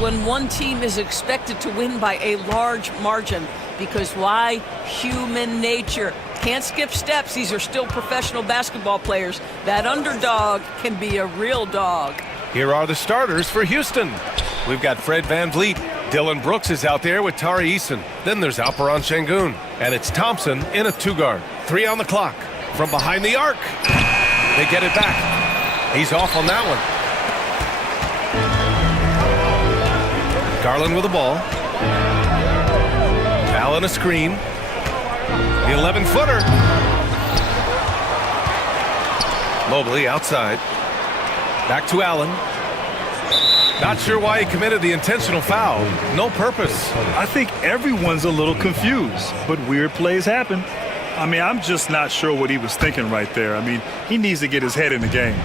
when one team is expected to win by a large margin. Because why? Human nature. Can't skip steps. These are still professional basketball players. That underdog can be a real dog. Here are the starters for Houston. We've got Fred VanVleet. Dylan Brooks is out there with Tari Eason. Then there's Alperon Şengün. And it's Thompson in a two-guard. 3 on the clock. From behind the arc. They get it back. He's off on that one. Garland with the ball. Allen a screen. The 11-footer. Mobley outside. Back to Allen. Not sure why he committed the intentional foul. No purpose. I think everyone's a little confused, but weird plays happen. I mean, I'm just not sure what he was thinking right there. I mean, he needs to get his head in the game.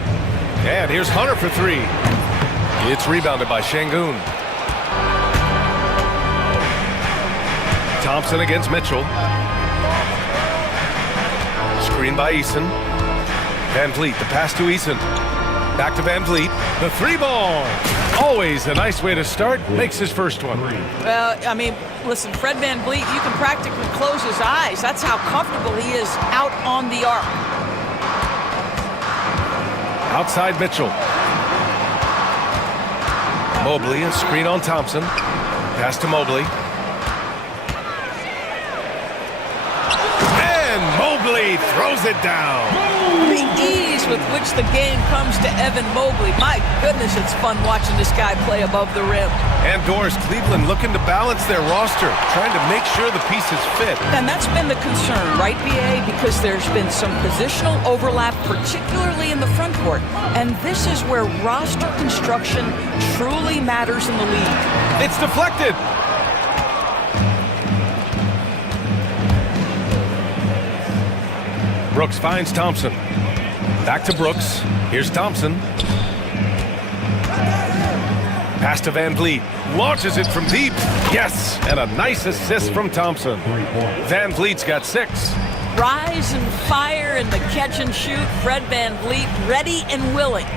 And here's Hunter for 3. It's rebounded by Şengün. Thompson against Mitchell. Screen by Eason. VanVleet, the pass to Eason. Back to VanVleet. The 3-ball. Always a nice way to start. Makes his first one. Well, I mean, listen, Fred VanVleet, you can practically close his eyes. That's how comfortable he is out on the arc. Outside Mitchell. Mobley, a screen on Thompson. Pass to Mobley. And Mobley throws it down. The ease with which the game comes to Evan Mobley. My goodness, it's fun watching this guy play above the rim. And Doris, Cleveland looking to balance their roster, trying to make sure the pieces fit. And that's been the concern, right, BA? Because there's been some positional overlap, particularly in the front court. And this is where roster construction truly matters in the league. It's deflected. Brooks finds Thompson. Back to Brooks. Here's Thompson. Pass to VanVleet. Launches it from deep. Yes! And a nice assist from Thompson. VanVleet's got 6. Rise and fire in the catch and shoot. Fred VanVleet ready and willing.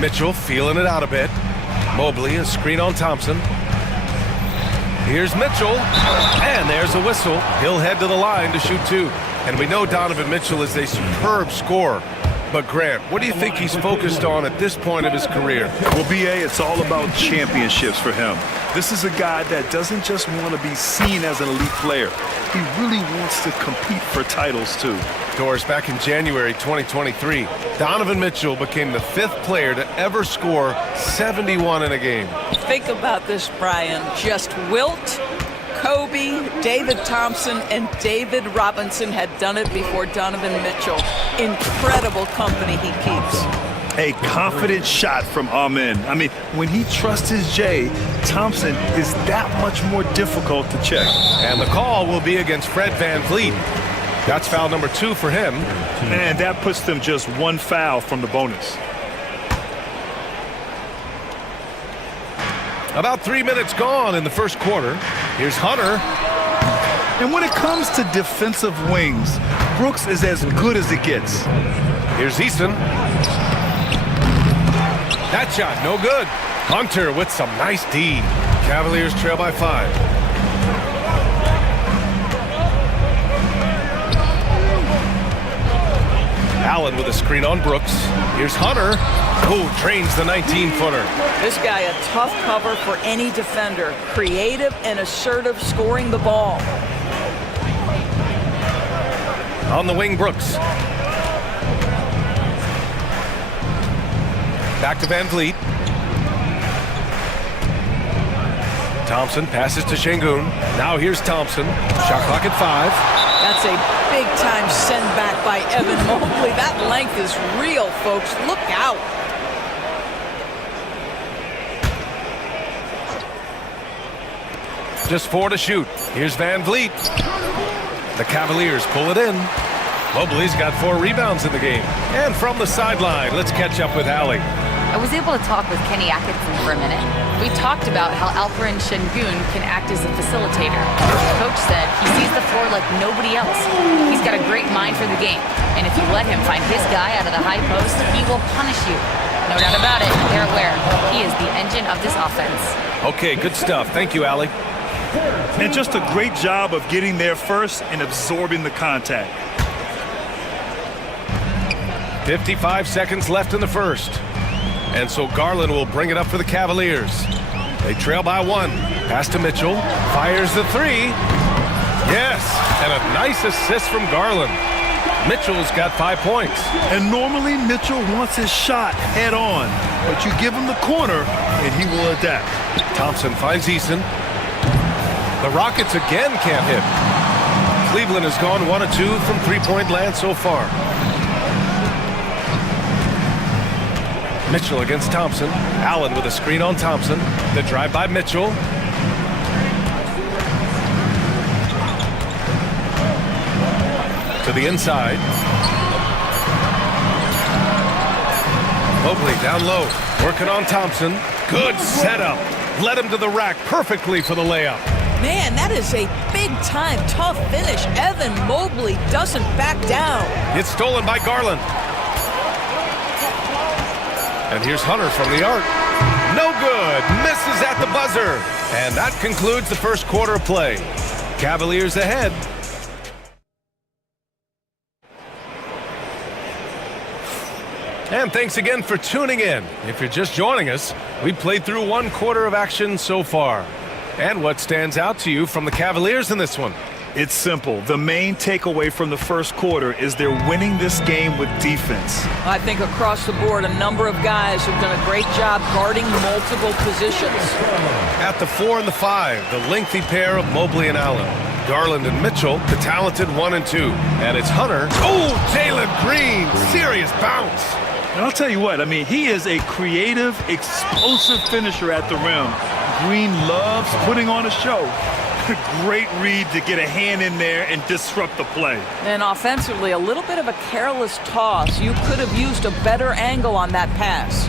Mitchell feeling it out a bit. Mobley, a screen on Thompson. Here's Mitchell, and there's a whistle. He'll head to the line to shoot 2. And we know Donovan Mitchell is a superb scorer. But Grant, what do you think he's focused on at this point of his career? Well, BA, it's all about championships for him. This is a guy that doesn't just want to be seen as an elite player. He really wants to compete for titles, too. Doris, back in January 2023, Donovan Mitchell became the 5th player to ever score 71 in a game. Think about this, Brian. Just Wilt, Kobe, David Thompson, and David Robinson had done it before Donovan Mitchell. Incredible company he keeps. A confident shot from Amen. I mean, when he trusts his J, Thompson is that much more difficult to check. And the call will be against Fred VanVleet. That's foul number 2 for him. And that puts them just 1 foul from the bonus. About 3 minutes gone in the first quarter. Here's Hunter. And when it comes to defensive wings, Brooks is as good as it gets. Here's Eason. That shot, no good. Hunter with some nice D. Cavaliers trail by 5. Allen with a screen on Brooks. Here's Hunter, who trains the 19-footer. This guy a tough cover for any defender. Creative and assertive scoring the ball. On the wing, Brooks. Back to VanVleet. Thompson passes to Şengün. Now here's Thompson. Shot clock at 5. That's a big-time send back by Evan Mobley. That length is real, folks. Look out. Just 4 to shoot. Here's VanVleet. The Cavaliers pull it in. Mobley's got 4 rebounds in the game. And from the sideline, let's catch up with Allie. I was able to talk with Kenny Atkinson for a minute. We talked about how Alperon Şengün can act as a facilitator. Coach said he sees the floor like nobody else. He's got a great mind for the game. And if you let him find his guy out of the high post, he will punish you. No doubt about it. They're aware. He is the engine of this offense. Okay, good stuff. Thank you, Allie. And just a great job of getting there first and absorbing the contact. 55 seconds left in the first. And so Garland will bring it up for the Cavaliers. They trail by 1. Pass to Mitchell. Fires the 3. Yes, and a nice assist from Garland. Mitchell's got 5 points. And normally Mitchell wants his shot head on, but you give him the corner and he will adapt. Thompson finds Eason. The Rockets again can't hit. Cleveland has gone 1 of 2 from three-point land so far. Mitchell against Thompson. Allen with a screen on Thompson. The drive by Mitchell. To the inside. Mobley down low. Working on Thompson. Good setup. Led him to the rack perfectly for the layup. Man, that is a big-time, tough finish. Evan Mobley doesn't back down. It's stolen by Garland. And here's Hunter from the arc. No good. Misses at the buzzer. And that concludes the first quarter of play. Cavaliers ahead. And thanks again for tuning in. If you're just joining us, we played through 1 quarter of action so far. And what stands out to you from the Cavaliers in this one? It's simple. The main takeaway from the first quarter is they're winning this game with defense. I think across the board, a number of guys have done a great job guarding multiple positions. At the 4 and the 5, the lengthy pair of Mobley and Allen. Garland and Mitchell, the talented 1 and 2. And it's Hunter. Oh, Jalen Green, serious bounce. And I'll tell you what, I mean, he is a creative, explosive finisher at the rim. Green loves putting on a show. Great read to get a hand in there and disrupt the play. And offensively, a little bit of a careless toss. You could have used a better angle on that pass.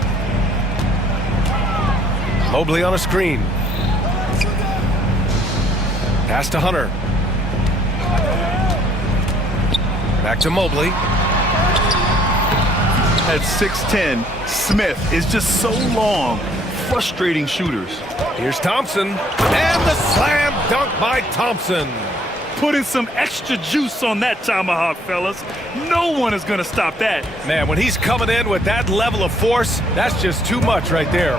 Mobley on a screen. Pass to Hunter. Back to Mobley. At 6'10", Smith is just so long, frustrating shooters. Here's Thompson, and the slam dunk by Thompson. Putting some extra juice on that tomahawk, fellas. No one is going to stop that. Man, when he's coming in with that level of force, that's just too much right there.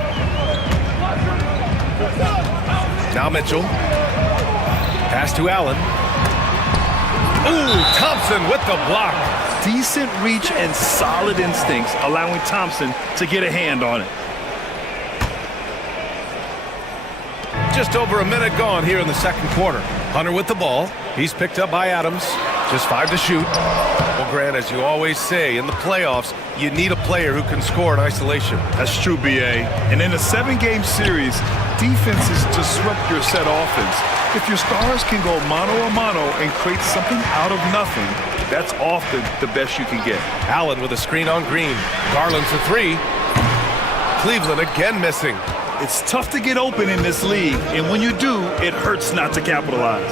Now Mitchell. Pass to Allen. Ooh, Thompson with the block. Decent reach and solid instincts, allowing Thompson to get a hand on it. Just over a minute gone here in the second quarter. Hunter with the ball. He's picked up by Adams. Just 5 to shoot. Well, Grant, as you always say, in the playoffs, you need a player who can score in isolation. That's true, B.A. And in a 7-game series, defenses disrupt your set offense. If your stars can go mano-a-mano and create something out of nothing, that's often the best you can get. Allen with a screen on Green. Garland for 3. Cleveland again missing. It's tough to get open in this league, and when you do, it hurts not to capitalize.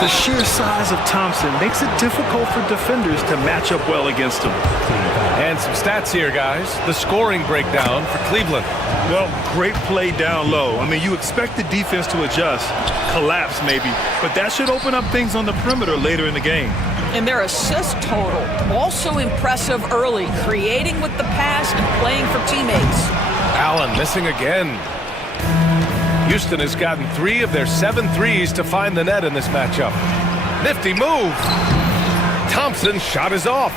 The sheer size of Thompson makes it difficult for defenders to match up well against him. And some stats here, guys. The scoring breakdown for Cleveland. Well, great play down low. I mean, you expect the defense to adjust, collapse maybe, but that should open up things on the perimeter later in the game. And their assist total, also impressive early, creating with the pass and playing for teammates. Allen missing again. Houston has gotten 3 of their 7 threes to find the net in this matchup. Nifty move. Thompson's shot is off.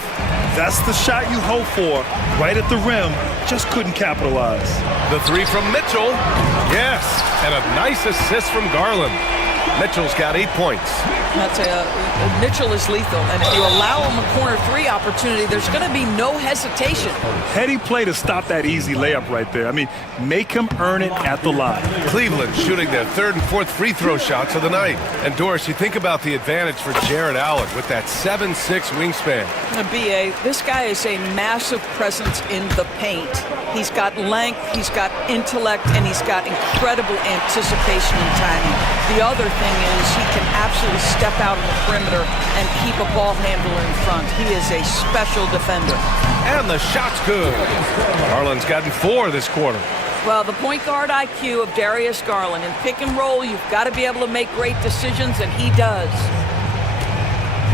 That's the shot you hope for. Right at the rim, just couldn't capitalize. The 3 from Mitchell. Yes, and a nice assist from Garland. Mitchell's got 8 points. Mitchell is lethal, and if you allow him a corner 3 opportunity, there's going to be no hesitation. Heady play to stop that easy layup right there. I mean, make him earn it at the line. Cleveland shooting their 3rd and 4th free throw shots of the night. And Doris, you think about the advantage for Jared Allen with that 7'6" wingspan. B.A., this guy is a massive presence in the paint. He's got length, he's got intellect, and he's got incredible anticipation and timing. The other thing is he can absolutely step out on the perimeter and keep a ball handler in front. He is a special defender. and the shot's good. Garland's gotten 4 this quarter. Well, the point guard IQ of Darius Garland. In pick and roll, you've got to be able to make great decisions, and he does.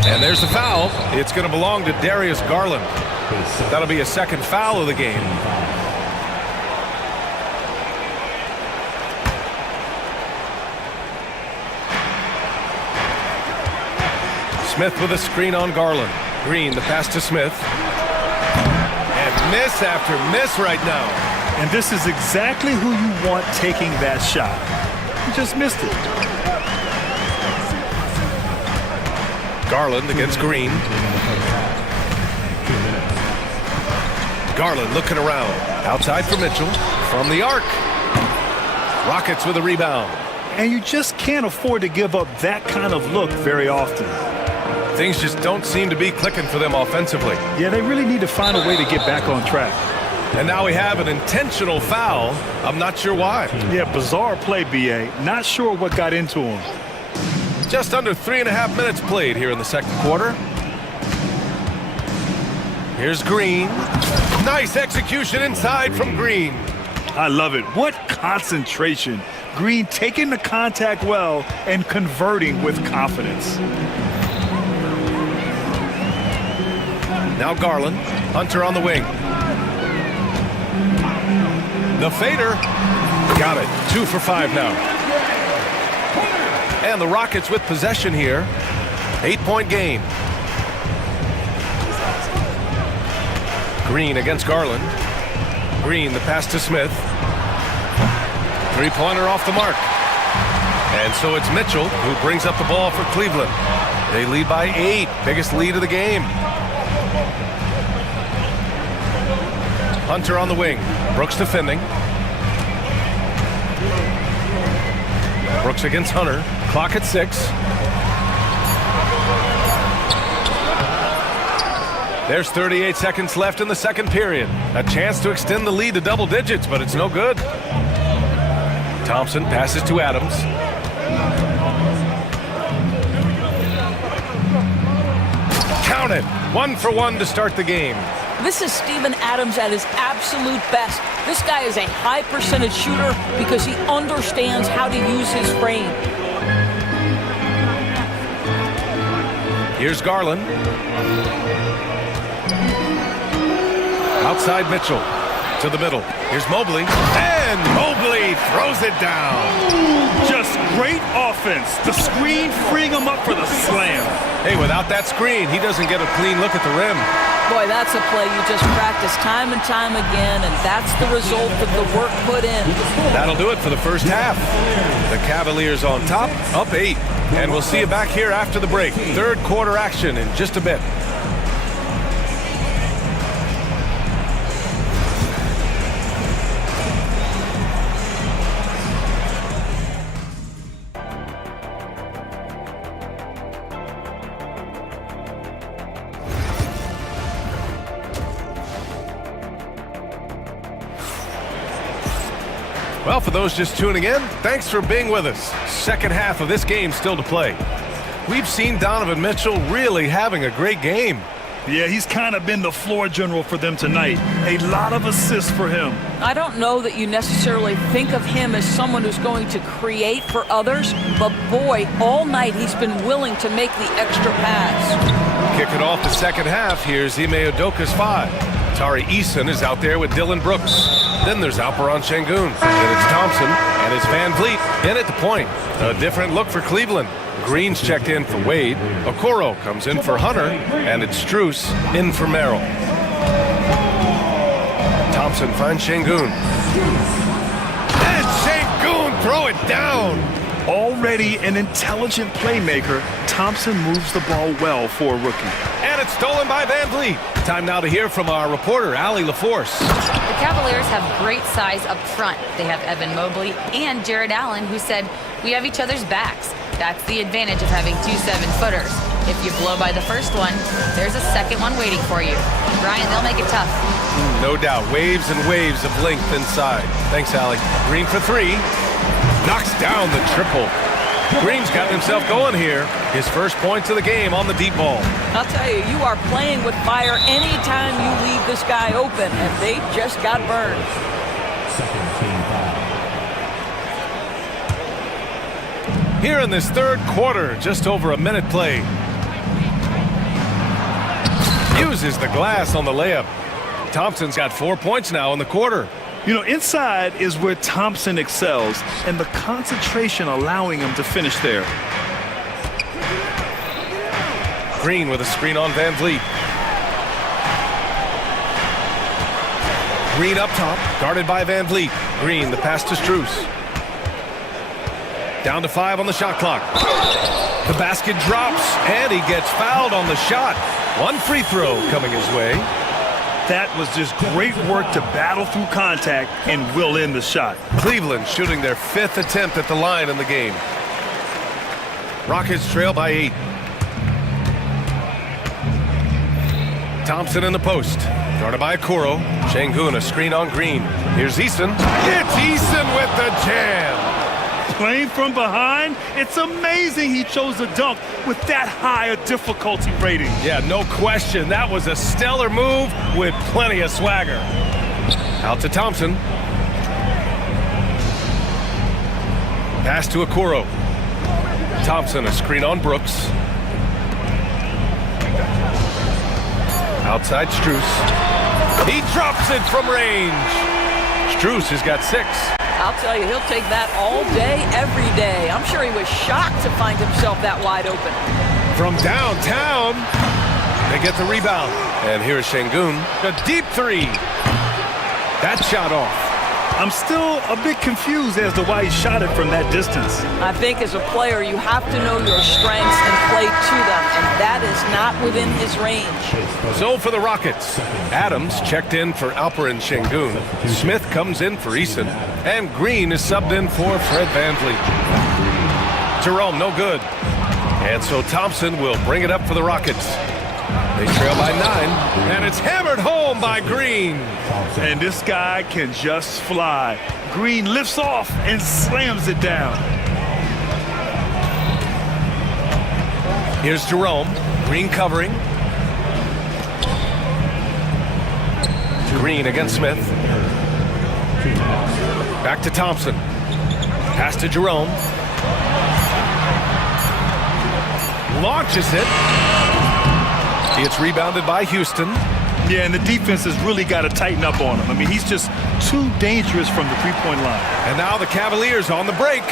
And there's the foul. It's going to belong to Darius Garland. That'll be a second foul of the game. Smith with a screen on Garland. Green, the pass to Smith. And miss after miss right now. And this is exactly who you want taking that shot. He just missed it. Garland against Green. Garland looking around. Outside for Mitchell. From the arc. Rockets with a rebound. And you just can't afford to give up that kind of look very often. Things just don't seem to be clicking for them offensively. Yeah, they really need to find a way to get back on track. And now we have an intentional foul. I'm not sure why. Yeah, bizarre play, B.A. Not sure what got into him. Just under 3.5 minutes played here in the second quarter. Here's Green. Nice execution inside from Green. I love it. What concentration. Green taking the contact well and converting with confidence. Now Garland. Hunter on the wing. The fader. Got it. 2 for 5 now. And the Rockets with possession here. 8-point game. Green against Garland. Green, the pass to Smith. Three-pointer off the mark. And so it's Mitchell who brings up the ball for Cleveland. They lead by 8. Biggest lead of the game. Hunter on the wing. Brooks defending. Brooks against Hunter. Clock at 6. There's 38 seconds left in the second period. A chance to extend the lead to double digits, but it's no good. Thompson passes to Adams. Count it. 1 for 1 to start the game. This is Steven Adams at his absolute best. This guy is a high percentage shooter because he understands how to use his frame. Here's Garland. Outside Mitchell to the middle. Here's Mobley. And Mobley throws it down. Just great offense. The screen freeing him up for the slam. Hey, without that screen, he doesn't get a clean look at the rim. Boy, that's a play you just practice time and time again, and that's the result of the work put in. That'll do it for the first half. The Cavaliers on top, up 8. And we'll see you back here after the break. Third quarter action in just a bit. Well, for those just tuning in, thanks for being with us. Second half of this game still to play. We've seen Donovan Mitchell really having a great game. Yeah, he's kind of been the floor general for them tonight. A lot of assists for him. I don't know that you necessarily think of him as someone who's going to create for others, but boy, all night he's been willing to make the extra pass. Kicking off the second half, here's Ime Udoka's 5. Tari Eason is out there with Dylan Brooks. Then there's Alperon Şengün. And it's Thompson and it's Van Vliet in at the point. A different look for Cleveland. Green's checked in for Wade. Okoro comes in for Hunter. And it's Strus in for Merrill. Thompson finds Şengün. And Şengün throw it down. Already an intelligent playmaker, Thompson moves the ball well for a rookie. And it's stolen by Van Vliet. Time now to hear from our reporter, Allie LaForce. The Cavaliers have great size up front. They have Evan Mobley and Jared Allen, who said, "We have each other's backs." That's the advantage of having 2 7-footers. If you blow by the first one, there's a second one waiting for you. Brian, they'll make it tough. No doubt. Waves and waves of length inside. Thanks, Allie. Green for 3. Knocks down the triple. Green's got himself going here. His first points of the game on the deep ball. I'll tell you, you are playing with fire anytime you leave this guy open, and they just got burned. Here in this third quarter, just over a minute play. Uses the glass on the layup. Thompson's got 4 points now in the quarter. You know, inside is where Thompson excels, and the concentration allowing him to finish there. Green with a screen on Van Vliet. Green up top, guarded by Van Vliet. Green, the pass to Strus. Down to 5 on the shot clock. The basket drops, and he gets fouled on the shot. One free throw coming his way. That was just great work to battle through contact and will in the shot. Cleveland shooting their 5th attempt at the line in the game. Rockets trail by 8. Thompson in the post. Guarded by Okoro. Şengün, a screen on Green. Here's Eason. It's Eason with the jam. Playing from behind, it's amazing he chose a dunk with that high a difficulty rating. Yeah, no question. That was a stellar move with plenty of swagger. Out to Thompson. Pass to Okoro. Thompson, a screen on Brooks. Outside Strus. He drops it from range. Strus has got 6. I'll tell you, he'll take that all day, every day. I'm sure he was shocked to find himself that wide open. From downtown, they get the rebound. And here's Şengün, a deep 3. That shot off. I'm still a bit confused as to why he shot it from that distance. I think as a player, you have to know your strengths and play to them, and that is not within his range. So for the Rockets, Adams checked in for Alperen Şengün. Smith comes in for Eason, and Green is subbed in for Fred VanVleet. Jerome, no good. And so Thompson will bring it up for the Rockets. They trail by 9, and it's hammered home by Green. And this guy can just fly. Green lifts off and slams it down. Here's Jerome. Green covering. Green against Smith. Back to Thompson. Pass to Jerome. Launches it. It's rebounded by Houston. Yeah, and the defense has really got to tighten up on him. I mean, he's just too dangerous from the three-point line. And now the Cavaliers on the break.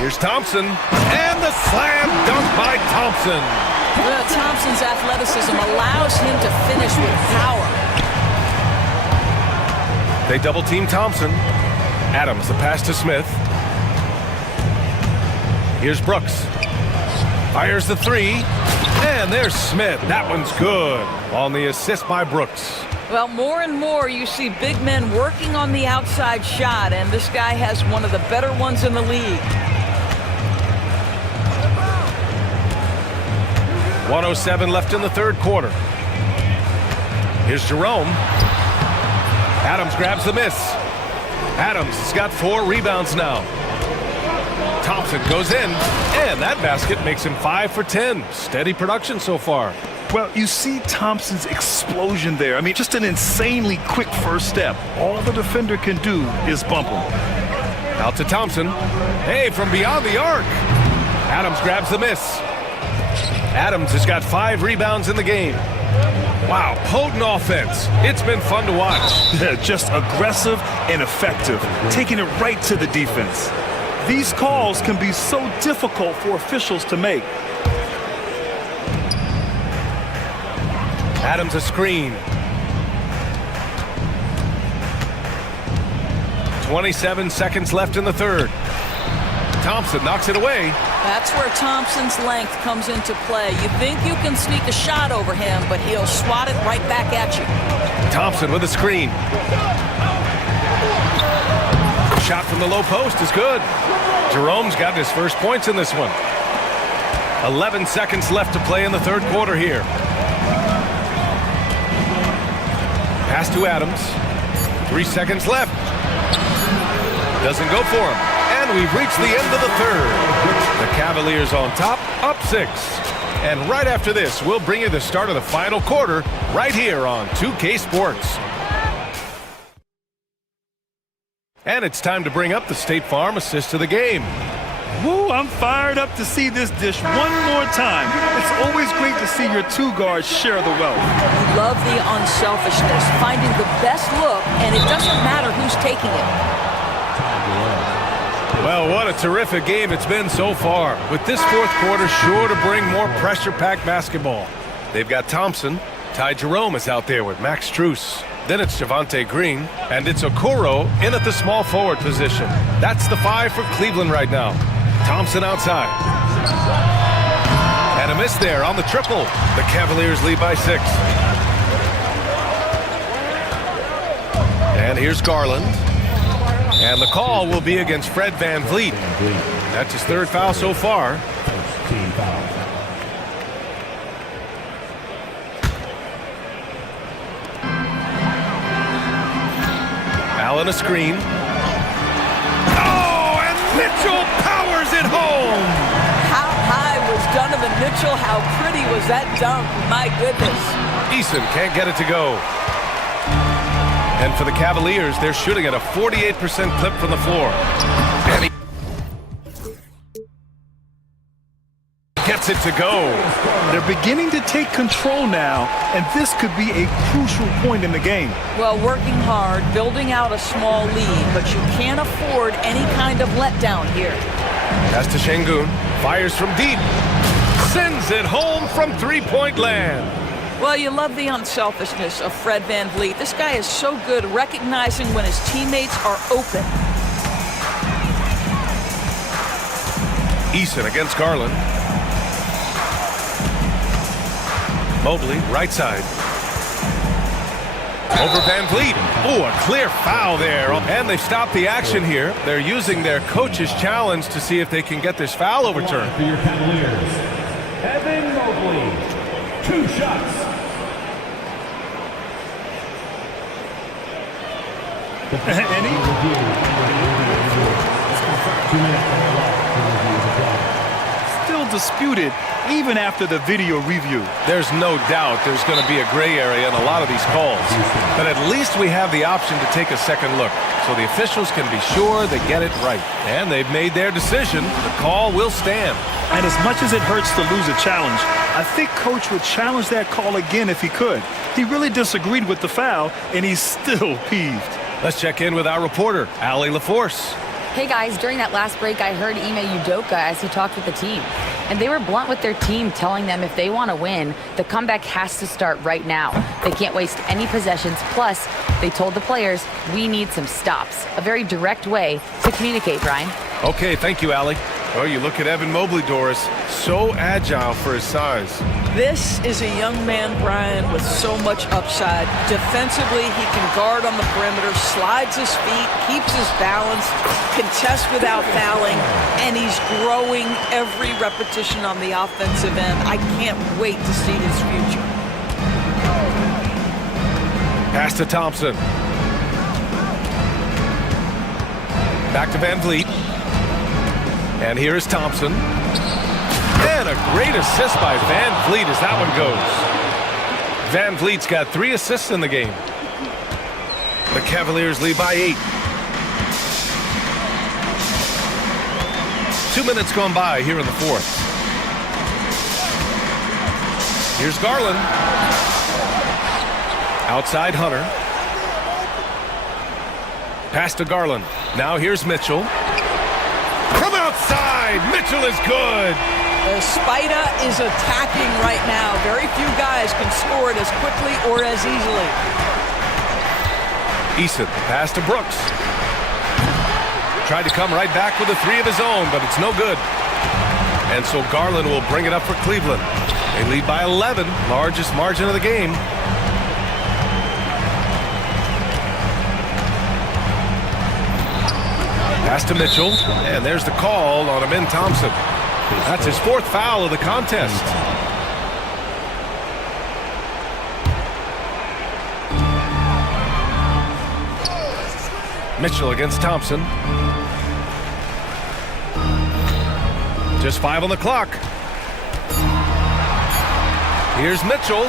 Here's Thompson. And the slam dunk by Thompson. Well, Thompson's athleticism allows him to finish with power. They double-team Thompson. Adams, the pass to Smith. Here's Brooks. Fires the 3. And there's Smith. That one's good on the assist by Brooks. Well, more and more you see big men working on the outside shot, and this guy has one of the better ones in the league. 1:07 left in the third quarter. Here's Jerome. Adams grabs the miss. Adams has got 4 rebounds now. Thompson goes in, and that basket makes him 5 for 10. Steady production so far. Well, you see Thompson's explosion there. I mean, just an insanely quick first step. All the defender can do is bump him. Out to Thompson. Hey, from beyond the arc. Adams grabs the miss. Adams has got 5 rebounds in the game. Wow, potent offense. It's been fun to watch. Yeah, just aggressive and effective, taking it right to the defense. These calls can be so difficult for officials to make. Adams a screen. 27 seconds left in the third. Thompson knocks it away. That's where Thompson's length comes into play. You think you can sneak a shot over him, but he'll swat it right back at you. Thompson with a screen. Shot from the low post is good. Jerome's got his first points in this one. 11 seconds left to play in the third quarter here. Pass to Adams. 3 seconds left. Doesn't go for him. And we've reached the end of the third. The Cavaliers on top, up 6. And right after this, we'll bring you the start of the final quarter right here on 2K Sports. And it's time to bring up the State Farm assist of the game. Woo, I'm fired up to see this dish one more time. It's always great to see your two guards share the wealth. You love the unselfishness, finding the best look, and it doesn't matter who's taking it. Well, what a terrific game it's been so far, with this fourth quarter sure to bring more pressure-packed basketball. They've got Thompson. Ty Jerome is out there with Max Strus. Then it's Javante Green, and it's Okoro in at the small forward position. That's the 5 for Cleveland right now. Thompson outside. And a miss there on the triple. The Cavaliers lead by 6. And here's Garland. And the call will be against Fred VanVleet. That's his 3rd foul so far. Allen a screen. Oh, and Mitchell powers it home! How high was Donovan Mitchell? How pretty was that dunk? My goodness. Eason can't get it to go. And for the Cavaliers, they're shooting at a 48% clip from the floor. And he gets it to go. They're beginning to take control now, and this could be a crucial point in the game. Well, working hard, building out a small lead, but you can't afford any kind of letdown here. Pass to Şengün. Fires from deep. Sends it home from three-point land. Well, you love the unselfishness of Fred VanVleet. This guy is so good recognizing when his teammates are open. Eason against Garland. Mobley, right side. Over VanVleet. Oh, a clear foul there. And they've stopped the action here. They're using their coach's challenge to see if they can get this foul overturned. For your Cavaliers, Evan Mobley, 2 shots. Any? Still disputed even after the video review. There's no doubt there's going to be a gray area in a lot of these calls. But at least we have the option to take a second look, so the officials can be sure they get it right. And they've made their decision. The call will stand. And as much as it hurts to lose a challenge, I think Coach would challenge that call again if he could. He really disagreed with the foul, and he's still peeved. Let's check in with our reporter, Allie LaForce. Hey guys, during that last break, I heard Ime Udoka as he talked with the team. And they were blunt with their team, telling them if they want to win, the comeback has to start right now. They can't waste any possessions. Plus, they told the players, we need some stops. A very direct way to communicate, Brian. Okay, thank you, Allie. Oh, you look at Evan Mobley, Doris. So agile for his size. This is a young man, Brian, with so much upside. Defensively, he can guard on the perimeter, slides his feet, keeps his balance, contests without fouling, and he's growing every repetition on the offensive end. I can't wait to see his future. Pass to Thompson. Back to VanVleet. And here is Thompson. And a great assist by VanVleet as that one goes. VanVleet's got 3 assists in the game. The Cavaliers lead by 8. 2 minutes gone by here in the fourth. Here's Garland. Outside Hunter. Pass to Garland. Now here's Mitchell. From outside, Mitchell is good. Spida is attacking right now. Very few guys can score it as quickly or as easily. Eason, pass to Brooks. Tried to come right back with a 3 of his own, but it's no good. And so Garland will bring it up for Cleveland. They lead by 11, largest margin of the game. Pass to Mitchell, and there's the call on Amin Thompson. That's his 4th foul of the contest. Mitchell against Thompson. Just 5 on the clock. Here's Mitchell.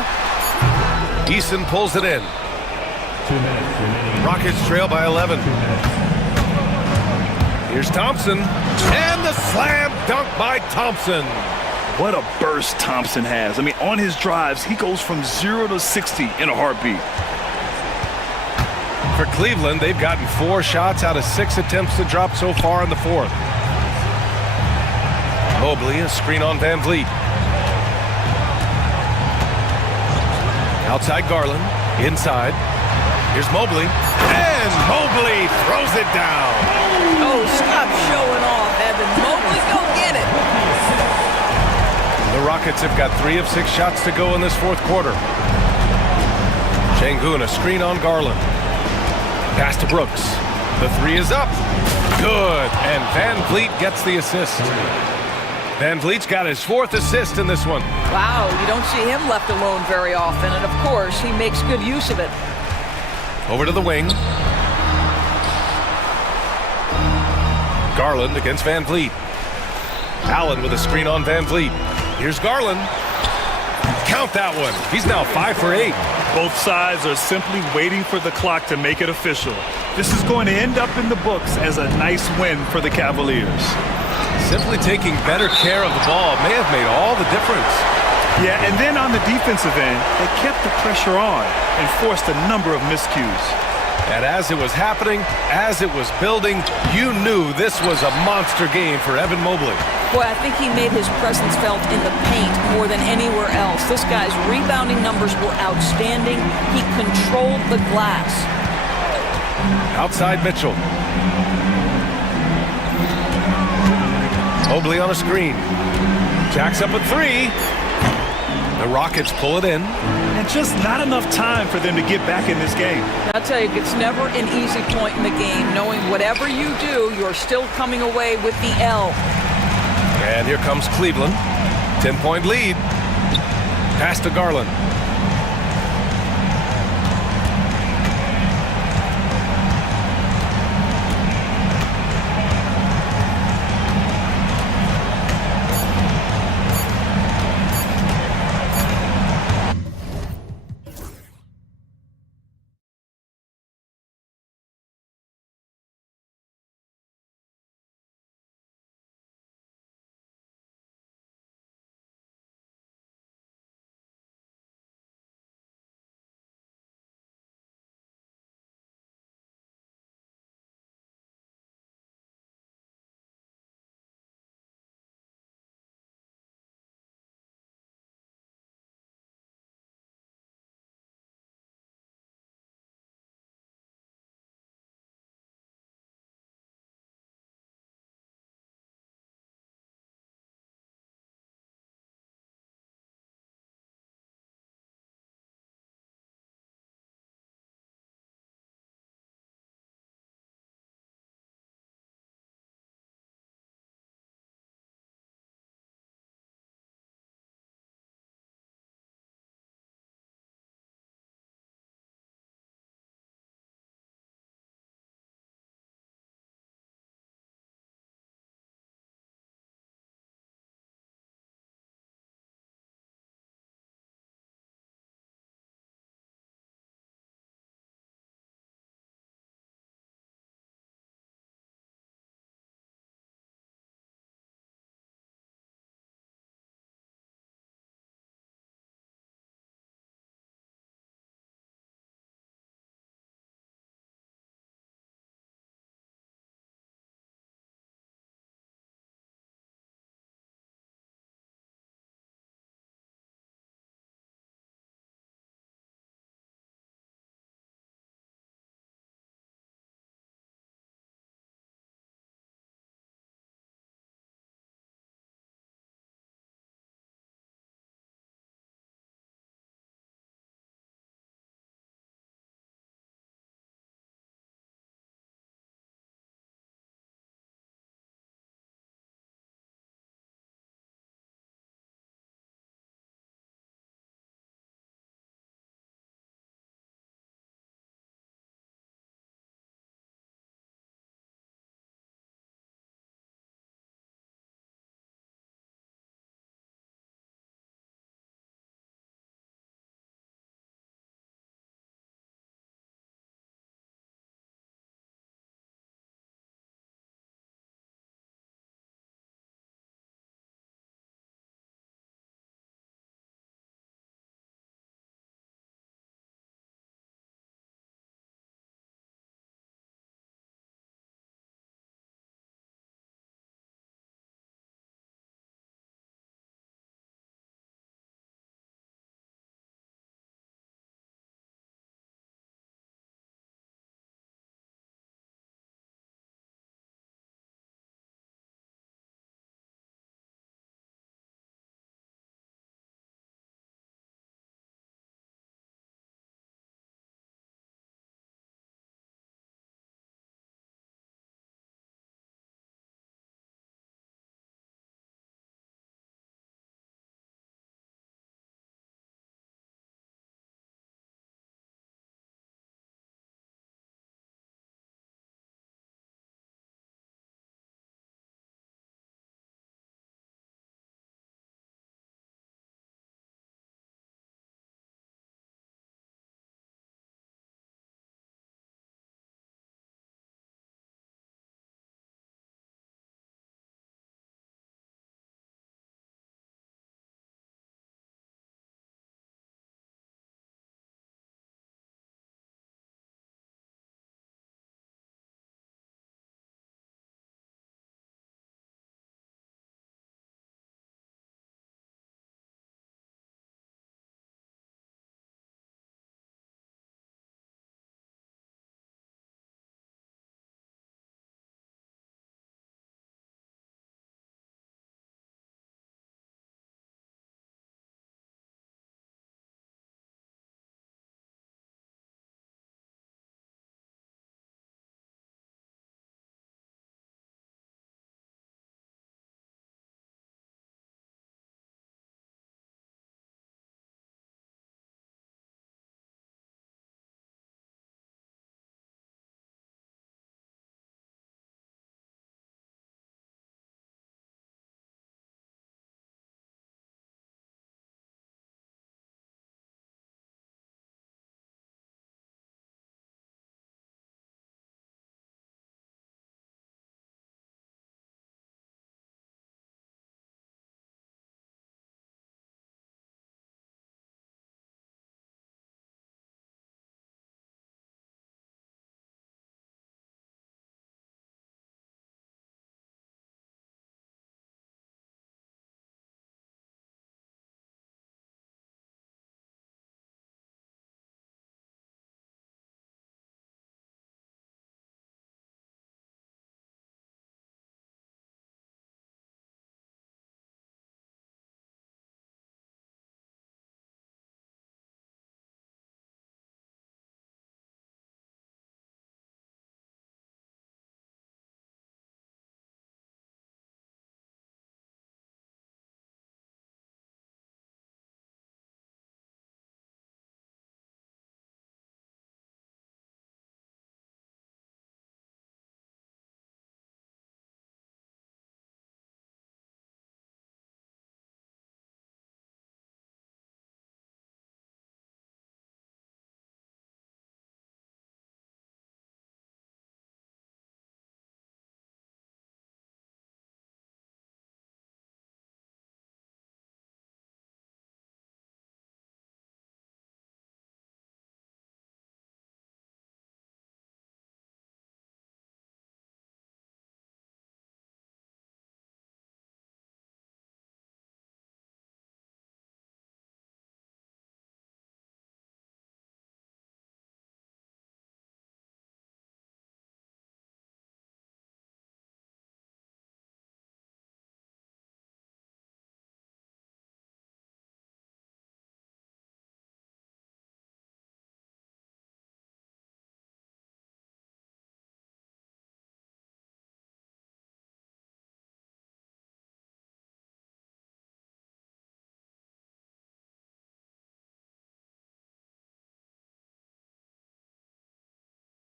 Eason pulls it in. 2 minutes remaining. Rockets trail by 11. Here's Thompson. And the slam dunk by Thompson. What a burst Thompson has. I mean, on his drives, he goes from 0 to 60 in a heartbeat. For Cleveland, they've gotten 4 shots out of 6 attempts to drop so far in the fourth. Mobley, a screen on Van Vliet. Outside Garland, inside. Here's Mobley, and Mobley throws it down. Oh, stop showing off, Evan. Mobley, go get it. The Rockets have got 3 of 6 shots to go in this fourth quarter. Şengün, a screen on Garland. Pass to Brooks. The 3 is up. Good, and Van Vliet gets the assist. Van Vliet's got his 4th assist in this one. Wow, you don't see him left alone very often, and of course, he makes good use of it. Over to the wing. Garland against Van Vliet. Allen with a screen on Van Vliet. Here's Garland. Count that one. He's now 5 for 8. Both sides are simply waiting for the clock to make it official. This is going to end up in the books as a nice win for the Cavaliers. Simply taking better care of the ball may have made all the difference. Yeah, and then on the defensive end, they kept the pressure on and forced a number of miscues. And as it was happening, as it was building, you knew this was a monster game for Evan Mobley. Boy, I think he made his presence felt in the paint more than anywhere else. This guy's rebounding numbers were outstanding. He controlled the glass. Outside Mitchell. Mobley on a screen. Jacks up a 3. The Rockets pull it in. And just not enough time for them to get back in this game. I'll tell you, it's never an easy point in the game, knowing whatever you do, you're still coming away with the L. And here comes Cleveland. 10-point lead. Pass to Garland.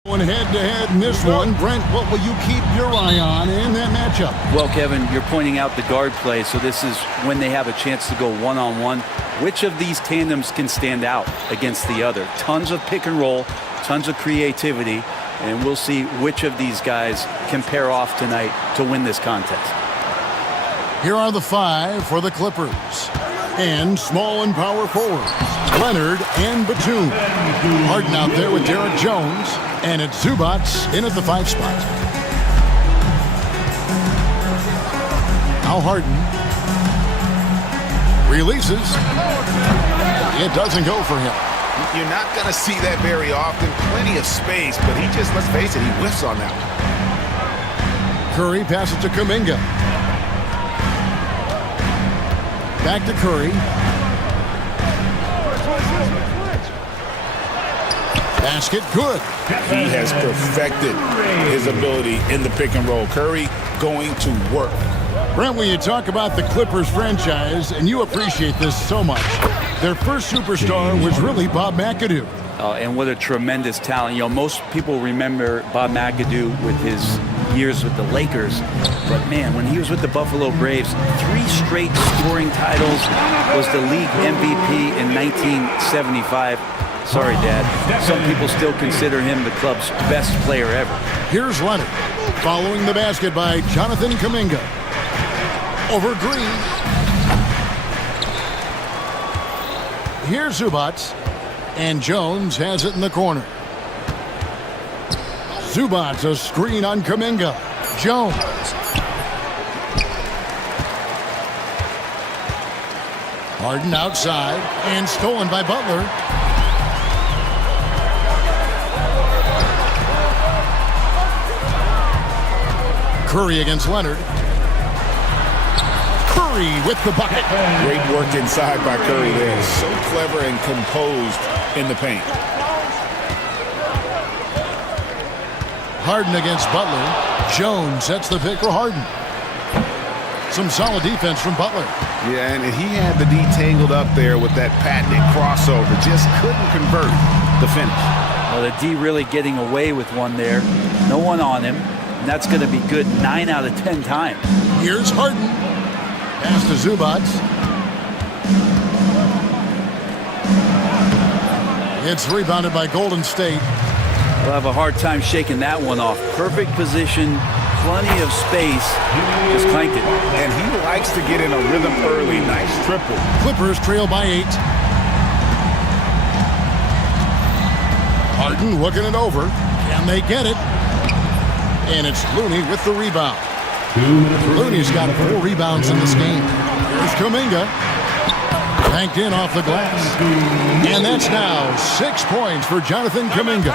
Going head-to-head in this one. Brent, what will you keep your eye on in that matchup? Well, Kevin, you're pointing out the guard play, so this is when they have a chance to go one-on-one. Which of these tandems can stand out against the other? Tons of pick and roll, tons of creativity, and we'll see which of these guys can pair off tonight to win this contest. Here are the 5 for the Clippers. And small and power forwards, Leonard and Batum. Harden out there with Derek Jones. And it's Zubac in at the 5 spot. Now Harden releases. It doesn't go for him. You're not going to see that very often. Plenty of space, but he just, let's face it, he whiffs on that one. Curry passes to Kuminga. Back to Curry. Basket good. He has perfected his ability in the pick and roll. Curry going to work. Brent, when you talk about the Clippers franchise, and you appreciate this so much, their first superstar was really Bob McAdoo. And what a tremendous talent. You know, most people remember Bob McAdoo with his years with the Lakers. But, man, when he was with the Buffalo Braves, 3 straight scoring titles, was the league MVP in 1975. Sorry, Dad. Some people still consider him the club's best player ever. Here's Leonard, following the basket by Jonathan Kuminga. Over Green. Here's Zubac. And Jones has it in the corner. Zubac, a screen on Kuminga. Jones. Harden outside and stolen by Butler. Curry against Leonard. Curry with the bucket. Great work inside by Curry there. So clever and composed in the paint. Harden against Butler. Jones sets the pick for Harden. Some solid defense from Butler. Yeah, and he had the D tangled up there with that patented crossover. Just couldn't convert the finish. Well, the D really getting away with one there. No one on him. And that's going to be good 9 out of 10 times. Here's Harden. Pass to Zubac. It's rebounded by Golden State. We'll have a hard time shaking that one off. Perfect position, plenty of space. Just clanked it. And he likes to get in a rhythm early. Nice triple. Clippers trail by 8. Harden looking it over. Can they get it? And it's Looney with the rebound. Looney's got 4 rebounds in this game. Here's Kuminga. Banked in off the glass. And that's now 6 points for Jonathan Kuminga.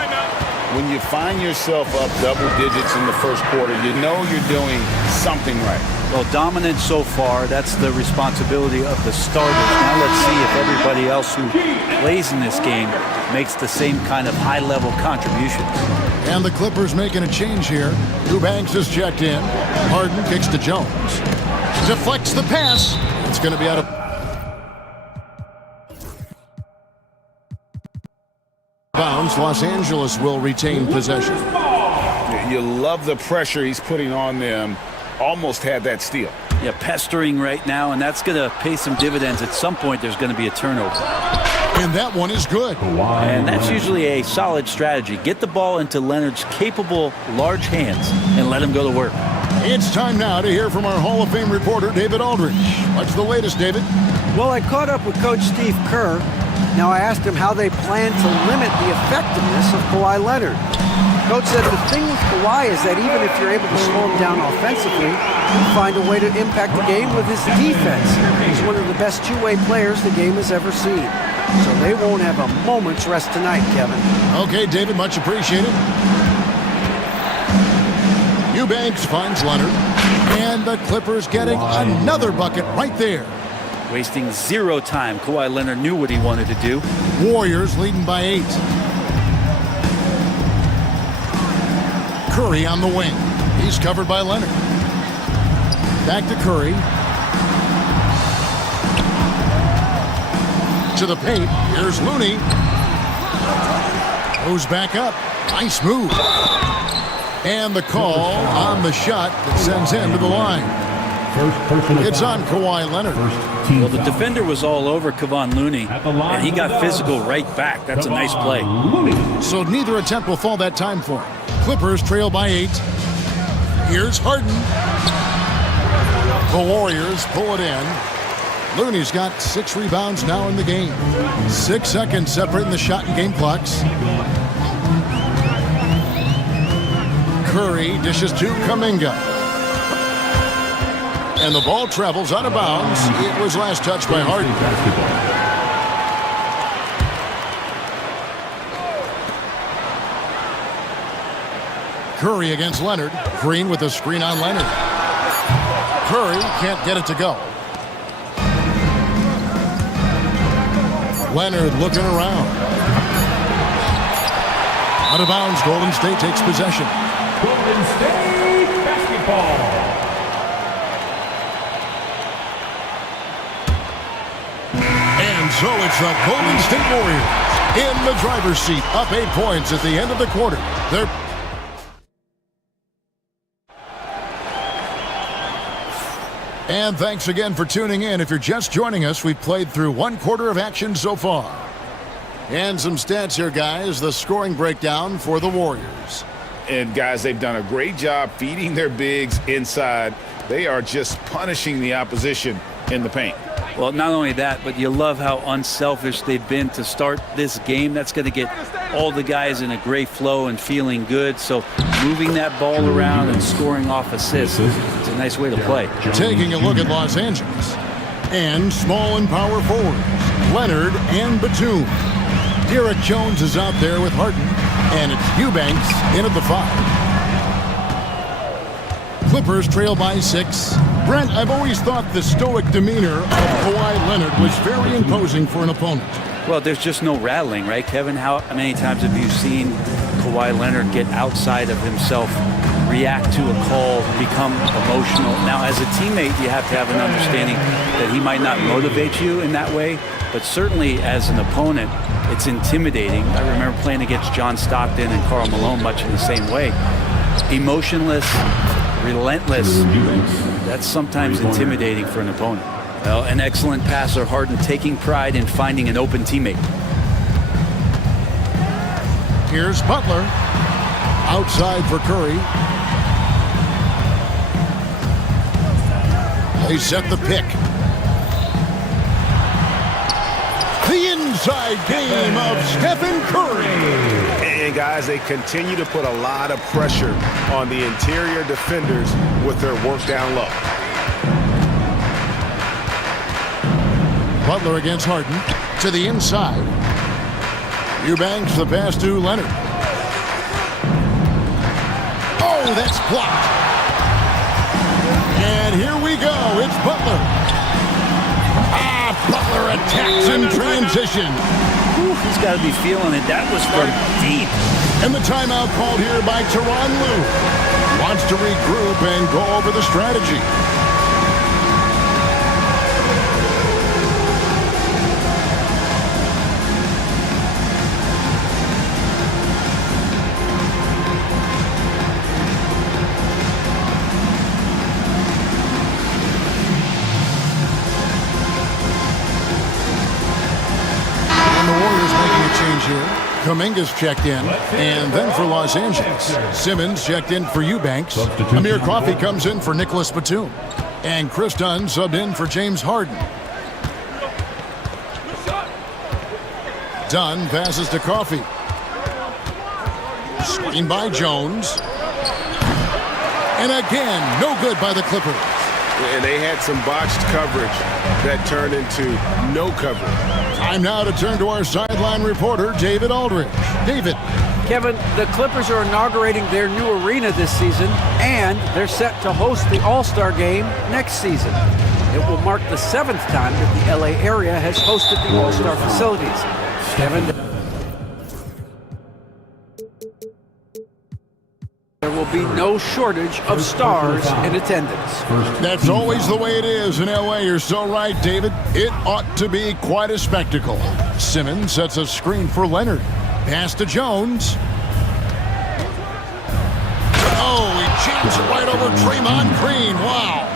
When you find yourself up double digits in the first quarter, you know you're doing something right. Well, dominant so far. That's the responsibility of the starters. Now let's see if everybody else who plays in this game makes the same kind of high-level contributions. And the Clippers making a change here. Eubanks is checked in. Harden kicks to Jones. Deflects the pass. It's going to be out of bounds. Los Angeles will retain possession. You love the pressure he's putting on them. Almost had that steal. Yeah, pestering right now, and that's going to pay some dividends. At some point, there's going to be a turnover. And that one is good. And that's usually a solid strategy. Get the ball into Leonard's capable, large hands and let him go to work. It's time now to hear from our Hall of Fame reporter, David Aldridge. What's the latest, David? Well, I caught up with Coach Steve Kerr. Now I asked him how they plan to limit the effectiveness of Kawhi Leonard. Coach said the thing with Kawhi is that even if you're able to slow him down offensively, he'll find a way to impact the game with his defense. He's one of the best two-way players the game has ever seen. So they won't have a moment's rest tonight, Kevin. Okay, David, much appreciated. Eubanks finds Leonard. And the Clippers getting another bucket right there. Wasting 0 time. Kawhi Leonard knew what he wanted to do. Warriors leading by 8. Curry on the wing. He's covered by Leonard. Back to Curry. To the paint. Here's Looney. Goes back up. Nice move. And the call on the shot that sends him to the line. It's on Kawhi Leonard. Well, the defender was all over Kevon Looney, and he got physical right back. That's a nice play. So neither attempt will fall that time for him. Clippers trail by 8. Here's Harden. The Warriors pull it in. Looney's got 6 rebounds now in the game. 6 seconds separating the shot and game clocks. Curry dishes to Kuminga. And the ball travels out of bounds. It was last touched by Harden. Curry against Leonard. Green with a screen on Leonard. Curry can't get it to go. Leonard looking around. Out of bounds, Golden State takes possession. Golden State basketball. And so it's the Golden State Warriors in the driver's seat, up 8 points at the end of the quarter. They're And thanks again for tuning in. If you're just joining us, we've played through 1 quarter of action so far. And some stats here, guys. The scoring breakdown for the Warriors. And, guys, they've done a great job feeding their bigs inside. They are just punishing the opposition in the paint. Well, not only that, but you love how unselfish they've been to start this game. That's going to get all the guys in a great flow and feeling good. So moving that ball around and scoring off assists, it's a nice way to play. Taking a look at Los Angeles. And small and power forwards, Leonard and Batum. Derek Jones is out there with Harden. And it's Eubanks in at the 5. Clippers trail by 6. Brent, I've always thought the stoic demeanor of Kawhi Leonard was very imposing for an opponent. Well, there's just no rattling, right, Kevin? How many times have you seen Kawhi Leonard get outside of himself, react to a call, become emotional? Now, as a teammate, you have to have an understanding that he might not motivate you in that way, but certainly as an opponent, it's intimidating. I remember playing against John Stockton and Karl Malone much in the same way. Emotionless, relentless. That's sometimes intimidating for an opponent. Well, an excellent passer, Harden taking pride in finding an open teammate. Here's Butler. Outside for Curry. They set the pick. The inside game of Stephen Curry. And, guys, they continue to put a lot of pressure on the interior defenders with their work down low. Butler against Harden. To the inside. Eubanks the pass to Leonard. Oh, that's blocked. And here we go. It's Butler. Butler attacks in transition. He's got to be feeling it. That was from deep. And the timeout called here by Tyronn Lue. Wants to regroup and go over the strategy. Kuminga's checked in, and then for Los Angeles, Simmons checked in for Eubanks. Amir Coffey comes in for Nicholas Batum, and Chris Dunn subbed in for James Harden. Dunn passes to Coffey. Screen by Jones. And again, no good by the Clippers. And they had some botched coverage that turned into no coverage. Time now to turn to our sideline reporter, David Aldridge. David. Kevin, the Clippers are inaugurating their new arena this season, and they're set to host the All-Star Game next season. It will mark the 7th time that the LA area has hosted the All-Star facilities. Kevin, there will be no shortage of stars in attendance. That's always the way it is in LA. You're so right, David. It ought to be quite a spectacle. Simmons sets a screen for Leonard. Pass to Jones. Oh, he jams it right over Draymond Green. Wow.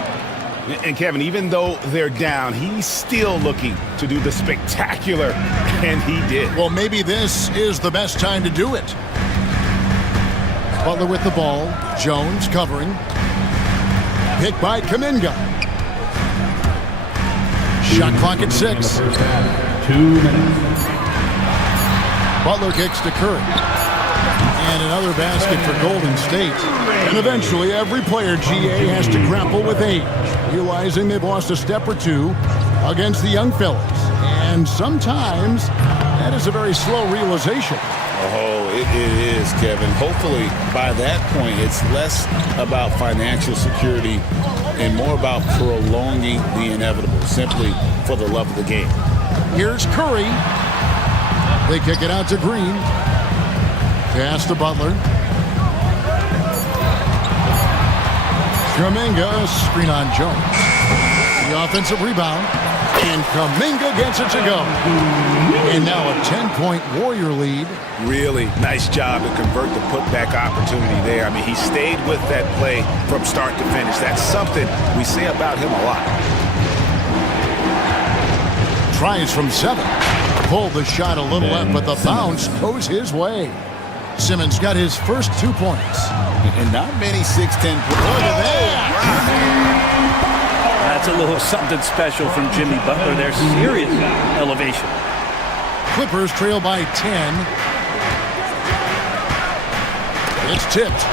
And Kevin, even though they're down, he's still looking to do the spectacular, and he did. Well, maybe this is the best time to do it. Butler with the ball. Jones covering. Picked by Kuminga. Shot clock at 6. 2 minutes. Butler kicks to Curry. And another basket for Golden State. And eventually, every player, GA, has to grapple with age, realizing they've lost a step or two against the young fellas. And sometimes, that is a very slow realization. Oh, it is, Kevin. Hopefully, by that point, it's less about financial security and more about prolonging the inevitable, simply for the love of the game. Here's Curry. They kick it out to Green. Pass to Butler. Kuminga, screen on Jones. The offensive rebound. And Kuminga gets it to go. And now a 10-point Warrior lead. Really nice job to convert the putback opportunity there. I mean, he stayed with that play from start to finish. That's something we say about him a lot. Tries from 7. Pulled the shot a little left, but the bounce goes his way. Simmons got his first 2 points. And not many 6'10". Look at that. That's a little something special from Jimmy Butler. There's serious elevation. Clippers trail by 10. It's tipped.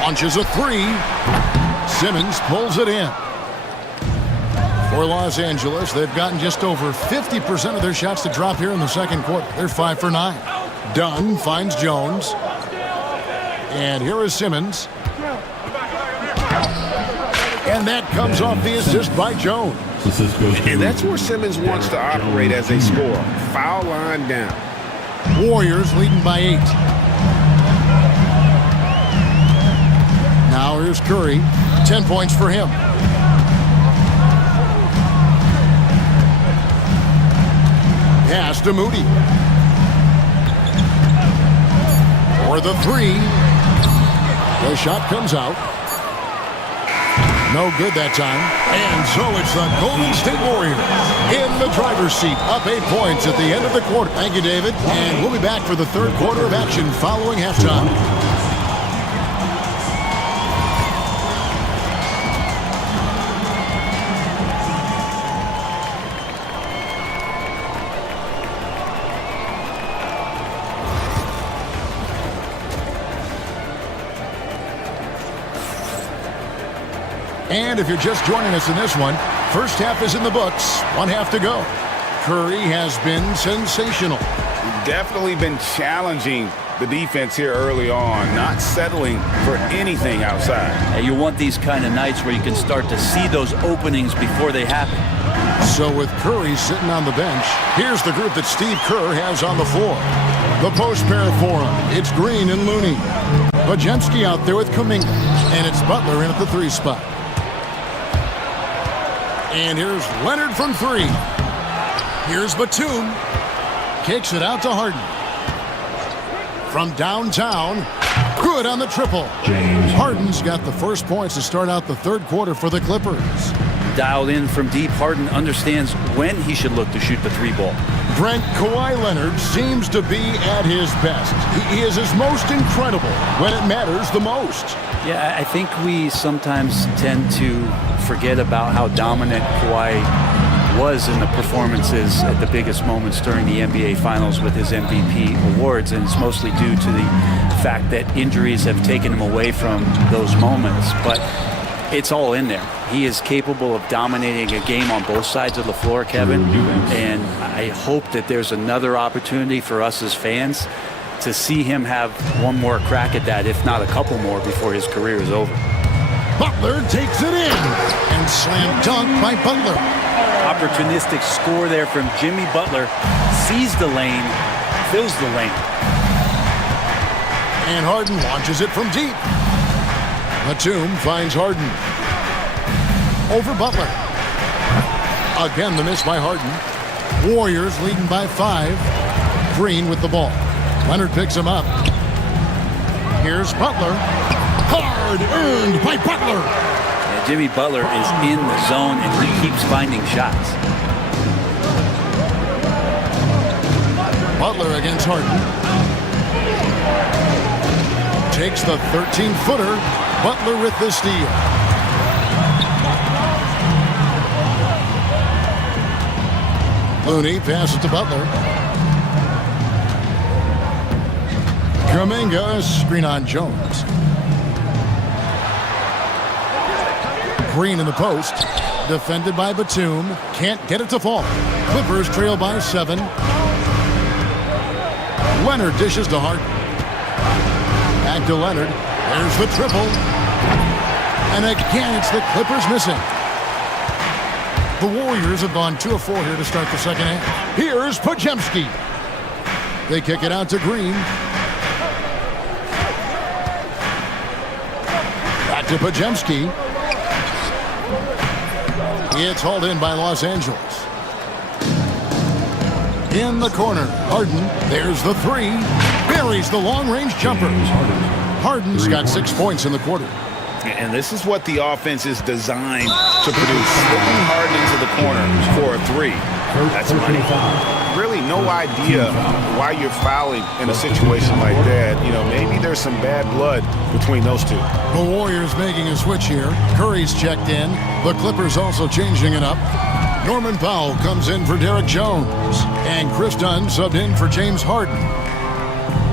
Launches a 3. Simmons pulls it in. For Los Angeles, they've gotten just over 50% of their shots to drop here in the second quarter. They're 5 for 9. Dunn finds Jones. And here is Simmons. And that comes off the assist by Jones. And that's where Simmons wants to operate as a scorer. Foul line down. Warriors leading by 8. Now here's Curry. 10 points for him. Pass to Moody. For the 3. The shot comes out. No good that time. And so it's the Golden State Warriors in the driver's seat, up 8 points at the end of the quarter. Thank you, David. And we'll be back for the third quarter of action following halftime. And if you're just joining us in this one, first half is in the books. 1 half to go. Curry has been sensational. Definitely been challenging the defense here early on, not settling for anything outside. You want these kind of nights where you can start to see those openings before they happen. So with Curry sitting on the bench, here's the group that Steve Kerr has on the floor. The post pair for him. It's Green and Looney. Bajemski out there with Kuminga. And it's Butler in at the 3 spot. And here's Leonard from 3. Here's Batum. Kicks it out to Harden. From downtown, good on the triple. Harden's got the first points to start out the third quarter for the Clippers. Dialed in from deep, Harden understands when he should look to shoot the 3 ball. Brent, Kawhi Leonard seems to be at his best. He is his most incredible when it matters the most. Yeah, I think we sometimes tend to forget about how dominant Kawhi was in the performances at the biggest moments during the NBA Finals with his MVP awards, and it's mostly due to the fact that injuries have taken him away from those moments. But it's all in there. He is capable of dominating a game on both sides of the floor, Kevin, and I hope that there's another opportunity for us as fans to see him have one more crack at that, if not a couple more, before his career is over. Butler takes it in, and slam dunk by Butler. Opportunistic score there from Jimmy Butler. Sees the lane, fills the lane. And Harden launches it from deep. Batum finds Harden. Over Butler. Again, the miss by Harden. Warriors leading by 5. Green with the ball. Leonard picks him up. Here's Butler. Hard earned by Butler. Yeah, Jimmy Butler is in the zone and he keeps finding shots. Butler against Harden. Takes the 13-footer. Butler with the steal. Looney passes to Butler. Kuminga, screen on Jones. Green in the post. Defended by Batum. Can't get it to fall. Clippers trail by 7. Leonard dishes to Harden. Back to Leonard. There's the triple. And again, it's the Clippers missing. The Warriors have gone 2 of 4 here to start the second half. Here's Podziemski. They kick it out to Green. Back to Podziemski. It's hauled in by Los Angeles. In the corner, Harden. There's the 3. Buries the long-range jumper. Harden's got 6 points in the quarter. And this is what the offense is designed to produce. Slipping Harden into the corner for a 3. That's money. Really no idea why you're fouling in a situation like that. You know, maybe there's some bad blood between those two. The Warriors making a switch here. Curry's checked in. The Clippers also changing it up. Norman Powell comes in for Derek Jones. And Chris Dunn subbed in for James Harden.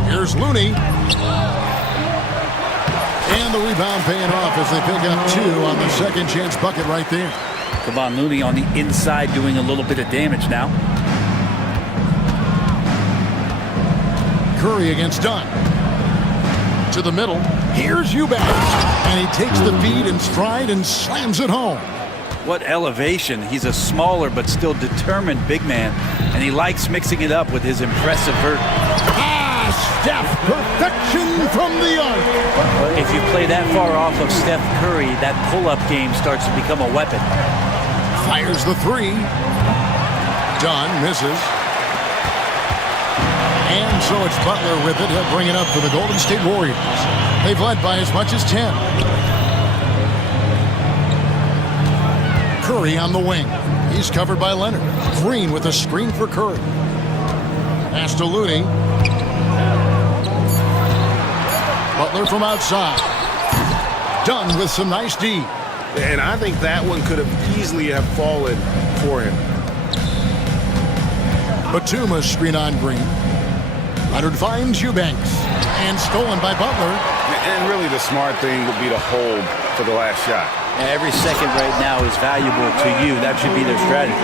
Here's Looney. And the rebound paying off as they pick up 2 on the second chance bucket right there. Kevon Looney on the inside doing a little bit of damage now. Curry against Dunn. To the middle. Here's Eubanks. And he takes the feed in stride and slams it home. What elevation. He's a smaller but still determined big man. And he likes mixing it up with his impressive vert. Steph, perfection from the arc. If you play that far off of Steph Curry, that pull-up game starts to become a weapon. Fires the 3. Dunn misses. And so it's Butler with it. He'll bring it up for the Golden State Warriors. They've led by as much as 10. Curry on the wing. He's covered by Leonard. Green with a screen for Curry. Pass to Looney. Butler from outside. Dunn with some nice D. And I think that one could have easily have fallen for him. Batuma's screen on Green. Leonard finds Eubanks. And stolen by Butler. And really the smart thing would be to hold for the last shot. Every second right now is valuable to you. That should be their strategy.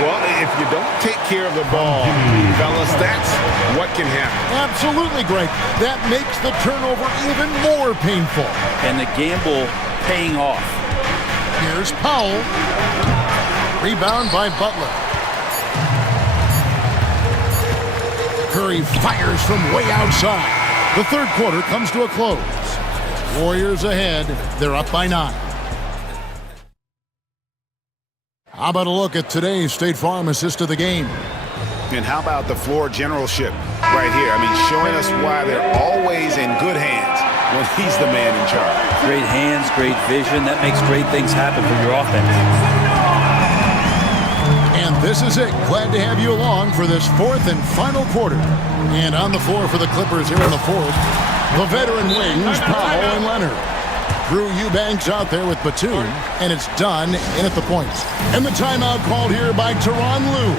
Well, if you don't take care of the ball, fellas, that's what can happen. Absolutely, Greg. That makes the turnover even more painful. And the gamble paying off. Here's Powell. Rebound by Butler. Curry fires from way outside. The third quarter comes to a close. Warriors ahead. They're up by 9. How about a look at today's State Farm assist of the game? And how about the floor generalship right here? I mean, showing us why they're always in good hands when he's the man in charge. Great hands, great vision. That makes great things happen for your offense. And this is it. Glad to have you along for this 4th and final quarter. And on the floor for the Clippers here in the 4th, the veteran wings, Powell and Leonard. Drew Eubanks out there with Batum, and it's Dunn in at the points. And the timeout called here by Tyronn Lue.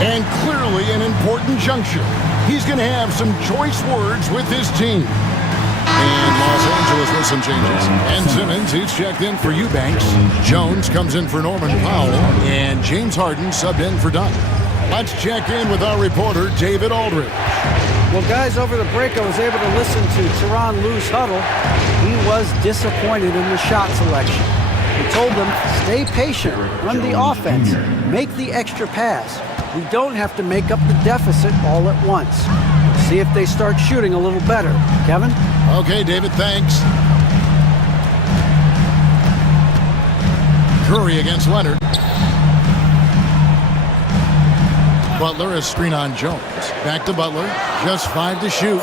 And clearly an important juncture. He's going to have some choice words with his team. And Los Angeles with some changes. And Simmons, he's checked in for Eubanks. Jones comes in for Norman Powell. And James Harden subbed in for Dunn. Let's check in with our reporter, David Aldridge. Well, guys, over the break, I was able to listen to Tyronn Lue's huddle. He was disappointed in the shot selection. He told them, stay patient, run the offense, make the extra pass. We don't have to make up the deficit all at once. See if they start shooting a little better. Kevin? Okay, David, thanks. Curry against Leonard. Butler, a screen on Jones. Back to Butler. Just 5 to shoot.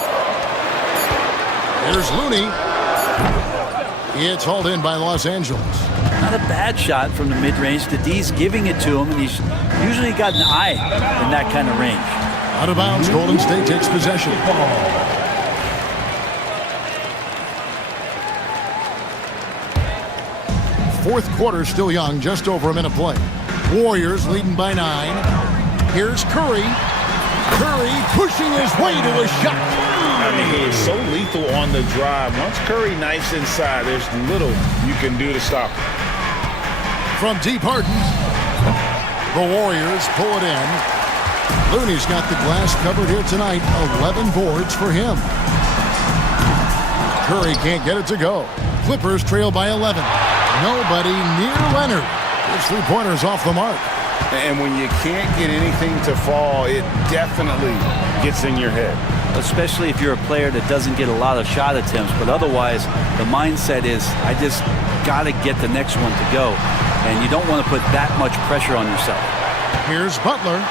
Here's Looney. It's hauled in by Los Angeles. Not a bad shot from the mid-range. The D's giving it to him, and he's usually got an eye in that kind of range. Out of bounds, Golden State takes possession. Fourth quarter still young, just over a minute play. Warriors leading by 9. Here's Curry. Curry pushing his way to a shot. I mean, he is so lethal on the drive. Once Curry knifes inside, there's little you can do to stop him. From deep Harden. The Warriors pull it in. Looney's got the glass covered here tonight. 11 boards for him. Curry can't get it to go. Clippers trail by 11. Nobody near Leonard. His three-pointer's off the mark. And when you can't get anything to fall, it definitely gets in your head. Especially if you're a player that doesn't get a lot of shot attempts, but otherwise the mindset is, I just got to get the next one to go. And you don't want to put that much pressure on yourself. Here's Butler.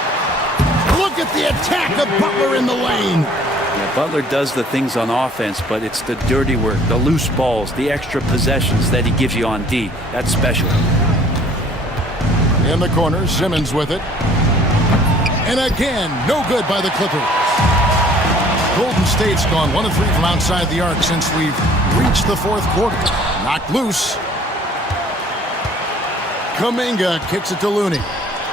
Look at the attack of Butler in the lane. Yeah, Butler does the things on offense, but it's the dirty work, the loose balls, the extra possessions that he gives you on D. That's special. In the corner, Simmons with it. And again, no good by the Clippers. Golden State's gone 1 of 3 from outside the arc since we've reached the fourth quarter. Knocked loose. Kuminga kicks it to Looney.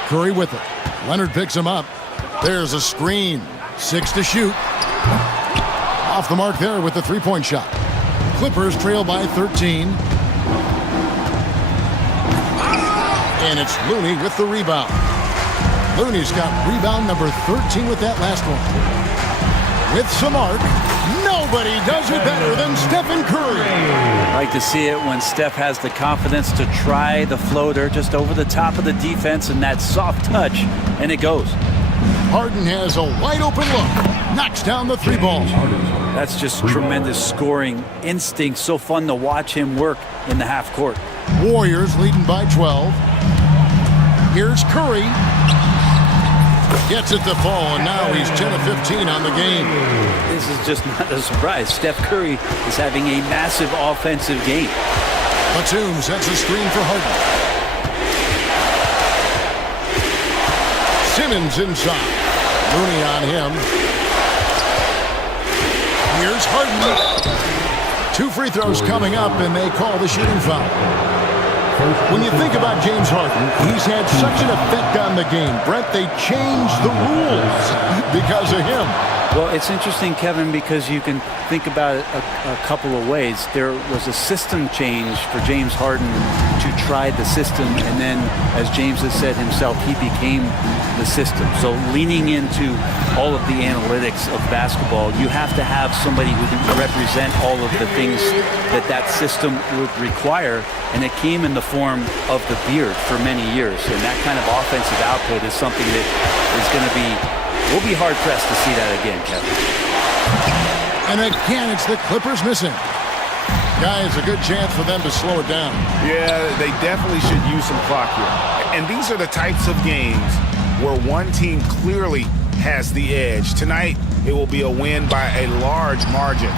Curry with it. Leonard picks him up. There's a screen. 6 to shoot. Off the mark there with the three-point shot. Clippers trail by 13. And it's Looney with the rebound. Looney's got rebound number 13 with that last one. With some arc, nobody does it better than Stephen Curry. I like to see it when Steph has the confidence to try the floater just over the top of the defense and that soft touch, and it goes. Harden has a wide open look. Knocks down the 3 ball. That's just tremendous scoring instinct. So fun to watch him work in the half court. Warriors leading by 12. Here's Curry. Gets it to fall, and now he's 10 of 15 on the game. This is just not a surprise. Steph Curry is having a massive offensive game. Batum sets a screen for Harden. Simmons inside. Looney on him. Here's Harden. 2 free throws coming up, and they call the shooting foul. When you think about James Harden, he's had such an effect on the game. Brent, they changed the rules because of him. Well, it's interesting, Kevin, because you can think about it a couple of ways. There was a system change for James Harden to try the system, and then, as James has said himself, he became the system. So leaning into all of the analytics of basketball, you have to have somebody who can represent all of the things that that system would require, and it came in the form of the beard for many years. And that kind of offensive output is something that is going to be, we'll be hard-pressed to see that again, Kevin. And again, it's the Clippers missing. Guys, a good chance for them to slow it down. Yeah, they definitely should use some clock here. And these are the types of games where one team clearly has the edge. Tonight, it will be a win by a large margin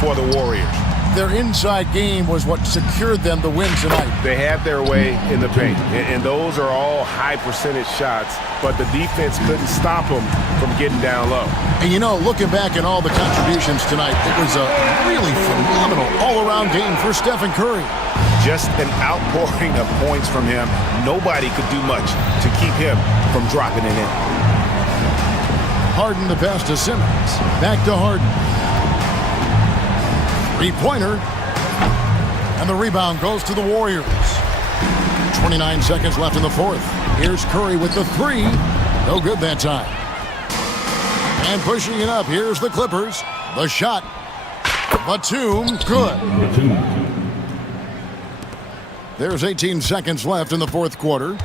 for the Warriors. Their inside game was what secured them the win tonight. They had their way in the paint, and those are all high percentage shots, but the defense couldn't stop them from getting down low. And you know, looking back at all the contributions tonight, it was a really phenomenal all-around game for Stephen Curry. Just an outpouring of points from him. Nobody could do much to keep him from dropping it in. Harden the pass to Simmons. Back to Harden. Three-pointer. And the rebound goes to the Warriors. 29 seconds left in the fourth. Here's Curry with the 3. No good that time. And pushing it up, here's the Clippers. The shot. Batum, good. There's 18 seconds left in the fourth quarter.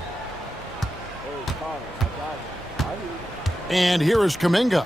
And here is Kuminga.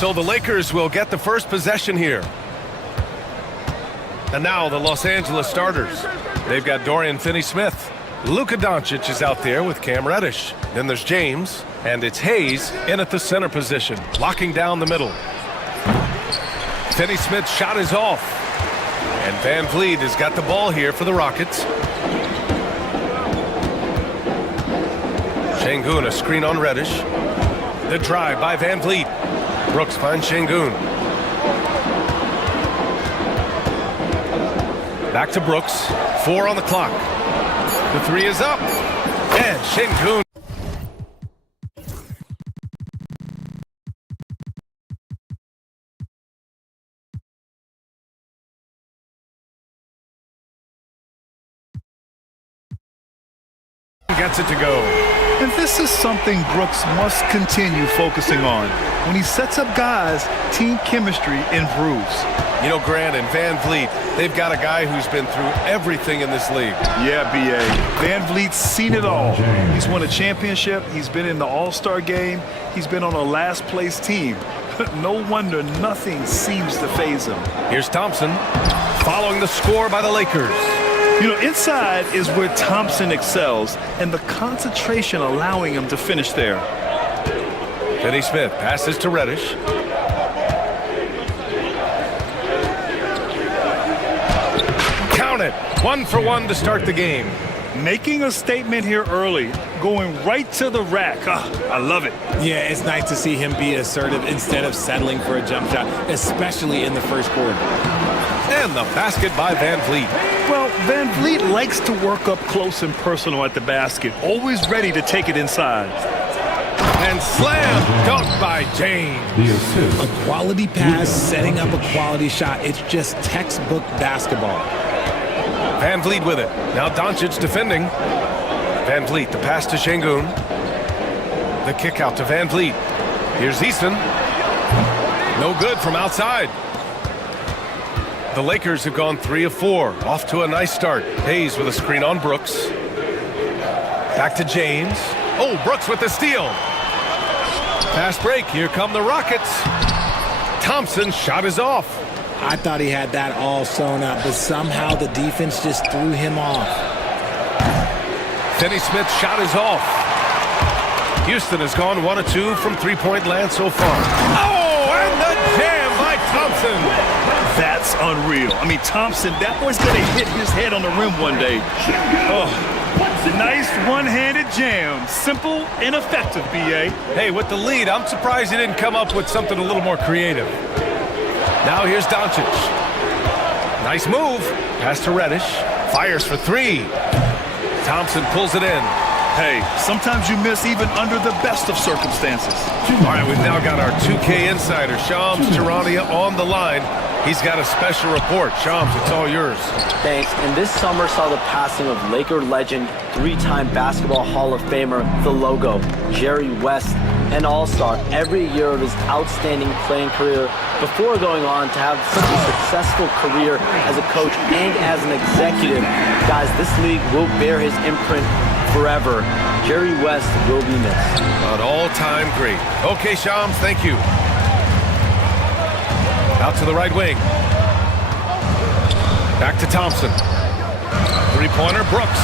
So the Lakers will get the first possession here. And now the Los Angeles starters. They've got Dorian Finney-Smith. Luka Doncic is out there with Cam Reddish. Then there's James, and it's Hayes in at the center position, locking down the middle. Finney-Smith's shot is off. And Van Vliet has got the ball here for the Rockets. Şengün, a screen on Reddish. The drive by Van Vliet. Brooks finds Şengün. Back to Brooks. 4 on the clock. The three is up. And Şengün. Gets it to go. And this is something Brooks must continue focusing on. When he sets up guys, team chemistry improves. You know, Grant and Van Vliet, they've got a guy who's been through everything in this league. Yeah, B.A. Van Vliet's seen it all. He's won a championship. He's been in the All-Star game. He's been on a last-place team. No wonder nothing seems to faze him. Here's Thompson, following the score by the Lakers. You know, inside is where Thompson excels, and the concentration allowing him to finish there. Finney-Smith passes to Reddish. Count it. 1 for 1 to start the game. Making a statement here early, going right to the rack. I love it. Yeah, it's nice to see him be assertive instead of settling for a jump shot, especially in the first quarter. And the basket by Van Vliet. Well, Van Vliet likes to work up close and personal at the basket, always ready to take it inside. And slam dunk by James. A quality pass, setting up a quality shot. It's just textbook basketball. Van Vliet with it. Now Doncic defending. Van Vliet, the pass to Şengün. The kick out to Van Vliet. Here's Easton. No good from outside. The Lakers have gone 3 of 4. Off to a nice start. Hayes with a screen on Brooks. Back to James. Oh, Brooks with the steal. Fast break. Here come the Rockets. Thompson's shot is off. I thought he had that all sewn up, but somehow the defense just threw him off. Finney-Smith's shot is off. Houston has gone 1 of 2 from three-point land so far. Oh, and the jam by Thompson. That's unreal. I mean, Thompson, that boy's going to hit his head on the rim one day. Oh, nice one-handed jam. Simple and effective, B.A. Hey, with the lead, I'm surprised he didn't come up with something a little more creative. Now here's Doncic. Nice move. Pass to Reddish. Fires for 3. Thompson pulls it in. Hey, sometimes you miss even under the best of circumstances. All right, we've now got our 2K insider, Shams Charania, on the line. He's got a special report. Shams, it's all yours. Thanks. And this summer saw the passing of Laker legend, 3-time Basketball Hall of Famer, the logo, Jerry West, an all-star every year of his outstanding playing career before going on to have such a successful career as a coach and as an executive. Guys, this league will bear his imprint forever. Jerry West will be missed. An all-time great. Okay, Shams, thank you. Out to the right wing. Back to Thompson. Three-pointer, Brooks.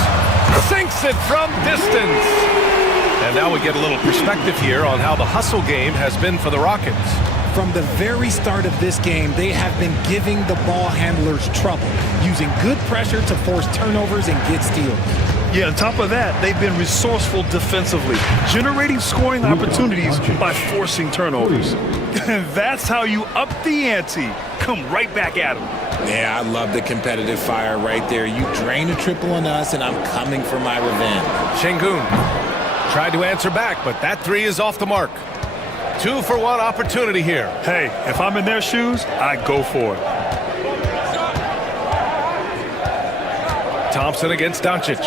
Sinks it from distance. And now we get a little perspective here on how the hustle game has been for the Rockets. From the very start of this game, they have been giving the ball handlers trouble, using good pressure to force turnovers and get steals. Yeah, on top of that, they've been resourceful defensively, generating scoring opportunities by forcing turnovers. That's how you up the ante. Come right back at them. Yeah, I love the competitive fire right there. You drain a triple on us, and I'm coming for my revenge. Şengün tried to answer back, but that 3 is off the mark. 2 for 1 opportunity here. Hey, if I'm in their shoes, I go for it. Thompson against Doncic.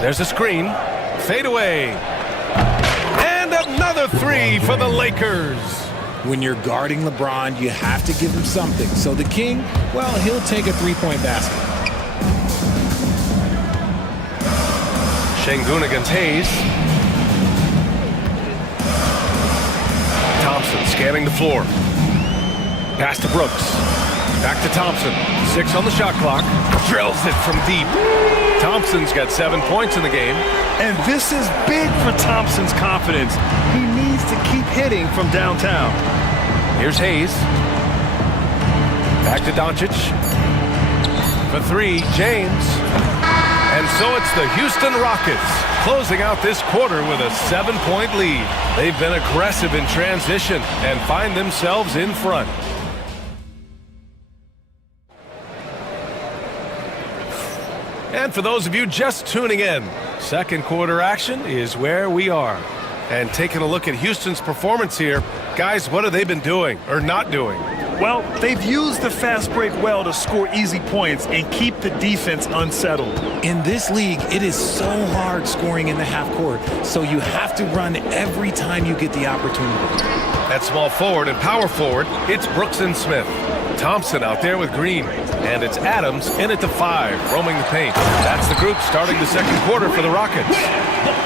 There's a screen. Fade away. And another 3 for the Lakers. When you're guarding LeBron, you have to give him something. So the King, well, he'll take a three-point basket. Şengün against Hayes. Thompson scanning the floor. Pass to Brooks. Back to Thompson. 6 on the shot clock. Drills it from deep. Thompson's got 7 points in the game. And this is big for Thompson's confidence. He needs to keep hitting from downtown. Here's Hayes. Back to Doncic. For 3, James. And so it's the Houston Rockets closing out this quarter with a 7-point lead. They've been aggressive in transition and find themselves in front. And for those of you just tuning in, second quarter action is where we are. And taking a look at Houston's performance here, guys, what have they been doing or not doing? Well, they've used the fast break well to score easy points and keep the defense unsettled. In this league, it is so hard scoring in the half court, so you have to run every time you get the opportunity. At small forward and power forward, it's Brooks and Smith. Thompson out there with Green. And it's Adams in at the 5, roaming the paint. That's the group starting the second quarter for the Rockets.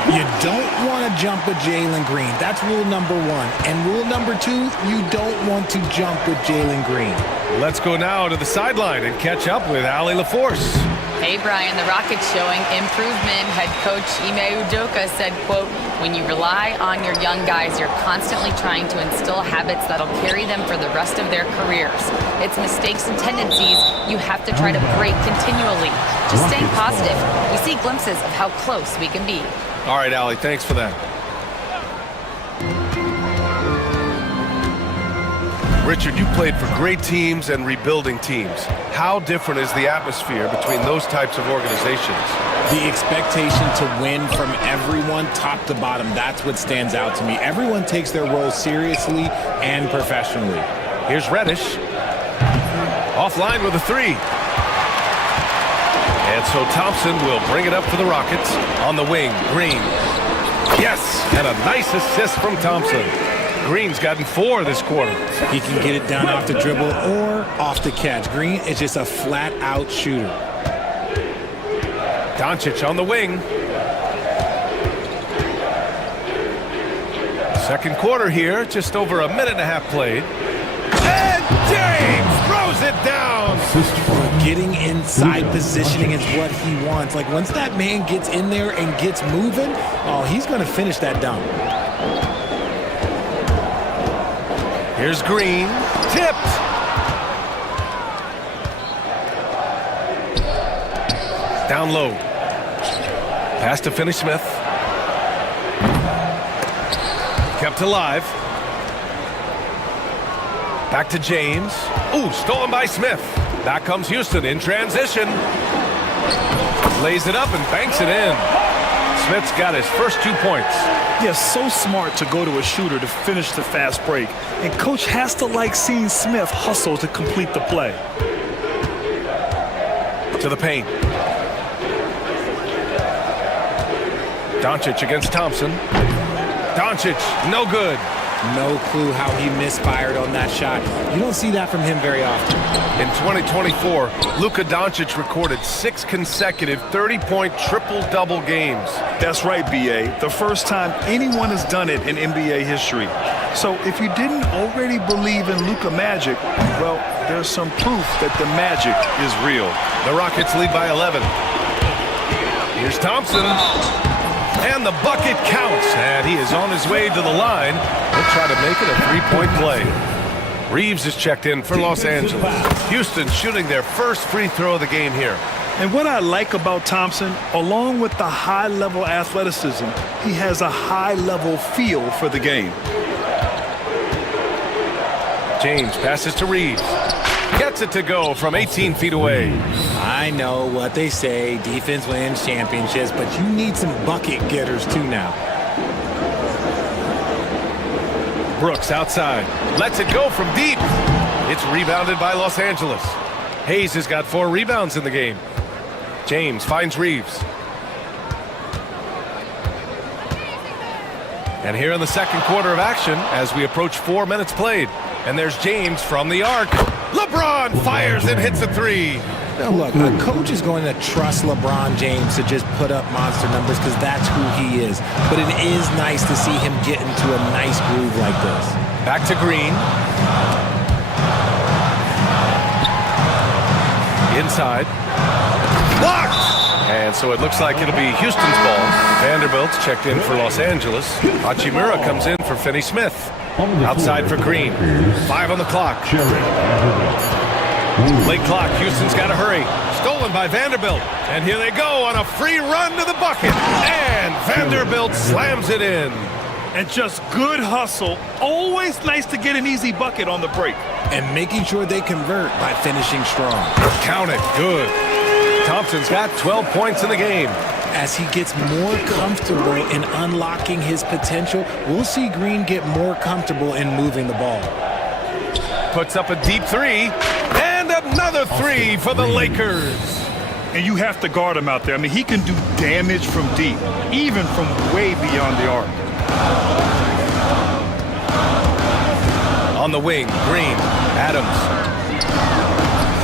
You don't want to jump with Jalen Green. That's rule number 1. And rule number 2, you don't want to jump with Jalen Green. Let's go now to the sideline and catch up with Allie LaForce. Hey, Brian, the Rockets showing improvement. Head coach Ime Udoka said, quote, when you rely on your young guys, you're constantly trying to instill habits that'll carry them for the rest of their careers. It's mistakes and tendencies you have to try to break continually. Just staying positive. We see glimpses of how close we can be. All right, Allie, thanks for that. Richard, you played for great teams and rebuilding teams. How different is the atmosphere between those types of organizations? The expectation to win from everyone, top to bottom, that's what stands out to me. Everyone takes their role seriously and professionally. Here's Reddish. Offline with a 3. And so Thompson will bring it up for the Rockets. On the wing, Green. Yes, and a nice assist from Thompson. Green's gotten 4 this quarter. He can get it down off the dribble or off the catch. Green is just a flat-out shooter. Doncic on the wing. Second quarter here, just over a minute and a half played. And James throws it down. Getting inside positioning is what he wants. Like, once that man gets in there and gets moving, oh, he's going to finish that dunk. Here's Green. Tipped. Down low. Pass to Finney-Smith. Kept alive. Back to James. Ooh, stolen by Smith. Back comes Houston in transition. Lays it up and banks it in. Smith's got his first 2 points. Yeah, so smart to go to a shooter to finish the fast break. And coach has to like seeing Smith hustle to complete the play. To the paint. Doncic against Thompson. Doncic, no good. No clue how he misfired on that shot. You don't see that from him very often. In 2024, Luka Doncic recorded 6 consecutive 30-point triple-double games. That's right, B.A. The first time anyone has done it in NBA history. So if you didn't already believe in Luka magic, well, there's some proof that the magic is real. The Rockets lead by 11. Here's Thompson. And the bucket counts. And he is on his way to the line. He'll try to make it a 3-point play. Reeves is checked in for Los Angeles. Houston shooting their first free throw of the game here. And what I like about Thompson, along with the high-level athleticism, he has a high-level feel for the game. James passes to Reeves. Gets it to go from 18 feet away. I know what they say, defense wins championships, but you need some bucket getters too now. Brooks outside. Lets it go from deep. It's rebounded by Los Angeles. Hayes has got 4 rebounds in the game. James finds Reeves. And here in the second quarter of action, as we approach 4 minutes played. And there's James from the arc. LeBron fires and hits a 3. Now look, a coach is going to trust LeBron James to just put up monster numbers because that's who he is. But it is nice to see him get into a nice groove like this. Back to Green. Inside. Blocked! And so it looks like it'll be Houston's ball. Vanderbilt's checked in for Los Angeles. Hachimura comes in for Finney Smith. Outside for Green. 5 on the clock. Late clock. Houston's got to hurry. Stolen by Vanderbilt. And here they go on a free run to the bucket. And Vanderbilt slams it in. And just good hustle. Always nice to get an easy bucket on the break. And making sure they convert by finishing strong. Count it. Good. Thompson's got 12 points in the game. As he gets more comfortable in unlocking his potential, we'll see Green get more comfortable in moving the ball. Puts up a deep three. And another three for the Lakers. And you have to guard him out there. I mean, he can do damage from deep, even from way beyond the arc. On the wing, Green, Adams.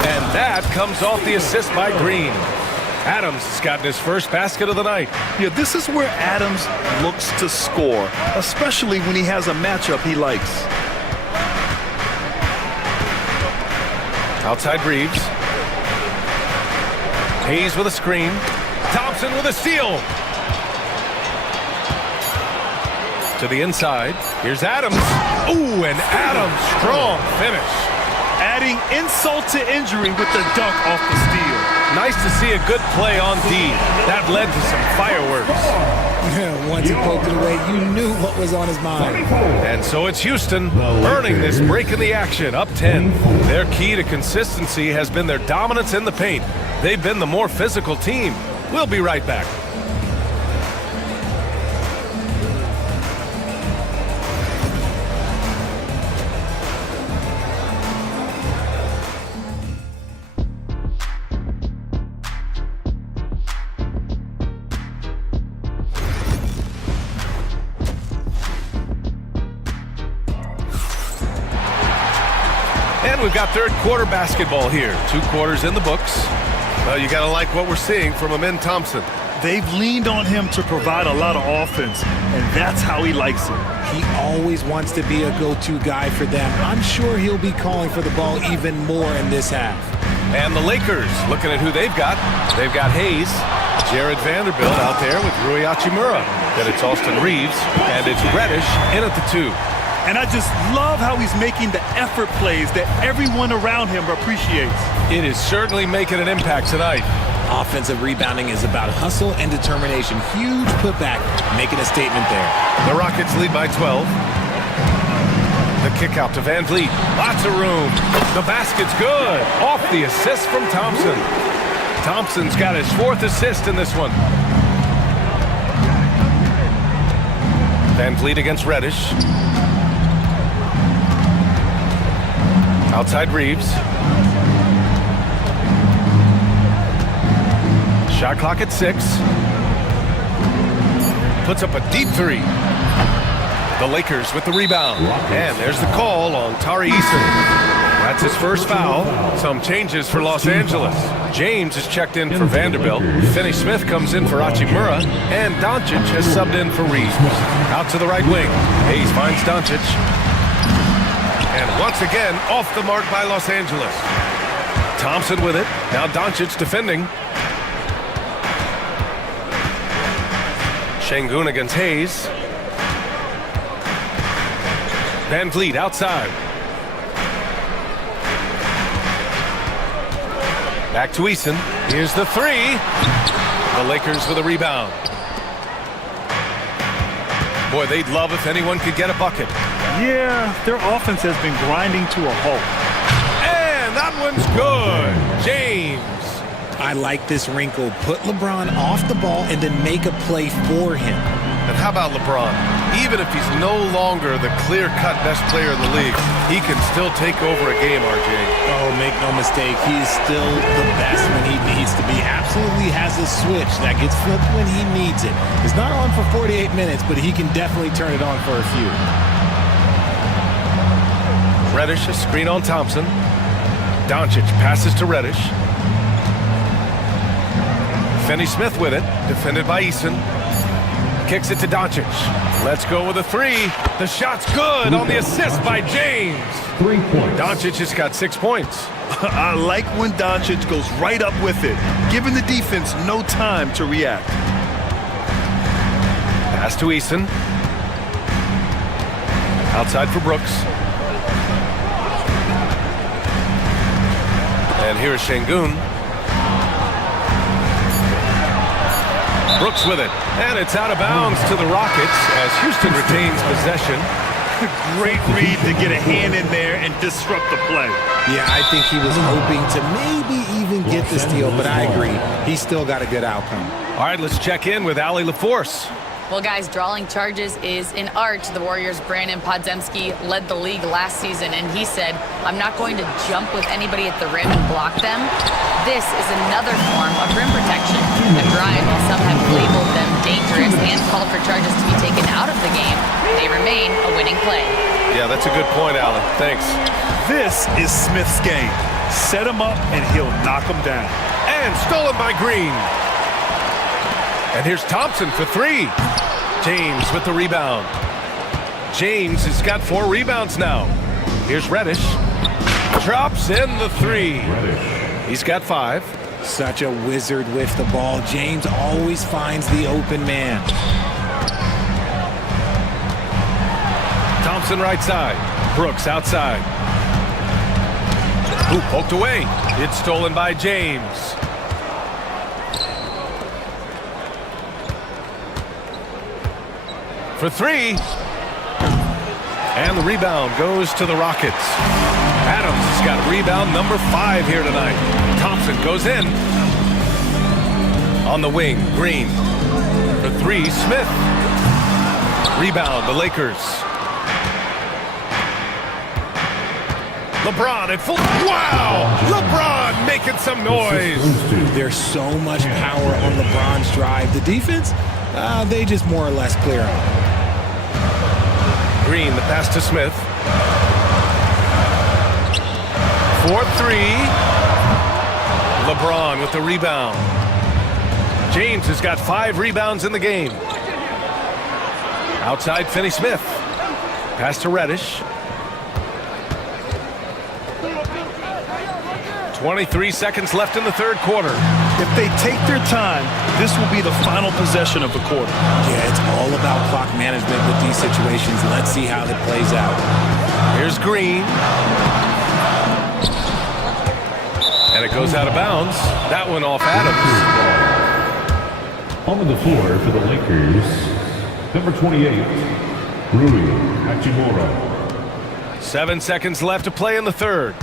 And that comes off the assist by Green. Adams has gotten his first basket of the night. Yeah, this is where Adams looks to score, especially when he has a matchup he likes. Outside Reeves. Hayes with a screen. Thompson with a steal. To the inside. Here's Adams. Ooh, and Adams, strong finish. Adding insult to injury with the dunk off the steal. Nice to see a good play on D. That led to some fireworks. Once he poked it away, you knew what was on his mind. And so it's Houston earning this break in the action, up 10. Their key to consistency has been their dominance in the paint. They've been the more physical team. We'll be right back. And we've got third quarter basketball here. 2 quarters in the books. Well, you got to like what we're seeing from Amin Thompson. They've leaned on him to provide a lot of offense, and that's how he likes it. He always wants to be a go-to guy for them. I'm sure he'll be calling for the ball even more in this half. And the Lakers, looking at who they've got. They've got Hayes, Jared Vanderbilt out there with Rui Hachimura. Then it's Austin Reeves, and it's Reddish in at the 2. And I just love how he's making the effort plays that everyone around him appreciates. It is certainly making an impact tonight. Offensive rebounding is about hustle and determination. Huge putback, making a statement there. The Rockets lead by 12. The kick out to Van Vliet. Lots of room. The basket's good. Off the assist from Thompson. Thompson's got his 4th assist in this one. Van Vliet against Reddish. Outside Reeves. Shot clock at 6. Puts up a deep 3. The Lakers with the rebound. And there's the call on Tari Eason. That's his first foul. Some changes for Los Angeles. James is checked in for Vanderbilt. Finney Smith comes in for Hachimura. And Doncic has subbed in for Reeves. Out to the right wing. Hayes finds Doncic. And once again, off the mark by Los Angeles. Thompson with it. Now Doncic defending. Şengün against Hayes. Van Vliet outside. Back to Eason. Here's the 3. The Lakers with a rebound. Boy, they'd love if anyone could get a bucket. Yeah, their offense has been grinding to a halt. And that one's good. James. I like this wrinkle. Put LeBron off the ball and then make a play for him. And how about LeBron? Even if he's no longer the clear-cut best player in the league, he can still take over a game, RJ. Oh, make no mistake. He is still the best when he needs to be. Absolutely has a switch that gets flipped when he needs it. It's not on for 48 minutes, but he can definitely turn it on for a few. Reddish, a screen on Thompson. Doncic passes to Reddish. Finney Smith with it, defended by Eason. kicks it to Doncic. Let's go with a three. The shot's good on the assist by James. 3 points. Doncic has got 6 points. I like when Doncic goes right up with it, giving the defense no time to react. Pass to Eason. Outside for Brooks. And here's Şengün. Brooks with it. And it's out of bounds to the Rockets as Houston retains possession. Great read to get a hand in there and disrupt the play. Yeah, I think he was hoping to maybe even get the steal, but I agree. He still got a good outcome. All right, let's check in with Ali LaForce. Well, guys, drawing charges is an art. The Warriors' Brandon Podziemski led the league last season, and he said, I'm not going to jump with anybody at the rim and block them. This is another form of rim protection. And Brian, while some have labeled them dangerous and called for charges to be taken out of the game, they remain a winning play. Yeah, that's a good point, Ali. Thanks. This is Smith's game. Set him up, and he'll knock him down. And stolen by Green. And here's Thompson for three. James with the rebound. James has got 4 rebounds now. Here's Reddish. Drops in the three. He's got 5. Such a wizard with the ball. James always finds the open man. Thompson right side. Brooks outside. Ooh, poked away. It's stolen by James. For 3. And the rebound goes to the Rockets. Adams has got rebound number 5 here tonight. Thompson goes in. On the wing, Green. For 3, Smith. Rebound, the Lakers. LeBron at full. Wow! LeBron making some noise. There's so much power on LeBron's drive. The defense, they just more or less clear out. Green, the pass to Smith. 4-3. LeBron with the rebound. James has got 5 rebounds in the game. Outside, Finney-Smith. Pass to Reddish. 23 seconds left in the third quarter. If they take their time, this will be the final possession of the quarter. Yeah, it's all about clock management with these situations. Let's see how that plays out. Here's Green. And it goes out of bounds. That one off Adams. On the floor for the Lakers, number 28, Rui Hachimura. 7 seconds left to play in the third.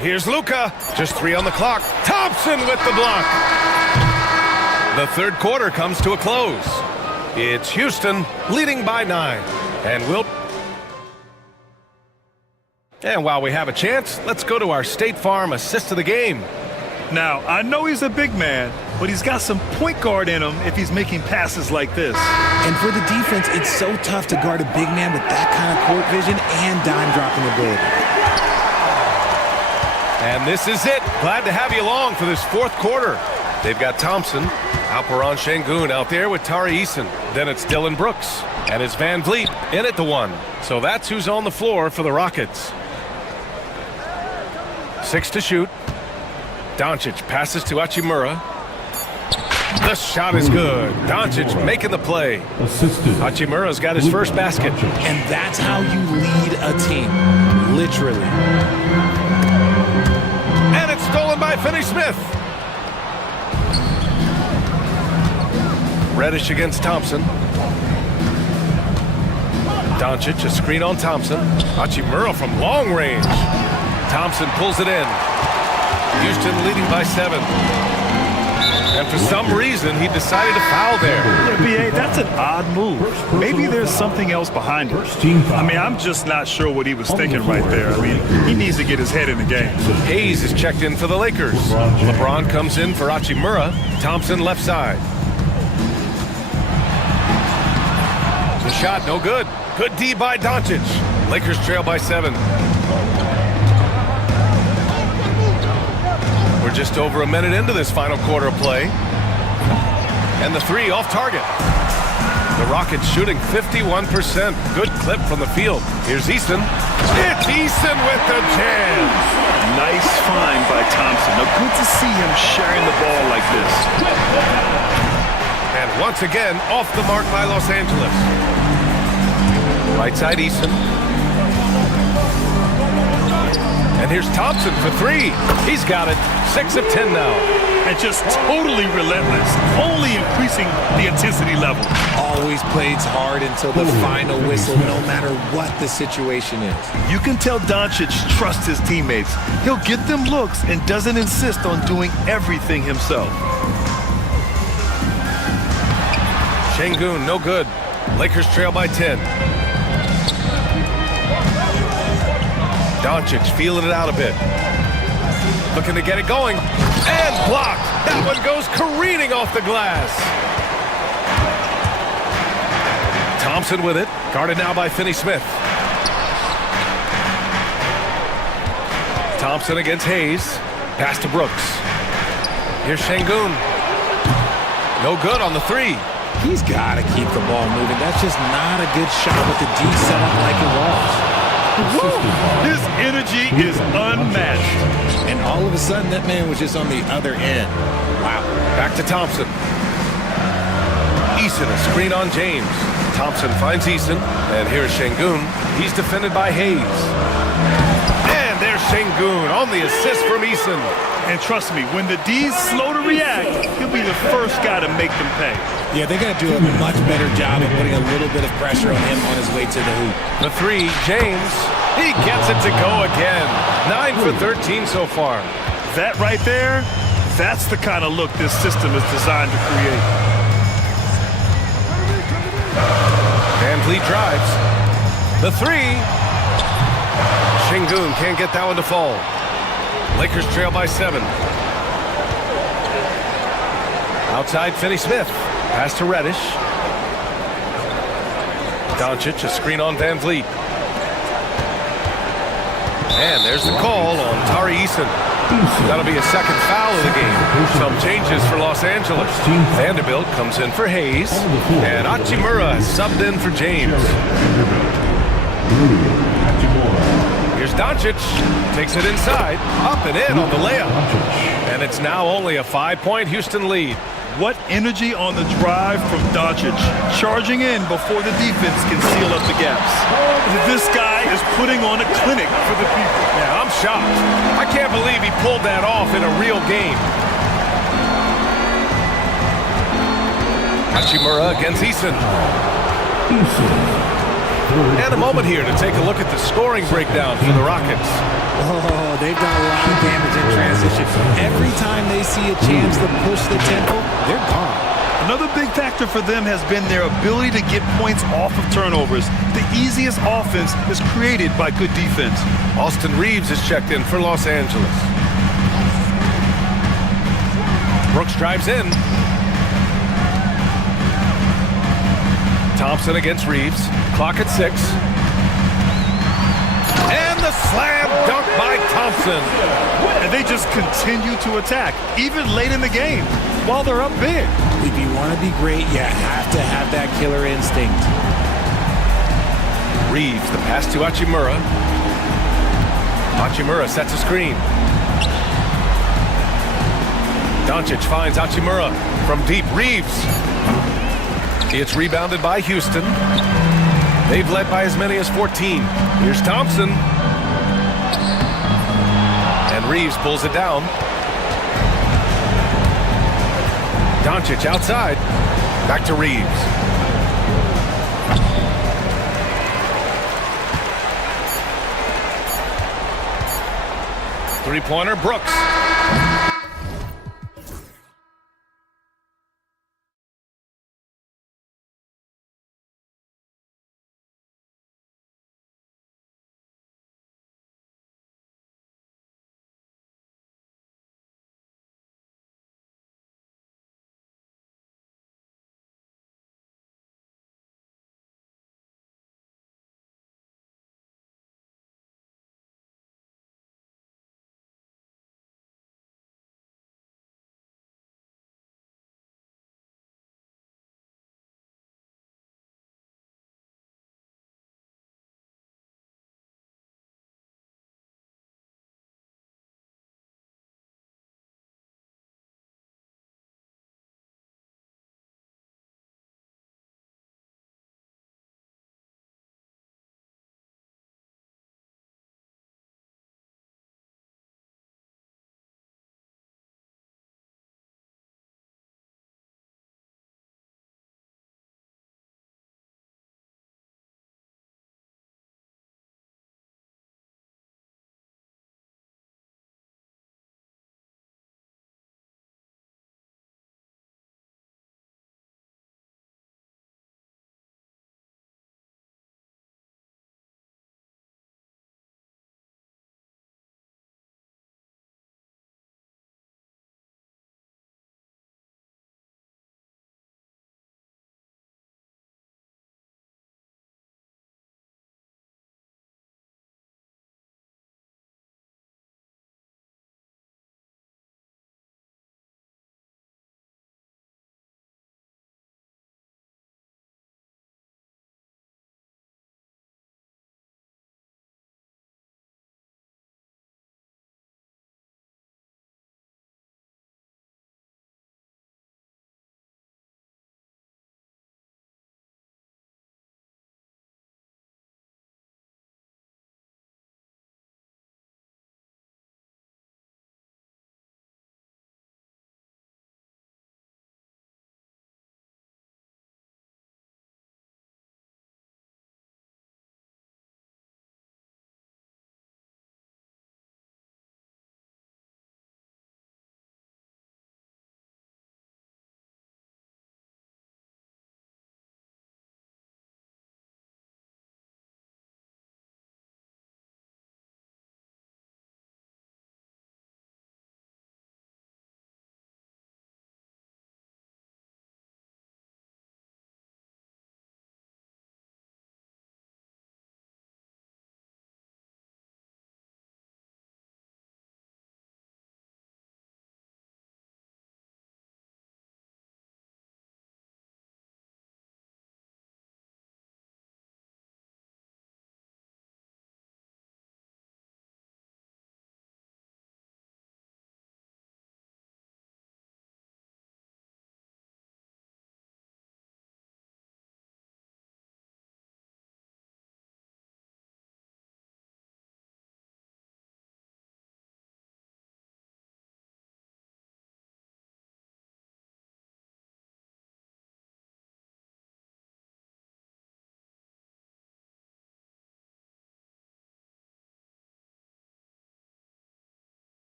Here's Luka. Just 3 on the clock. Thompson with the block. The third quarter comes to a close. It's Houston leading by 9. And while we have a chance, let's go to our State Farm assist of the game. Now, I know he's a big man, but he's got some point guard in him if he's making passes like this. And for the defense, it's so tough to guard a big man with that kind of court vision and dime-dropping ability. And this is it. Glad to have you along for this fourth quarter. They've got Thompson, Alperon Şengün out there with Tari Eason. Then it's Dylan Brooks. And it's Van Vliet in at the 1. So that's who's on the floor for the Rockets. 6 to shoot. Doncic passes to Hachimura. The shot is good. Doncic making the play. Hachimura's got his first basket. And that's how you lead a team. Literally. And it's stolen by Finney-Smith. Reddish against Thompson. Doncic, a screen on Thompson. Hachimura from long range. Thompson pulls it in. Houston leading by 7. And for some reason, he decided to foul there. Yeah, B.A., that's an odd move. Maybe there's something else behind it. I mean, I'm just not sure what he was thinking right there. I mean, he needs to get his head in the game. Hayes is checked in for the Lakers. LeBron comes in for Hachimura. Thompson left side. The shot, no good. Good D by Doncic. Lakers trail by 7. We're just over a minute into this final quarter of play. And the three off target. The Rockets shooting 51%. Good clip from the field. Here's Easton. It's Easton with the jam. Nice find by Thompson. Now, good to see him sharing the ball like this. And once again, off the mark by Los Angeles. Right side, Easton. And here's Thompson for three. He's got it. 6 of 10 now. And just totally relentless, only increasing the intensity level. Always plays hard until the final whistle, no matter what the situation is. You can tell Doncic trusts his teammates. He'll get them looks and doesn't insist on doing everything himself. Şengün, no good. Lakers trail by 10. Doncic feeling it out a bit. Looking to get it going. And blocked. That one goes careening off the glass. Thompson with it. Guarded now by Finney-Smith. Thompson against Hayes. Pass to Brooks. Here's Şengün. No good on the three. He's got to keep the ball moving. That's just not a good shot with the D set up like it was. His energy is unmatched. And all of a sudden, that man was just on the other end. Wow. Back to Thompson. Easton, a screen on James. Thompson finds Easton. And here's Şengün. He's defended by Hayes. And there's Şengün on the assist from Easton. And trust me, when the D's slow to react, he'll be the first guy to make them pay. Yeah, they're going to do a much better job of putting a little bit of pressure on him on his way to the hoop. The three, James. He gets it to go again. 9 for 13 so far. That right there, that's the kind of look this system is designed to create. Van Vliet drives. The three. Şengün can't get that one to fall. Lakers trail by 7. Outside, Finney-Smith. Pass to Reddish. Doncic, a screen on Van Vliet. And there's the call on Tari Easton. That'll be a second foul of the game. Some changes for Los Angeles. Vanderbilt comes in for Hayes. And Hachimura subbed in for James. Here's Doncic. Takes it inside. Up and in on the layup. And it's now only a 5-point Houston lead. What energy on the drive from Doncic, charging in before the defense can seal up the gaps. This guy is putting on a clinic for the people. Yeah, I'm shocked. I can't believe he pulled that off in a real game. Hachimura against Easton. And a moment here to take a look at the scoring breakdown for the Rockets. Oh, they've done a lot of damage in transition. Every time they see a chance to push the tempo, they're gone. Another big factor for them has been their ability to get points off of turnovers. The easiest offense is created by good defense. Austin Reeves is checked in for Los Angeles. Brooks drives in. Thompson against Reeves. Clock at 6. And the slam dunk by Thompson. And they just continue to attack, even late in the game, while they're up big. If you want to be great, you have to have that killer instinct. Reeves, the pass to Hachimura. Hachimura sets a screen. Doncic finds Hachimura from deep. Reeves. It's rebounded by Houston. They've led by as many as 14. Here's Thompson. And Reeves pulls it down. Doncic outside. Back to Reeves. Three-pointer, Brooks.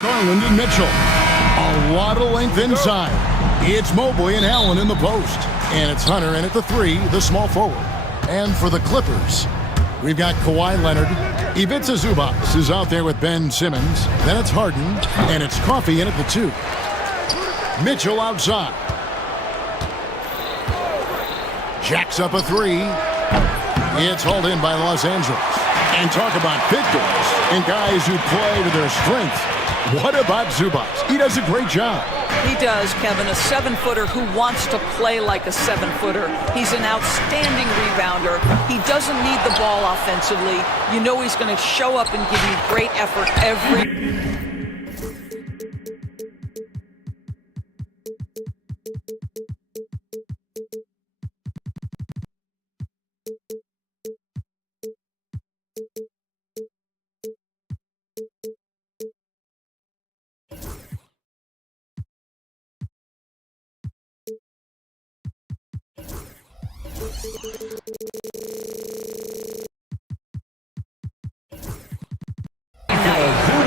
Garland and Mitchell. A lot of length inside. It's Mobley and Allen in the post. And it's Hunter in at the 3, the small forward. And for the Clippers, we've got Kawhi Leonard. Ivica Zubac is out there with Ben Simmons. Then it's Harden. And it's Coffey in at the 2. Mitchell outside. Jacks up a 3. It's hauled in by Los Angeles. And talk about big guys and guys who play to their strength. What about Zubac? He does a great job. He does, Kevin, a 7-footer who wants to play like a 7-footer. He's an outstanding rebounder. He doesn't need the ball offensively. You know he's going to show up and give you great effort every...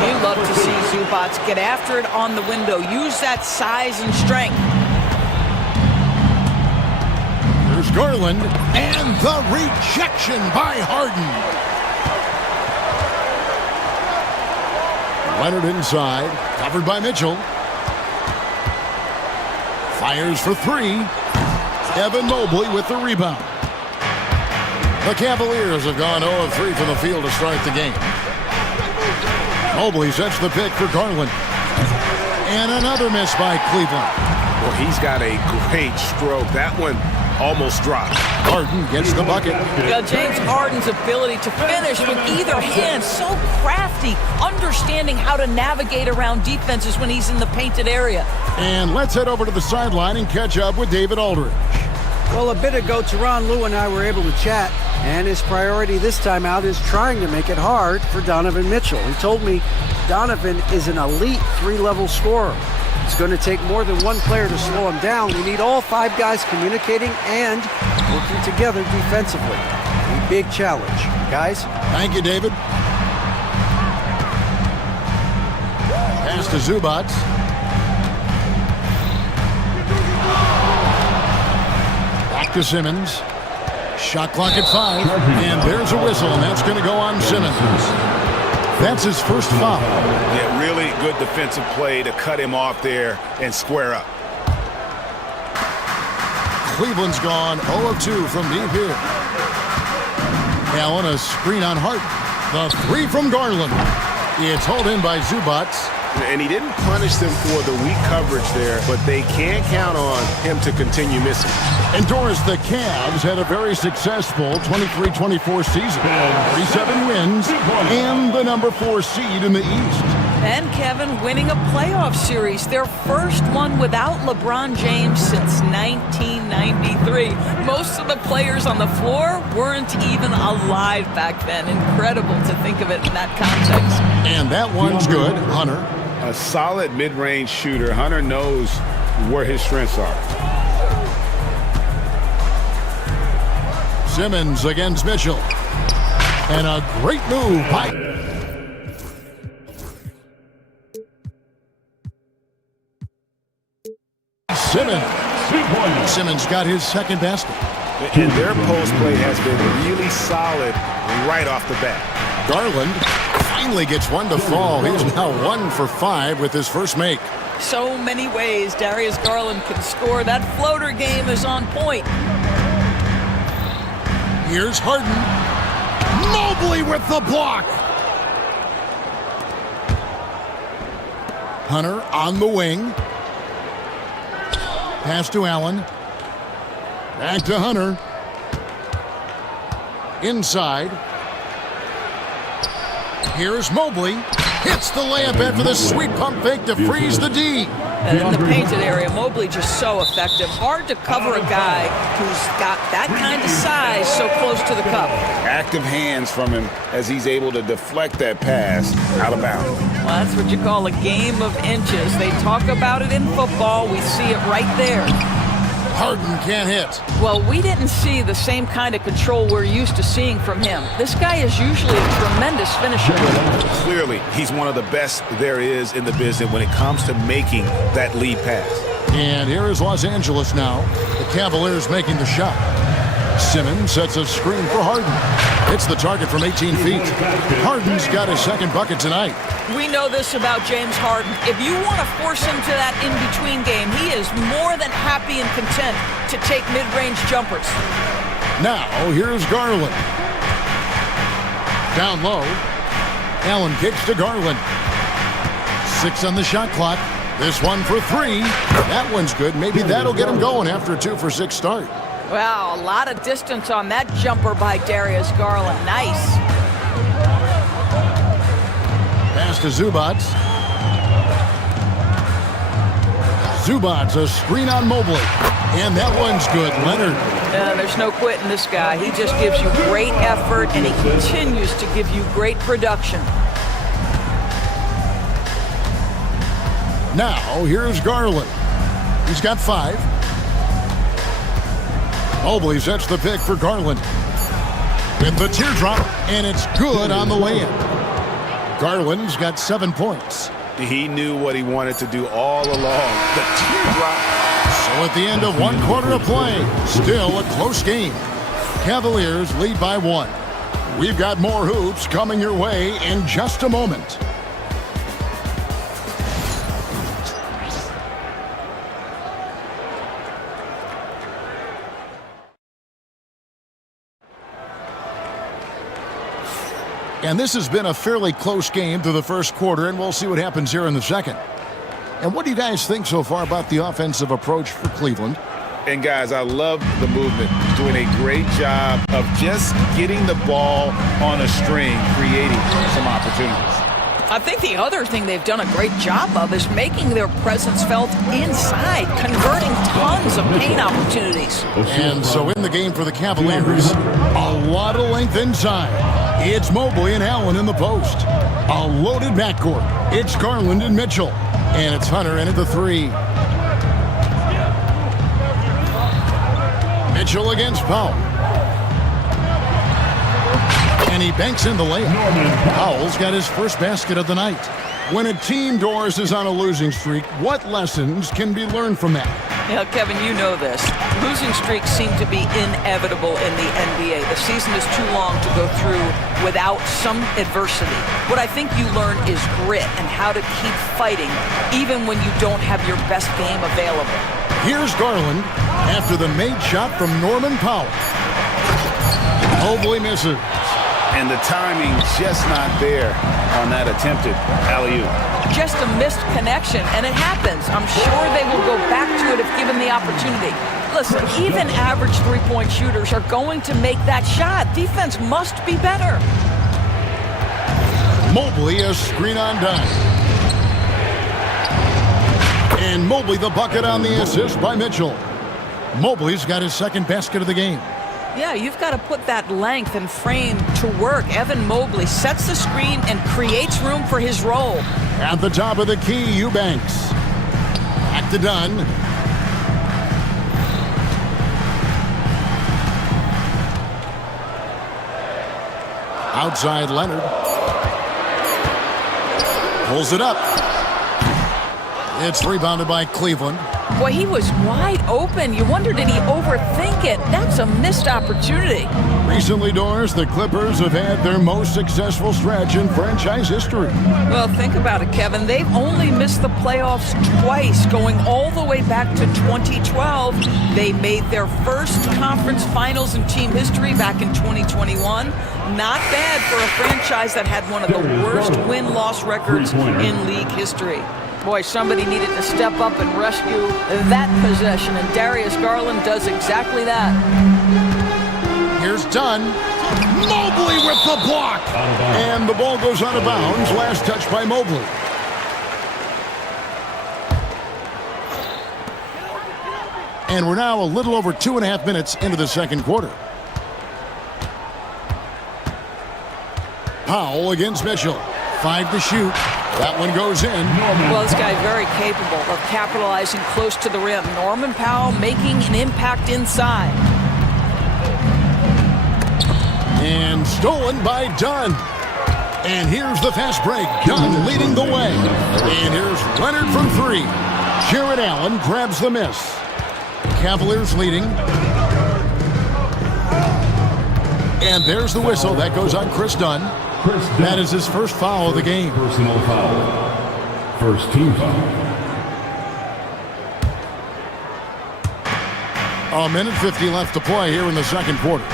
You love to see Zubac get after it on the window. Use that size and strength. There's Garland, and the rejection by Harden. Leonard inside, covered by Mitchell. Fires for 3. Evan Mobley with the rebound. The Cavaliers have gone 0 of 3 from the field to start the game. Mobley sets the pick for Garland. And another miss by Cleveland. Well, he's got a great stroke. That one almost dropped. Harden gets the bucket. James Harden's ability to finish with either hand, so crafty, understanding how to navigate around defenses when he's in the painted area. And let's head over to the sideline and catch up with David Aldridge. Well, a bit ago, Tyronn Lue and I were able to chat, and his priority this time out is trying to make it hard for Donovan Mitchell. He told me Donovan is an elite 3-level scorer. It's going to take more than one player to slow him down. We need all 5 guys communicating and working together defensively. A big challenge. Guys? Thank you, David. Pass to Zubac. Back to Simmons. Shot clock at 5. And there's a whistle, and that's going to go on Simmons. That's his first foul. Yeah, really good defensive play to cut him off there and square up. Cleveland's gone 0 of 2 from deep here. Allen, a screen on Harden. The 3 from Garland. It's hauled in by Zubac. And he didn't punish them for the weak coverage there, but they can't count on him to continue missing. And Doris, the Cavs had a very successful 23-24 season. 37 wins and the number 4 seed in the East. And Kevin winning a playoff series, their first one without LeBron James since 1993. Most of the players on the floor weren't even alive back then. Incredible to think of it in that context. And that one's good, Hunter. A solid mid-range shooter. Hunter knows where his strengths are. Simmons against Mitchell. And a great move by Simmons. Simmons got his second basket. And their post play has been really solid right off the bat. Garland finally gets one to fall. He's now 1 for 5 with his first make. So many ways Darius Garland can score. That floater game is on point. Here's Harden. Mobley with the block. Hunter on the wing. Pass to Allen. Back to Hunter. Inside. Here's Mobley. Hits the layup after the sweet pump fake to freeze the D. And in the painted area, Mobley just so effective. Hard to cover a guy who's got that kind of size so close to the cup. Active hands from him as he's able to deflect that pass out of bounds. Well, that's what you call a game of inches. They talk about it in football. We see it right there. Harden can't hit. Well, we didn't see the same kind of control we're used to seeing from him. This guy is usually a tremendous finisher. Clearly, he's one of the best there is in the business when it comes to making that lead pass. And here is Los Angeles now. The Cavaliers making the shot. Simmons sets a screen for Harden. Hits the target from 18 feet. Harden's got his second bucket tonight. We know this about James Harden. If you want to force him to that in-between game, he is more than happy and content to take mid-range jumpers. Now, here's Garland. Down low. Allen kicks to Garland. 6 on the shot clock. This one for 3. That one's good. Maybe that'll get him going after a 2-for-6 start. Wow, a lot of distance on that jumper by Darius Garland. Nice. Pass to Zubac. Zubac, a screen on Mobley. And that one's good. Leonard. There's no quitting this guy. He just gives you great effort, and he continues to give you great production. Now, here's Garland. He's got 5. Mobley sets the pick for Garland. With the teardrop, and it's good on the way-in. Garland's got 7 points. He knew what he wanted to do all along. The teardrop. So at the end of 1 quarter of play, still a close game. Cavaliers lead by 1. We've got more hoops coming your way in just a moment. And this has been a fairly close game through the first quarter, and we'll see what happens here in the second. And what do you guys think so far about the offensive approach for Cleveland? And guys, I love the movement. Doing a great job of just getting the ball on a string, creating some opportunities. I think the other thing they've done a great job of is making their presence felt inside, converting tons of paint opportunities. And so in the game for the Cavaliers, a lot of length inside. It's Mobley and Allen in the post. A loaded backcourt. It's Garland and Mitchell. And it's Hunter in at the 3. Mitchell against Powell. And he banks in the layup. Powell's got his first basket of the night. When a team, Doris, is on a losing streak, what lessons can be learned from that? Yeah, Kevin, you know this. Losing streaks seem to be inevitable in the NBA. The season is too long to go through without some adversity. What I think you learn is grit and how to keep fighting even when you don't have your best game available. Here's Garland after the made shot from Norman Powell. Mobley misses. And the timing just not there on that attempted alley-oop. Just a missed connection, and it happens. I'm sure they will go back to it if given the opportunity. Listen, even average three-point shooters are going to make that shot. Defense must be better. Mobley, a screen on dime. And Mobley the bucket on the assist by Mitchell. Mobley's got his second basket of the game. Yeah, you've got to put that length and frame to work. Evan Mobley sets the screen and creates room for his role. At the top of the key, Eubanks. Back to Dunn. Outside Leonard. Pulls it up. It's rebounded by Cleveland. Boy, he was wide open. You wonder, did he overthink it? That's a missed opportunity. Recently, Doris, the Clippers have had their most successful stretch in franchise history. Well, think about it, Kevin. They've only missed the playoffs twice, going all the way back to 2012. They made their first conference finals in team history back in 2021. Not bad for a franchise that had one of the worst win-loss records in league history. Boy, somebody needed to step up and rescue that possession, and Darius Garland does exactly that. Here's Dunn. Mobley with the block. And the ball goes out of bounds. Last touch by Mobley. And we're now a little over 2.5 minutes into the second quarter. Powell against Mitchell. 5 to shoot. That one goes in. Well, this guy's very capable of capitalizing close to the rim. Norman Powell making an impact inside. And stolen by Dunn. And here's the fast break. Dunn leading the way. And here's Leonard from three. Jared Allen grabs the miss. Cavaliers leading. And there's the whistle. That goes on Chris Dunn. That is his first foul of the game. Personal foul. First team foul. A minute 50 left to play here in the second quarter.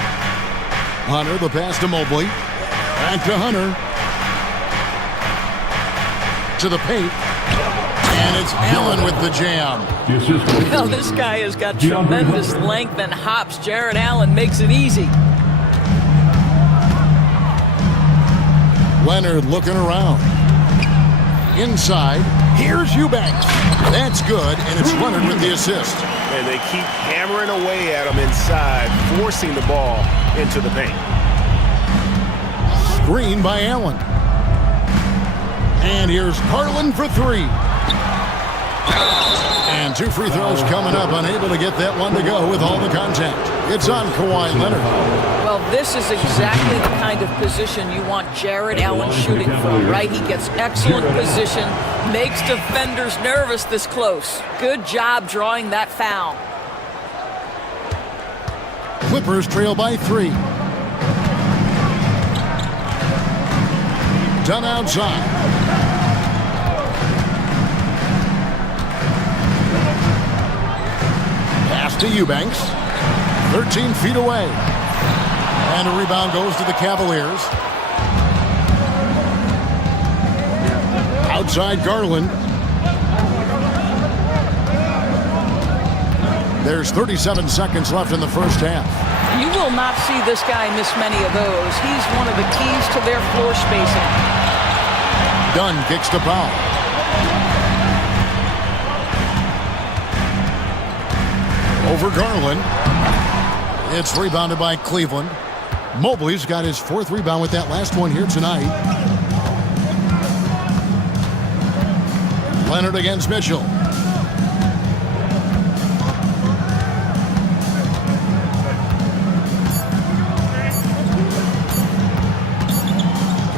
Hunter, the pass to Mobley. Back to Hunter. To the paint. And it's Allen with the jam. Well, this guy has got tremendous length and hops. Jared Allen makes it easy. Leonard looking around. Inside. Here's Eubanks. That's good, and it's Leonard with the assist. And they keep hammering away at him inside, forcing the ball into the paint. Screen by Allen. And here's Carlin for three. And two free throws coming up, unable to get that one to go with all the contact. It's on Kawhi Leonard. Well, this is exactly the kind of position you want Jared Allen shooting from, right? He gets excellent position, makes defenders nervous this close. Good job drawing that foul. Clippers trail by three. Done outside. Pass to Eubanks. 13 feet away. And a rebound goes to the Cavaliers. Outside Garland. There's 37 seconds left in the first half. You will not see this guy miss many of those. He's one of the keys to their floor spacing. Dunn kicks to Powell. Over Garland. It's rebounded by Cleveland. Mobley's got his fourth rebound with that last one here tonight. Leonard against Mitchell.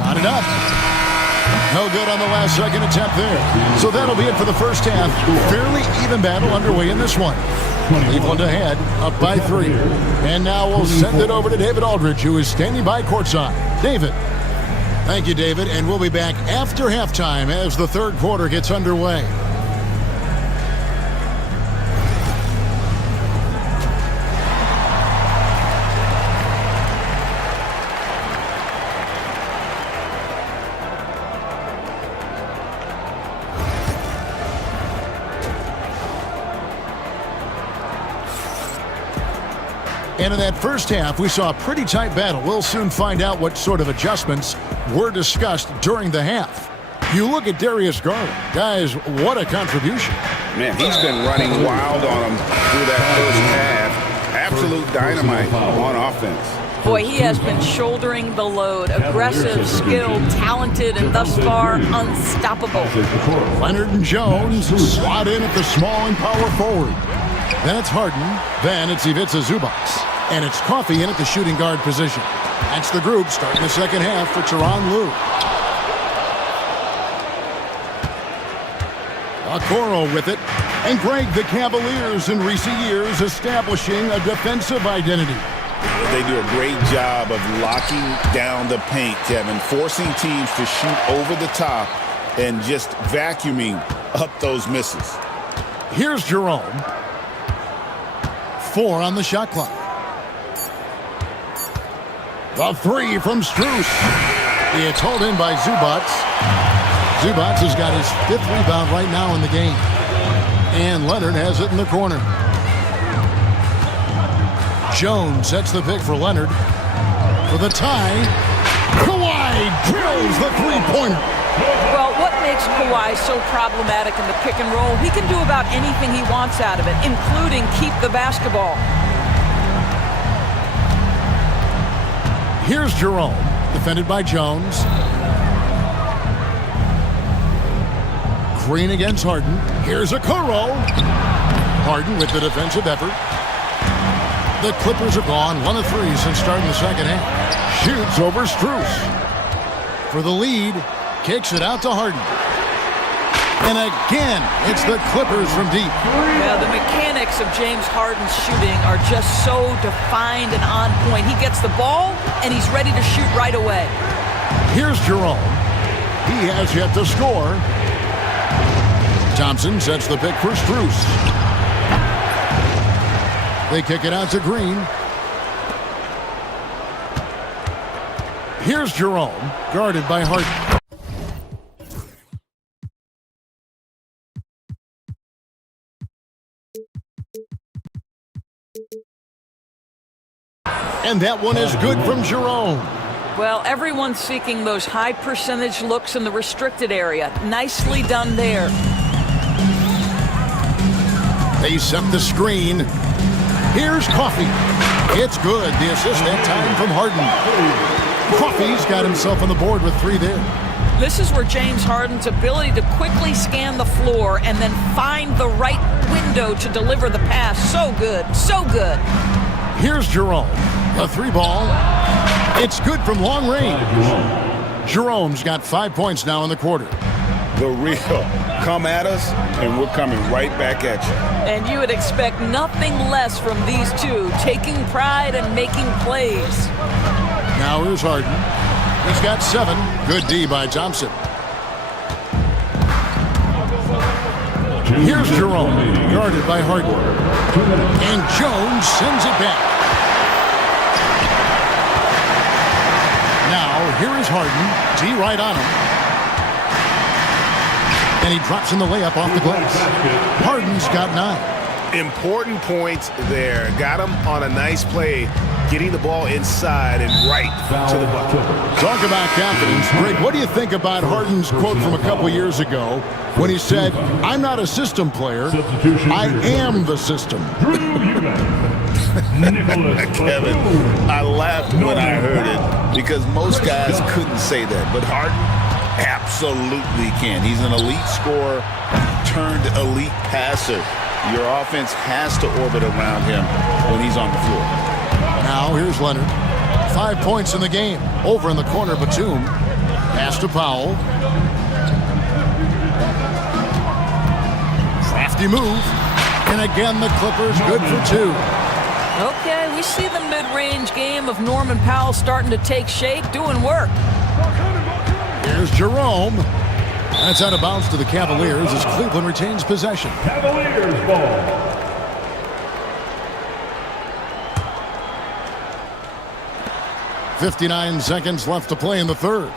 Got it up. No good on the last second attempt there. So that'll be it for the first half. Fairly even battle underway in this one. Cleveland ahead, up by three. And now we'll send it over to David Aldridge, who is standing by courtside. David. Thank you, David. And we'll be back after halftime as the third quarter gets underway. And in that first half, we saw a pretty tight battle. We'll soon find out what sort of adjustments were discussed during the half. You look at Darius Garland. Guys, what a contribution. Man, he's been running wild on him through that first half. Absolute dynamite on offense. Boy, he has been shouldering the load. Aggressive, skilled, talented, and thus far unstoppable. Leonard and Jones slot in at the small and power forward. Then it's Harden. Then it's Ivica Zubac. And it's Coffey in at the shooting guard position. That's the group starting the second half for Tyronn Lue. Okoro with it. And Greg, the Cavaliers in recent years establishing a defensive identity. They do a great job of locking down the paint, Kevin, forcing teams to shoot over the top and just vacuuming up those misses. Here's Jerome. 4 on the shot clock. The three from Strus. It's hauled in by Zubac. Zubac has got his 5th rebound right now in the game. And Leonard has it in the corner. Jones sets the pick for Leonard. For the tie, Kawhi drills the three-pointer. Well, what makes Kawhi so problematic in the pick and roll? He can do about anything he wants out of it, including keep the basketball. Here's Jerome, defended by Jones. Green against Harden. Here's a Kuro. Harden with the defensive effort. The Clippers have gone 1 of 3 since starting the second half. Shoots over Strus. For the lead, kicks it out to Harden. And again, it's the Clippers from deep. Yeah, the mechanics of James Harden's shooting are just so defined and on point. He gets the ball, and he's ready to shoot right away. Here's Jerome. He has yet to score. Thompson sets the pick for Strus. They kick it out to Green. Here's Jerome, guarded by Harden. And that one is good from Jerome. Well, everyone's seeking those high percentage looks in the restricted area. Nicely done there. They set the screen. Here's Coffey. It's good. The assist that time from Harden. Coffey's got himself on the board with 3 there. This is where James Harden's ability to quickly scan the floor and then find the right window to deliver the pass. So good. So good. Here's Jerome. A 3-ball. It's good from long range. Jerome's got 5 points now in the quarter. The real. Come at us, and we're coming right back at you. And you would expect nothing less from these two, taking pride and making plays. Now here's Harden. He's got 7. Good D by Thompson. Here's Jerome, guarded by Harden. And Jones sends it back. Now, here is Harden. D right on him. And he drops in the layup off the glass. Harden's got 9. Important points there. Got him on a nice play, getting the ball inside and right to the bucket. Talk about confidence. Greg, what do you think about Harden's quote from a couple years ago when he said, "I'm not a system player, I am the system"? Kevin, I laughed when I heard it because most guys couldn't say that, but Harden absolutely can. He's an elite scorer turned elite passer. Your offense has to orbit around him when he's on the floor. Now here's Leonard. 5 points in the game. Over in the corner, Batum. Pass to Powell. Crafty move. And again, the Clippers good for 2. Okay, we see the mid-range game of Norman Powell starting to take shape, doing work. Here's Jerome. That's out of bounds to the Cavaliers as Cleveland retains possession. Cavaliers ball. .59 seconds left to play in the third.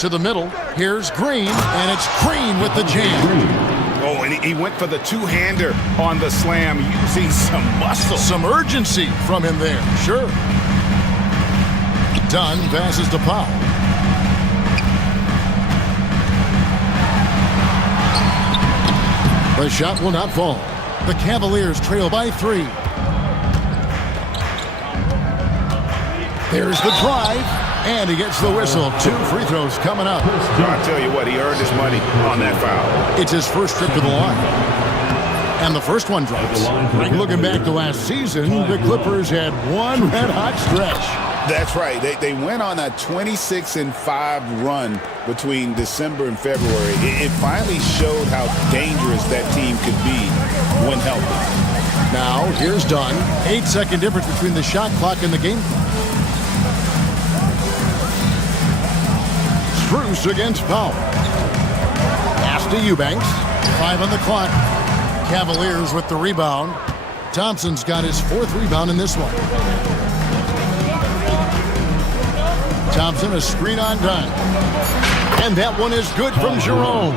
To the middle. Here's Green, and it's Green with the jam. Oh, and he went for the two-hander on the slam, using some muscle. Some urgency from him there, sure. Dunn passes to Powell. The shot will not fall. The Cavaliers trail by 3. There's the drive, and he gets the whistle. 2 free throws coming up. I'll tell you what, he earned his money on that foul. It's his first trip to the line. And the first one drops. Looking back to last season, the Clippers had one red-hot stretch. That's right. They went on a 26-5 run between December and February. It finally showed how dangerous that team could be when healthy. Now, here's Dunn. 8-second difference between the shot clock and the game clock. Strus against Powell. Pass to Eubanks. 5 on the clock. Cavaliers with the rebound. Thompson's got his 4th rebound in this one. Thompson, a screen on Dunn. And that one is good from Jerome.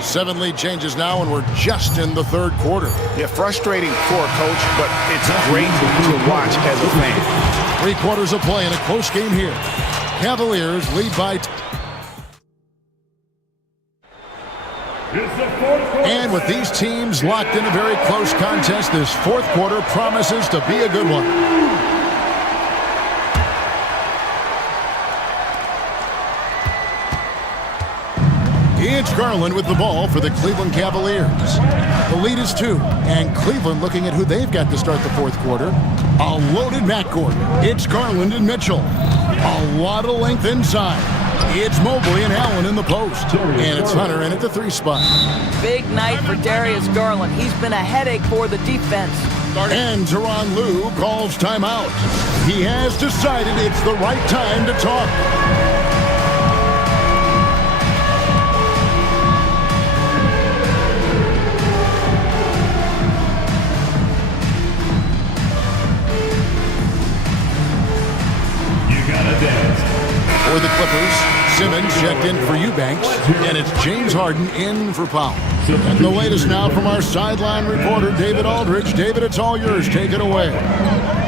7 lead changes now, and we're just in the third quarter. Yeah, frustrating for a coach, but it's great to watch as a fan. 3 quarters of play in a close game here. Cavaliers lead by... And with these teams locked in a very close contest, this 4th quarter promises to be a good one. It's Garland with the ball for the Cleveland Cavaliers. The lead is 2, and Cleveland looking at who they've got to start the fourth quarter. A loaded backcourt. It's Garland and Mitchell. A lot of length inside. It's Mobley and Allen in the post. And it's Hunter in at the 3 spot. Big night for Darius Garland. He's been a headache for the defense. And Tyronn Lue calls timeout. He has decided it's the right time to talk. For the Clippers, Simmons checked in for Eubanks, and it's James Harden in for Powell. And the latest now from our sideline reporter, David Aldridge. David, it's all yours. Take it away.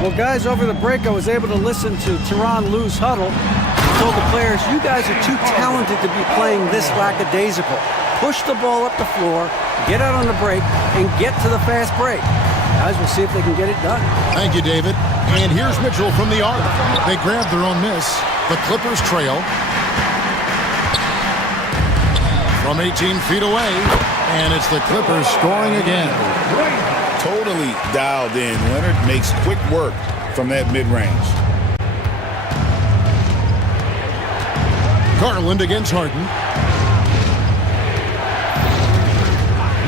Well, guys, over the break, I was able to listen to Tyronn Lue's huddle. He told the players, you guys are too talented to be playing this lackadaisical. Push the ball up the floor, get out on the break, and get to the fast break. Guys, we'll see if they can get it done. Thank you, David. And here's Mitchell from the arc. They grab their own miss. The Clippers trail from 18 feet away, and it's the Clippers scoring again. Totally dialed in. Leonard makes quick work from that mid-range. Garland against Harden.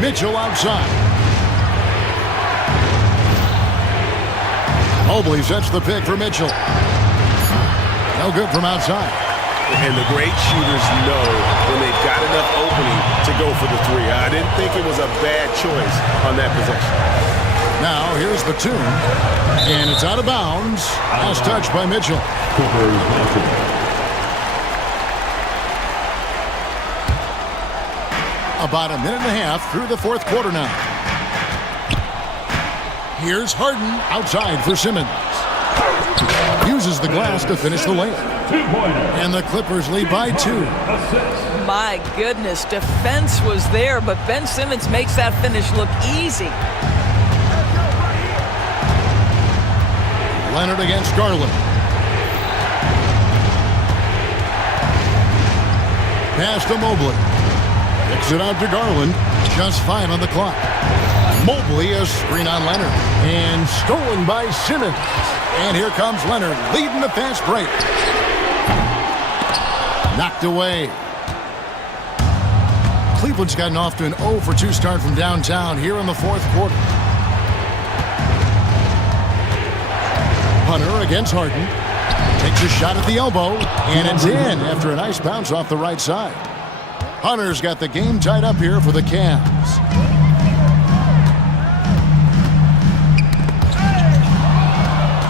Mitchell outside. Mobley sets the pick for Mitchell. No good from outside. And the great shooters know when they've got enough opening to go for the 3. I didn't think it was a bad choice on that possession. Now here's Batum, and it's out of bounds. Last touch by Mitchell. About a minute and a half through the fourth quarter now. Here's Harden outside for Simmons. Uses the glass to finish the layup. And the Clippers lead by 2. My goodness, defense was there, but Ben Simmons makes that finish look easy. Leonard against Garland. Pass to Mobley. Kicks it out to Garland. Just 5 on the clock. Mobley, a screen on Leonard. And stolen by Simmons. And here comes Leonard, leading the fast break. Knocked away. Cleveland's gotten off to an 0 for 2 start from downtown here in the fourth quarter. Hunter against Harden. Takes a shot at the elbow, and it's in after a nice bounce off the right side. Hunter's got the game tied up here for the Cavs.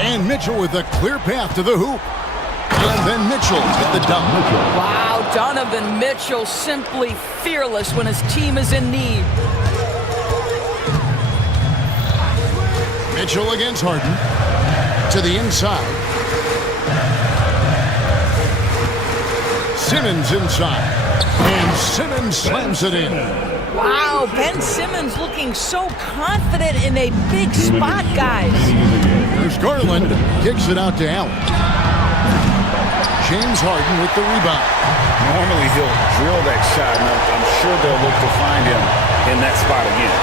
And Mitchell with a clear path to the hoop. And then Mitchell with the dunk. Wow, Donovan Mitchell simply fearless when his team is in need. Mitchell against Harden. To the inside. Simmons inside. And Simmons slams it in. Wow, Ben Simmons looking so confident in a big spot, guys. There's Garland. Kicks it out to Allen. James Harden with the rebound. Normally he'll drill that shot, and I'm sure they'll look to find him in that spot again.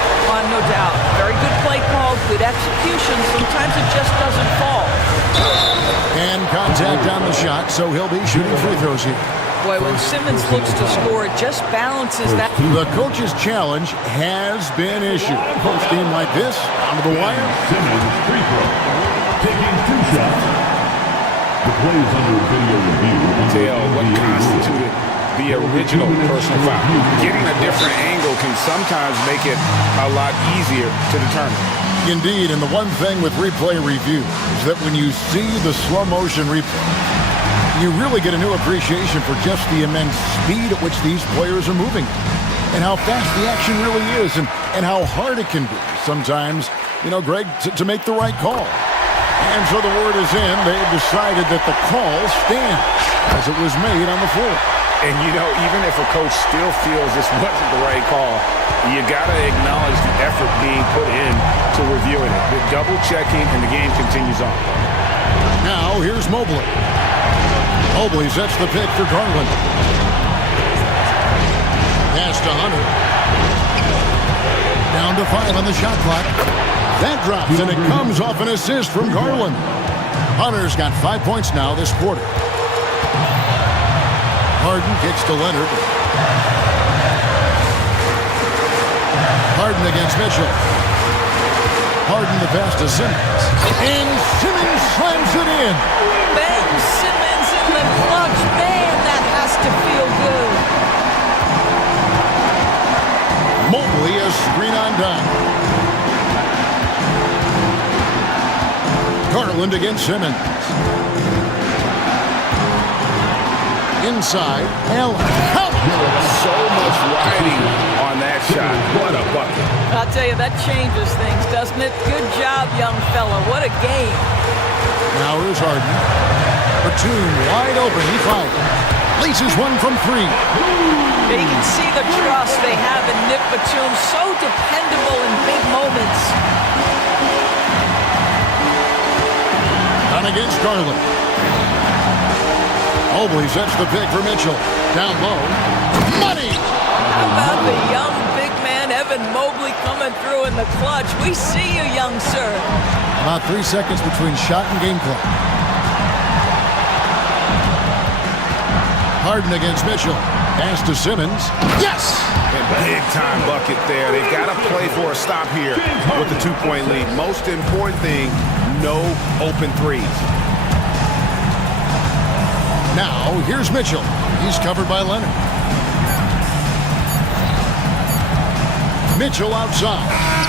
No doubt. Very good play call, good execution. Sometimes it just doesn't fall. And contact on the shot, so he'll be shooting free throws here. Boy, when Simmons looks to score, it just balances that. The coach's challenge has been issued. Post game like this, onto the wire. Simmons free throw. Taking 2 shots. The plays under video review. Tell what constituted the original personal foul. Getting a different angle can sometimes make it a lot easier to determine. Indeed, and the one thing with replay review is that when you see the slow motion replay, you really get a new appreciation for just the immense speed at which these players are moving and how fast the action really is and how hard it can be sometimes, Greg, to make the right call. And so the word is in. They've decided that the call stands as it was made on the floor. And, even if a coach still feels this wasn't the right call, you got to acknowledge the effort being put in to reviewing it. The double-checking, and the game continues on. Now, here's Mobley. Mobley sets the pick for Garland. Pass to Hunter. Down to 5 on the shot clock. That drops, and it comes off an assist from Garland. Hunter's got 5 points now this quarter. Harden kicks to Leonard. Harden against Mitchell. Harden the pass to Simmons. And Simmons slams it in. Ben Simmons in the clutch. Man, that has to feel good. Mobley a screen on down. Garland against Simmons. Inside, Allen. So much riding on that shot. What a bucket. I'll tell you, that changes things, doesn't it? Good job, young fella. What a game. Now here's Harden. Batum wide open. He fires. Laces one from 3. You can see the trust they have in Nick Batum. So dependable in big moments. Done against Garland. Mobley sets the pick for Mitchell. Down low. Money! How about the young big man, Evan Mobley, coming through in the clutch? We see you, young sir. About 3 seconds between shot and game clock. Harden against Mitchell. Pass to Simmons. Yes! And big time bucket there. They've got to play for a stop here with the 2-point lead. Most important thing, no open threes. Now, here's Mitchell. He's covered by Leonard. Mitchell outside.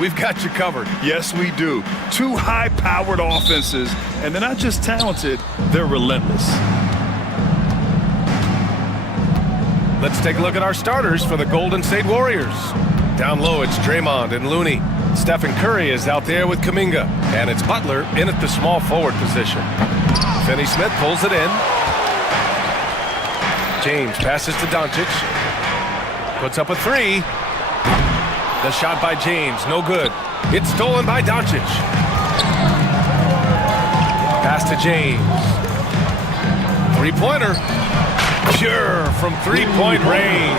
we've got you covered. Yes, we do. Two high-powered offenses, and they're not just talented, they're relentless. Let's take a look at our starters for the Golden State Warriors. Down low, it's Draymond and Looney. Stephen Curry is out there with Kuminga. And it's Butler in at the small forward position. Finney Smith pulls it in. James passes to Doncic. Puts up a three. The shot by James, no good. It's stolen by Doncic. Pass to James. Three-pointer. Pure from three-point range.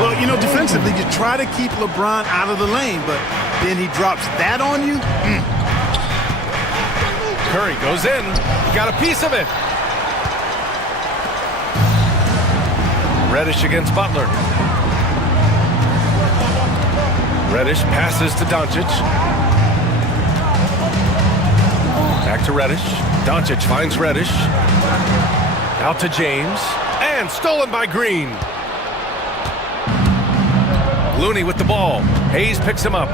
Well, you know, defensively, you try to keep LeBron out of the lane, but then he drops that on you. Curry goes in. Got a piece of it. Reddish against Butler. Reddish passes to Doncic. Back to Reddish. Doncic finds Reddish. Out to James. And stolen by Green. Looney with the ball. Hayes picks him up.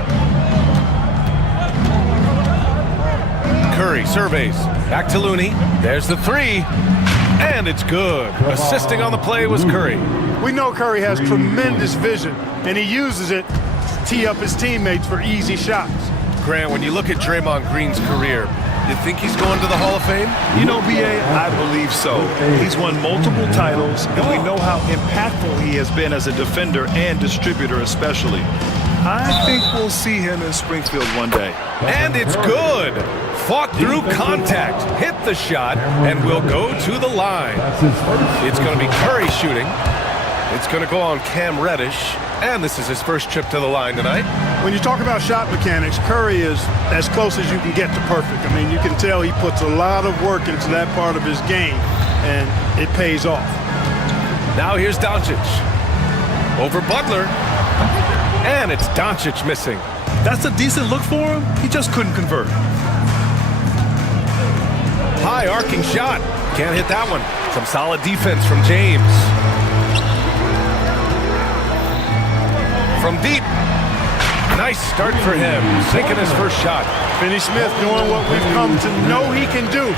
Curry surveys. Back to Looney. There's the three. And it's good. Assisting on the play was Curry. We know Curry has tremendous vision, and he uses it to tee up his teammates for easy shots. Grant, when you look at Draymond Green's career, you think he's going to the Hall of Fame? You know, B.A., I believe so. He's won multiple titles, and we know how impactful he has been as a defender and distributor especially. I think we'll see him in Springfield one day. And it's good. Fought through contact, hit the shot, and will go to the line. It's going to be Curry shooting. It's going to go on Cam Reddish, and this is his first trip to the line tonight. When you talk about shot mechanics, Curry is as close as you can get to perfect. I mean, you can tell he puts a lot of work into that part of his game, and it pays off. Now here's Doncic. Over Butler. And it's Doncic missing. That's a decent look for him. He just couldn't convert. High arcing shot. Can't hit that one. Some solid defense from James. From deep. Nice start for him. Sinking his first shot. Finney Smith doing what we've come to know he can do.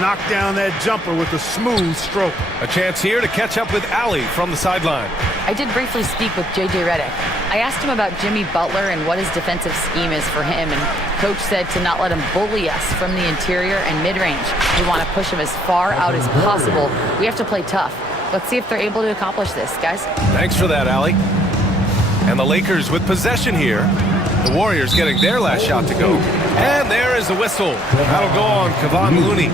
Knock down that jumper with a smooth stroke. A chance here to catch up with Allie from the sideline. I did briefly speak with J.J. Redick. I asked him about Jimmy Butler and what his defensive scheme is for him, and Coach said to not let him bully us from the interior and mid-range. We want to push him as far out as possible. We have to play tough. Let's see if they're able to accomplish this, guys. Thanks for that, Allie. And the Lakers with possession here. The Warriors getting their last shot to go. And there is the whistle. That'll go on Kevon Looney.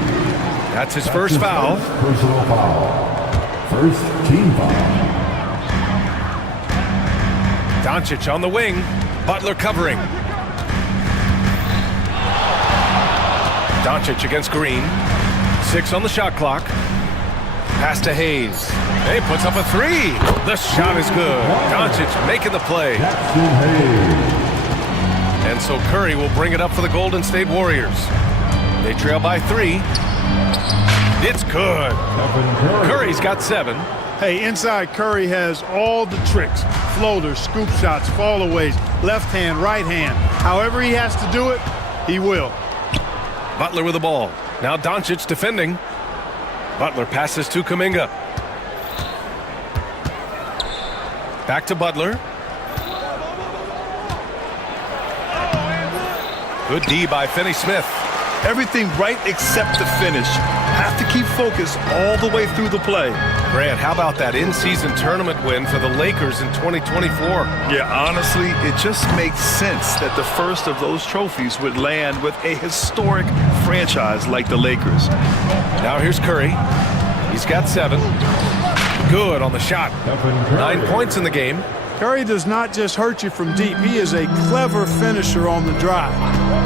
That's his first foul. Personal foul. First team foul. Doncic on the wing. Butler covering. Doncic against Green. 6 on the shot clock. Pass to Hayes. He puts up a three. The shot is good. Doncic making the play. And so Curry will bring it up for the Golden State Warriors. They trail by 3. It's good. Curry's got 7. Hey, inside Curry has all the tricks. Floaters, scoop shots, fallaways, left hand, right hand. However he has to do it, he will. Butler with the ball. Now Doncic defending. Butler passes to Kuminga. Back to Butler. Good D by Finney Smith. Everything right except the finish. Have to keep focused all the way through the play. Grant, how about that in-season tournament win for the Lakers in 2024? Yeah, honestly, it just makes sense that the first of those trophies would land with a historic franchise like the Lakers. Now here's Curry. He's got 7. Good on the shot. 9 points in the game. Curry does not just hurt you from deep. He is a clever finisher on the drive.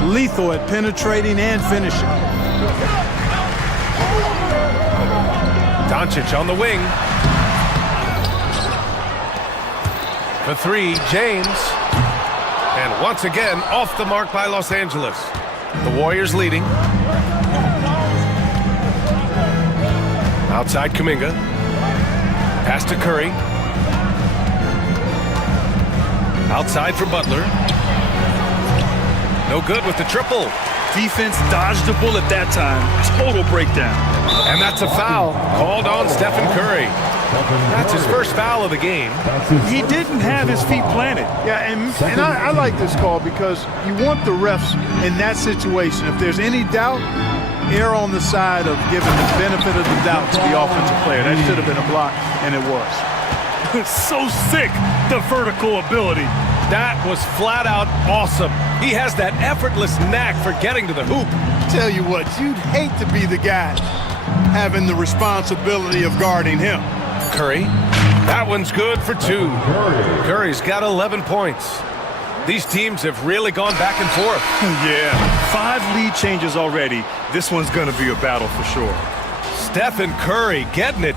Lethal at penetrating and finishing. Doncic on the wing. For 3, James. And once again, off the mark by Los Angeles. The Warriors leading. Outside Kuminga. Pass to Curry. Outside for Butler. No good with the triple. Defense dodged the bullet that time. Total breakdown. And that's a foul called on Stephen Curry. That's his first foul of the game. He didn't have his feet planted. Yeah, and I like this call because you want the refs in that situation. If there's any doubt, err on the side of giving the benefit of the doubt to the offensive player. That should have been a block, and it was. So sick, the vertical ability. That was flat out awesome. He has that effortless knack for getting to the hoop. Tell you what, you'd hate to be the guy having the responsibility of guarding him. Curry, that one's good for 2. Curry's got 11 points. These teams have really gone back and forth. Yeah, 5 lead changes already. This one's going to be a battle for sure. Stephen Curry getting it.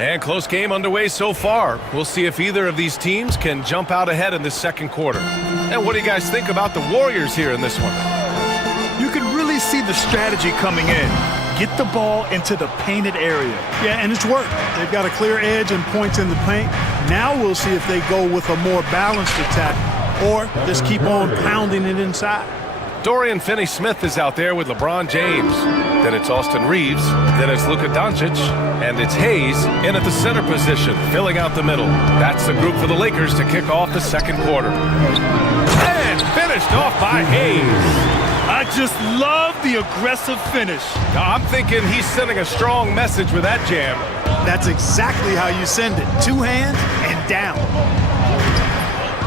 And close game underway so far. We'll see if either of these teams can jump out ahead in this second quarter. And what do you guys think about the Warriors here in this one? You can really see the strategy coming in. Get the ball into the painted area. Yeah, and it's worked. They've got a clear edge and points in the paint. Now we'll see if they go with a more balanced attack or just keep on pounding it inside. Dorian Finney-Smith is out there with LeBron James. Then it's Austin Reeves. Then it's Luka Doncic. And it's Hayes in at the center position, filling out the middle. That's the group for the Lakers to kick off the second quarter. And finished off by Hayes. I just love the aggressive finish. Now, I'm thinking he's sending a strong message with that jam. That's exactly how you send it. 2 hands and down.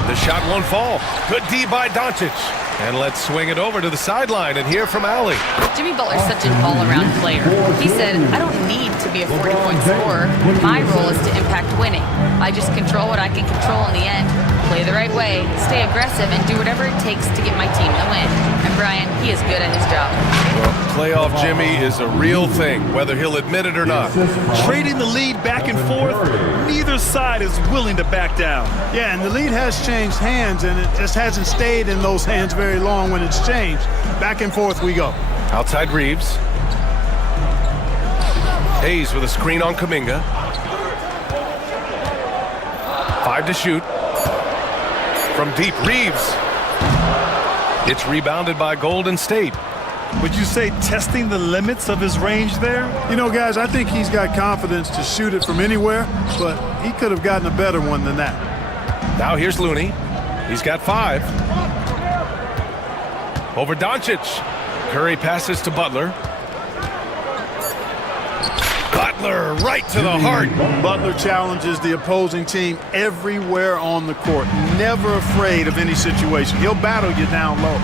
The shot won't fall. Good D by Doncic. And let's swing it over to the sideline and hear from Allie. Jimmy Butler's such an all-around player. He said, I don't need to be a 40-point scorer. My role is to impact winning. I just control what I can control in the end, play the right way, stay aggressive, and do whatever it takes to get my team the win. And Brian, he is good at his job. Well, playoff Jimmy is a real thing, whether he'll admit it or not. Trading the lead back and forth, neither side is willing to back down. Yeah, and the lead has changed hands, and it just hasn't stayed in those hands very long when it's changed. Back and forth we go. Outside Reeves. Hayes with a screen on Kuminga. 5 to shoot. From deep, Reeves. It's rebounded by Golden State. Would you say testing the limits of his range there? You know, guys, I think he's got confidence to shoot it from anywhere, but he could have gotten a better one than that. Now here's Looney. He's got 5. Over Doncic. Curry passes to Butler. Butler right to the heart. Butler challenges the opposing team everywhere on the court. Never afraid of any situation. He'll battle you down low.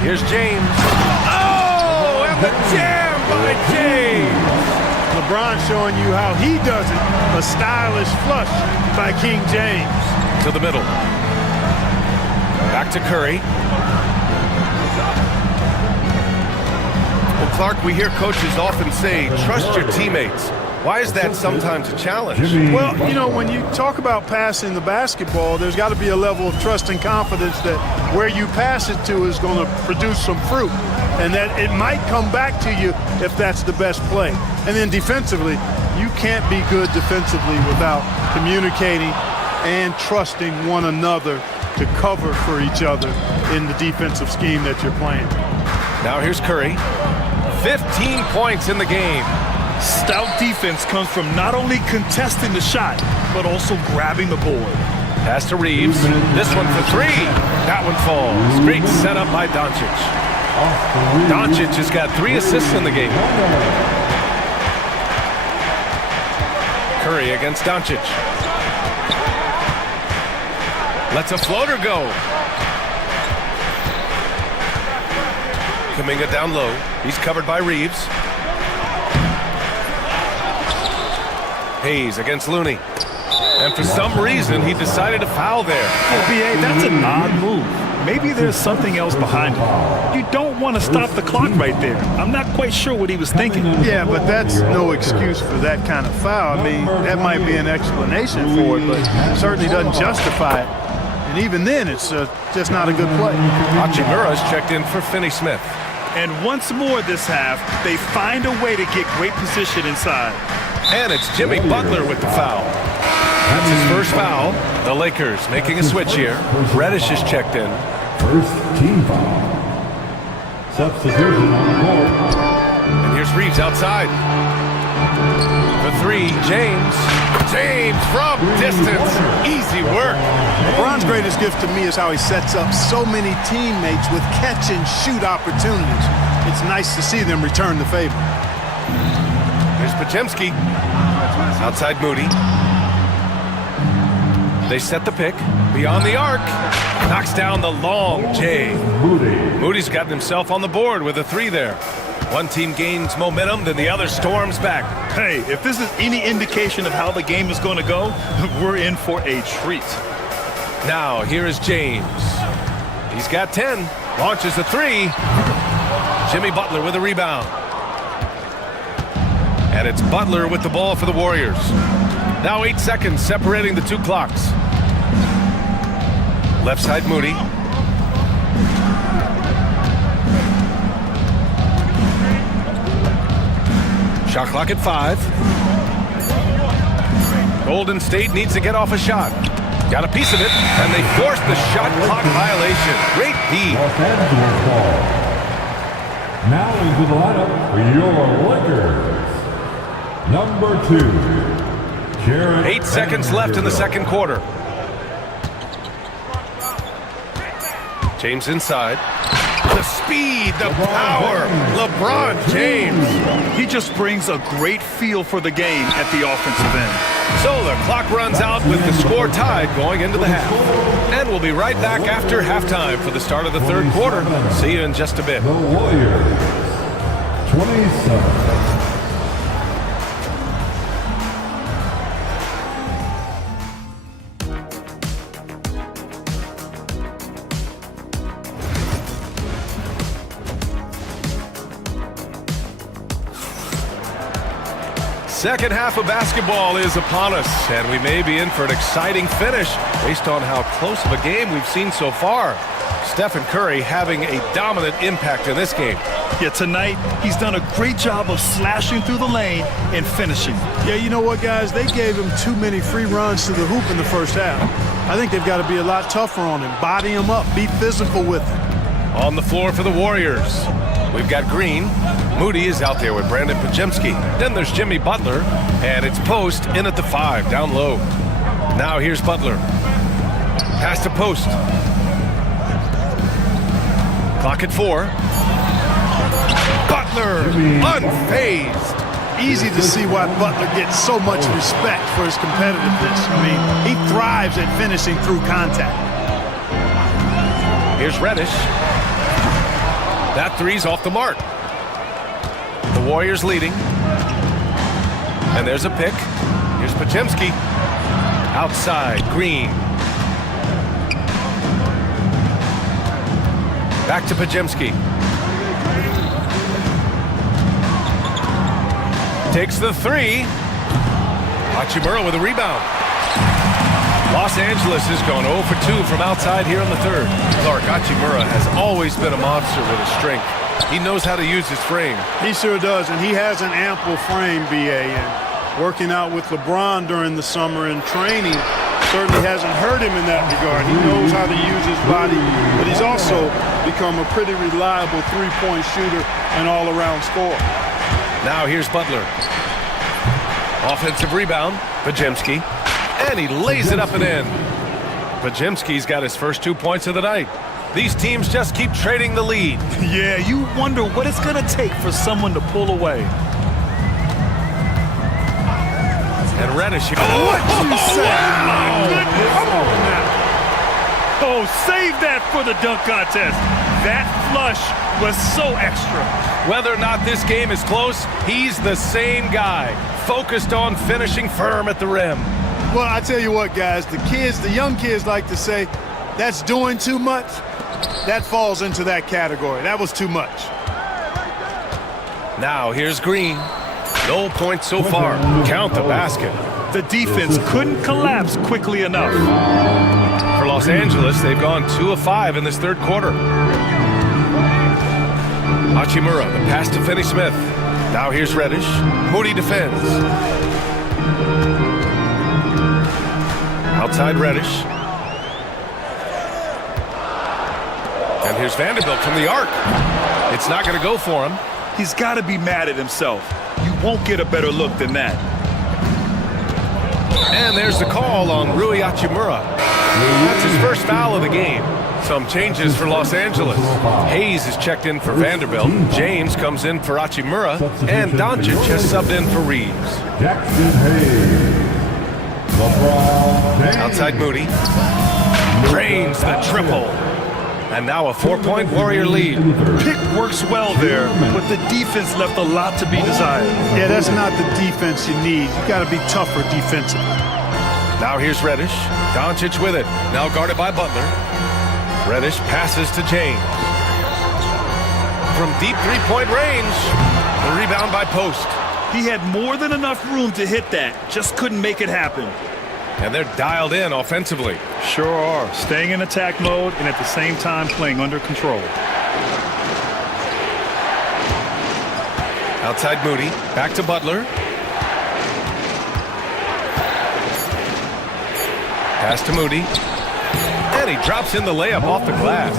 Here's James. Oh, and the jam by James. LeBron showing you how he does it. A stylish flush by King James. To the middle. Back to Curry. Well, Clark, we hear coaches often say, trust your teammates. Why is that sometimes a challenge? Well, you know, when you talk about passing the basketball, there's got to be a level of trust and confidence that where you pass it to is going to produce some fruit, and that it might come back to you if that's the best play. And then defensively, you can't be good defensively without communicating and trusting one another to cover for each other in the defensive scheme that you're playing. Now here's Curry. 15 points in the game. Stout defense comes from not only contesting the shot, but also grabbing the board. Pass to Reeves. This one for 3. That one falls. Great setup by Doncic. Doncic has got 3 assists in the game. Curry against Doncic. Lets a floater go. Kuminga down low. He's covered by Reeves. Hayes against Looney. And for some reason, he decided to foul there. Yeah, B.A., that's an odd move. Maybe there's something else behind it. You don't want to stop the clock right there. I'm not quite sure what he was thinking. Yeah, but that's no excuse for that kind of foul. I mean, that might be an explanation for it, but it certainly doesn't justify it. And even then, it's just not a good play. Hachimura's checked in for Finney-Smith. And once more this half, they find a way to get great position inside. And it's Jimmy Butler with the foul. That's his first foul. The Lakers making a switch here. Reddish is checked in. First team foul. Substitution on the court. And here's Reeves outside. For three, James. James from distance. Easy work. LeBron's greatest gift to me is how he sets up so many teammates with catch-and-shoot opportunities. It's nice to see them return the favor. Here's Podziemski. Outside Moody. They set the pick. Beyond the arc. Knocks down the long J. Moody's gotten himself on the board with a three there. One team gains momentum, then the other storms back. Hey, if this is any indication of how the game is going to go, we're in for a treat. Now, here is James. He's got 10. Launches a three. Jimmy Butler with a rebound. And it's Butler with the ball for the Warriors. Now 8 seconds separating the two clocks. Left side Moody. Shot clock at 5. Golden State needs to get off a shot. Got a piece of it, and they forced the shot clock violation. Great D. Los Angeles ball. Now into the lineup for your Lakers. Number 2. Jared 8 seconds left in the second quarter. James inside. The speed, the power. LeBron James. He just brings a great feel for the game at the offensive end. So the clock runs out with the score tied going into the half. And we'll be right back after halftime for the start of the third quarter. See you in just a bit. The Warriors. 27. Second half of basketball is upon us, and we may be in for an exciting finish based on how close of a game we've seen so far. Stephen Curry having a dominant impact in this game. Yeah, tonight he's done a great job of slashing through the lane and finishing. Yeah, you know what, guys? They gave him too many free runs to the hoop in the first half. I think they've got to be a lot tougher on him. Body him up. Be physical with him. On the floor for the Warriors, we've got Green. Moody is out there with Brandon Podziemski. Then there's Jimmy Butler, and it's Post in at the 5, down low. Now here's Butler. Pass to Post. Clock at 4. Butler, unfazed. Easy to see why Butler gets so much respect for his competitiveness. I mean, he thrives at finishing through contact. Here's Reddish. That three's off the mark. The Warriors leading. And there's a pick. Here's Podziemski. Outside, Green. Back to Podziemski. Takes the three. Hachimura with a rebound. Los Angeles has gone 0 for 2 from outside here in the third. Clark, Hachimura has always been a monster with his strength. He knows how to use his frame. He sure does, and he has an ample frame, B.A. And working out with LeBron during the summer and training certainly hasn't hurt him in that regard. He knows how to use his body, but he's also become a pretty reliable three-point shooter and all-around scorer. Now here's Butler. Offensive rebound, Podziemski. And he lays it up and in. Podziemski's got his first 2 points of the night. These teams just keep trading the lead. Yeah, you wonder what it's going to take for someone to pull away. And Reddish. What you say? Oh, save that for the dunk contest. That flush was so extra. Whether or not this game is close, he's the same guy, focused on finishing firm at the rim. Well, I tell you what, guys, the young kids like to say, that's doing too much. That falls into that category. That was too much. Now here's Green. No points so far. Count the basket. The defense couldn't collapse quickly enough. For Los Angeles, they've gone 2 of 5 in this third quarter. Hachimura, the pass to Finney-Smith. Now here's Reddish. Moody defends. Outside Reddish. And here's Vanderbilt from the arc. It's not going to go for him. He's got to be mad at himself. You won't get a better look than that. And there's the call on Rui Hachimura. That's his first foul of the game. Some changes for Los Angeles. Hayes is checked in for Vanderbilt. James comes in for Hachimura. And Doncic has subbed in for Reeves. Outside Moody. Drains the triple. And now a 4-point Warrior lead. Pick works well there, but the defense left a lot to be desired. Yeah, that's not the defense you need. You got to be tougher defensively. Now here's Reddish. Doncic with it. Now guarded by Butler. Reddish passes to James. From deep three-point range. The rebound by Post. He had more than enough room to hit that. Just couldn't make it happen. And they're dialed in offensively. Sure are. Staying in attack mode and at the same time playing under control. Outside Moody. Back to Butler. Pass to Moody. And he drops in the layup off the glass.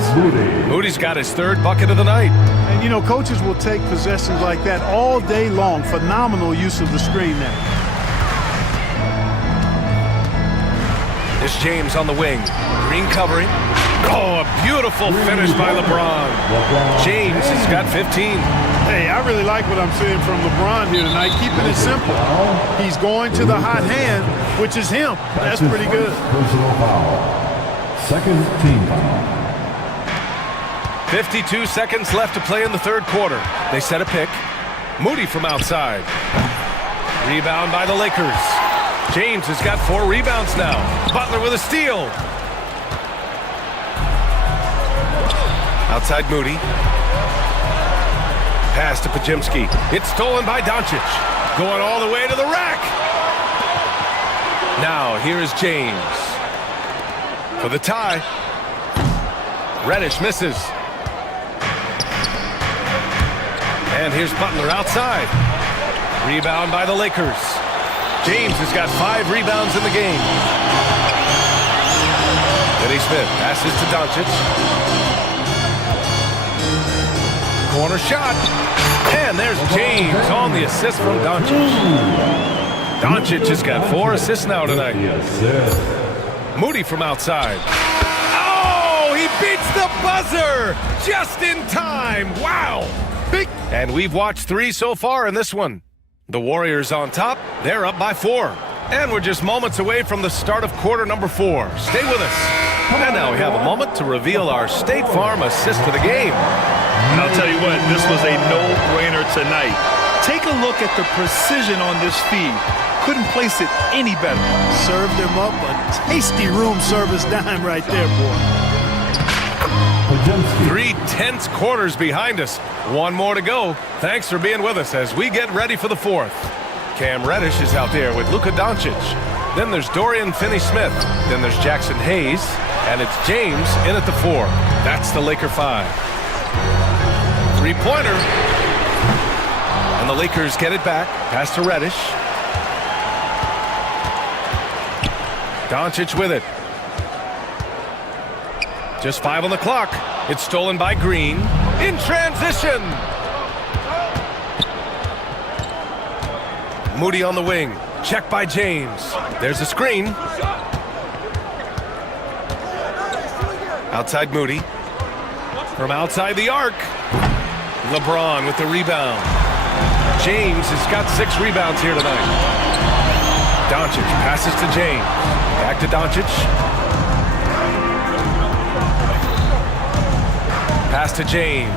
Moody's got his third bucket of the night. And, you know, coaches will take possessions like that all day long. Phenomenal use of the screen there. It's James on the wing. Green covering. Oh, a beautiful finish by LeBron. James has got 15. Hey, I really like what I'm seeing from LeBron here tonight, keeping it simple. He's going to the hot hand, which is him. That's pretty good. Personal foul. Second team foul. 52 seconds left to play in the third quarter. They set a pick. Moody from outside. Rebound by the Lakers. James has got 4 rebounds now. Butler with a steal. Outside Moody. Pass to Pajimski. It's stolen by Doncic. Going all the way to the rack. Now here is James. For the tie. Reddish misses. And here's Butler outside. Rebound by the Lakers. James has got 5 rebounds in the game. Finney Smith passes to Doncic. Corner shot. And there's James on the assist from Doncic. Doncic has got 4 assists now tonight. Moody from outside. Oh, he beats the buzzer just in time. Wow. And we've watched 3 so far in this one. The Warriors on top. They're up by 4. And we're just moments away from the start of quarter number 4. Stay with us. And now we have a moment to reveal our State Farm assist to the game. And I'll tell you what, this was a no-brainer tonight. Take a look at the precision on this feed. Couldn't place it any better. Served him up a tasty room service dime right there, boy. 3 tense quarters behind us. 1 more to go. Thanks for being with us as we get ready for the 4th. Cam Reddish is out there with Luka Doncic. Then there's Dorian Finney-Smith. Then there's Jackson Hayes. And it's James in at the 4. That's the Laker 5. 3-pointer. And the Lakers get it back. Pass to Reddish. Doncic with it. Just 5 on the clock. It's stolen by Green. In transition. Moody on the wing. Checked by James. There's a screen. Outside Moody. From outside the arc. LeBron with the rebound. James has got 6 rebounds here tonight. Doncic passes to James. Back to Doncic. Pass to James.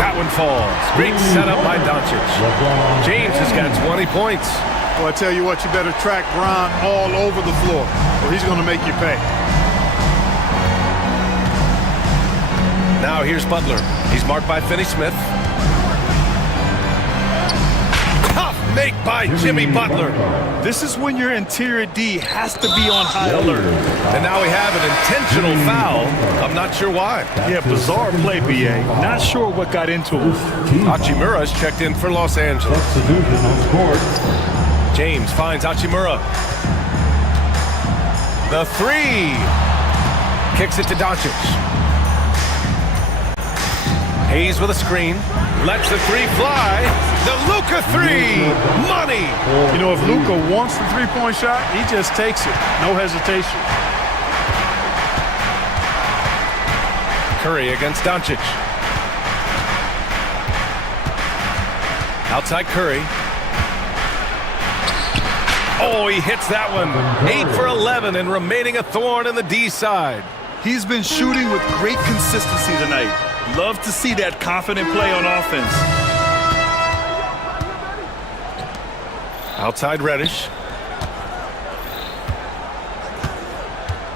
That one falls. Great setup by Doncic. James has got 20 points. Well, I tell you what, you better track Bron all over the floor, or he's going to make you pay. Now here's Butler. He's marked by Finney-Smith. Tough make by Jimmy Butler. This is when your interior D has to be on high alert. And now we have an intentional foul. I'm not sure why. Yeah, bizarre play, BA. Not sure what got into him. Hachimura's checked in for Los Angeles. James finds Hachimura. The three. Kicks it to Doncic. Hayes with a screen. Lets the three fly. The Luka three. Money. You know, if Luka wants the three-point shot, he just takes it. No hesitation. Curry against Doncic. Outside Curry. Oh, he hits that one. 8 for 11 and remaining a thorn in the D side. He's been shooting with great consistency tonight. Love to see that confident play on offense. Outside Reddish.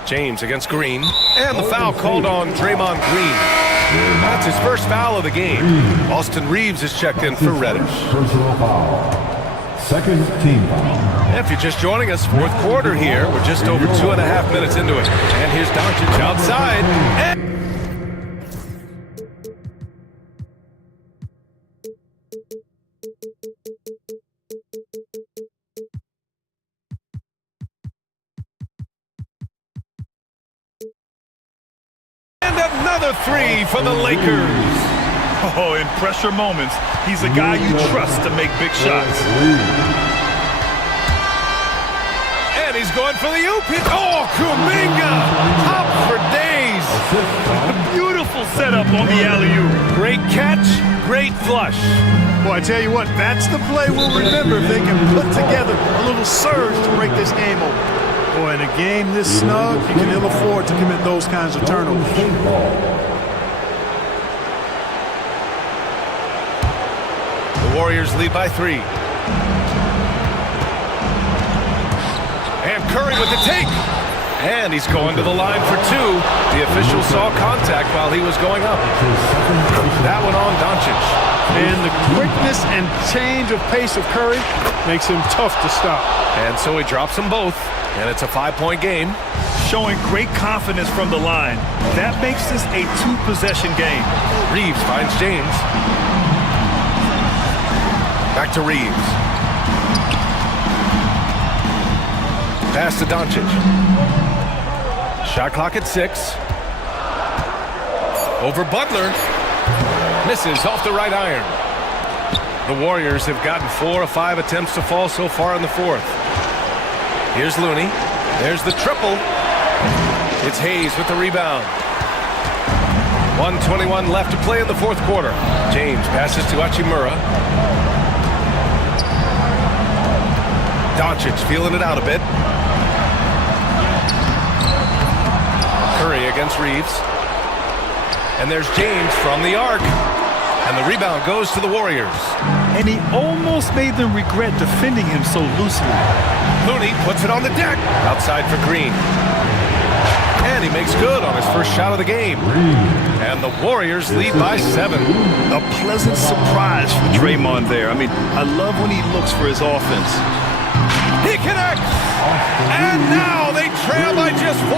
James against Green. And the foul called on Draymond Green. That's his first foul of the game. Austin Reeves is checked in for Reddish. Personal foul. Second team foul. If you're just joining us, fourth quarter here. We're just over 2.5 minutes into it. And here's Doncic outside. And another three for the Lakers. Oh, in pressure moments, he's a guy you trust to make big shots. And he's going for the oop. Oh, Kuminga! Top for days. A beautiful setup on the alley-oop. Great catch, great flush. Boy, I tell you what, that's the play we'll remember if they can put together a little surge to break this game open. Boy, in a game this snug, you can ill afford to commit those kinds of turnovers. The Warriors lead by 3. And Curry with the take. And he's going to the line for 2. The official saw contact while he was going up. That one on Doncic. And the quickness and change of pace of Curry makes him tough to stop. And so he drops them both. And it's a 5-point game. Showing great confidence from the line. That makes this a 2-possession game. Reeves finds James. Back to Reeves. Pass to Doncic. Shot clock at 6. Over Butler. Misses off the right iron. The Warriors have gotten 4 of 5 attempts to fall so far in the fourth. Here's Looney. There's the triple. It's Hayes with the rebound. 1:21 left to play in the fourth quarter. James passes to Hachimura. Doncic feeling it out a bit. Curry against Reeves. And there's James from the arc. And the rebound goes to the Warriors. And he almost made them regret defending him so loosely. Looney puts it on the deck. Outside for Green. And he makes good on his first shot of the game. And the Warriors lead by 7. A pleasant surprise for Draymond there. I mean, I love when he looks for his offense. He connects! And now they trail by just 4.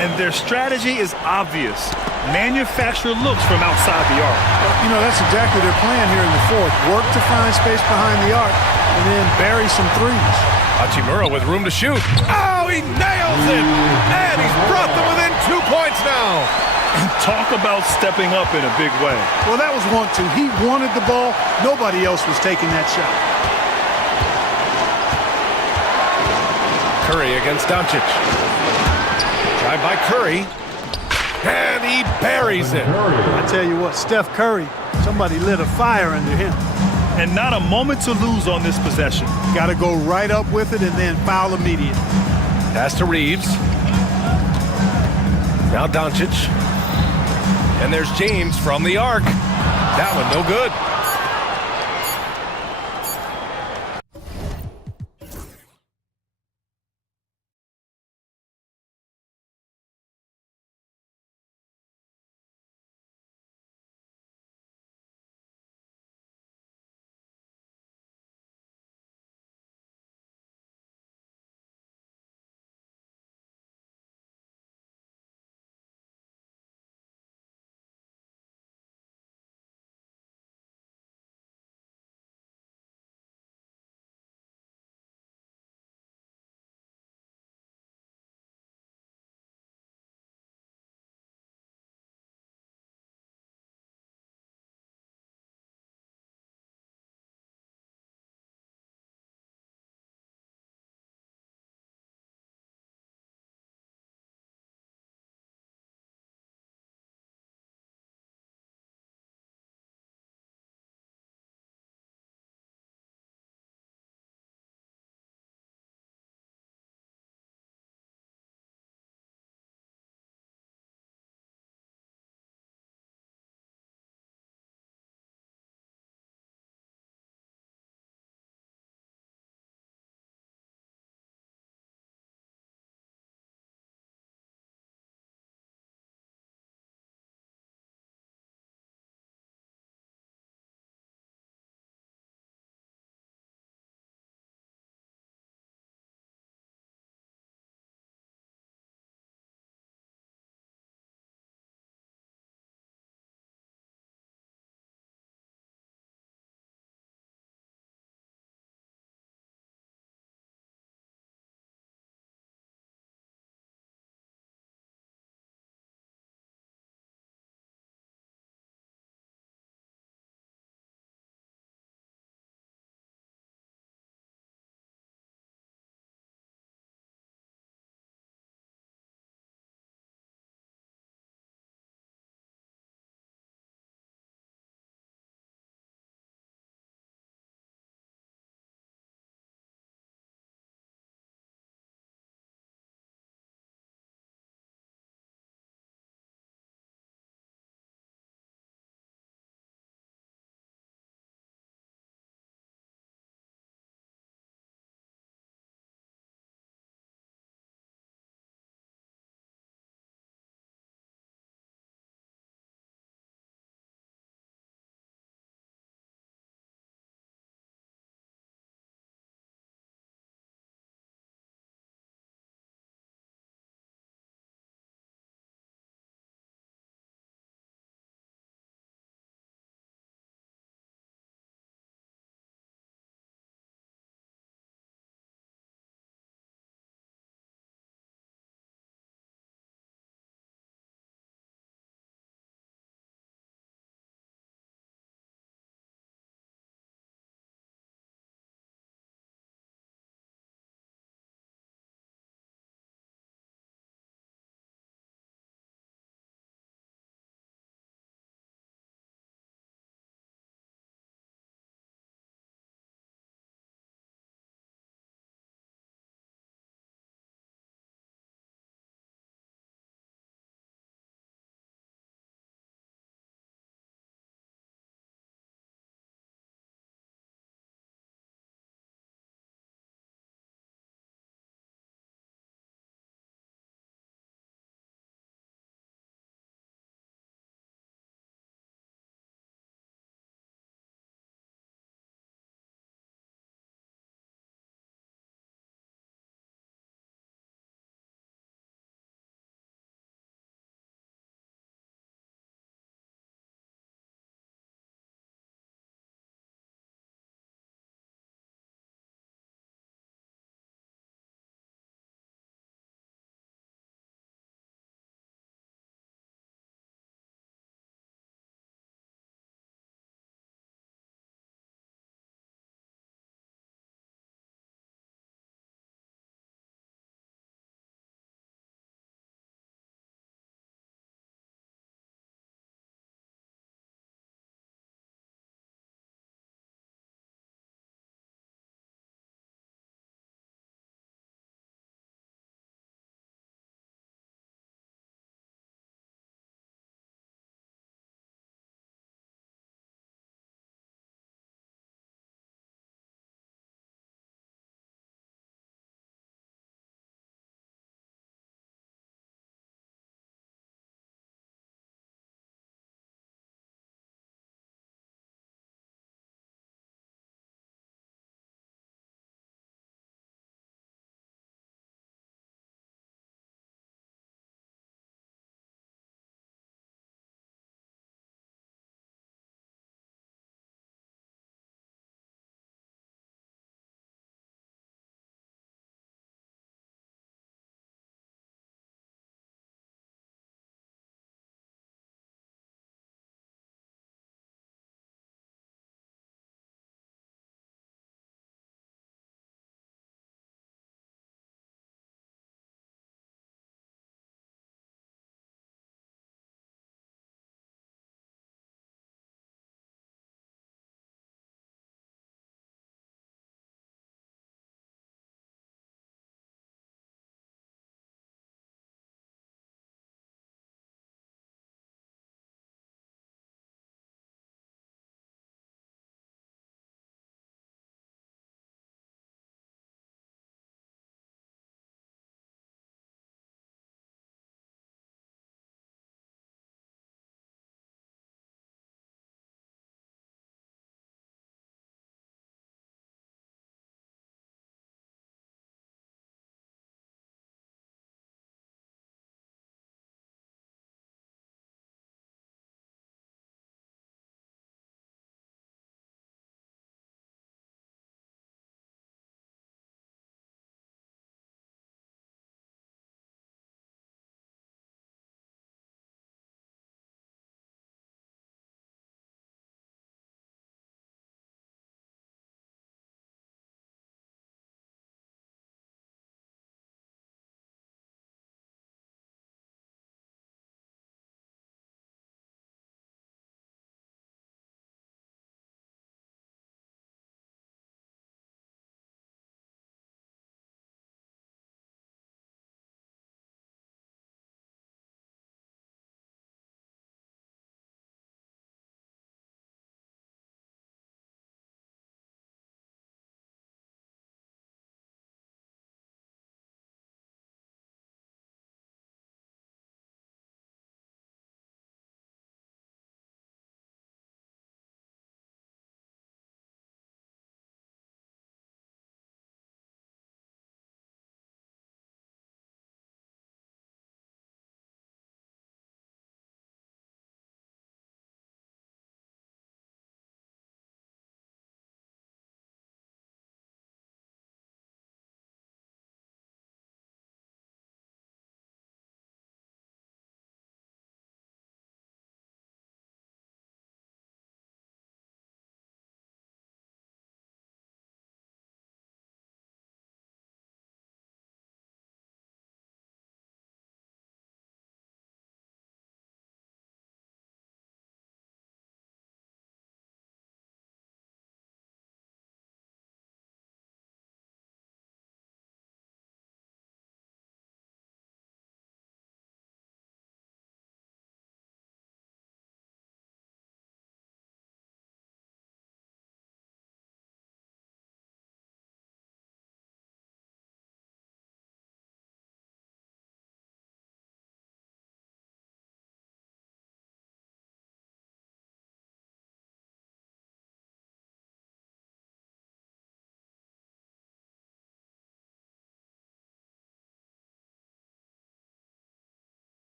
And their strategy is obvious. Manufacture looks from outside the arc. You know, that's exactly their plan here in the fourth. Work to find space behind the arc and then bury some threes. Hachimura with room to shoot. Oh, he nails it! And he's brought them within 2 points now. And talk about stepping up in a big way. Well, that was 1-2. He wanted the ball. Nobody else was taking that shot. Curry against Doncic. Drive by Curry. And he buries it. I tell you what, Steph Curry, somebody lit a fire under him. And not a moment to lose on this possession. Got to go right up with it and then foul immediately. Pass to Reeves. Now Doncic. And there's James from the arc. That one no good.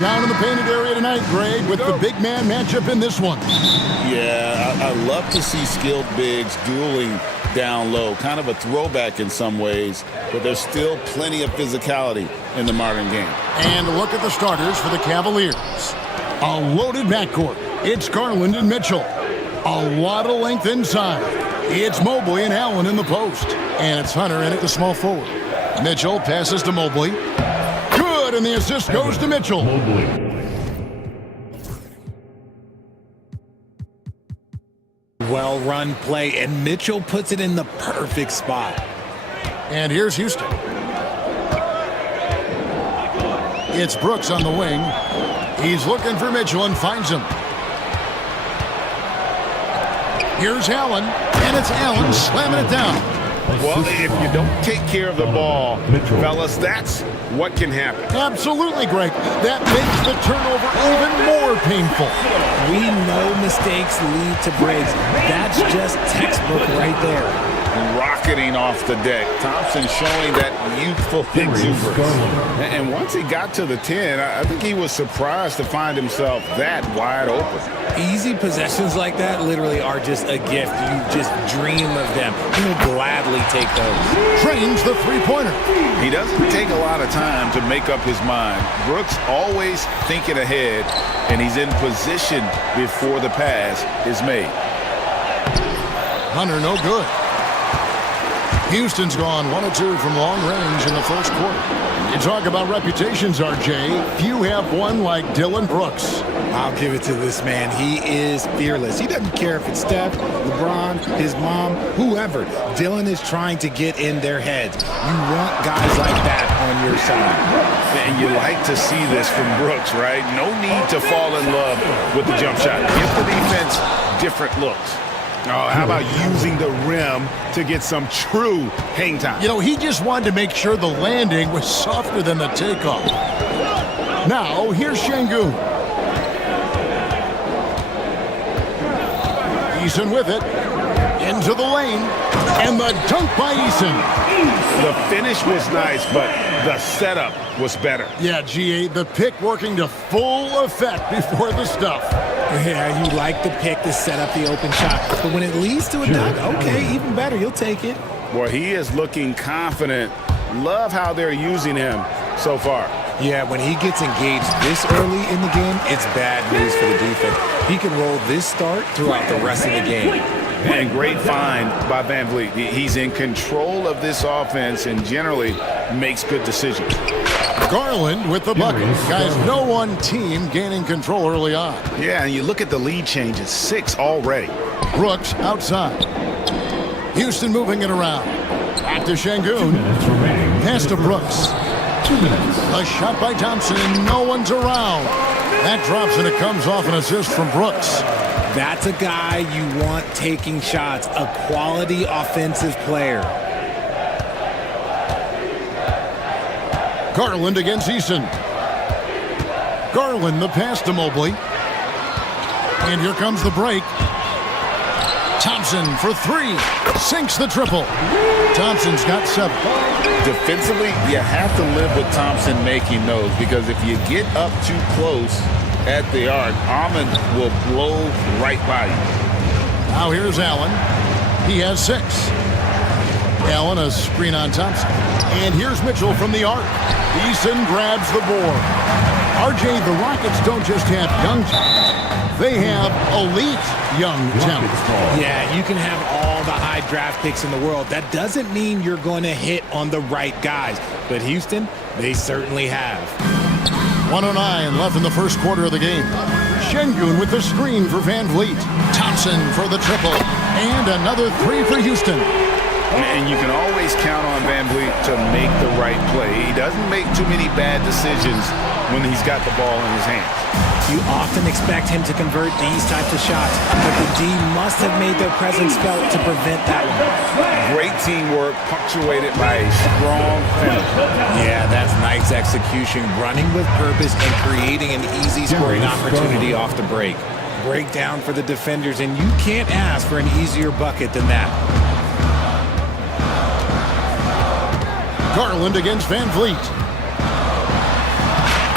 Down in the painted area tonight, Greg, with the big man matchup in this one. Yeah, I love to see skilled bigs dueling down low. Kind of a throwback in some ways, but there's still plenty of physicality in the modern game. And a look at the starters for the Cavaliers. A loaded backcourt. It's Garland and Mitchell. A lot of length inside. It's Mobley and Allen in the post. And it's Hunter in at the small forward. Mitchell passes to Mobley. Good, and the assist goes to Mitchell. Well-run play, and Mitchell puts it in the perfect spot. And here's Houston. It's Brooks on the wing. He's looking for Mitchell and finds him. Here's Allen, and it's Allen slamming it down. Well, if you don't take care of the ball, fellas, that's what can happen. Absolutely, Greg. That makes the turnover even more painful. We know mistakes lead to breaks. That's just textbook right there. Rocketing off the deck. Thompson showing that youthful exuberance. And once he got to the 10, I think he was surprised to find himself that wide open. Easy possessions like that literally are just a gift. You just dream of them. He'll gladly take those. Trains the three-pointer. He doesn't take a lot of time to make up his mind. Brooks always thinking ahead, and he's in position before the pass is made. Hunter, no good. Houston's gone 1 of 2 from long range in the first quarter. You talk about reputations, RJ. Few have one like Dylan Brooks. I'll give it to this man. He is fearless. He doesn't care if it's Steph, LeBron, his mom, whoever. Dylan is trying to get in their heads. You want guys like that on your side. And you like to see this from Brooks, right? No need to fall in love with the jump shot. Give the defense different looks. Oh, how about using the rim to get some true hang time? You know, he just wanted to make sure the landing was softer than the takeoff. Now, here's Şengün. Eason with it. Into the lane. And the dunk by Eason. The finish was nice, but the setup was better. Yeah, GA, the pick working to full effect before the stuff. Yeah, you like the pick to set up the open shot. But when it leads to a dunk, okay, even better. You'll take it. Boy, he is looking confident. Love how they're using him so far. Yeah, when he gets engaged this early in the game, it's bad news for the defense. He can roll this start throughout the rest of the game. And great find by Van Vliet. He's in control of this offense and generally makes good decisions. Garland with the bucket. Guys, no one team gaining control early on. Yeah, and you look at the lead changes, 6 already. Brooks outside. Houston moving it around. Back to Şengün. Pass to Brooks. 2 minutes. A shot by Thompson, and no one's around. That drops, and it comes off an assist from Brooks. That's a guy you want taking shots, a quality offensive player. Garland against Eason. Garland, the pass to Mobley. And here comes the break. Thompson for 3. Sinks the triple. Thompson's got 7. Defensively, you have to live with Thompson making those, because if you get up too close at the arc, Ahmed will blow right by you. Now here's Allen. He has 6. Allen, a screen on Thompson. And here's Mitchell from the arc. Eason grabs the board. RJ, the Rockets don't just have young talent. They have elite young talent. Yeah, you can have all the high draft picks in the world. That doesn't mean you're going to hit on the right guys. But Houston, they certainly have. 1:09 left in the first quarter of the game. Şengün with the screen for Van Vliet. Thompson for the triple. And another 3 for Houston. And you can always count on Van Vliet to make the right play. He doesn't make too many bad decisions when he's got the ball in his hands. You often expect him to convert these types of shots, but the D must have made their presence felt to prevent that one. Great teamwork, punctuated by a strong finish. Yeah, that's nice execution, running with purpose and creating an easy scoring opportunity off the break. Breakdown for the defenders, and you can't ask for an easier bucket than that. Garland against Van Vliet.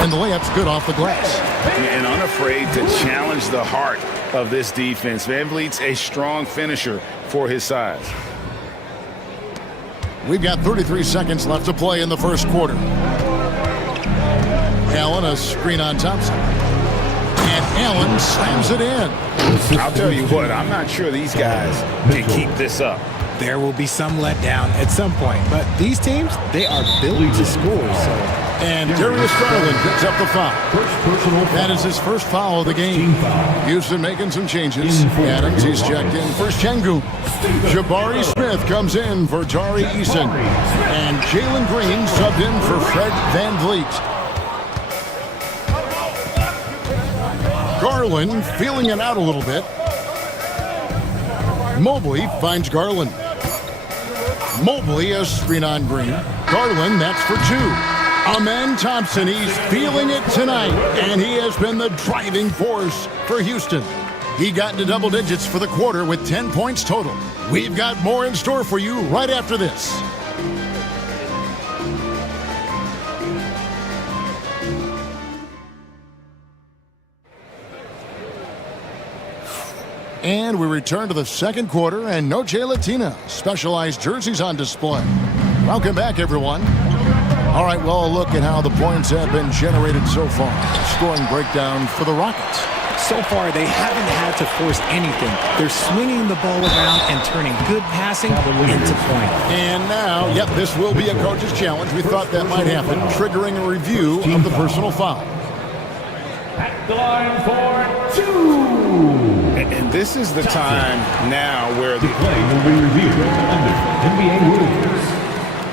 And the layup's good off the glass. And unafraid to challenge the heart of this defense. Van Vliet's a strong finisher for his size. We've got 33 seconds left to play in the first quarter. Allen, a screen on Thompson. And Allen slams it in. I'll tell you what, I'm not sure these guys can keep this up. There will be some letdown at some point, but these teams, they are built to score. So. And Darius Garland picks up the foul. That is his first foul of the game. Houston making some changes. Adams, he's checked in for Şengün. Jabari Smith comes in for Tari Eason. And Jalen Green subbed in for Fred Van Vliet. Garland feeling it out a little bit. Mobley finds Garland. Mobley, a screen on Green. Garland, that's for two. Amen Thompson, he's feeling it tonight, and he has been the driving force for Houston. He got into double digits for the quarter with 10 points total. We've got more in store for you right after this. And we return to the second quarter, and Noche Latina specialized jerseys on display. Welcome back, everyone. All right, well, a look at how the points have been generated so far. Scoring breakdown for the Rockets. So far, they haven't had to force anything. They're swinging the ball around and turning good passing into point. And now, yep, this will be a coach's challenge. We thought that might happen, triggering a review of the personal foul. At the line for two. And this is the time now where the play will be reviewed under NBA rules.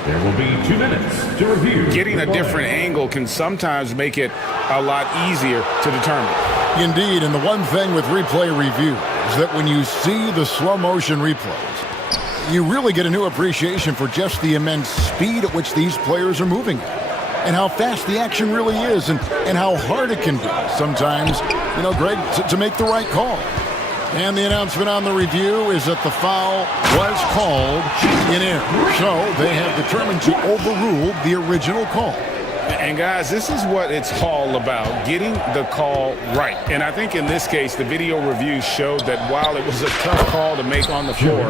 There will be 2 minutes to review. getting a different angle can sometimes make it a lot easier to determine. Indeed, and the one thing with replay review is that when you see the slow motion replays, you really get a new appreciation for just the immense speed at which these players are moving and how fast the action really is and how hard it can be sometimes, you know, Greg, to make the right call. And the announcement on the review is that the foul was called in error. So they have determined to overrule the original call. And guys, this is what it's all about, getting the call right. And I think in this case, the video review showed that while it was a tough call to make on the floor,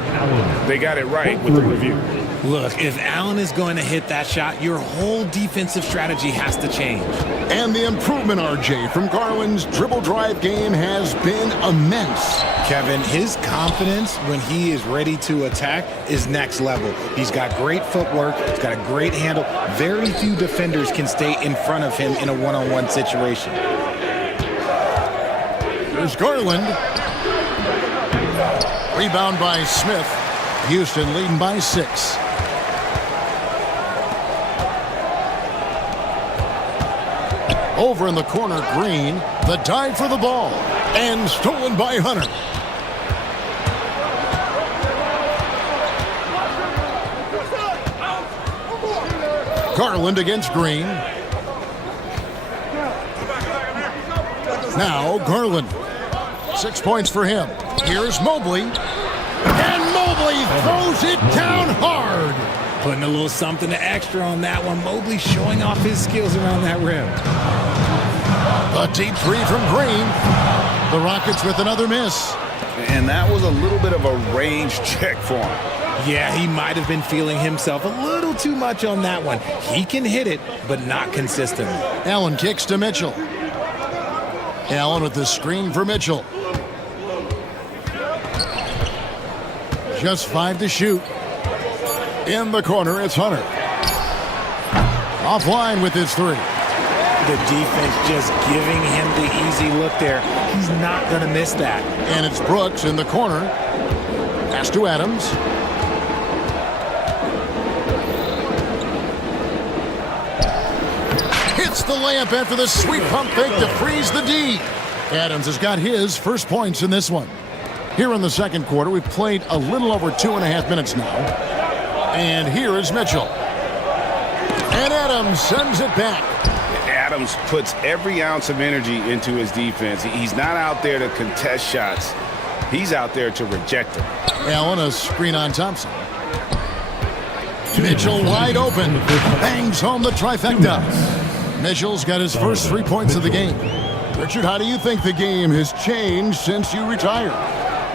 they got it right with the review. Look, if Allen is going to hit that shot, your whole defensive strategy has to change. And the improvement, RJ, from Garland's dribble drive game has been immense. Kevin, his confidence when he is ready to attack is next level. He's got great footwork. He's got a great handle. Very few defenders can stay in front of him in a one-on-one situation. There's Garland. Rebound by Smith. Houston leading by 6. Over in the corner, Green. The dive for the ball. And stolen by Hunter. Garland against Green. Now Garland. 6 points for him. Here's Mobley. And Mobley throws it down hard. Putting a little something extra on that one. Mobley showing off his skills around that rim. A deep three from Green. The Rockets with another miss. And that was a little bit of a range check for him. Yeah, he might have been feeling himself a little too much on that one. He can hit it, but not consistently. Allen kicks to Mitchell. Allen with the screen for Mitchell. Just 5 to shoot. In the corner, it's Hunter. Offline with his 3. The defense just giving him the easy look there. He's not going to miss that. And it's Brooks in the corner. Pass to Adams. Hits the layup after the sweet pump fake to freeze the D. Adams has got his first points in this one. Here in the second quarter, we've played a little over 2.5 minutes now. And here is Mitchell. And Adams sends it back. Adams puts every ounce of energy into his defense. He's not out there to contest shots. He's out there to reject them. Allen, a screen on Thompson. Mitchell wide open. Bangs home the trifecta. Mitchell's got his first 3 points of the game. Richard, how do you think the game has changed since you retired?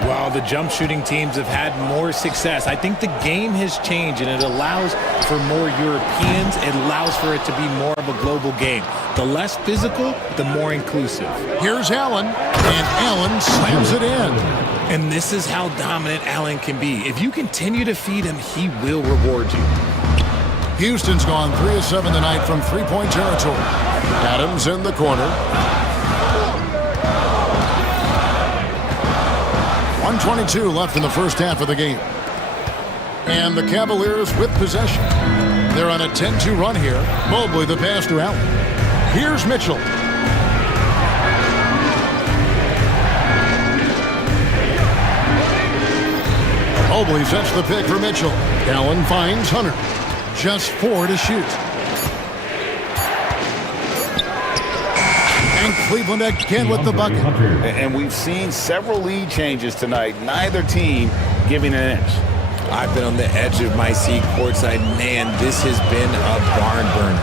Well, the jump shooting teams have had more success. I think the game has changed, and it allows for more Europeans. It allows for it to be more of a global game. The less physical, the more inclusive. Here's Allen, and Allen slams it in. And this is how dominant Allen can be. If you continue to feed him, he will reward you. Houston's gone 3 of 7 tonight from three-point territory. Adams in the corner. 1:22 left in the first half of the game. And the Cavaliers with possession. They're on a 10-2 run here. Mobley the pass to Allen. Here's Mitchell. Mobley sets the pick for Mitchell. Allen finds Hunter. Just 4 to shoot. And Cleveland again with the bucket. And we've seen several lead changes tonight. Neither team giving an inch. I've been on the edge of my seat courtside. Man, this has been a barn burner.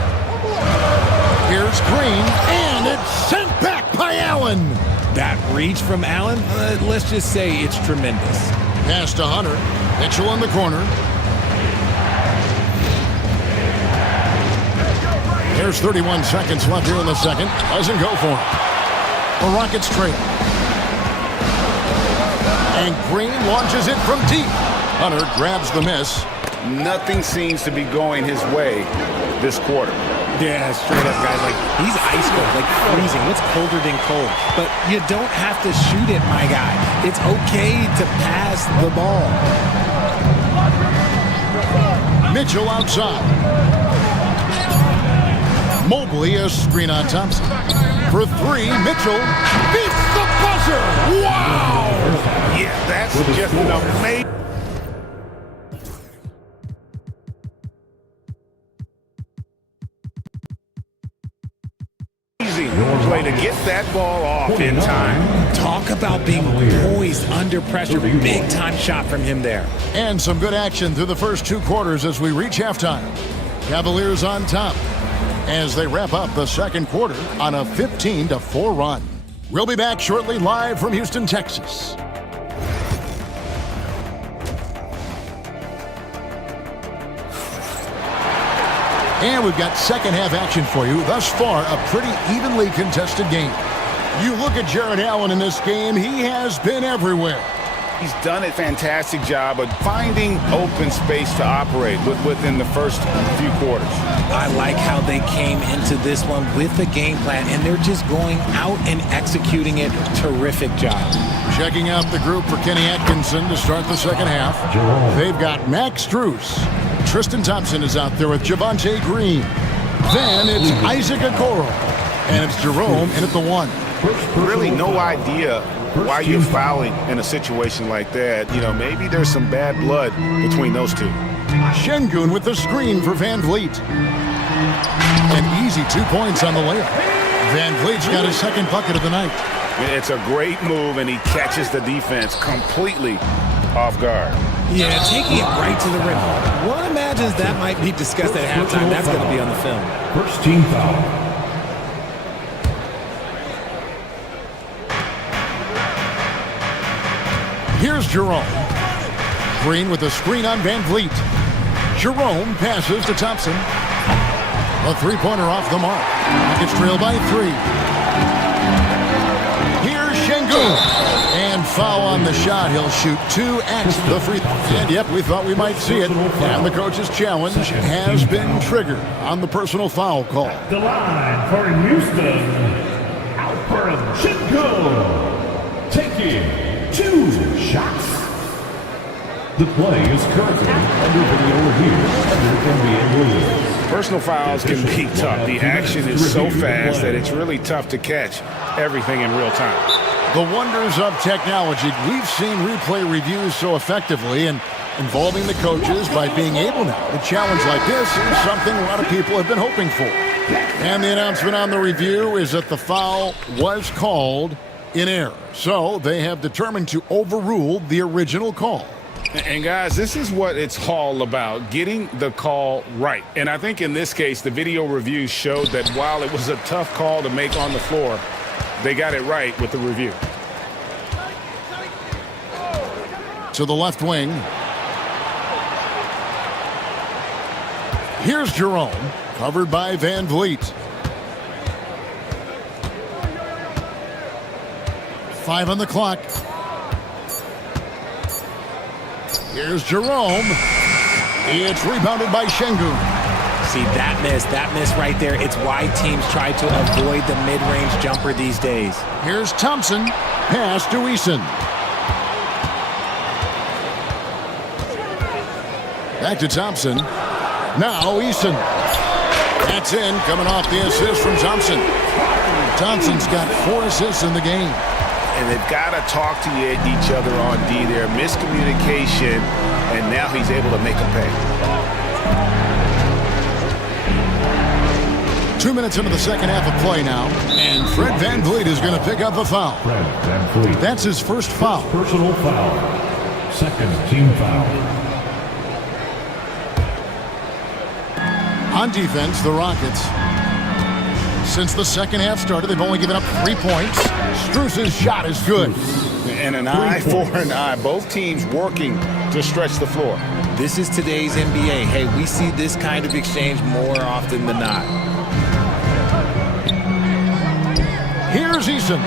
Here's Green, and it's sent back by Allen. That reach from Allen, let's just say it's tremendous. Pass to Hunter. Mitchell in the corner. There's 31 seconds left here in the second. Doesn't go for him. The Rockets trail. And Green launches it from deep. Hunter grabs the miss. Nothing seems to be going his way this quarter. Yeah, straight up, guys. Like, he's ice cold, like freezing. What's colder than cold? But you don't have to shoot it, my guy. It's okay to pass the ball. Mitchell outside. Mobley a screen on Thompson. For 3, Mitchell beats the buzzer. Wow! Yeah, that's just an amazing. Play to get that ball off in time. Talk about being poised under pressure. Big time shot from him there. And some good action through the first 2 quarters as we reach halftime. Cavaliers on top as they wrap up the second quarter on a 15-4 run. We'll be back shortly live from Houston, Texas. And we've got second half action for you. Thus far, a pretty evenly contested game. You look at Jared Allen in this game, he has been everywhere. He's done a fantastic job of finding open space to operate within the first few quarters. I like how they came into this one with a game plan, and they're just going out and executing it. Terrific job. Checking out the group for Kenny Atkinson to start the second half. They've got Max Strus. Tristan Thompson is out there with Javonte Green. Then it's Isaac Okoro. And it's Jerome in at the 1. Really no idea why you're fouling in a situation like that. You know, maybe there's some bad blood between those two. Şengün with the screen for Van Vliet. An easy 2 points on the layup. Van Vliet's got his second bucket of the night. It's a great move, and he catches the defense completely off guard. Yeah, taking it right to the rim. One imagines that might be discussed at halftime. That's going to be on the film. First team foul. Here's Jerome. Green with a screen on Van Vliet. Jerome passes to Thompson. A three-pointer off the mark. Rockets trail by 3. Here's Şengün. And foul on the shot. He'll shoot 2 at the free throw. And yep, we thought we might see it. And the coach's challenge has been triggered on the personal foul call. The line for Houston, Alperen Şengün, taking 2 shots. The play is currently under video review under NBA rules. Personal fouls can be tough. The action is so fast that it's really tough to catch everything in real time. The wonders of technology. We've seen replay reviews so effectively, and involving the coaches by being able now to challenge like this is something a lot of people have been hoping for. And the announcement on the review is that the foul was called in error. So they have determined to overrule the original call. And guys, this is what it's all about, getting the call right. And I think in this case, the video reviews showed that while it was a tough call to make on the floor, they got it right with the review. To the left wing. Here's Jerome, covered by Van Vliet. 5 on the clock. Here's Jerome. It's rebounded by Şengün. See, that miss right there. It's why teams try to avoid the mid-range jumper these days. Here's Thompson. Pass to Eason. Back to Thompson. Now Eason. That's in, coming off the assist from Thompson. Thompson's got 4 assists in the game. And they've got to talk to each other on D there. Miscommunication, and now he's able to make a pay. 2 minutes into the second half of play now, and Fred Van Vliet is going to pick up a foul. Fred Van Vliet. That's his first foul. Personal foul. Second team foul. On defense, the Rockets. Since the second half started, they've only given up 3 points. Strus's shot is good. And an eye for an eye. Both teams working to stretch the floor. This is today's NBA. Hey, we see this kind of exchange more often than not. Here's Eason.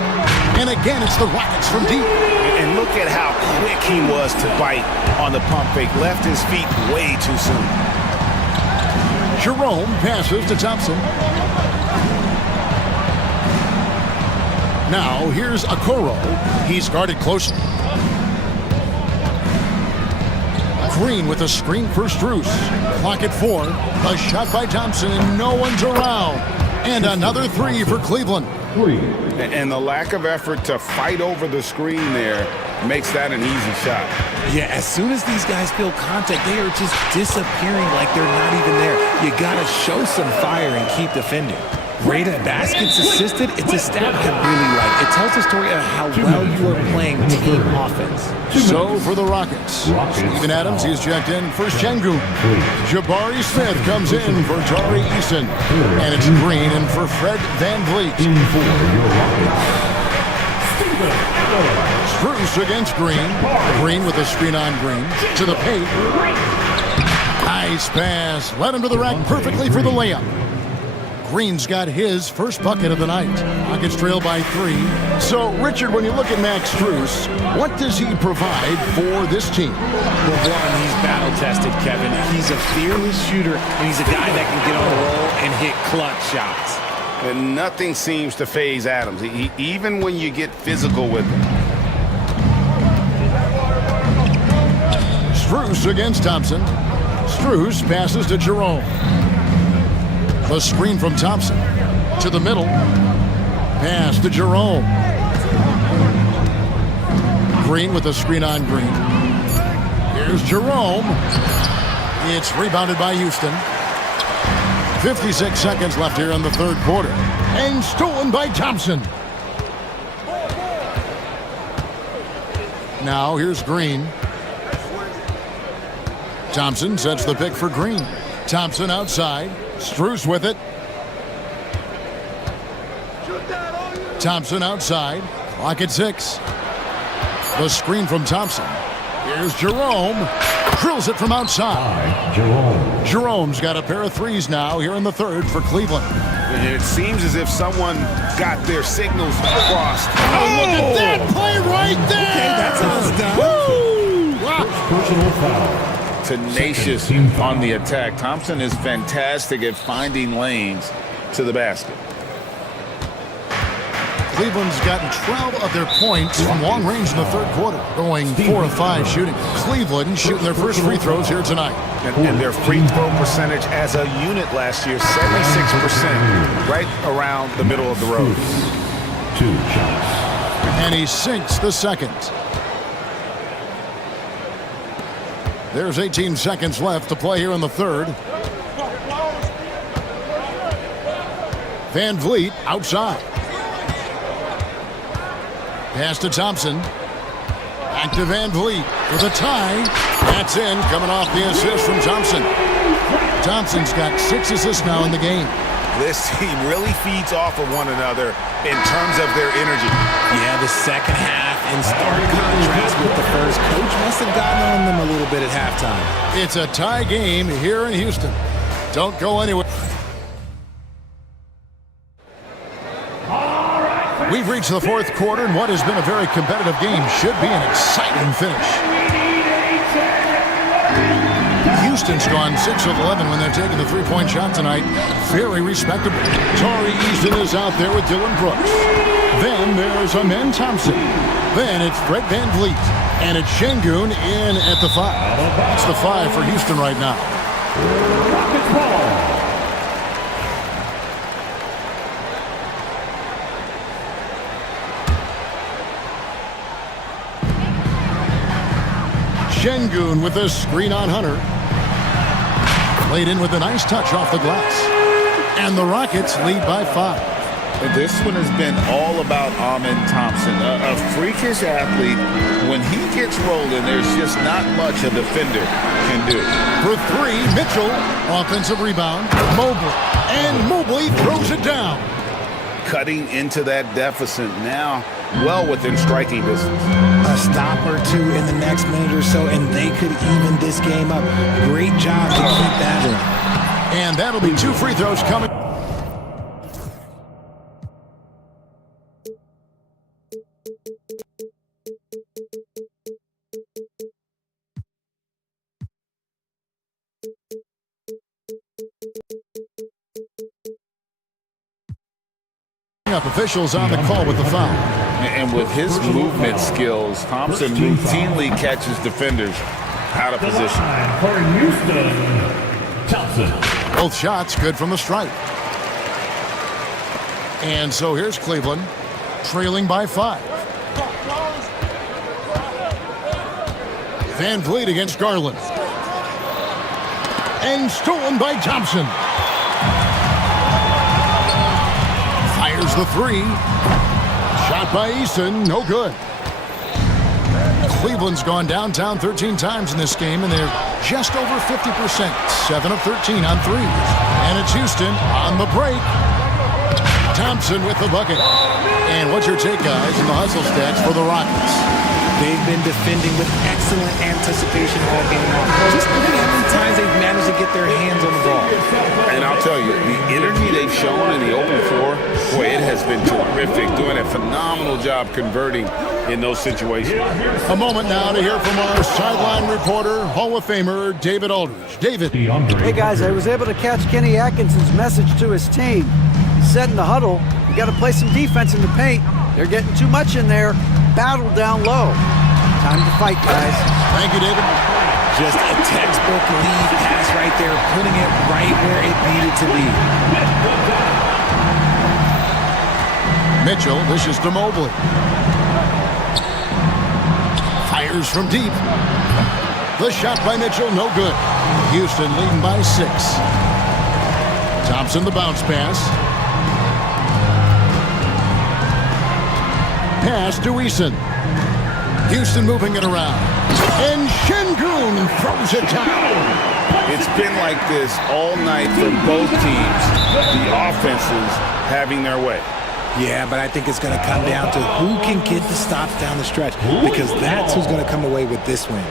And again, it's the Rockets from deep. And look at how quick he was to bite on the pump fake. Left his feet way too soon. Jerome passes to Thompson. Now, here's Okoro. He's guarded closely. Green with a screen for Strus. Clock at 4. A shot by Thompson, and no one's around. And another 3 for Cleveland. And the lack of effort to fight over the screen there makes that an easy shot. Yeah, as soon as these guys feel contact, they are just disappearing like they're not even there. You got to show some fire and keep defending. Rate of baskets assisted, it's a stat I really like. It tells the story of how well you are playing team offense. So for the Rockets, Steven Adams, he's checked in for Şengün. Jabari Smith comes in for Tari Eason. And it's Green in for Fred Van Vliet. Strus against Green. Green with a screen on Green. To the paint. Nice pass. Led him to the rack perfectly for the layup. Green's got his first bucket of the night. Rockets trail by 3. So, Richard, when you look at Max Strus, what does he provide for this team? Well, one, he's battle-tested, Kevin. He's a fearless shooter, and he's a guy that can get on a roll and hit clutch shots. And nothing seems to faze Adams, even when you get physical with him. Strus against Thompson. Strus passes to Jerome. The screen from Thompson to the middle. Pass to Jerome. Green with a screen on Green. Here's Jerome. It's rebounded by Houston. 56 seconds left here in the third quarter. And stolen by Thompson. Now here's Green. Thompson sets the pick for Green. Thompson outside. Strus with it. Thompson outside. Clock at 6. The screen from Thompson. Here's Jerome. Drills it from outside. Jerome's got a pair of 3s now here in the third for Cleveland. It seems as if someone got their signals crossed. Oh, look at that play right there. Okay, that's us done. Woo! Wow. Personal foul. Tenacious on the attack. Thompson is fantastic at finding lanes to the basket. Cleveland's gotten 12 of their points from long range in the third quarter, going 4 of 5 shooting. Cleveland shooting their first free throws here tonight. And their free throw percentage as a unit last year, 76%, right around the middle of the road. 2 shots. And he sinks the second. There's 18 seconds left to play here in the third. Van Vliet outside. Pass to Thompson. Back to Van Vliet for the tie. That's in, coming off the assist from Thompson. Thompson's got 6 assists now in the game. This team really feeds off of one another in terms of their energy. Yeah, the second half in stark contrast with the first. Coach must have gotten on them a little bit at halftime. It's a tie game here in Houston. Don't go anywhere. We've reached the fourth quarter, and what has been a very competitive game should be an exciting finish. Houston's gone 6 of 11 when they're taking the three-point shot tonight. Very respectable. Torrey Easton is out there with Dylan Brooks. Then there's Amen Thompson. Then it's Fred Van Vliet. And it's Şengün in at the 5. That's the 5 for Houston right now. Rockets ball. Şengün with a screen on Hunter. Played in with a nice touch off the glass. And the Rockets lead by 5. This one has been all about Amen Thompson, a freakish athlete. When he gets rolling, there's just not much a defender can do. For 3, Mitchell, offensive rebound, Mobley. And Mobley throws it down. Cutting into that deficit now, well within striking distance. A stop or two in the next minute or so, and they could even this game up. Great job to keep that in. And that'll be 2 free throws coming. Officials on the call with the foul. And with his movement skills, Thompson routinely catches defenders out of position. For Houston, Thompson. Both shots good from the stripe. And so here's Cleveland, trailing by 5. Van Vliet against Garland. And stolen by Thompson. Fires the 3. Shot by Easton, no good. Cleveland's gone downtown 13 times in this game, and they're just over 50%. 7 of 13 on 3s. And it's Houston on the break. Thompson with the bucket. And what's your take, guys, in the hustle stats for the Rockets? They've been defending with excellent anticipation all game long. Just look at how many times they've managed to get their hands on the ball. And I'll tell you, the energy they've shown in the open floor, boy, it has been terrific. Doing a phenomenal job converting in those situations. A moment now to hear from our sideline reporter, Hall of Famer David Aldridge. David. Hey, guys, I was able to catch Kenny Atkinson's message to his team. He said in the huddle, you got to play some defense in the paint. They're getting too much in there. Battle down low. Time to fight, guys. Thank you, David. Just a textbook lead pass right there, putting it right where it needed to be. Mitchell dishes to Mobley. Fires from deep. The shot by Mitchell, no good. Houston leading by 6. Thompson the bounce pass. Pass to Easton. Houston moving it around. And Şengün throws it down. It's been like this all night for both teams. The offenses having their way. Yeah, but I think it's going to come down to who can get the stops down the stretch, because that's who's going to come away with this win.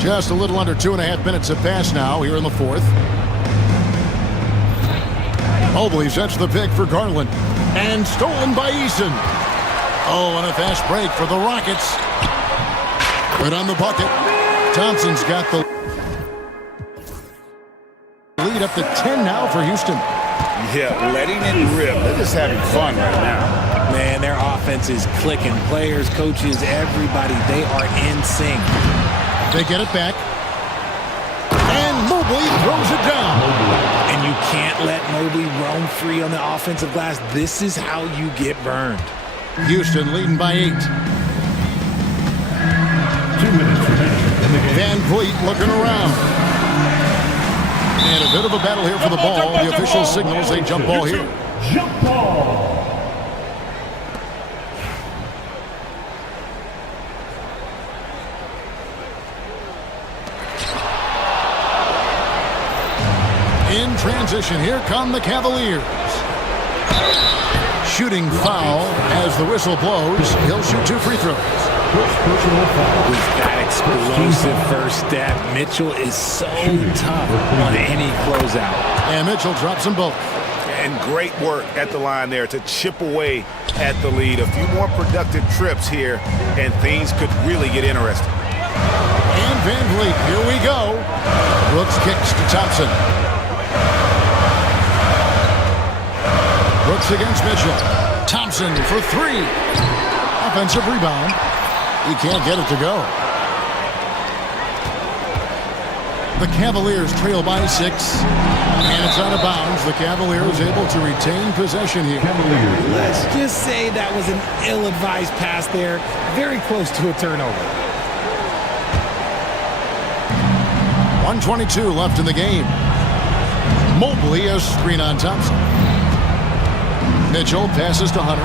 Just a little under 2.5 minutes have passed now here in the 4th. Mobley sets the pick for Garland. And stolen by Easton. Oh, and a fast break for the Rockets. Good on the bucket. Thompson's got the lead up to 10 now for Houston. Yeah, letting it rip. They're just having fun right now. Man, their offense is clicking. Players, coaches, everybody, they are in sync. They get it back. And Mobley throws it down. And you can't let Mobley roam free on the offensive glass. This is how you get burned. Houston leading by 8. 2 minutes remaining in the game. Van Vliet looking around. And a bit of a battle here for the ball. The official signals a jump ball here. Jump ball. transition. Here come the Cavaliers. Shooting foul as the whistle blows. He'll shoot 2 free throws. With that explosive first step, Mitchell is so tough on any closeout. And Mitchell drops them both. And great work at the line there to chip away at the lead. A few more productive trips here, and things could really get interesting. And Van Vliet, here we go. Brooks kicks to Thompson. Brooks against Mitchell. Thompson for 3. Offensive rebound. He can't get it to go. The Cavaliers trail by 6. And it's out of bounds. The Cavaliers able to retain possession here. Let's just say that was an ill-advised pass there. Very close to a turnover. 1:22 left in the game. Mobley a screen on Thompson. Mitchell passes to Hunter.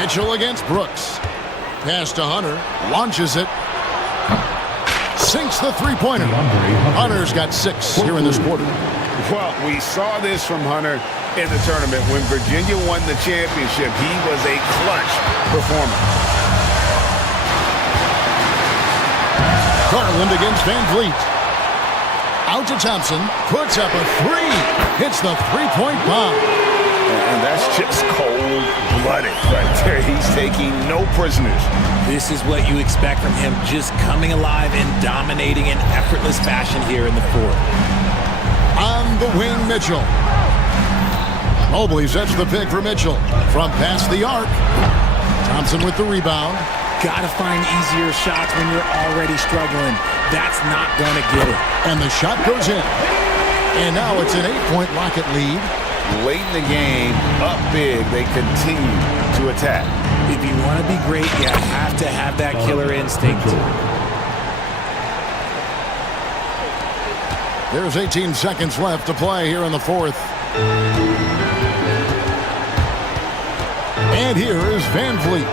Mitchell against Brooks. Pass to Hunter. Launches it. Sinks the three-pointer. Hunter's got 6 here in this quarter. Well, we saw this from Hunter in the tournament. When Virginia won the championship, he was a clutch performer. Garland against Van Vliet. Out to Thompson. Puts up a 3. Hits the three-point bomb. And that's just cold-blooded right there. He's taking no prisoners. This is what you expect from him, just coming alive and dominating in effortless fashion here in the fourth. On the wing, Mitchell. Mobley sets the pick for Mitchell. From past the arc. Thompson with the rebound. Got to find easier shots when you're already struggling. That's not going to get it. And the shot goes in. And now it's an 8-point Rocket lead. Late in the game, up big, they continue to attack. If you want to be great, you have to have that killer instinct. There's 18 seconds left to play here in the fourth. And here is Van Vliet.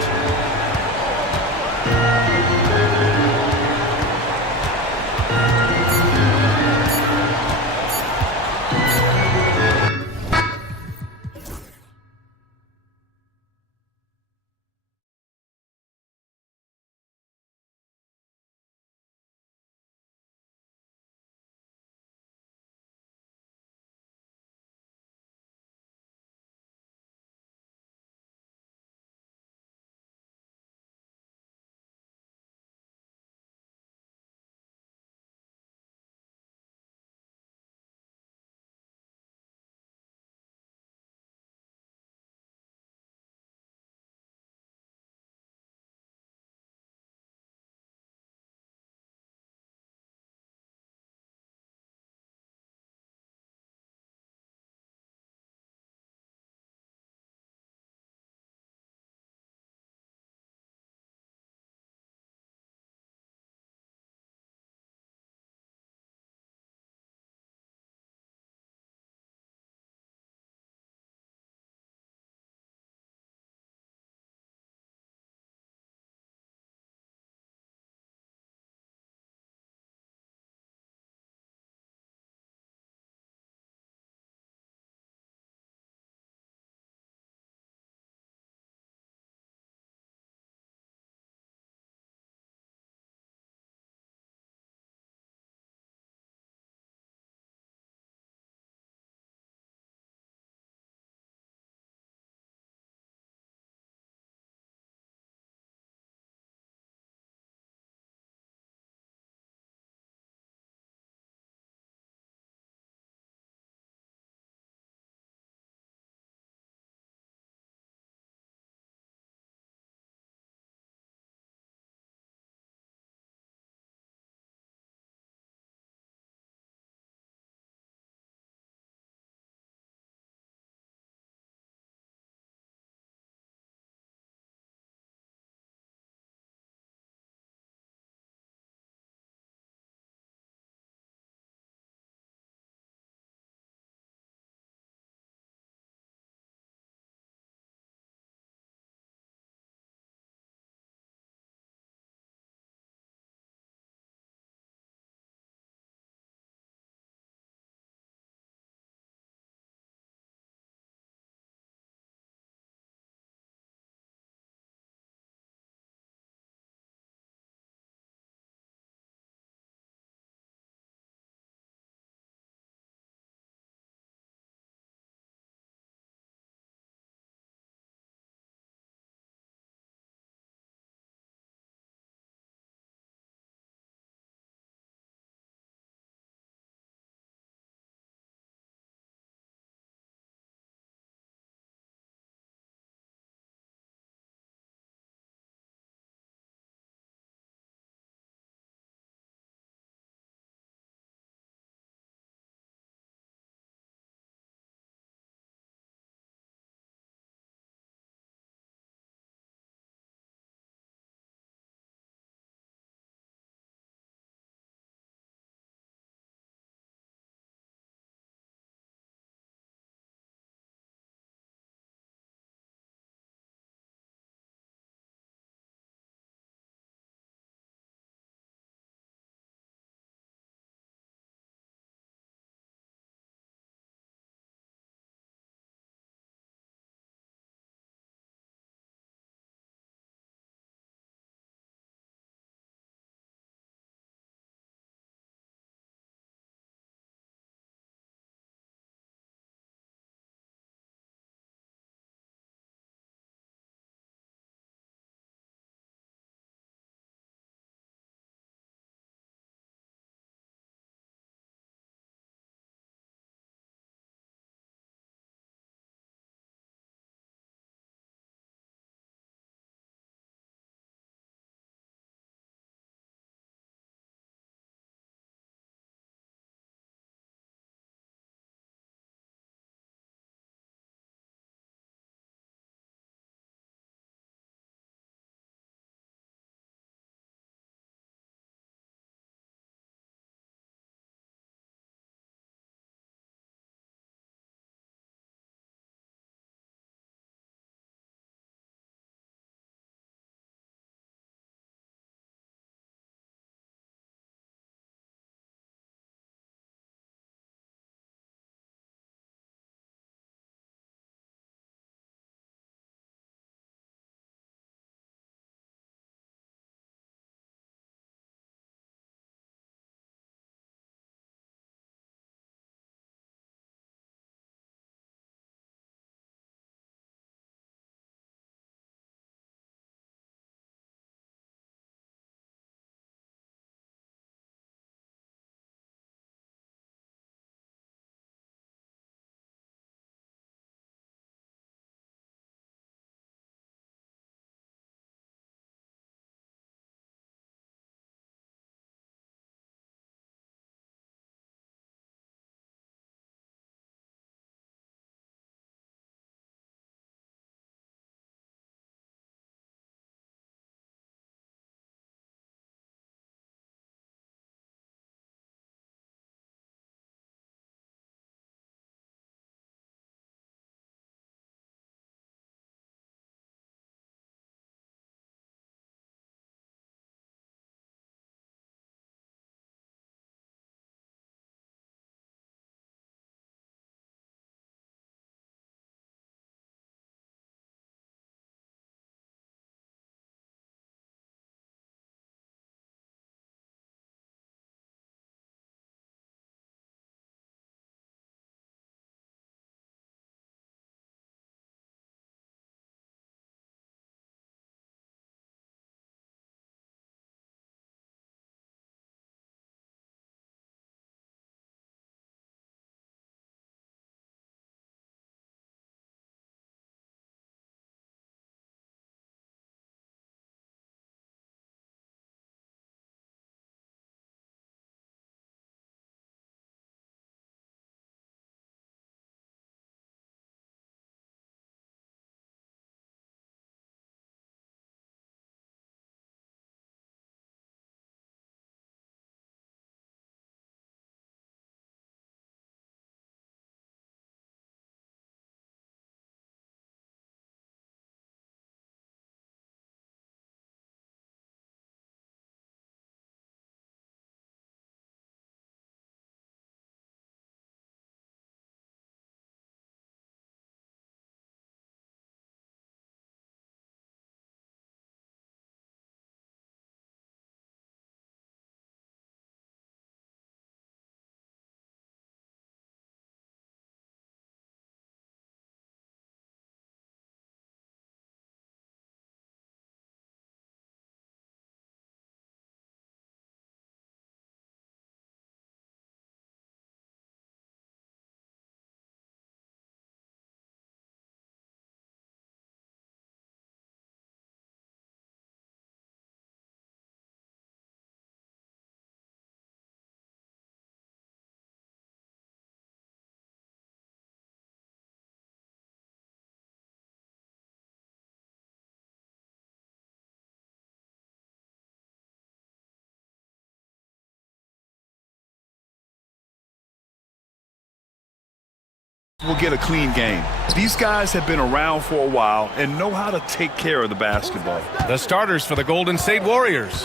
will get a clean game. These guys have been around for a while and know how to take care of the basketball. The starters for the Golden State Warriors.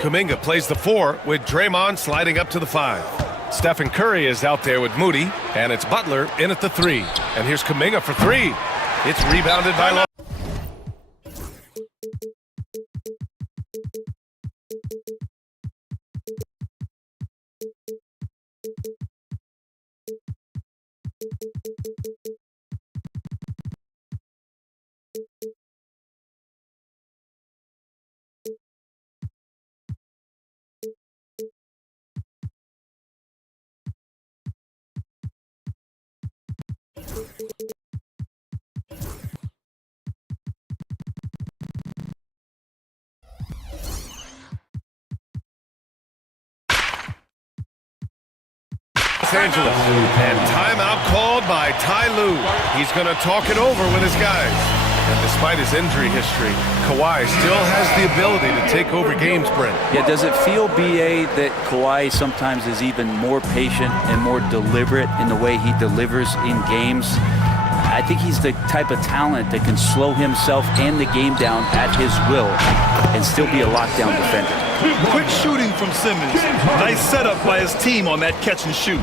Kuminga plays the 4 with Draymond sliding up to the 5. Stephen Curry is out there with Moody, and it's Butler in at the 3. And here's Kuminga for 3. It's rebounded by Long. Los Angeles. And timeout called by Ty Lue. He's going to talk it over with his guys. And despite his injury history, Kawhi still has the ability to take over games, Brent. Yeah, does it feel, BA, that Kawhi sometimes is even more patient and more deliberate in the way he delivers in games? I think he's the type of talent that can slow himself and the game down at his will and still be a lockdown defender. Quick shooting from Simmons. Nice setup by his team on that catch and shoot.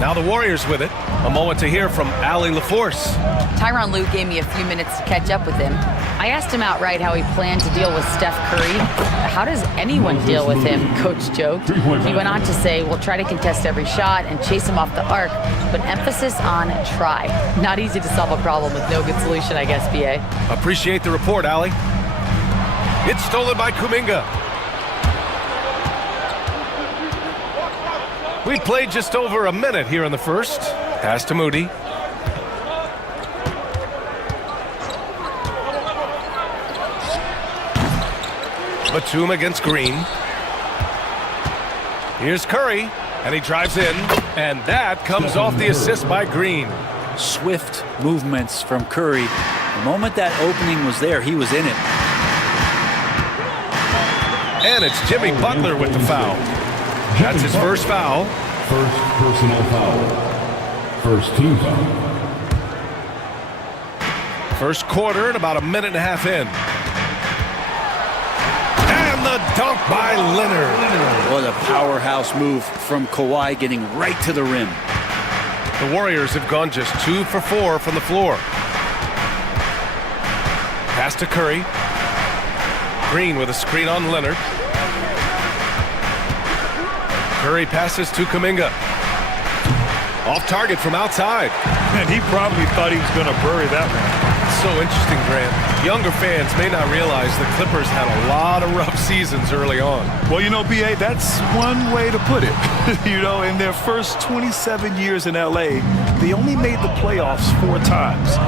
Now the Warriors with it. A moment to hear from Allie LaForce. Tyronn Lue gave me a few minutes to catch up with him. I asked him outright how he planned to deal with Steph Curry. How does anyone deal with him, Coach joked. He went on to say, we'll try to contest every shot and chase him off the arc, but emphasis on try. Not easy to solve a problem with no good solution, I guess, BA. Appreciate the report, Allie. It's stolen by Kuminga. We played just over a minute here in the first. Pass to Moody. Batum against Green. Here's Curry, and he drives in, and that comes off the assist by Green. Swift movements from Curry. The moment that opening was there, he was in it. And it's Jimmy Butler with the foul. That's his first foul. First personal foul. First team foul. First quarter and about a minute and a half in. And the dunk by Leonard. What a powerhouse move from Kawhi, getting right to the rim. The Warriors have gone just 2 for 4 from the floor. Pass to Curry. Green with a screen on Leonard. Curry passes to Kuminga. Off target from outside. And he probably thought he was going to bury that one. So interesting, Grant. Younger fans may not realize the Clippers had a lot of rough seasons early on. Well, you know, BA, that's one way to put it. You know, in their first 27 years in LA, they only made the playoffs 4 times.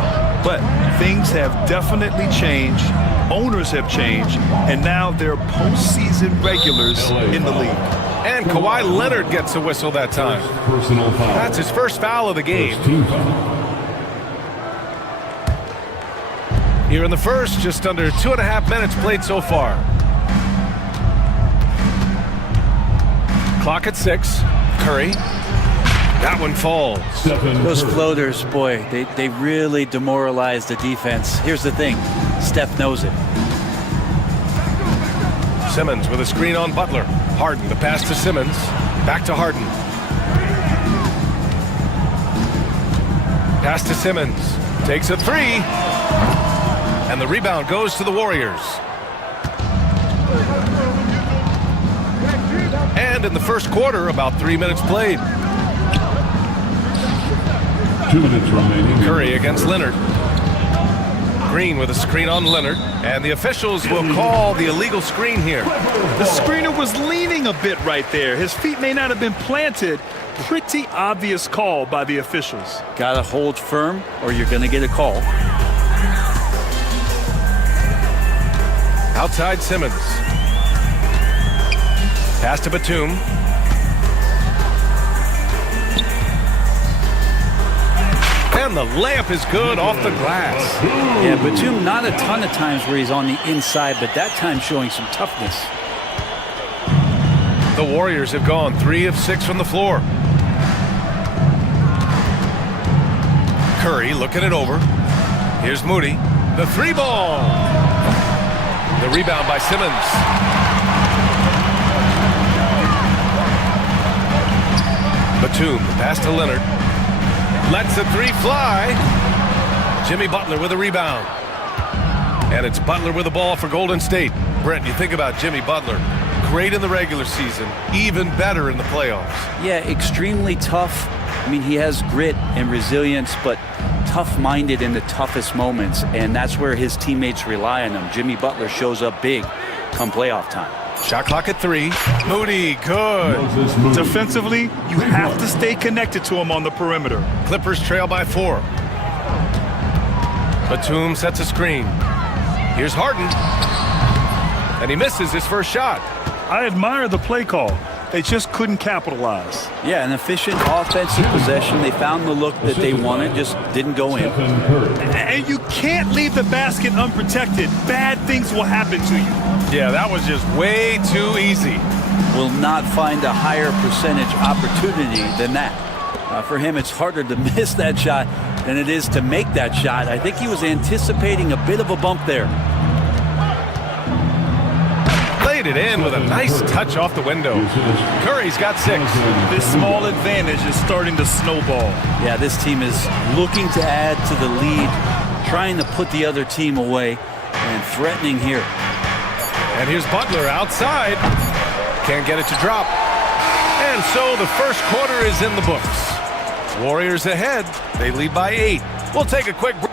But things have definitely changed. Owners have changed. And now they're postseason regulars in the league. And Kawhi Leonard gets a whistle that time. Personal foul. That's his first foul of the game. First team foul. Here in the first, just under 2.5 minutes played so far. Clock at 6. Curry. That one falls. Those floaters, boy, they really demoralize the defense. Here's the thing, Steph knows it. Simmons with a screen on Butler. Harden, the pass to Simmons. Back to Harden. Pass to Simmons. Takes a 3. And the rebound goes to the Warriors. And in the first quarter, about 3 minutes played. 2 minutes remaining. Curry against Leonard. Green with a screen on Leonard. And the officials will call the illegal screen here. The screener was leaning a bit right there. His feet may not have been planted. Pretty obvious call by the officials. Gotta hold firm or you're gonna get a call. Outside Simmons. Pass to Batum. And the layup is good off the glass. Yeah, Batum not a ton of times where he's on the inside, but that time showing some toughness. The Warriors have gone 3 of 6 from the floor. Curry looking it over. Here's Moody. The three ball. The rebound by Simmons. Batum, pass to Leonard. Lets the three fly. Jimmy Butler with a rebound. And it's Butler with the ball for Golden State. Brent, you think about Jimmy Butler. Great in the regular season, even better in the playoffs. Yeah, extremely tough. I mean, he has grit and resilience, but tough-minded in the toughest moments, and that's where his teammates rely on him. Jimmy Butler shows up big come playoff time. Shot clock at 3. Moody, good. Defensively, you have to stay connected to him on the perimeter. Clippers trail by 4. Batum sets a screen. Here's Harden. And he misses his first shot. I admire the play call. They just couldn't capitalize. Yeah, an efficient offensive possession. They found the look that they wanted, just didn't go in. And you can't leave the basket unprotected. Bad things will happen to you. Yeah, that was just way too easy. Will not find a higher percentage opportunity than that. For him, it's harder to miss that shot than it is to make that shot. I think he was anticipating a bit of a bump there. Laid it in with a nice touch off the window. Curry's got 6. This small advantage is starting to snowball. Yeah, this team is looking to add to the lead, trying to put the other team away, and threatening here. And here's Butler outside. Can't get it to drop. And so the first quarter is in the books. Warriors ahead. They lead by 8. We'll take a quick break.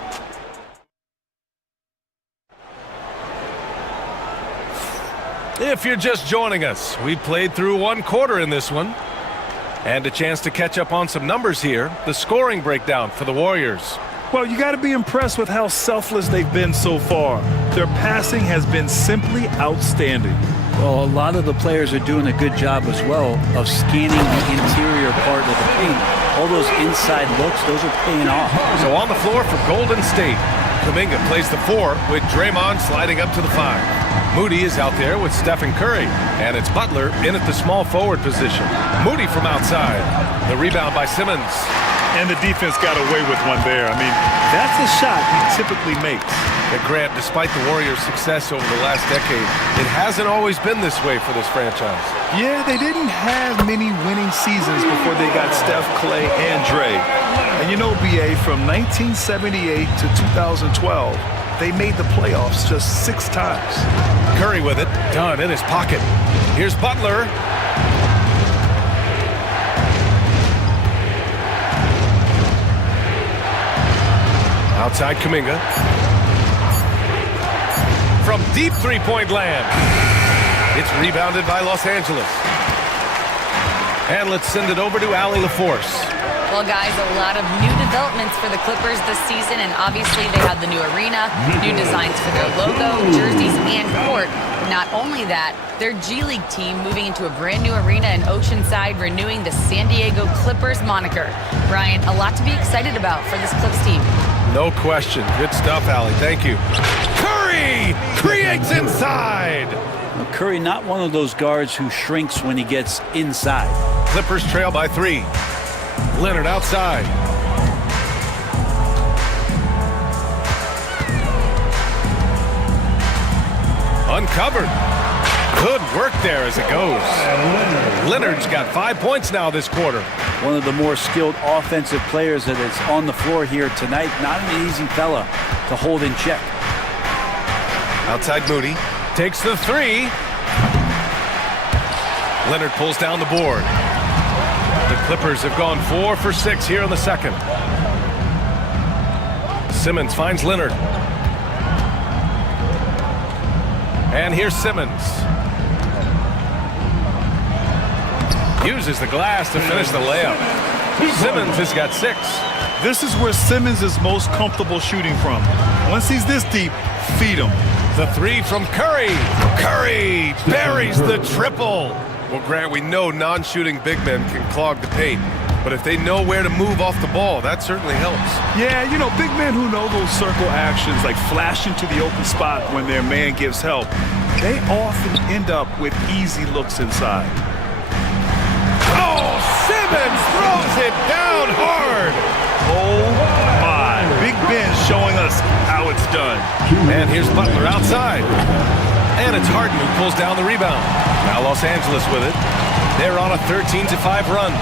If you're just joining us, we played through 1 quarter in this one. And a chance to catch up on some numbers here. The scoring breakdown for the Warriors. Well, you got to be impressed with how selfless they've been so far. Their passing has been simply outstanding. Well, a lot of the players are doing a good job as well of scanning the interior part of the paint. All those inside looks, those are paying off. So on the floor for Golden State, Kuminga plays the 4 with Draymond sliding up to the 5. Moody is out there with Stephen Curry, and it's Butler in at the small forward position. Moody from outside. The rebound by Simmons. And the defense got away with one there. I mean, that's a shot he typically makes. And Grant, despite the Warriors' success over the last decade, it hasn't always been this way for this franchise. Yeah, they didn't have many winning seasons before they got Steph, Clay, and Dre. And you know, BA, from 1978 to 2012, they made the playoffs just 6 times. Curry with it, done in his pocket. Here's Butler. Outside Kuminga. From deep three-point land. It's rebounded by Los Angeles. And let's send it over to Allie LaForce. Well, guys, a lot of new developments for the Clippers this season, and obviously they have the new arena, new designs for their logo, jerseys, and court. Not only that, their G League team moving into a brand new arena in Oceanside, renewing the San Diego Clippers moniker. Brian, a lot to be excited about for this Clips team. No question. Good stuff, Allie. Thank you. Curry creates inside. Well, Curry, not one of those guards who shrinks when he gets inside. Clippers trail by 3. Leonard outside. Uncovered. Good work there as it goes. Leonard's got 5 points now this quarter. One of the more skilled offensive players that is on the floor here tonight. Not an easy fella to hold in check. Outside Moody. Takes the 3. Leonard pulls down the board. The Clippers have gone 4 for 6 here in the second. Simmons finds Leonard. And here's Simmons. Uses the glass to finish the layup. Simmons has got 6. This is where Simmons is most comfortable shooting from. Once he's this deep, feed him. The 3 from Curry. Curry buries the triple. Well, Grant, we know non-shooting big men can clog the paint, but if they know where to move off the ball, that certainly helps. Yeah, you know, big men who know those circle actions, like flashing to the open spot when their man gives help, they often end up with easy looks inside. Oh, Simmons throws it down hard. Oh, my. done. And here's Butler outside. And it's Harden who pulls down the rebound. Now Los Angeles with it. They're on a 13-5 run.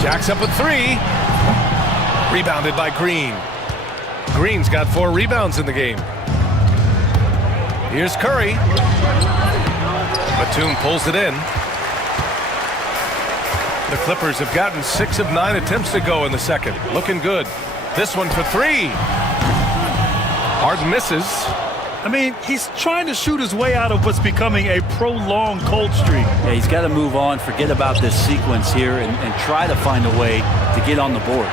Jacks up with 3. Rebounded by Green. Green's got 4 rebounds in the game. Here's Curry. Batum pulls it in. The Clippers have gotten 6 of 9 attempts to go in the second. Looking good. This one for 3. Harden misses. I mean, he's trying to shoot his way out of what's becoming a prolonged cold streak. Yeah, he's got to move on, forget about this sequence here, and try to find a way to get on the board.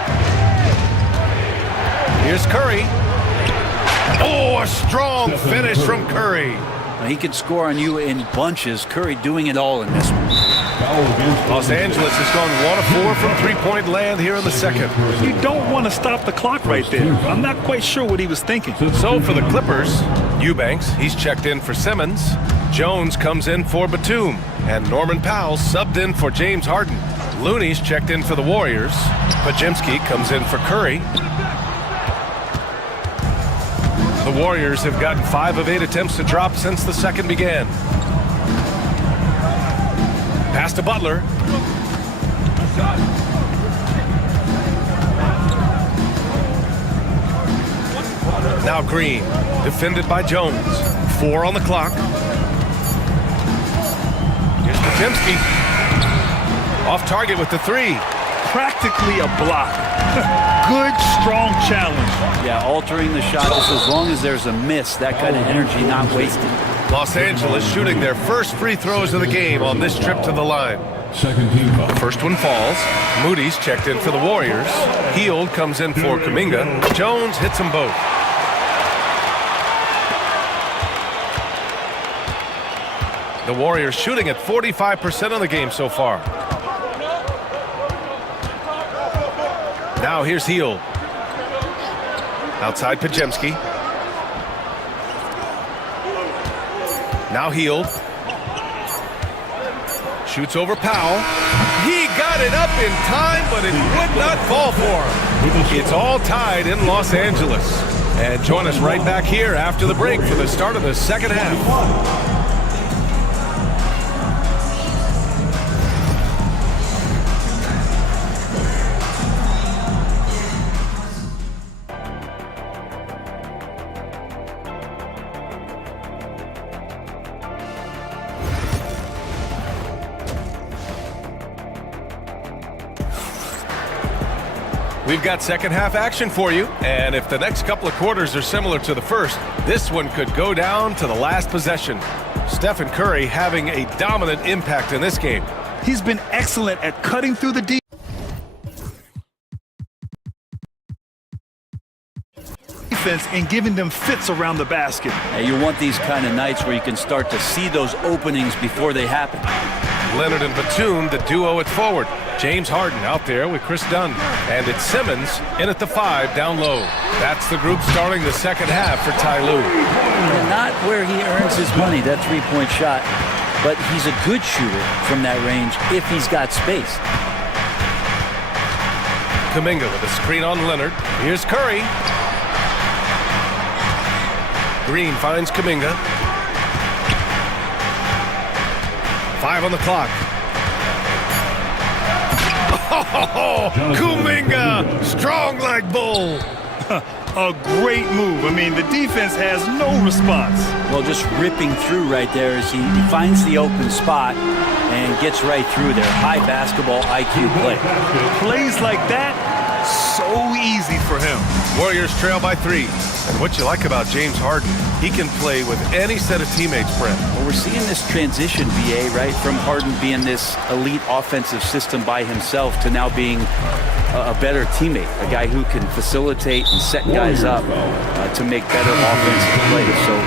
Here's Curry. Oh, a strong finish from Curry. He can score on you in bunches. Curry doing it all in this one. Los Angeles has gone 1 of 4 from three-point land here in the second. You don't want to stop the clock right there. I'm not quite sure what he was thinking. So for the Clippers, Eubanks, he's checked in for Simmons. Jones comes in for Batum. And Norman Powell subbed in for James Harden. Looney's checked in for the Warriors. Pajemski comes in for Curry. The Warriors have gotten 5 of 8 attempts to drop since the second began. Pass to Butler. Now Green, defended by Jones. 4 on the clock. Here's Pajemski. Off target with the 3. Practically a block. Good, strong challenge. Yeah, altering the shot just as long as there's a miss. That kind of energy not wasted. Los Angeles shooting their first free throws of the game on this trip to the line. Second team foul. First one falls. Moody's checked in for the Warriors. Heald comes in for Kuminga. Jones hits them both. The Warriors shooting at 45% of the game so far. Now here's Heald. Outside Pajemski. Now Heald. Shoots over Powell. He got it up in time, but it would not fall for him. It's all tied in Los Angeles. And join us right back here after the break for the start of the second half. We've got second half action for you, and if the next couple of quarters are similar to the first, this one could go down to the last possession. Stephen Curry having a dominant impact in this game. He's been excellent at cutting through the defense and giving them fits around the basket. Hey, you want these kind of nights where you can start to see those openings before they happen. Leonard and Batum, the duo at forward. James Harden out there with Chris Dunn. And it's Simmons in at the 5 down low. That's the group starting the second half for Ty Lue. Not where he earns his money, that three-point shot. But he's a good shooter from that range if he's got space. Kuminga with a screen on Leonard. Here's Curry. Green finds Kuminga. 5 on the clock. Oh, Kuminga, strong like bull. A great move. I mean, the defense has no response. Well, just ripping through right there as he finds the open spot and gets right through there. High basketball IQ play. Plays like that, so easy for him. Warriors trail by 3. And what you like about James Harden, he can play with any set of teammates, Brent. Well, we're seeing this transition, BA, right, from Harden being this elite offensive system by himself to now being a better teammate, a guy who can facilitate and set guys up to make better offensive plays. So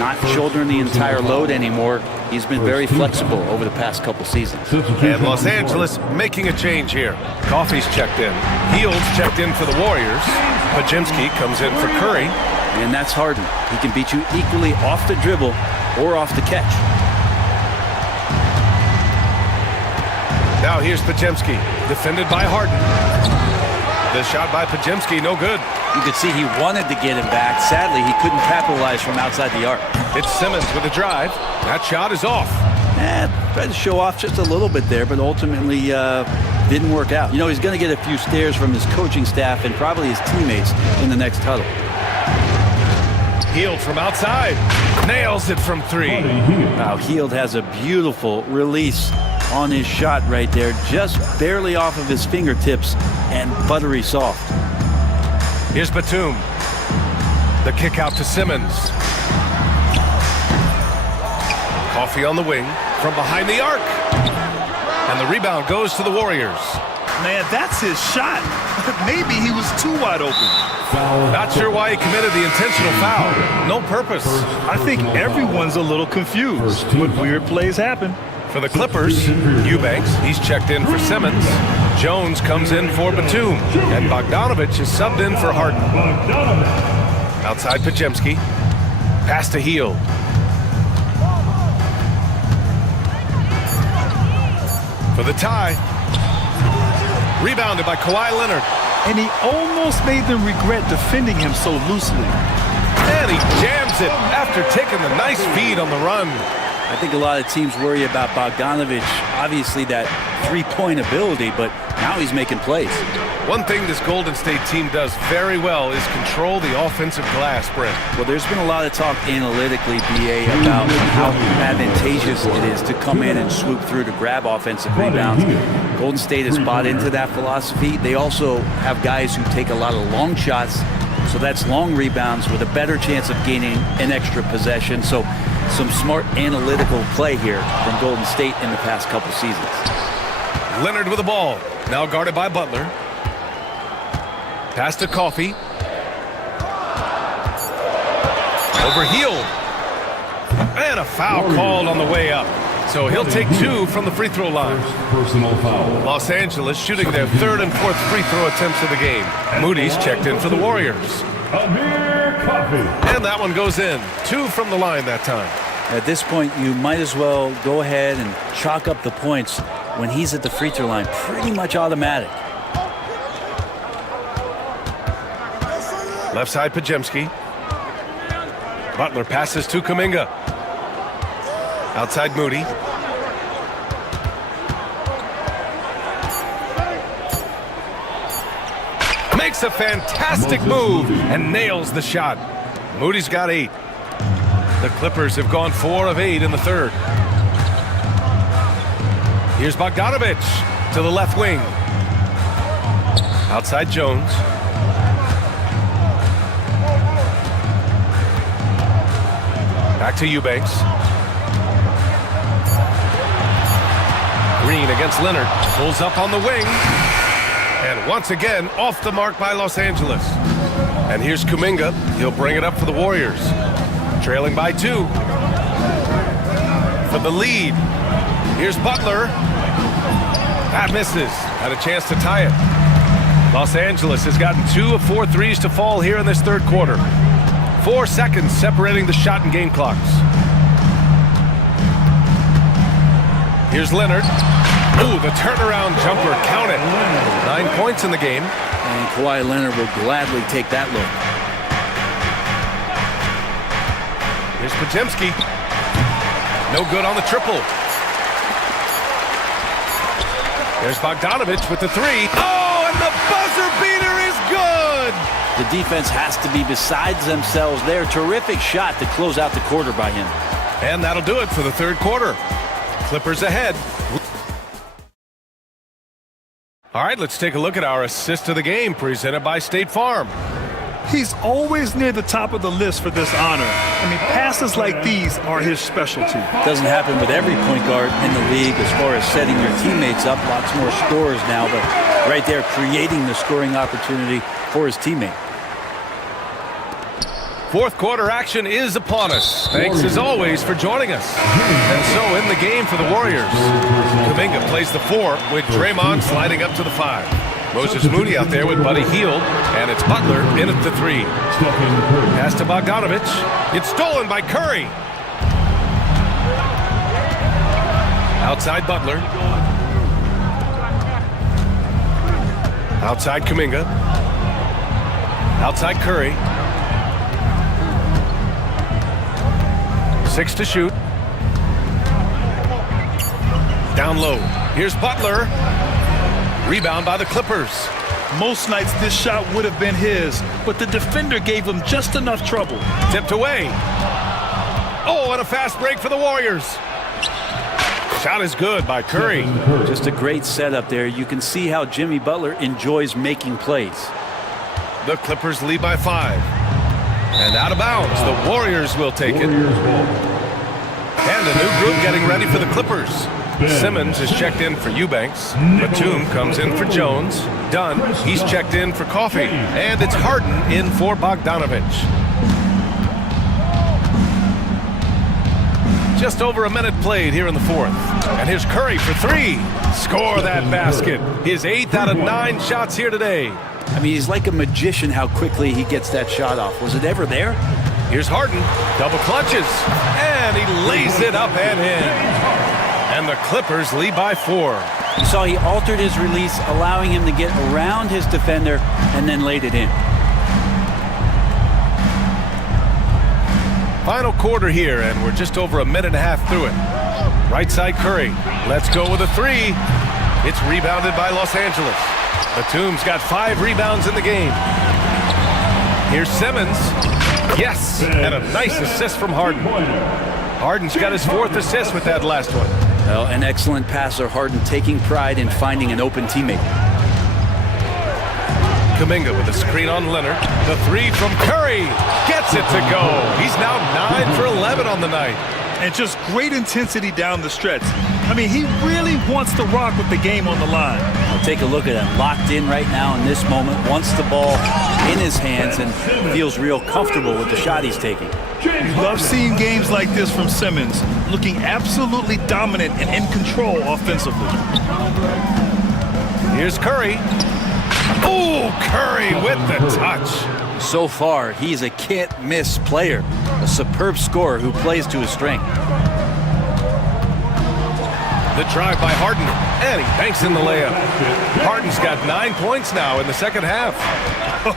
not shouldering the entire load anymore. He's been very flexible over the past couple seasons. And Los Angeles making a change here. Coffey's checked in. Heald's checked in for the Warriors. Pajemski comes in for Curry. And that's Harden. He can beat you equally off the dribble or off the catch. Now here's Pajemski, defended by Harden. The shot by Pajemski, no good. You could see he wanted to get him back. Sadly, he couldn't capitalize from outside the arc. It's Simmons with a drive. That shot is off. Tried to show off just a little bit there, but ultimately didn't work out. You know, he's going to get a few stares from his coaching staff and probably his teammates in the next huddle. Hield from outside. Nails it from three. Now, Hield has a beautiful release on his shot right there, just barely off of his fingertips and buttery soft. Here's Batum. The kick out to Simmons. Coffee on the wing from behind the arc. And the rebound goes to the Warriors. Man, that's his shot. Maybe he was too wide open. Not sure why he committed the intentional foul. No purpose. I think everyone's a little confused, but weird plays happen. For the Clippers, Eubanks, he's checked in for Simmons. Jones comes in for Batum. And Bogdanovich is subbed in for Harden. Outside Pajemski. Pass to Hield. For the tie. Rebounded by Kawhi Leonard. And he almost made them regret defending him so loosely. And he jams it after taking the nice feed on the run. I think a lot of teams worry about Bogdanovich, obviously that three-point ability, but now he's making plays. One thing this Golden State team does very well is control the offensive glass, Brent. Well, there's been a lot of talk analytically, BA, about how advantageous it is to come in and swoop through to grab offensive rebounds. Golden State has bought into that philosophy. They also have guys who take a lot of long shots, so that's long rebounds with a better chance of gaining an extra possession. So some smart analytical play here from Golden State in the past couple seasons. Leonard with the ball, now guarded by Butler. Pass to Coffee. Over Hield. And a foul called on the way up. So he'll take two from the free throw line. Personal foul. Los Angeles shooting their third and fourth free throw attempts of the game. Moody's checked in for the Warriors. And that one goes in. Two from the line that time. At this point, you might as well go ahead and chalk up the points when he's at the free throw line. Pretty much automatic. Left side, Pajemski. Butler passes to Kuminga. Outside, Moody. Makes a fantastic move and nails the shot. Moody's got 8. The Clippers have gone 4 of 8 in the third. Here's Bogdanovich to the left wing. Outside Jones. Back to Eubanks. Green against Leonard. Pulls up on the wing. And once again, off the mark by Los Angeles. And here's Kuminga. He'll bring it up for the Warriors. Trailing by 2. For the lead. Here's Butler. That misses. Had a chance to tie it. Los Angeles has gotten 2 of 4 threes to fall here in this third quarter. 4 seconds separating the shot and game clocks. Here's Leonard. Ooh, the turnaround jumper. Count it. 9 points in the game. And Kawhi Leonard will gladly take that look. Here's Pajemski. No good on the triple. There's Bogdanovich with the 3. Oh, and the buzzer beater is good! The defense has to be besides themselves there. Terrific shot to close out the quarter by him. And that'll do it for the third quarter. Clippers ahead. All right, let's take a look at our assist of the game presented by State Farm. He's always near the top of the list for this honor. I mean, passes like these are his specialty. Doesn't happen with every point guard in the league as far as setting your teammates up. Lots more scorers now, but right there creating the scoring opportunity for his teammate. Fourth quarter action is upon us. Thanks as always for joining us. And so in the game for the Warriors, Kuminga plays the 4 with Draymond sliding up to the 5. Moses Moody out there with Buddy Hield, and it's Butler in at the 3. Pass to Bogdanovich. It's stolen by Curry. Outside Butler. Outside Kuminga. Outside Curry. 6 to shoot. Down low. Here's Butler. Rebound by the Clippers. Most nights this shot would have been his, but the defender gave him just enough trouble. Tipped away. Oh, and a fast break for the Warriors. Shot is good by Curry. Just a great setup there. You can see how Jimmy Butler enjoys making plays. The Clippers lead by 5. And out of bounds, the Warriors will take it. And a new group getting ready for the Clippers. Simmons is checked in for Eubanks. Batum comes in for Jones. Dunn, he's checked in for Coffey. And it's Harden in for Bogdanovich. Just over a minute played here in the 4th. And here's Curry for 3. Score that basket. His 8th out of 9 shots here today. I mean, he's like a magician how quickly he gets that shot off. Was it ever there? Here's Harden. Double clutches. And he lays it up and in. And the Clippers lead by 4. You saw he altered his release, allowing him to get around his defender and then laid it in. Final quarter here, and we're just over a minute and a half through it. Right side Curry. Let's go with a 3. It's rebounded by Los Angeles. Batum's got 5 rebounds in the game. Here's Simmons. Yes, and a nice assist from Harden. Harden's got his 4th assist with that last one. Well, an excellent passer. Harden taking pride in finding an open teammate. Kuminga with a screen on Leonard. The 3 from Curry gets it to go. He's now 9 for 11 on the night. And just great intensity down the stretch. I mean, he really wants to rock with the game on the line. Well, take a look at him. Locked in right now in this moment. Wants the ball in his hands and feels real comfortable with the shot he's taking. You love seeing games like this from Simmons, looking absolutely dominant and in control offensively. Here's Curry. Oh, Curry with the touch. So far, he's a can't-miss player, a superb scorer who plays to his strength. The drive by Harden, and he banks in the layup. Harden's got 9 points now in the second half.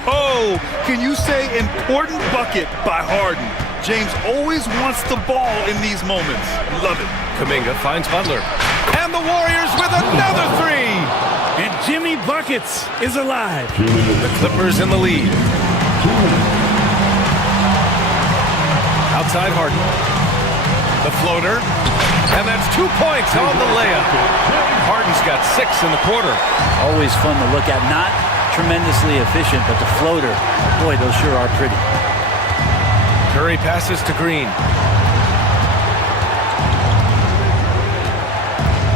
Oh, can you say important bucket by Harden? James always wants the ball in these moments. Love it. Kuminga finds Butler. And the Warriors with another 3. And Jimmy Buckets is alive. The Clippers in the lead. Outside Harden. The floater. And that's 2 points on the layup. Harden's got 6 in the quarter. Always fun to look at. Not tremendously efficient, but the floater, boy, those sure are pretty. Curry passes to Green.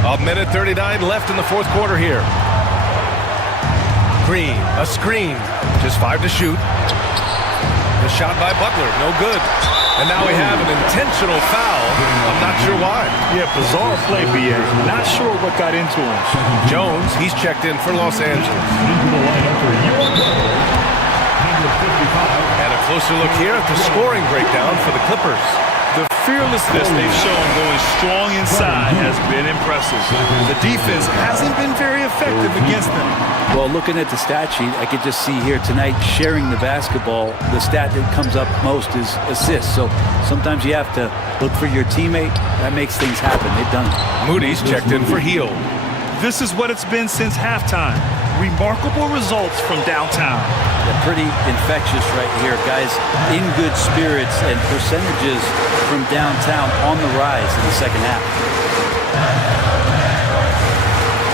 A minute 39 left in the 4th quarter here. Green, a screen. Just 5 to shoot. The shot by Butler, no good. And now we have an intentional foul. I'm not sure why. Yeah, bizarre play, B.A. Not sure what got into him. Jones, he's checked in for Los Angeles. And a closer look here at the scoring breakdown for the Clippers. The fearlessness they've shown going strong inside has been impressive. The defense hasn't been very effective against them. Well, looking at the stat sheet, I could just see here tonight sharing the basketball. The stat that comes up most is assists. So sometimes you have to look for your teammate. That makes things happen. They've done it. Moody's checked in for Heel. This is what it's been since halftime. Remarkable results from downtown. They're pretty infectious right here, guys. In good spirits and percentages from downtown on the rise in the second half.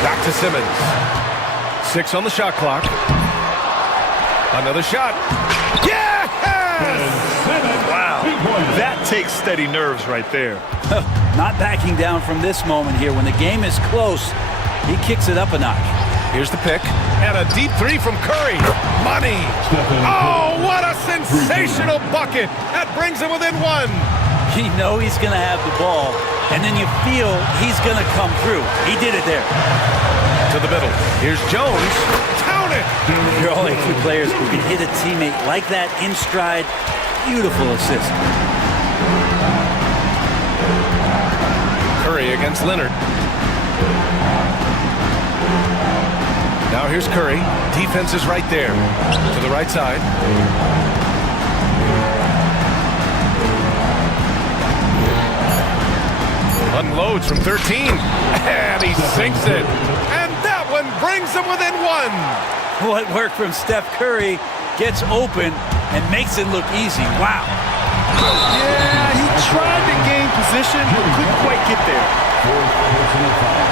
Back to Simmons. 6 on the shot clock. Another shot. Yes! Wow. That takes steady nerves right there. Not backing down from this moment here. When the game is close, he kicks it up a notch. Here's the pick. And a deep 3 from Curry. Money. Oh, what a sensational bucket. That brings him within 1. You know he's going to have the ball, and then you feel he's going to come through. He did it there. To the middle. Here's Jones. Count it. You're only 2 players who can hit a teammate like that in stride. Beautiful assist. Curry against Leonard. Now here's Curry. Defense is right there. To the right side. Unloads from 13. And he sinks it. And that one brings them within one. What worked from Steph Curry gets open and makes it look easy. Wow. Yeah, he tried to gain position, but couldn't quite get there. Fourth personal foul.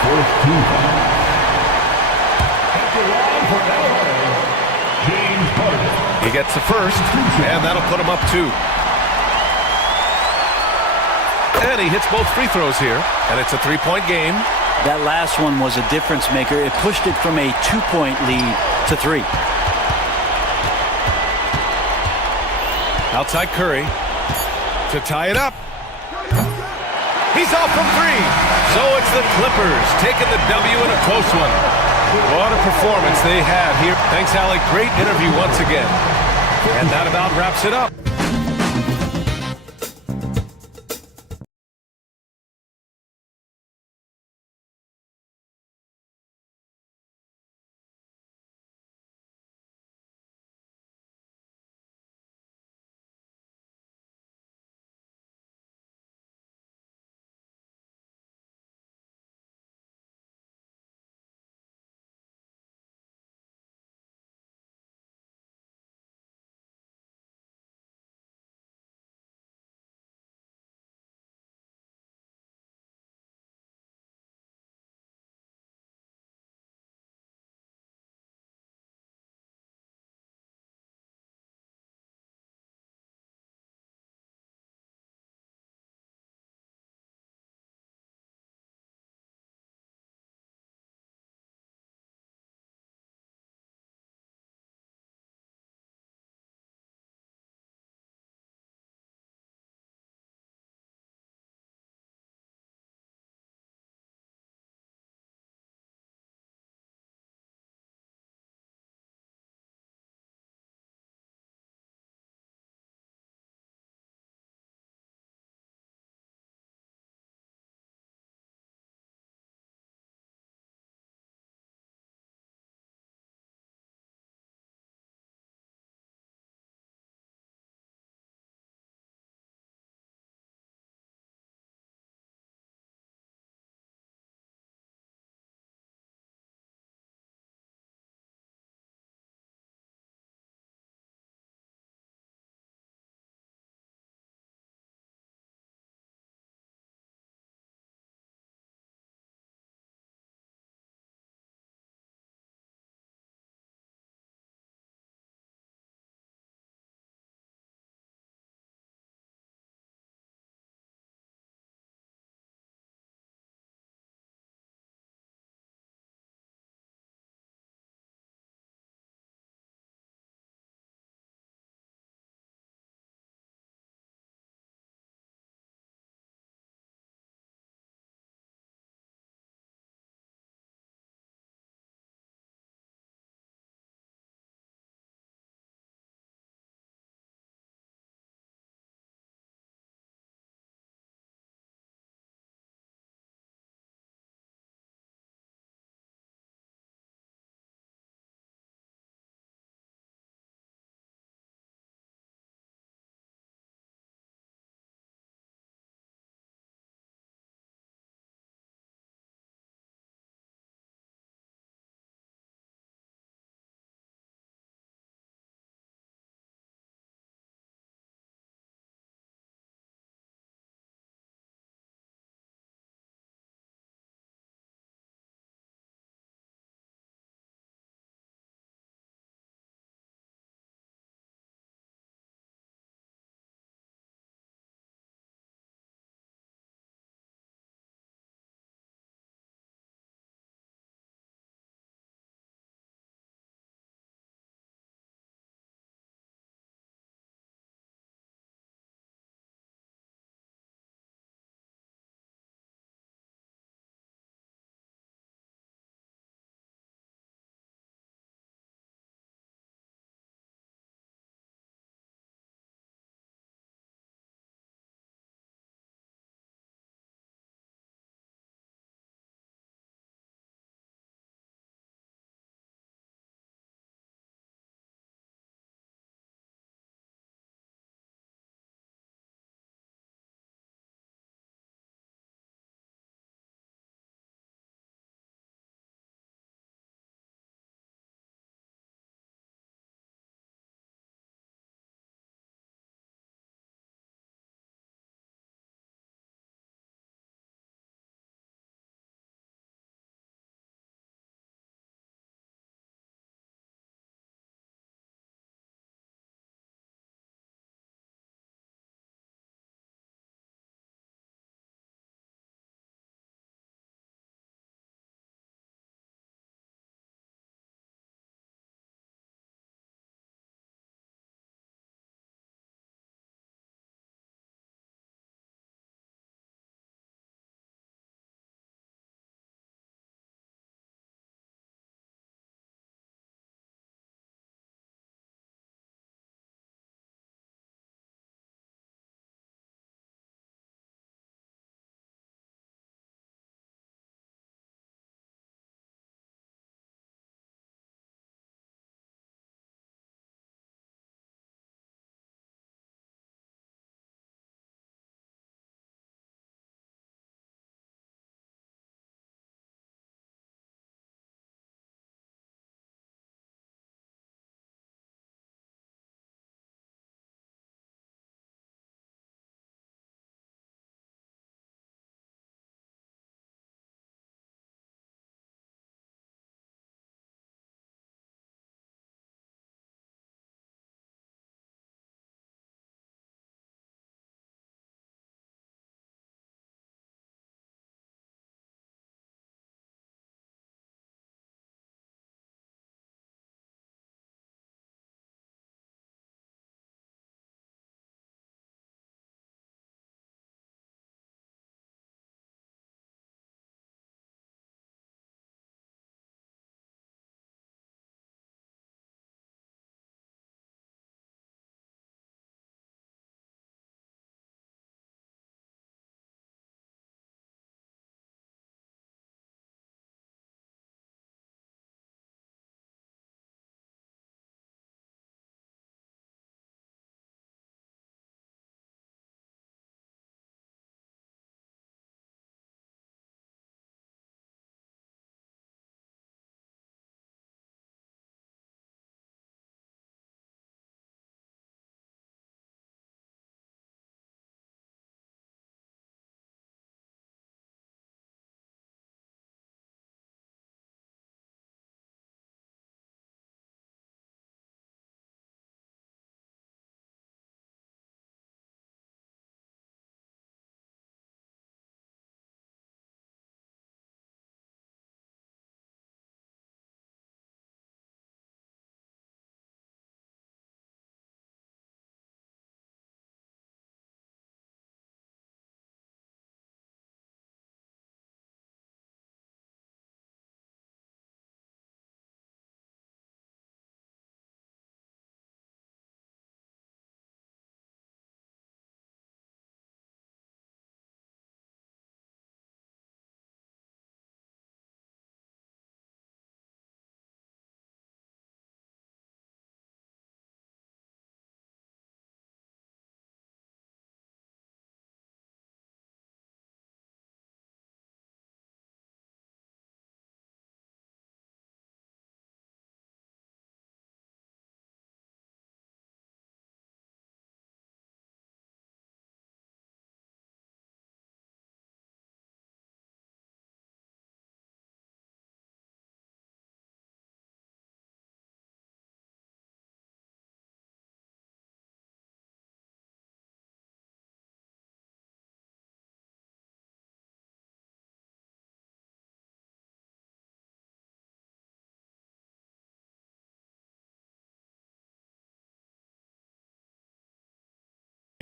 Fourth team foul. At the line for LA, James Harden. He gets the first, and that'll put him up 2. And he hits both free throws here, and it's a 3-point game. That last one was a difference maker. It pushed it from a 2-point lead to 3. Outside Curry to tie it up. He's off from 3. So it's the Clippers taking the W in a close one. What a performance they had here. Thanks, Alec. Great interview once again. And that about wraps it up.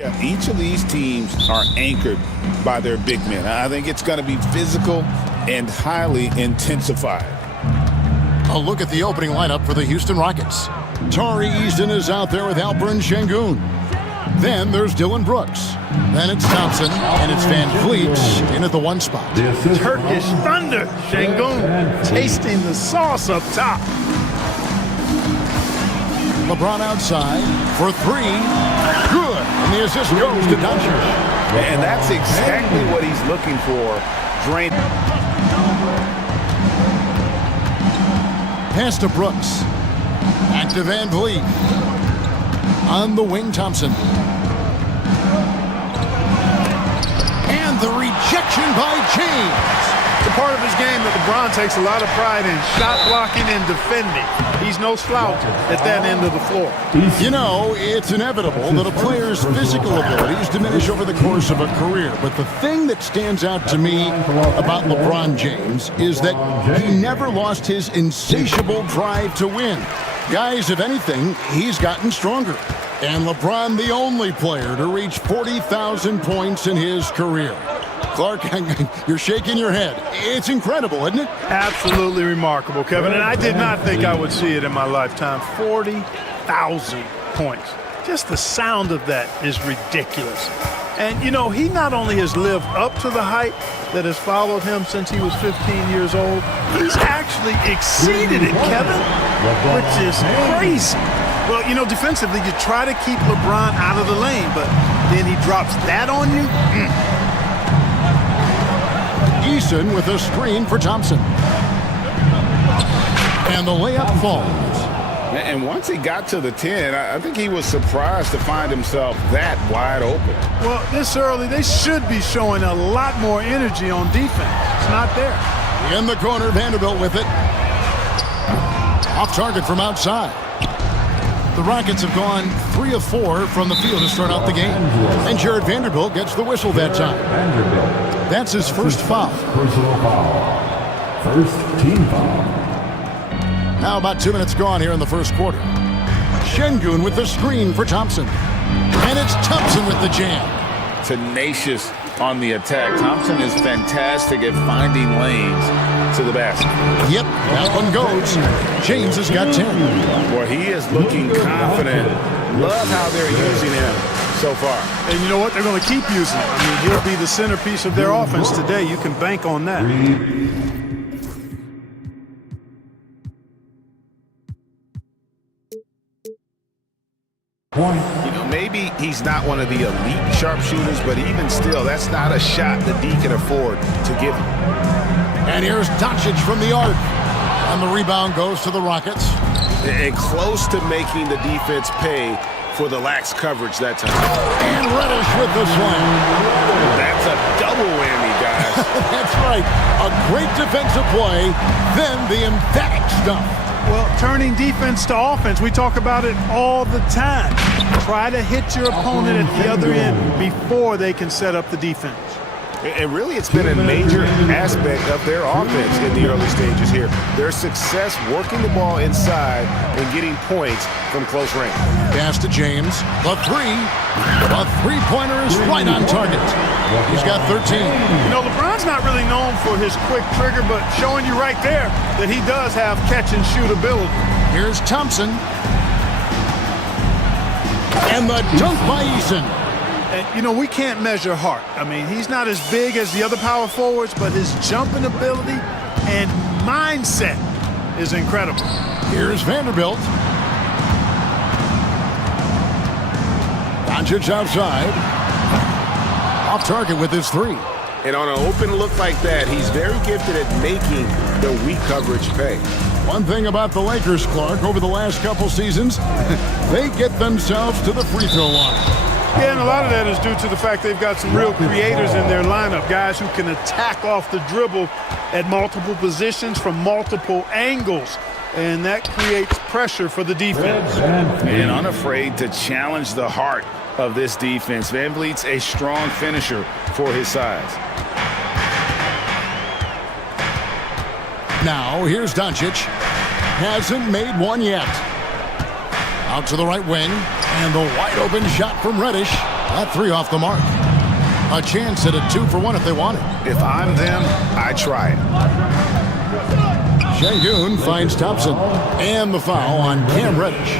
Yeah, each of these teams are anchored by their big men. I think it's going to be physical and highly intensified. A look at the opening lineup for the Houston Rockets. Tari Eason is out there with Alperen Şengün. Then there's Dylan Brooks. Then it's Thompson, and it's Van Vliet in at the one spot. Turkish Thunder. Şengün tasting the sauce up top. LeBron outside for three. Good. And the assist goes to Doncic. And that's exactly what he's looking for. Drain. Pass to Brooks. Back to Van Vliet. On the wing, Thompson. And the rejection by James. It's a part of his game that LeBron takes a lot of pride in. Shot blocking and defending. He's no slouch at that end of the floor. You know, it's inevitable that a player's physical abilities diminish over the course of a career. But the thing that stands out to me about LeBron James is that he never lost his insatiable drive to win. Guys, if anything, he's gotten stronger. And LeBron, the only player to reach 40,000 points in his career. Clark, you're shaking your head. It's incredible, isn't it? Absolutely remarkable, Kevin. And I did not think I would see it in my lifetime. 40,000 points. Just the sound of that is ridiculous. And, you know, he not only has lived up to the hype that has followed him since he was 15 years old, he's actually exceeded it, Kevin, which is crazy. Well, you know, defensively, you try to keep LeBron out of the lane, but then he drops that on you. Eason with a screen for Thompson. And the layup falls. And once he got to the 10, I think he was surprised to find himself that wide open. Well, this early, they should be showing a lot more energy on defense. It's not there. In the corner, Vanderbilt with it. Off target from outside. The Rockets have gone 3 of 4 from the field to start out the game. And Jared Vanderbilt gets the whistle that time. That's his first foul. Personal foul. First team foul. Now about 2 minutes gone here in the first quarter. Şengün with the screen for Thompson. And it's Thompson with the jam. Tenacious on the attack. Thompson is fantastic at finding lanes to the basket. Yep, that one goes. James has got 10. Boy, he is looking confident. Love how they're using him so far. And you know what? They're going to keep using him. I mean, he'll be the centerpiece of their offense today. You can bank on that. You know, maybe he's not one of the elite sharpshooters, but even still, that's not a shot that D can afford to give him. And here's Doncic from the arc. And the rebound goes to the Rockets. And close to making the defense pay for the lax coverage that time. And Reddish with the slam. That's a double whammy, guys. That's right. A great defensive play, then the emphatic stuff. Well, turning defense to offense, we talk about it all the time. Try to hit your opponent at the other end before they can set up the defense. And really, it's been a major aspect of their offense in the early stages here. Their success working the ball inside and getting points from close range. Pass to James. The three-pointer is right on target. He's got 13. You know, LeBron's not really known for his quick trigger, but showing you right there that he does have catch-and-shoot ability. Here's Thompson. And the dunk by Eason. And, you know, we can't measure heart. I mean, he's not as big as the other power forwards, but his jumping ability and mindset is incredible. Here's Vanderbilt. Doncic outside. Off target with his three. And on an open look like that, he's very gifted at making the weak coverage pay. One thing about the Lakers, Clark, over the last couple seasons, they get themselves to the free throw line. Yeah, and a lot of that is due to the fact they've got some real creators in their lineup, guys who can attack off the dribble at multiple positions from multiple angles, and that creates pressure for the defense. And unafraid to challenge the heart of this defense. Van Vliet's a strong finisher for his size. Now, here's Doncic. Hasn't made one yet. Out to the right wing. And the wide open shot from Reddish. That 3 off the mark. A chance at a 2-for-1 if they want it. If I'm them, I try it. Şengün finds Thompson. And the foul on Cam Reddish.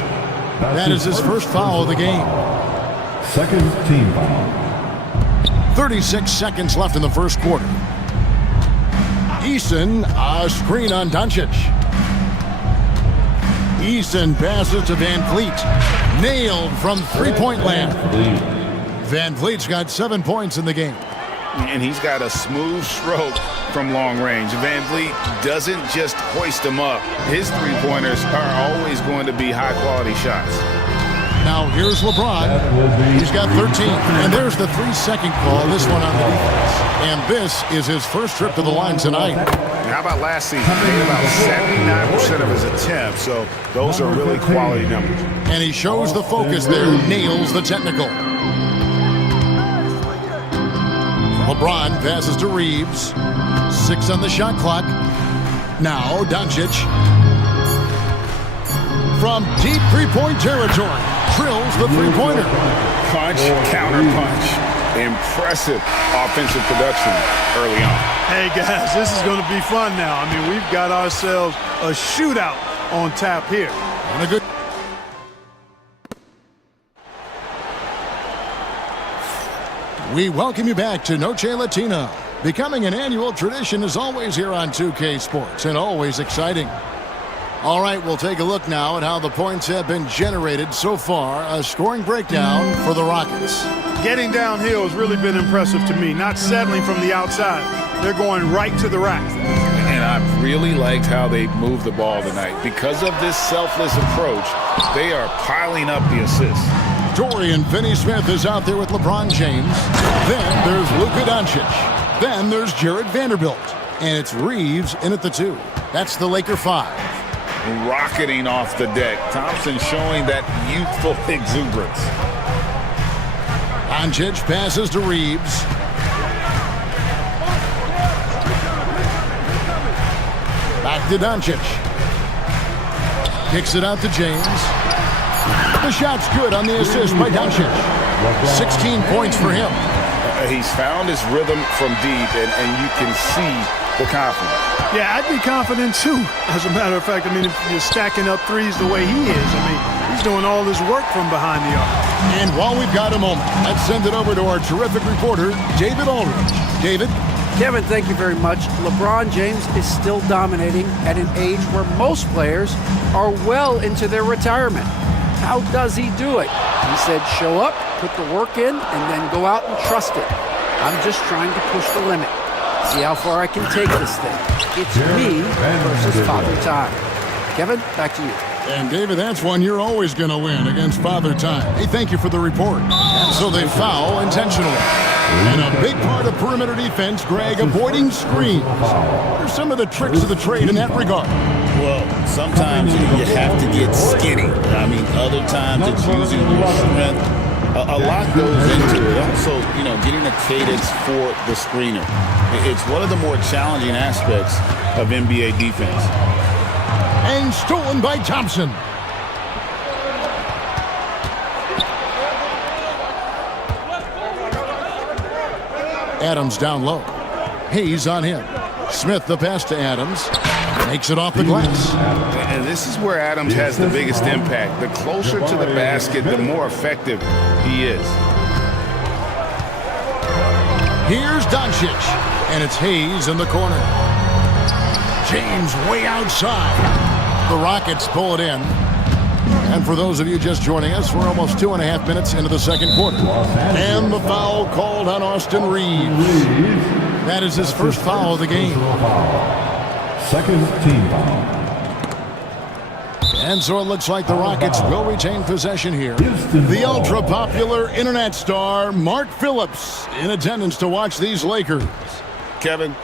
That is his first foul of the game. Second team foul. 36 seconds left in the first quarter. Eason, a screen on Doncic. Eason passes to Van Vliet. Nailed from three-point land. Van Vliet's got 7 points in the game. And he's got a smooth stroke from long range. Van Vliet doesn't just hoist them up. His three-pointers are always going to be high-quality shots. Now here's LeBron. He's got 13. And there's the 3-second call, this one on the defense. And this is his first trip to the line tonight. How about last season? He made about 79% of his attempts, so those are really quality numbers. And he shows the focus there, nails the technical. LeBron passes to Reeves. 6 on the shot clock. Now Doncic. From deep three-point territory. Drills the three-pointer. Punch, counter punch. Impressive offensive production early on. Hey, guys, this is going to be fun now. I mean, we've got ourselves a shootout on tap here. And a good... We welcome you back to Noche Latina. Becoming an annual tradition is always here on 2K Sports and always exciting. All right, we'll take a look now at how the points have been generated so far. A scoring breakdown for the Rockets. Getting downhill has really been impressive to me, not settling from the outside. They're going right to the rack. And I've really liked how they moved the ball tonight. Because of this selfless approach, they are piling up the assists. Dorian Finney-Smith is out there with LeBron James. Then there's Luka Doncic. Then there's Jared Vanderbilt. And it's Reeves in at the 2. That's the Laker 5. Rocketing off the deck. Thompson showing that youthful exuberance. Doncic passes to Reeves. Back to Doncic. Kicks it out to James. The shot's good on the assist by Doncic. 16 points for him. He's found his rhythm from deep, and you can see the confidence. Yeah, I'd be confident too. As a matter of fact, I mean, if you're stacking up threes the way he is, I mean, he's doing all this work from behind the arc. And while we've got a moment, let's send it over to our terrific reporter, David Aldridge. David? Kevin, thank you very much. LeBron James is still dominating at an age where most players are well into their retirement. How does he do it? He said, show up, put the work in, and then go out and trust it. I'm just trying to push the limit. See how far I can take this thing. It's me versus Father Time. Kevin, back to you. And David, that's one you're always going to win against Father Time. Hey, thank you for the report. And so they foul intentionally. And a big part of perimeter defense, Greg, avoiding screens. What are some of the tricks of the trade in that regard? Well, sometimes you have to get skinny. I mean, other times it's using your strength. A lot goes into it. Also, getting a cadence for the screener. It's one of the more challenging aspects of NBA defense. And stolen by Thompson. Adams down low. Hayes on him. Smith the pass to Adams. Makes it off the glass. And this is where Adams has the biggest impact. The closer to the basket, the more effective he is. Here's Doncic. And it's Hayes in the corner. James way outside. The Rockets pull it in. And for those of you just joining us, we're almost 2.5 minutes into the second quarter. And the foul called on Austin Reeves. That is his first foul of the game. Second team foul. And so it looks like the Rockets will retain possession here. The ultra-popular internet star, Mark Phillips, in attendance to watch these Lakers. Kevin,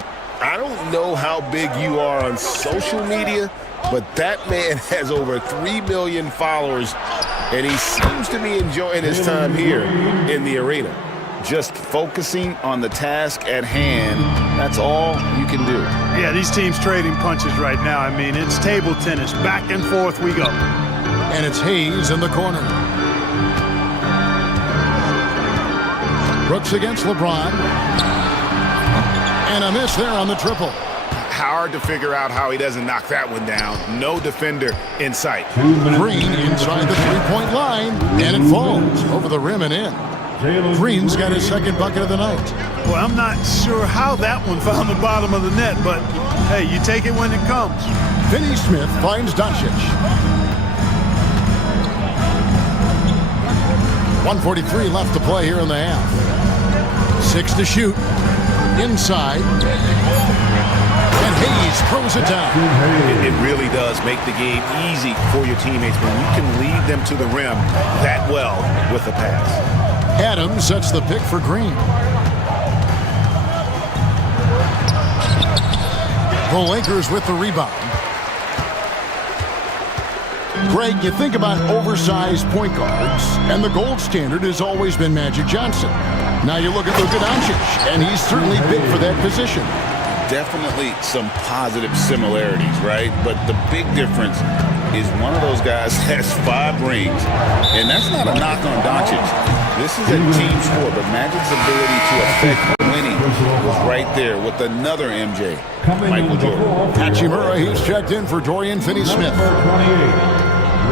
I don't know how big you are on social media, but that man has over 3 million followers, and he seems to be enjoying his time here in the arena. Just focusing on the task at hand, that's all you can do. Yeah, these teams trading punches right now. I mean, it's table tennis. Back and forth we go. And it's Hayes in the corner. Brooks against LeBron. And a miss there on the triple. Hard to figure out how he doesn't knock that one down. No defender in sight. Green inside the three-point line, and it falls over the rim and in. Green's got his second bucket of the night. Well, I'm not sure how that one found the bottom of the net, but hey, you take it when it comes. Finney Smith finds Doncic. 1:43 left to play here in the half. 6 to shoot. Inside. And Hayes throws it down. It really does make the game easy for your teammates when you can lead them to the rim that well with a pass. Adams sets the pick for Green. The Lakers with the rebound. Greg, you think about oversized point guards, and the gold standard has always been Magic Johnson. Now you look at Luka Doncic, and he's certainly big for that position. Definitely some positive similarities, right? But the big difference is one of those guys has 5 rings, and that's not a knock on Doncic. This is a team sport, but Magic's ability to affect winning was right there with another MJ, Michael Jordan. Hachimura, he's checked in for Dorian Finney-Smith.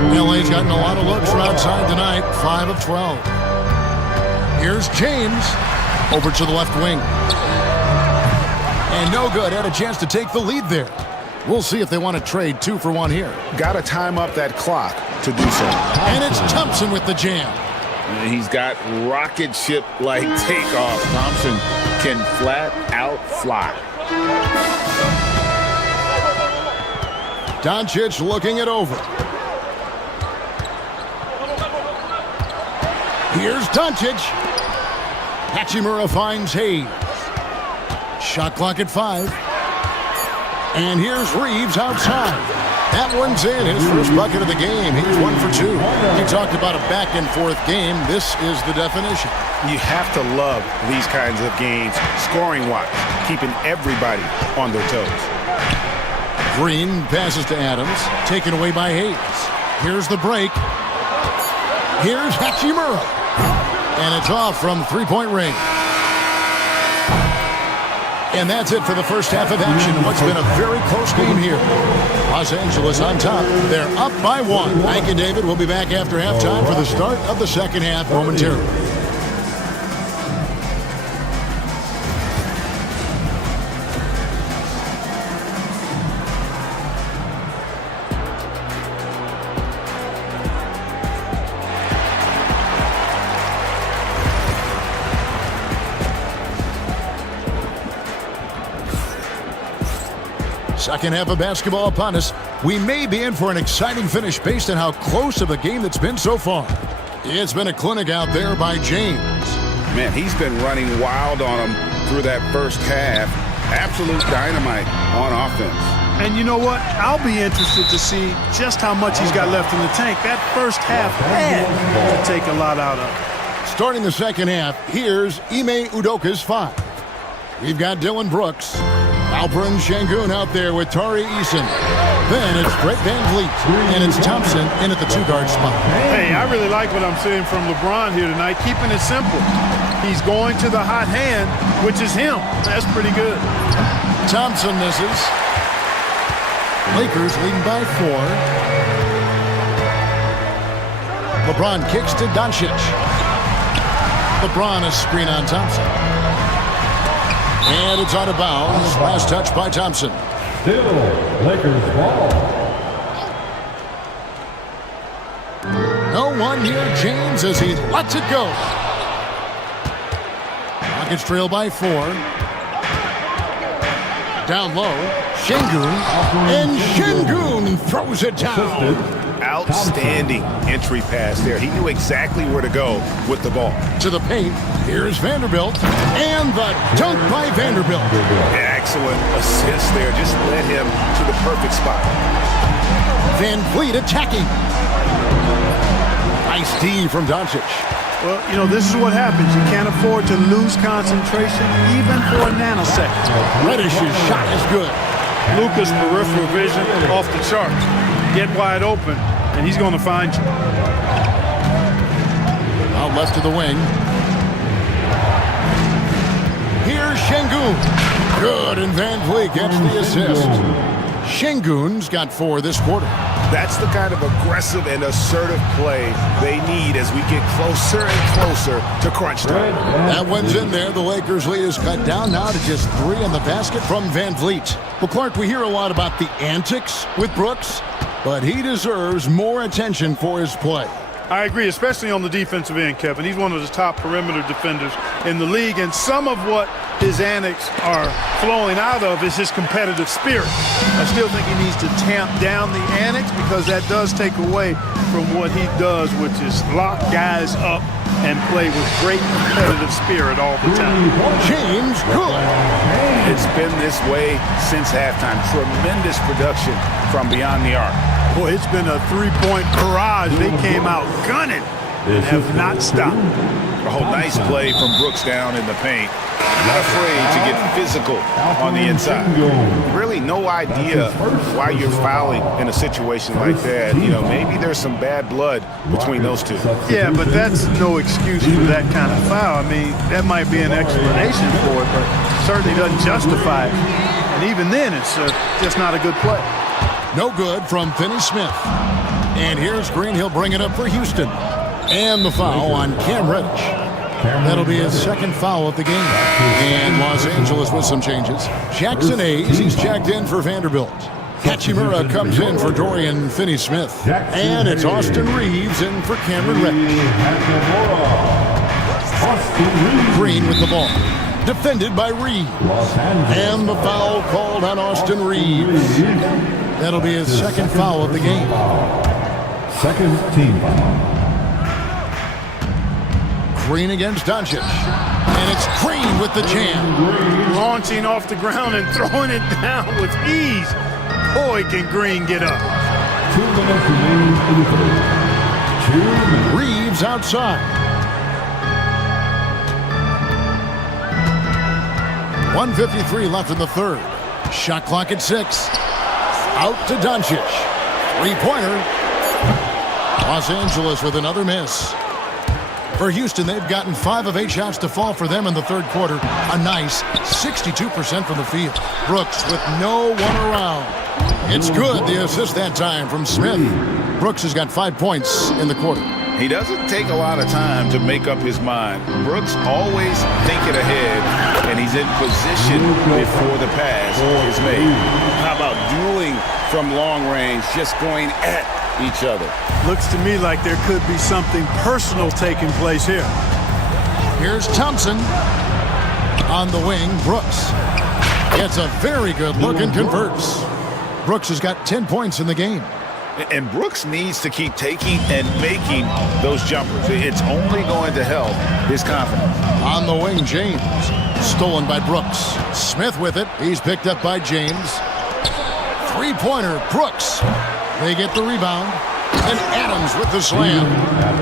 LA's gotten a lot of looks from outside tonight, 5 of 12. Here's James over to the left wing. And no good, had a chance to take the lead there. We'll see if they want to trade 2 for 1 here. Got to time up that clock to do so. And it's Thompson with the jam. He's got rocket ship-like takeoff. Thompson can flat out fly. Doncic looking it over. Here's Doncic. Hachimura finds Hayes. Shot clock at 5. And here's Reeves outside. That one's in, his first bucket of the game. He's 1 for 2. We talked about a back-and-forth game. This is the definition. You have to love these kinds of games, scoring-wise, keeping everybody on their toes. Green passes to Adams, taken away by Hayes. Here's the break. Here's Hachimura. And it's off from three-point range. And that's it for the first half of action in what's been a very close game here. Los Angeles on top. They're up by 1. Mike and David will be back after halftime for the start of the second half momentarily. Second half of basketball upon us. We may be in for an exciting finish based on how close of a game that's been so far. It's been a clinic out there by James. Man, he's been running wild on him through that first half. Absolute dynamite on offense. And you know what? I'll be interested to see just how much he's got left in the tank. That first half had to take a lot out of it. Starting the second half, here's Ime Udoka's 5. We've got Dylan Brooks. Alperin Şengün out there with Tari Eason. Then it's Brett Van Vliet, and it's Thompson in at the 2-guard spot. Hey, I really like what I'm seeing from LeBron here tonight, keeping it simple. He's going to the hot hand, which is him. That's pretty good. Thompson misses. Lakers leading by 4. LeBron kicks to Doncic. LeBron a screen on Thompson. And it's out of bounds. Last touch by Thompson. Still Lakers ball. No one near James as he lets it go. Rockets trail by 4. Down low. Şengün. And Şengün throws it down. Outstanding entry pass there. He knew exactly where to go with the ball. To the paint. Here's Vanderbilt. And the dunk by Vanderbilt. Excellent assist there. Just led him to the perfect spot. Van Vliet attacking. Nice D from Doncic. Well, you know, this is what happens. You can't afford to lose concentration even for a nanosecond. Reddish's shot is good. Luka's peripheral vision off the charts. Get wide open, and he's going to find you. Out left to the wing. Here's Şengün. Good, and Van Vliet gets the assist. Şengün's got 4 this quarter. That's the kind of aggressive and assertive play they need as we get closer and closer to crunch time. That one's in there. The Lakers' lead is cut down now to just 3 on the basket from Van Vliet. Well, Clark, we hear a lot about the antics with Brooks, but he deserves more attention for his play. I agree, especially on the defensive end, Kevin. He's one of the top perimeter defenders in the league, and some of what his antics are flowing out of is his competitive spirit. I still think he needs to tamp down the antics because that does take away from what he does, which is lock guys up and play with great competitive spirit all the time. James good. It's been this way since halftime. Tremendous production from beyond the arc. Boy, it's been a three-point barrage. They came out gunning and have not stopped. Oh, nice play from Brooks down in the paint. Not afraid to get physical on the inside. Really no idea why you're fouling in a situation like that. You know, maybe there's some bad blood between those two. Yeah, but that's no excuse for that kind of foul. I mean, that might be an explanation for it, but certainly doesn't justify it. And even then, it's just not a good play. No good from Finney Smith. And here's Green. He'll bring it up for Houston. And the foul on Cam Reddish. That'll be his second foul of the game. And Los Angeles with some changes. Jackson Hayes, he's checked in for Vanderbilt. Hachimura comes in for Dorian Finney-Smith. And it's Austin Reeves in for Cameron Reddish. Green with the ball. Defended by Reeves. And the foul called on Austin Reeves. That'll be his second foul of the game. Second team foul. Green against Doncic. And it's Green with the jam. Launching off the ground and throwing it down with ease. Boy, can Green get up. 2 minutes remaining in the third. 2 minutes. Reeves outside. 1:53 left in the third. Shot clock at 6. Out to Doncic. 3-pointer. Los Angeles with another miss. For Houston, they've gotten 5 of 8 shots to fall for them in the third quarter. A nice 62% from the field. Brooks with no one around. It's good. The assist that time from Smith. Brooks has got 5 points in the quarter. He doesn't take a lot of time to make up his mind. Brooks always thinking ahead, and he's in position before the pass is made. How about dueling from long range, just going at each other? Looks to me like there could be something personal taking place here. Here's Thompson. On the wing, Brooks gets a very good look and converts. Brooks has got 10 points in the game. And Brooks needs to keep taking and making those jumpers. It's only going to help his confidence. On the wing, James. Stolen by Brooks. Smith with it. He's picked up by James. 3-pointer, Brooks. They get the rebound. And Adams with the slam.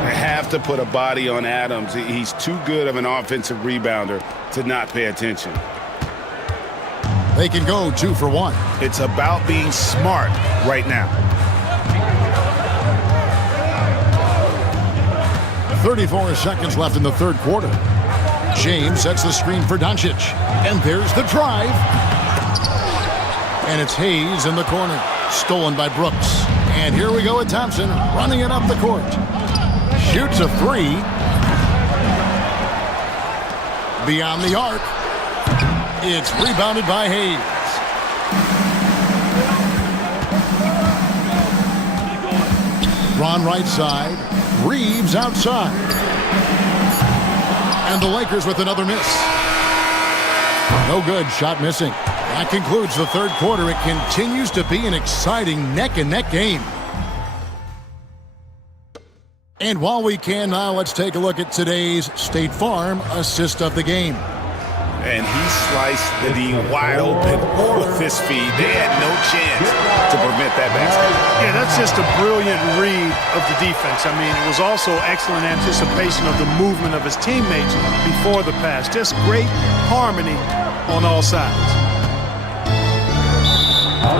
I have to put a body on Adams. He's too good of an offensive rebounder to not pay attention. They can go 2 for 1. It's about being smart right now. 34 seconds left in the third quarter. James sets the screen for Doncic. And there's the drive. And it's Hayes in the corner. Stolen by Brooks. And here we go with Thompson running it up the court. Shoots a 3. Beyond the arc. It's rebounded by Hayes. Ron right side. Reeves outside. And the Lakers with another miss. No good. Shot missing. That concludes the third quarter. It continues to be an exciting neck-and-neck game. And while we can now, let's take a look at today's State Farm assist of the game. And he sliced the D wide open with his feed. They had no chance to prevent that basket. Yeah, that's just a brilliant read of the defense. I mean, it was also excellent anticipation of the movement of his teammates before the pass. Just great harmony on all sides.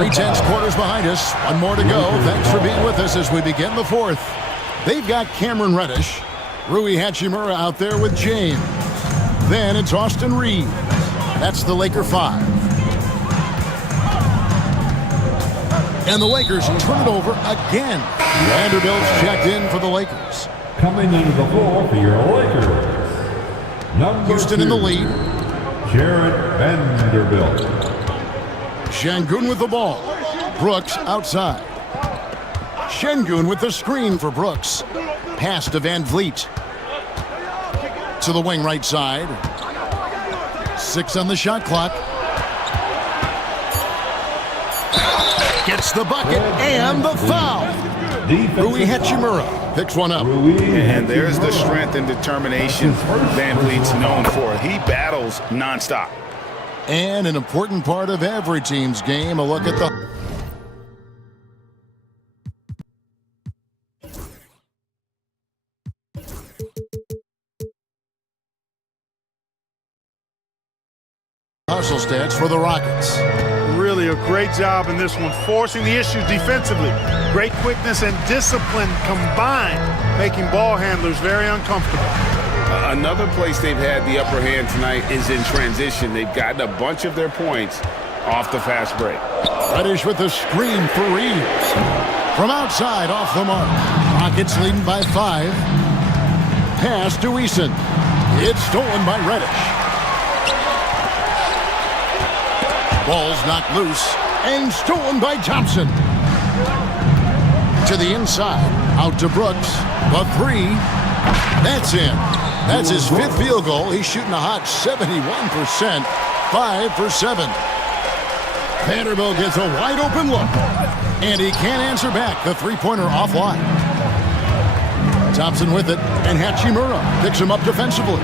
3/10 quarters behind us. One more to go. Thanks for being with us as we begin the fourth. They've got Cameron Reddish, Rui Hachimura out there with James. Then it's Austin Reeves. That's the Laker 5. And the Lakers turn it over again. Vanderbilt's checked in for the Lakers. Coming into the floor for your Lakers. Number Houston 2, in the lead. Jared Vanderbilt. Şengün with the ball. Brooks outside. Şengün with the screen for Brooks. Pass to Van Vliet. To the wing right side. 6 on the shot clock. Gets the bucket and the foul. Rui Hachimura picks one up. And there's the strength and determination Van Vliet's known for. He battles nonstop. And an important part of every team's game, a look at the... hustle stats for the Rockets. Really a great job in this one, forcing the issues defensively. Great quickness and discipline combined, making ball handlers very uncomfortable. Another place they've had the upper hand tonight is in transition. They've gotten a bunch of their points off the fast break. Reddish with the screen for Reeves. From outside, off the mark. Rockets leading by 5. Pass to Eason. It's stolen by Reddish. Ball's knocked loose and stolen by Thompson. To the inside, out to Brooks. The 3. That's in. That's his 5th field goal. He's shooting a hot 71%. 5 for 7. Vanderbilt gets a wide open look. And he can't answer back. The three-pointer offline. Thompson with it. And Hachimura picks him up defensively.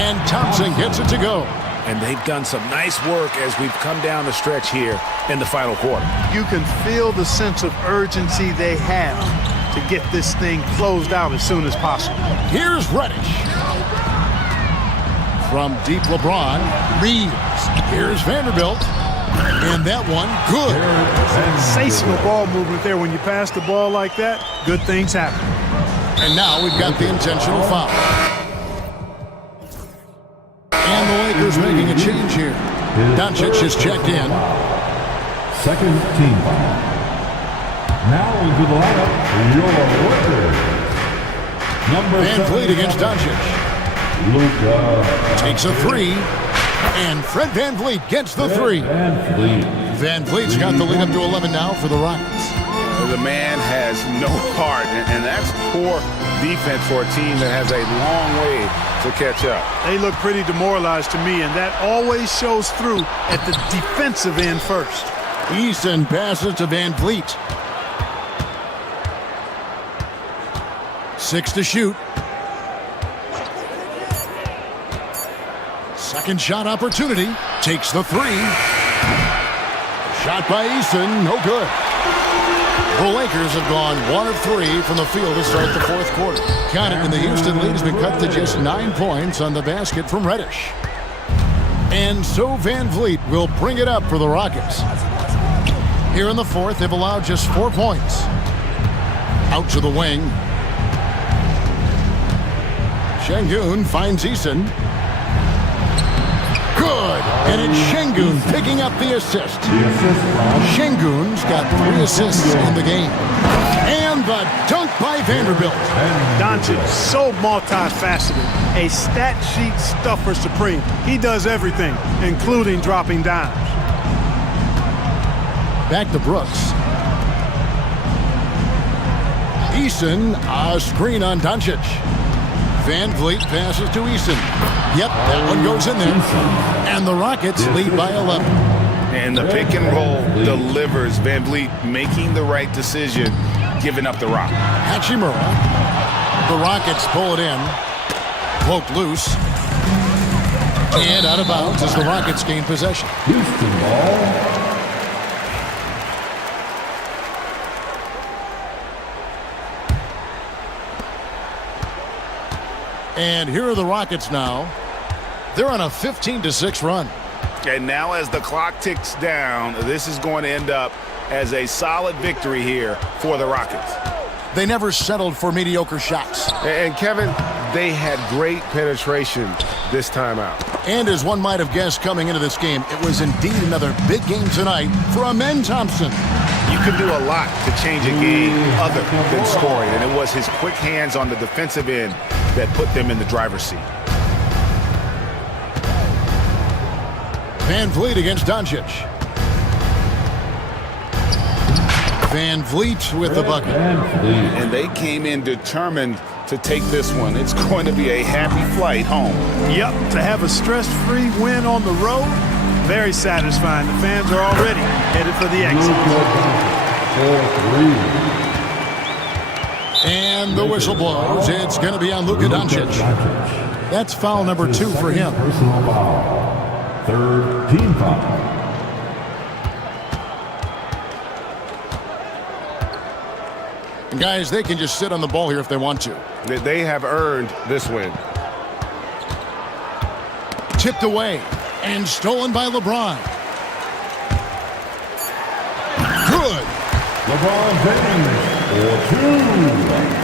And Thompson gets it to go. And they've done some nice work as we've come down the stretch here in the final quarter. You can feel the sense of urgency they have to get this thing closed out as soon as possible. Here's Reddish. From deep LeBron, Reeves. Here's Vanderbilt. And that one, good. Sensational ball movement there. When you pass the ball like that, good things happen. And now we've got the intentional foul. And the Lakers making a change here. Doncic has checked in. Second team foul. Now into the lineup, your Lakers. Number Van Vliet against Doncic. Luka takes a 3. And Fred Van Vliet gets the 3. Van Vliet's got the lead up to 11 now for the Rockets. The man has no heart, and that's poor defense for a team that has a long way to catch up. They look pretty demoralized to me, and that always shows through at the defensive end first. Eason passes to Van Vliet. 6 to shoot. Second shot opportunity. Takes the 3. Shot by Eason, no good. The Lakers have gone 1 of 3 from the field to start the 4th quarter. Count it, and the Houston lead has been cut to just 9 points on the basket from Reddish. And so Van Vliet will bring it up for the Rockets. Here in the 4th, they've allowed just 4 points. Out to the wing. Şengün finds Eason. Good. And it's Şengün picking up the assist. Şengün's got 3 assists in the game. And the dunk by Vanderbilt. Doncic, so multifaceted. A stat sheet stuffer supreme. He does everything, including dropping dimes. Back to Brooks. Eason, a screen on Doncic. Van Vliet passes to Eason. Yep, that one goes in there. And the Rockets lead by 11. And the pick and roll delivers. Van Vliet making the right decision, giving up the rock. Hachimura. The Rockets pull it in. Poked loose. And out of bounds as the Rockets gain possession. Houston ball. And here are the Rockets now. They're on a 15-6 run. And now as the clock ticks down, this is going to end up as a solid victory here for the Rockets. They never settled for mediocre shots. And Kevin, they had great penetration this time out. And as one might have guessed coming into this game, it was indeed another big game tonight for Amen Thompson. You can do a lot to change a game other than scoring, and it was his quick hands on the defensive end that put them in the driver's seat. Van Vliet against Doncic. Van Vliet with the bucket. And they came in determined to take this one. It's going to be a happy flight home. Yep, to have a stress-free win on the road, very satisfying. The fans are already headed for the exit. And the whistle blows. It's going to be on Luka Doncic. That's foul number 2 for him. Personal foul. Third team foul. And guys, they can just sit on the ball here if they want to. They have earned this win. Tipped away and stolen by LeBron. Good. LeBron James for 2.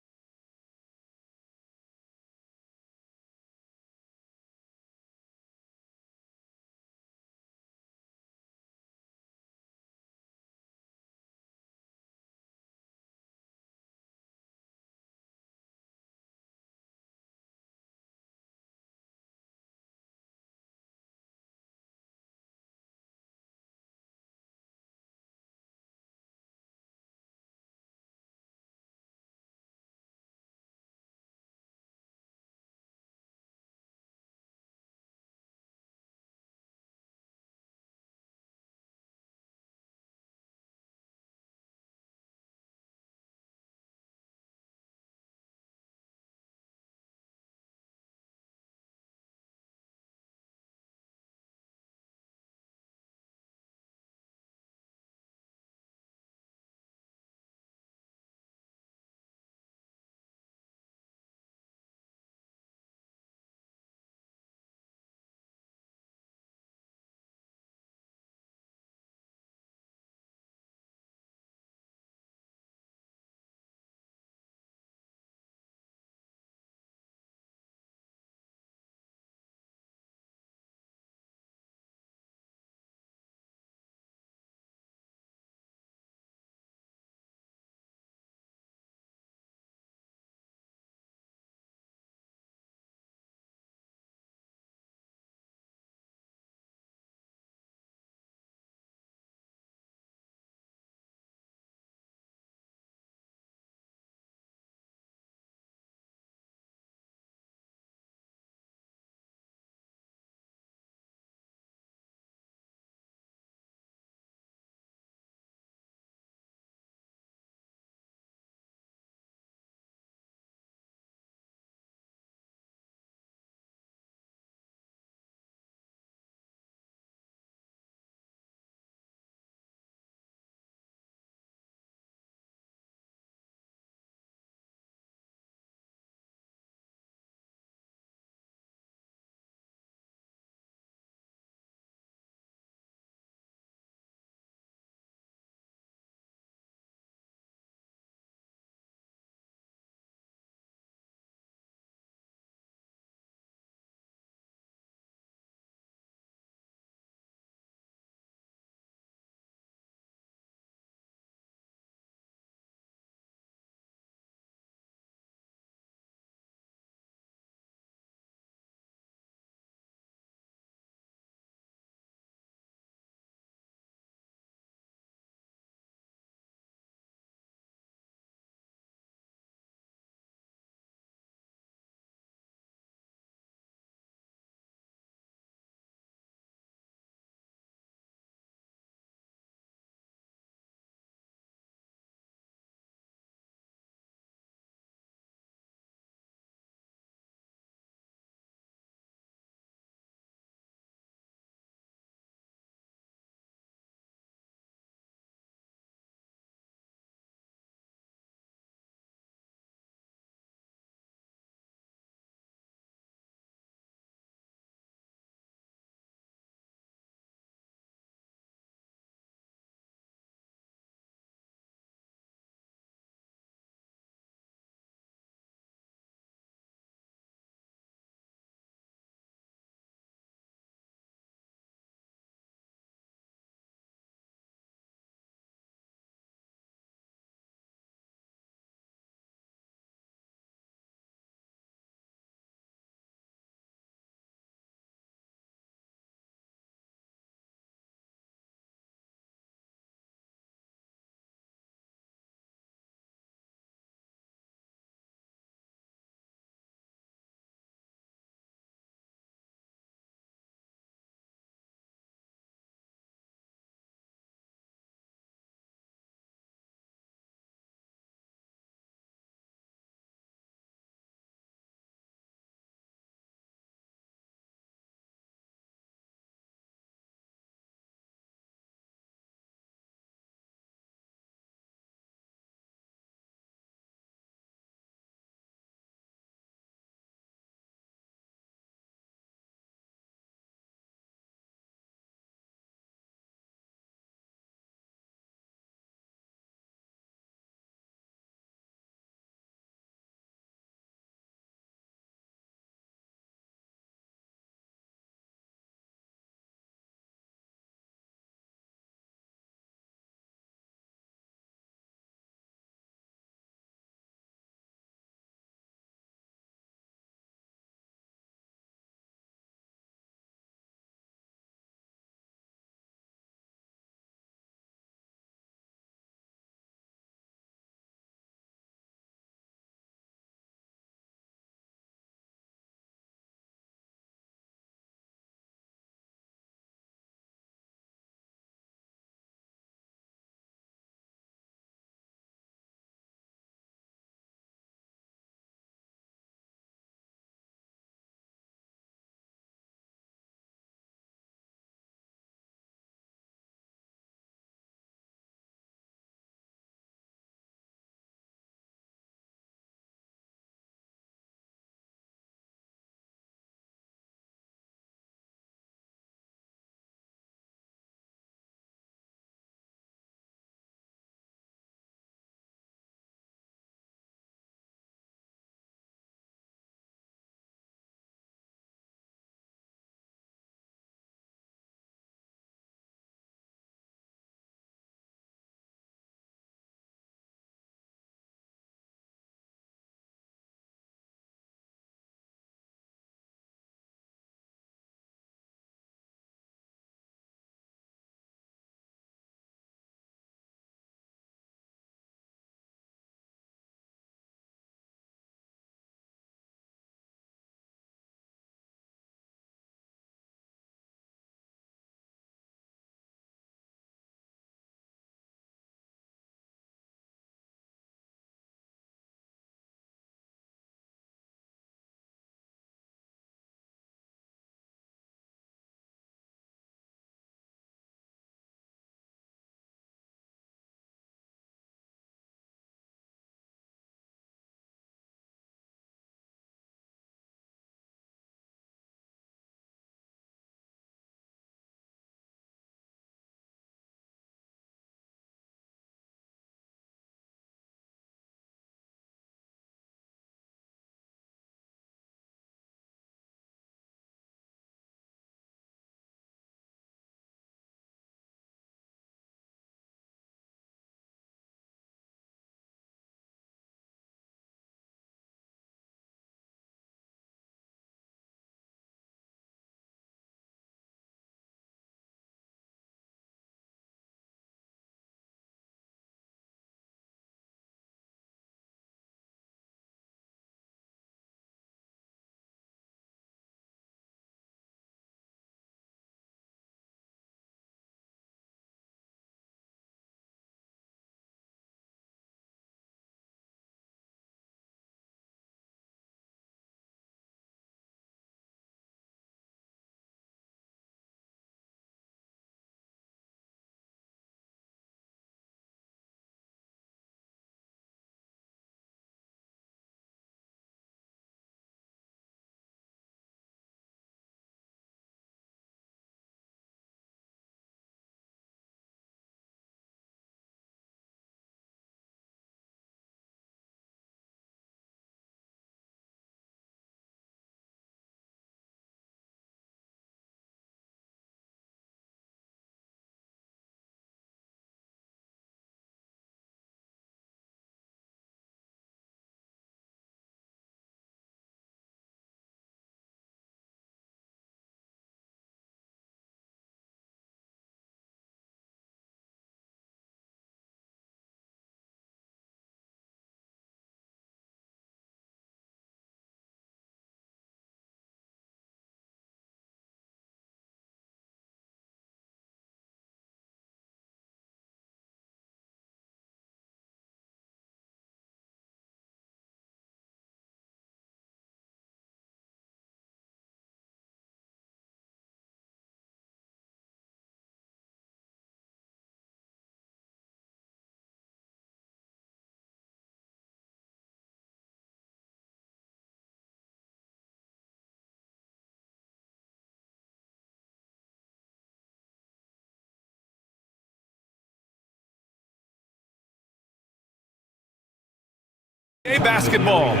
eBasketball.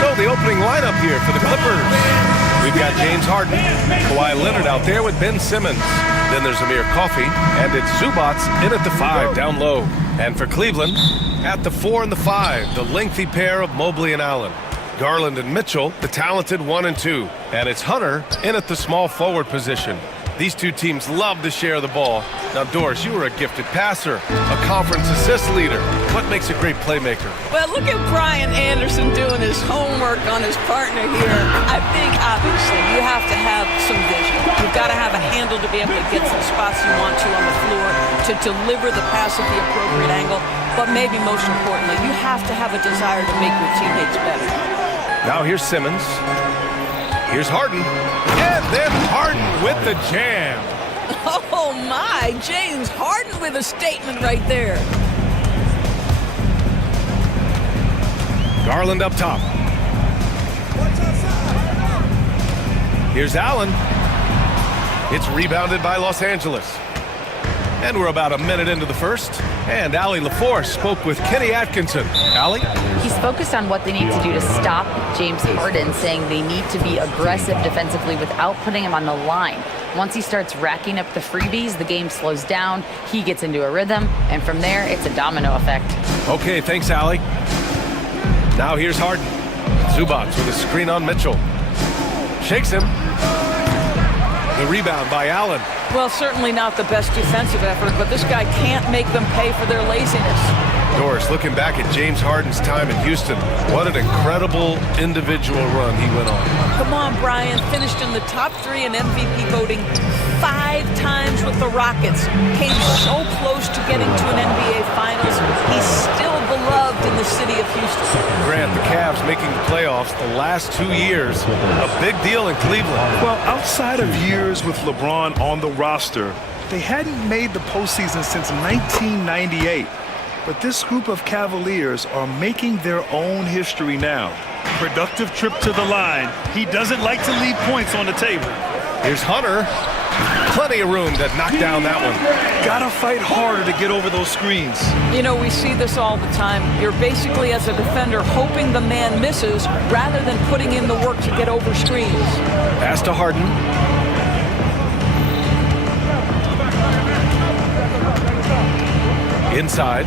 So the opening lineup here for the Clippers. We've got James Harden, Kawhi Leonard out there with Ben Simmons. Then there's Amir Coffey, and it's Zubats in at the 5 down low. And for Cleveland, at the 4 and the 5, the lengthy pair of Mobley and Allen. Garland and Mitchell, the talented 1 and 2. And it's Hunter in at the small forward position. These two teams love to share the ball. Now, Doris, you were a gifted passer, a conference assist leader. What makes a great playmaker? Well, look at Brian Anderson doing his homework on his partner here. I think, obviously, you have to have some vision. You've got to have a handle to be able to get to the spots you want to on the floor, to deliver the pass at the appropriate angle. But maybe most importantly, you have to have a desire to make your teammates better. Now here's Simmons. Here's Harden. And then Harden with the jam. Oh, my. James Harden with a statement right there. Garland up top. Here's Allen. It's rebounded by Los Angeles. And we're about a minute into the first. And Allie LaForce spoke with Kenny Atkinson. Allie? He's focused on what they need to do to stop James Harden, saying they need to be aggressive defensively without putting him on the line. Once he starts racking up the freebies, the game slows down, he gets into a rhythm, and from there, it's a domino effect. Okay, thanks, Allie. Now here's Harden. Zubats with a screen on Mitchell. Shakes him. The rebound by Allen. Well, certainly not the best defensive effort, but this guy can't make them pay for their laziness. Doris, looking back at James Harden's time in Houston, what an incredible individual run he went on. Come on, Brian. Finished in the top 3 in MVP voting 5 times with the Rockets. Came so close to getting to an NBA Finals. He's still beloved in the city of Houston. Grant, the Cavs making the playoffs the last 2 years. A big deal in Cleveland. Well, outside of years with LeBron on the roster, they hadn't made the postseason since 1998. But this group of Cavaliers are making their own history now. Productive trip to the line. He doesn't like to leave points on the table. Here's Hunter. Plenty of room to knock down that one. Gotta fight harder to get over those screens. You know, we see this all the time. You're basically, as a defender, hoping the man misses rather than putting in the work to get over screens. Pass to Harden. Inside.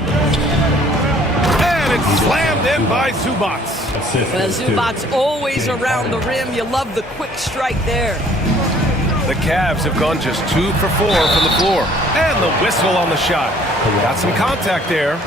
And it's slammed in by Zubats. Well, Zubats always around the rim. You love the quick strike there. The Cavs have gone just 2 for 4 from the floor. And the whistle on the shot. Got some contact there.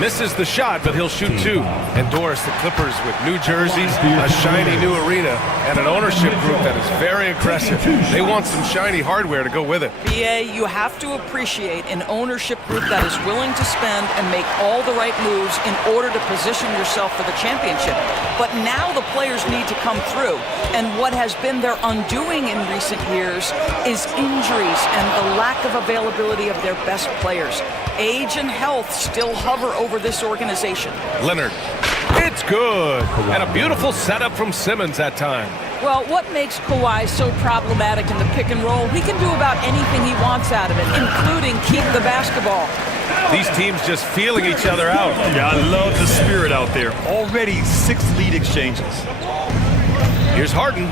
Misses the shot, but he'll shoot 2. And Doris, the Clippers with new jerseys, a shiny new arena, and an ownership group that is very aggressive. They want some shiny hardware to go with it. BA, you have to appreciate an ownership group that is willing to spend and make all the right moves in order to position yourself for the championship. But now the players need to come through. And what has been their undoing in recent years is injuries and the lack of availability of their best players. Age and health still hover over this organization. Leonard. It's good. And a beautiful setup from Simmons that time. Well, what makes Kawhi so problematic in the pick and roll? He can do about anything he wants out of it, including keep the basketball. These teams just feeling each other out. Yeah, I love the spirit out there. Already 6 lead exchanges. Here's Harden.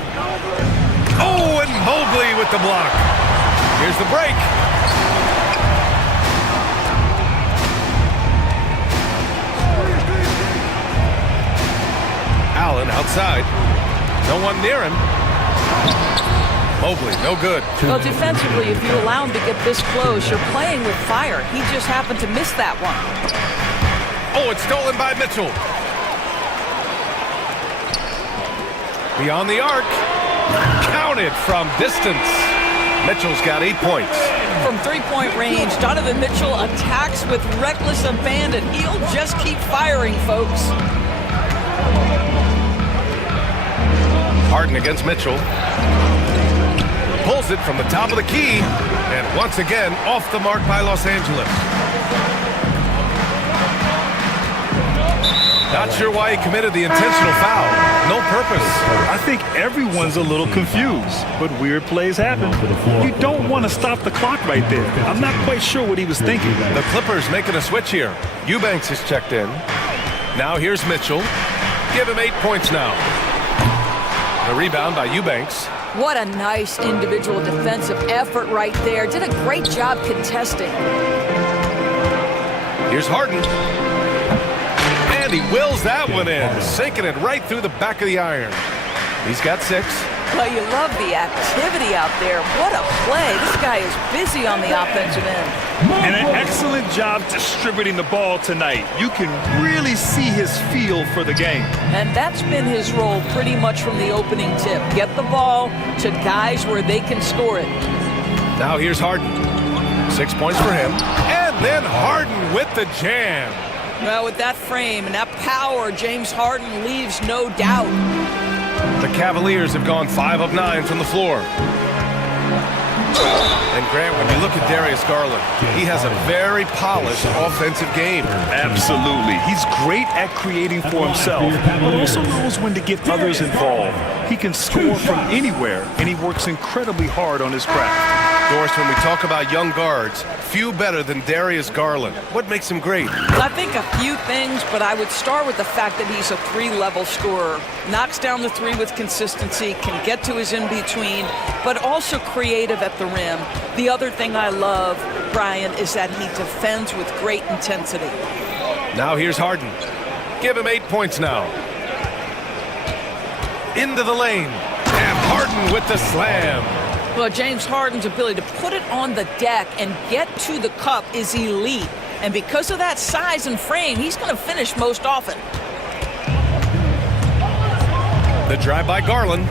Oh, and Mobley with the block. Here's the break. Allen outside. No one near him. Mobley, no good. Well, defensively, if you allow him to get this close, you're playing with fire. He just happened to miss that one. Oh, it's stolen by Mitchell. Beyond the arc. Counted from distance. Mitchell's got 8 points. From 3-point range, Donovan Mitchell attacks with reckless abandon. He'll just keep firing, folks. Harden against Mitchell. Pulls it from the top of the key. And once again, off the mark by Los Angeles. Not sure why he committed the intentional foul. No purpose. I think everyone's a little confused, but weird plays happen. You don't want to stop the clock right there. I'm not quite sure what he was thinking. The Clippers making a switch here. Eubanks is checked in. Now here's Mitchell. Give him 8 points now. The rebound by Eubanks. What a nice individual defensive effort right there. Did a great job contesting. Here's Harden. And he wills that one in, sinking it right through the back of the iron. He's got 6. Well, you love the activity out there. What a play. This guy is busy on the offensive end. And an excellent job distributing the ball tonight. You can really see his feel for the game. And that's been his role pretty much from the opening tip. Get the ball to guys where they can score it. Now here's Harden. 6 points for him. And then Harden with the jam. Well, with that frame and that power, James Harden leaves no doubt. The Cavaliers have gone 5 of 9 from the floor. And Grant, when you look at Darius Garland, he has a very polished offensive game. Absolutely. He's great at creating for himself, but also knows when to get others involved. He can score from anywhere, and he works incredibly hard on his craft. Doris, when we talk about young guards, few better than Darius Garland. What makes him great? I think a few things, but I would start with the fact that he's a 3-level scorer. Knocks down the 3 with consistency, can get to his in-between, but also creative at the rim. The other thing I love, Brian, is that he defends with great intensity. Now here's Harden. Give him 8 points now. Into the lane. And Harden with the slam. Well, James Harden's ability to put it on the deck and get to the cup is elite. And because of that size and frame, he's going to finish most often. The drive by Garland.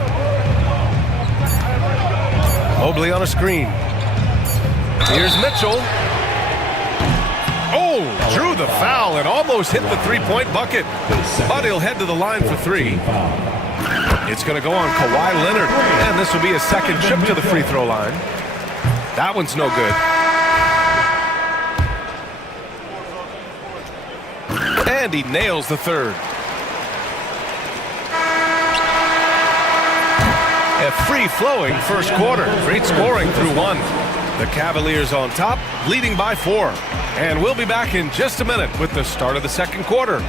Mobley on a screen. Here's Mitchell. Oh, drew the foul and almost hit the three-point bucket. But he'll head to the line for 3. It's going to go on Kawhi Leonard, and this will be his second trip to the free throw line. That one's no good. And he nails the third. A free-flowing first quarter. Great scoring through 1. The Cavaliers on top, leading by 4. And we'll be back in just a minute with the start of the second quarter.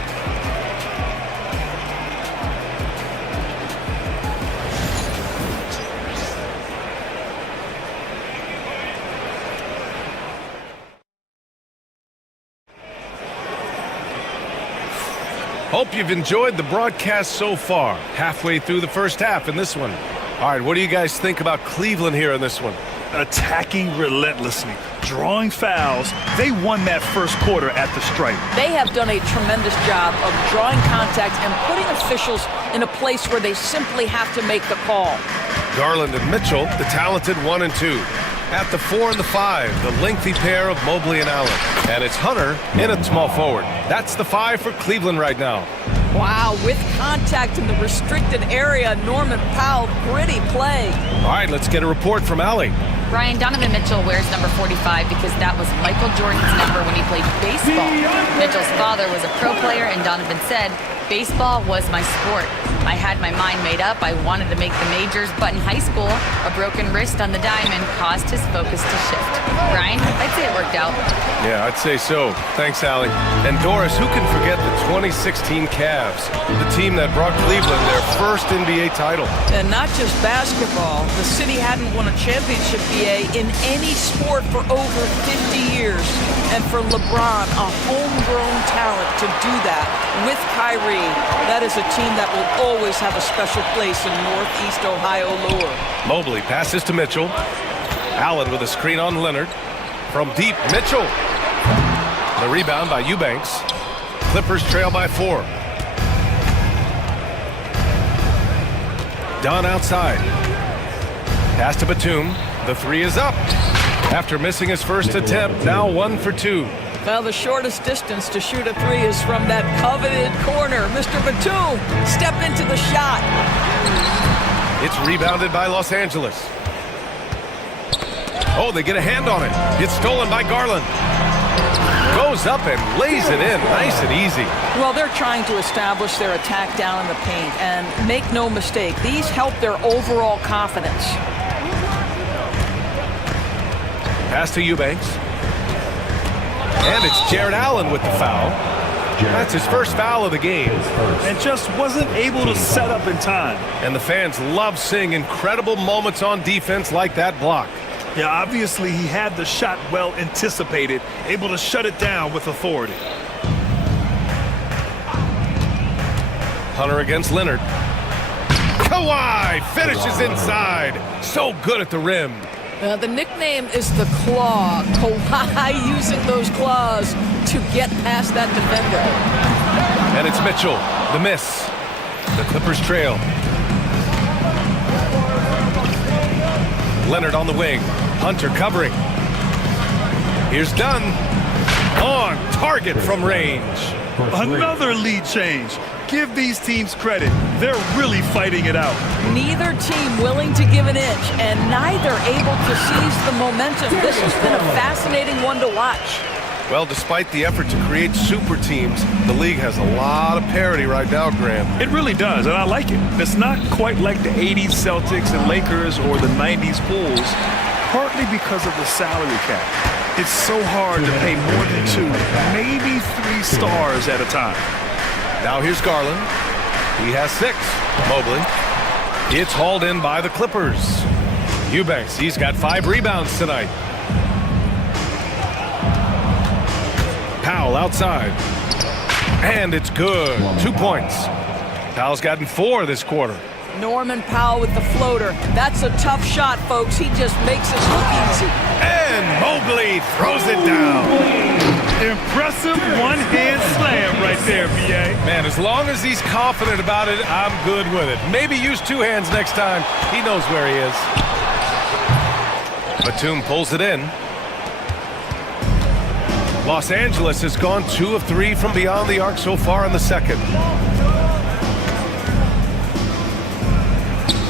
Hope you've enjoyed the broadcast so far. Halfway through the first half in this one. All right, what do you guys think about Cleveland here in this one? Attacking relentlessly, drawing fouls. They won that first quarter at the stripe. They have done a tremendous job of drawing contact and putting officials in a place where they simply have to make the call. Garland and Mitchell, the talented 1 and 2. At the 4 and the 5, the lengthy pair of Mobley and Allen. And it's Hunter in at small forward. That's the 5 for Cleveland right now. Wow, with contact in the restricted area, Norman Powell, gritty play. All right, let's get a report from Allie. Brian, Donovan Mitchell wears number 45 because that was Michael Jordan's number when he played baseball. Mitchell's father was a pro player, and Donovan said, "Baseball was my sport. I had my mind made up. I wanted to make the majors, but in high school, a broken wrist on the diamond caused his focus to shift." Brian, I'd say it worked out. Yeah, I'd say so. Thanks, Allie. And Doris, who can forget the 2016 Cavs, the team that brought Cleveland their first NBA title? And not just basketball. The city hadn't won a championship in any sport for over 50 years. And for LeBron, a homegrown talent to do that with Kyrie, that is a team that will always have a special place in Northeast Ohio lore. Mobley passes to Mitchell. Allen with a screen on Leonard. From deep, Mitchell. The rebound by Eubanks. Clippers trail by 4. Dunn outside. Pass to Batum. The 3 is up. After missing his first attempt, now 1 for 2. Well, the shortest distance to shoot a 3 is from that coveted corner. Mr. Batum, step into the shot. It's rebounded by Los Angeles. Oh, they get a hand on it. It's stolen by Garland. Goes up and lays it in, nice and easy. Well, they're trying to establish their attack down in the paint. And make no mistake, these help their overall confidence. Pass to Eubanks. And it's Jared Allen with the foul. That's his first foul of the game. And just wasn't able to set up in time. And the fans love seeing incredible moments on defense like that block. Yeah, obviously he had the shot well anticipated, able to shut it down with authority. Hunter against Leonard. Kawhi finishes inside. So good at the rim. The nickname is the Claw. Kawhi using those claws to get past that defender. And it's Mitchell, the miss. The Clippers trail. Leonard on the wing. Hunter covering. Here's Dunn. On target from range. Another lead change. Give these teams credit. They're really fighting it out. Neither team willing to give an inch, and neither able to seize the momentum. This has been a fascinating one to watch. Well, despite the effort to create super teams, the league has a lot of parity right now, Graham. It really does, and I like it. It's not quite like the 80s Celtics and Lakers or the 90s Bulls, partly because of the salary cap. It's so hard to pay more than 2, maybe 3 stars at a time. Now here's Garland. He has 6. Mobley. It's hauled in by the Clippers. Eubanks, he's got 5 rebounds tonight. Powell outside. And it's good. 2 points. Powell's gotten 4 this quarter. Norman Powell with the floater. That's a tough shot, folks. He just makes us look easy. And Mobley throws it down. Impressive one-hand slam right there, B.A. Man, as long as he's confident about it, I'm good with it. Maybe use 2 hands next time. He knows where he is. Batum pulls it in. Los Angeles has gone 2 of 3 from beyond the arc so far in the second.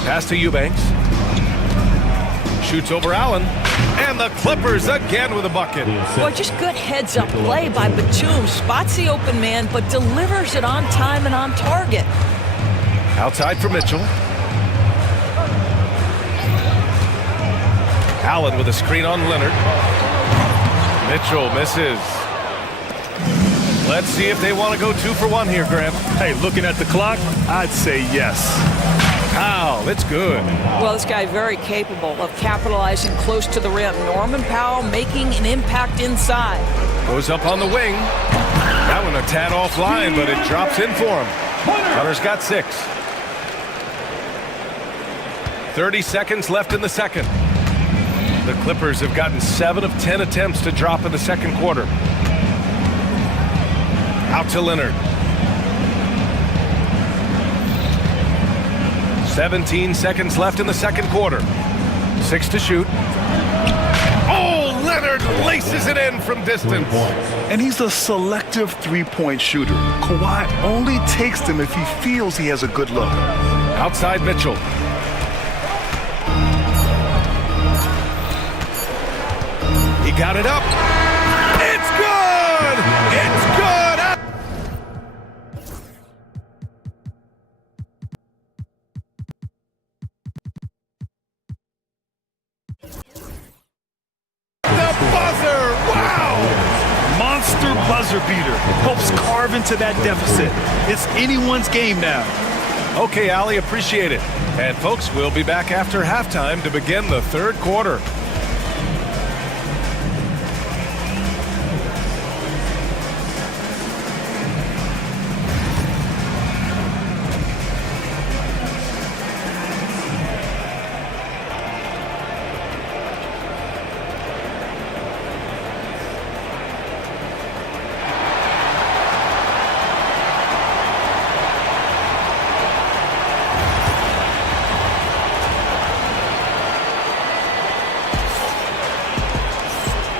Pass to Eubanks. Shoots over Allen. And the Clippers again with a bucket. Boy, just good heads-up play by Batum. Spots the open man, but delivers it on time and on target. Outside for Mitchell. Allen with a screen on Leonard. Mitchell misses. Let's see if they want to go 2 for 1 here, Graham. Hey, looking at the clock, I'd say yes. Powell, it's good. Well, this guy very capable of capitalizing close to the rim. Norman Powell making an impact inside. Goes up on the wing. That one a tad offline, but it drops in for him. Hunter's got 6. 30 seconds left in the second. The Clippers have gotten 7 of 10 attempts to drop in the second quarter. Out to Leonard. 17 seconds left in the second quarter. 6 to shoot. Oh, Leonard laces it in from distance. And he's a selective three-point shooter. Kawhi only takes them if he feels he has a good look. Outside Mitchell. He got it up. It's good! It's good! Buzzer beater helps carve into that deficit. It's anyone's game now. Okay, Ali, appreciate it. And folks, we'll be back after halftime to begin the third quarter.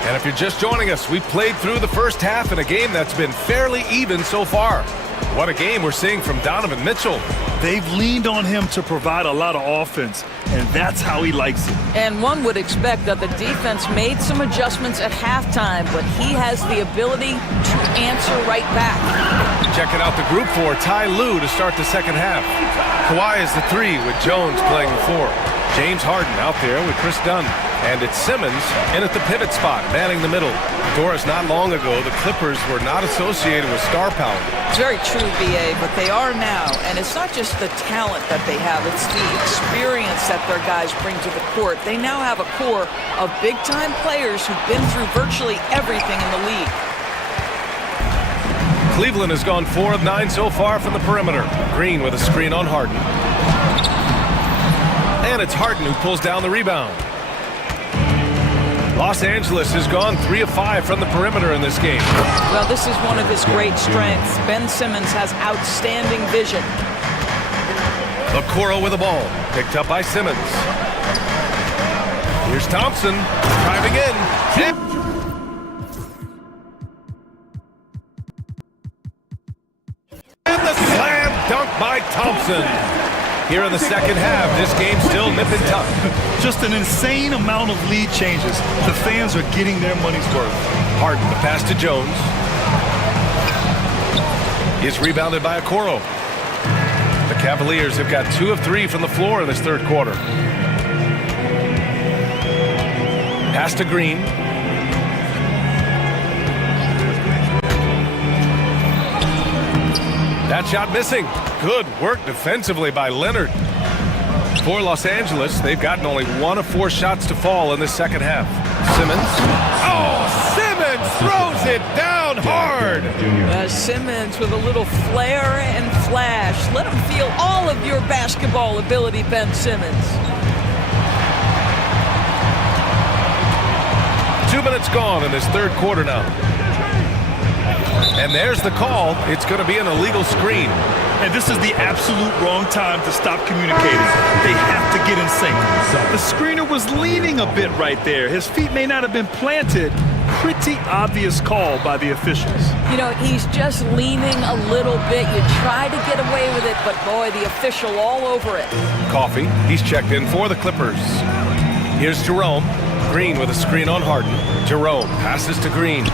And if you're just joining us, we played through the first half in a game that's been fairly even so far. What a game we're seeing from Donovan Mitchell. They've leaned on him to provide a lot of offense, and that's how he likes it. And one would expect that the defense made some adjustments at halftime, but he has the ability to answer right back. Checking out the group for Ty Lue to start the second half. Kawhi is the 3 with Jones playing the 4. James Harden out there with Chris Dunn. And it's Simmons in at the pivot spot, manning the middle. Doris, not long ago, the Clippers were not associated with star power. It's very true, BA, but they are now. And it's not just the talent that they have, it's the experience that their guys bring to the court. They now have a core of big-time players who've been through virtually everything in the league. Cleveland has gone 4 of 9 so far from the perimeter. Green with a screen on Harden. And it's Harden who pulls down the rebound. Los Angeles has gone 3 of 5 from the perimeter in this game. Well, this is one of his great strengths. Ben Simmons has outstanding vision. Okoro with the ball, picked up by Simmons. Here's Thompson, driving in. And the slam dunk by Thompson. Here in the second half, this game's still nip and tuck. Just an insane amount of lead changes. The fans are getting their money's worth. Harden, the pass to Jones. Is rebounded by Okoro. The Cavaliers have got 2 of 3 from the floor in this third quarter. Pass to Green. That shot missing. Good work defensively by Leonard. For Los Angeles, they've gotten only 1 of 4 shots to fall in this second half. Simmons. Oh, Simmons throws it down hard. Simmons with a little flair and flash. Let him feel all of your basketball ability, Ben Simmons. 2 minutes gone in this third quarter now. And there's the call. It's going to be an illegal screen. And this is the absolute wrong time to stop communicating. They have to get in sync. The screener was leaning a bit right there. His feet may not have been planted. Pretty obvious call by the officials. You know, he's just leaning a little bit. You try to get away with it, but boy, the official all over it. Coffee, he's checked in for the Clippers. Here's Jerome. Green with a screen on Harden. Jerome passes to Green.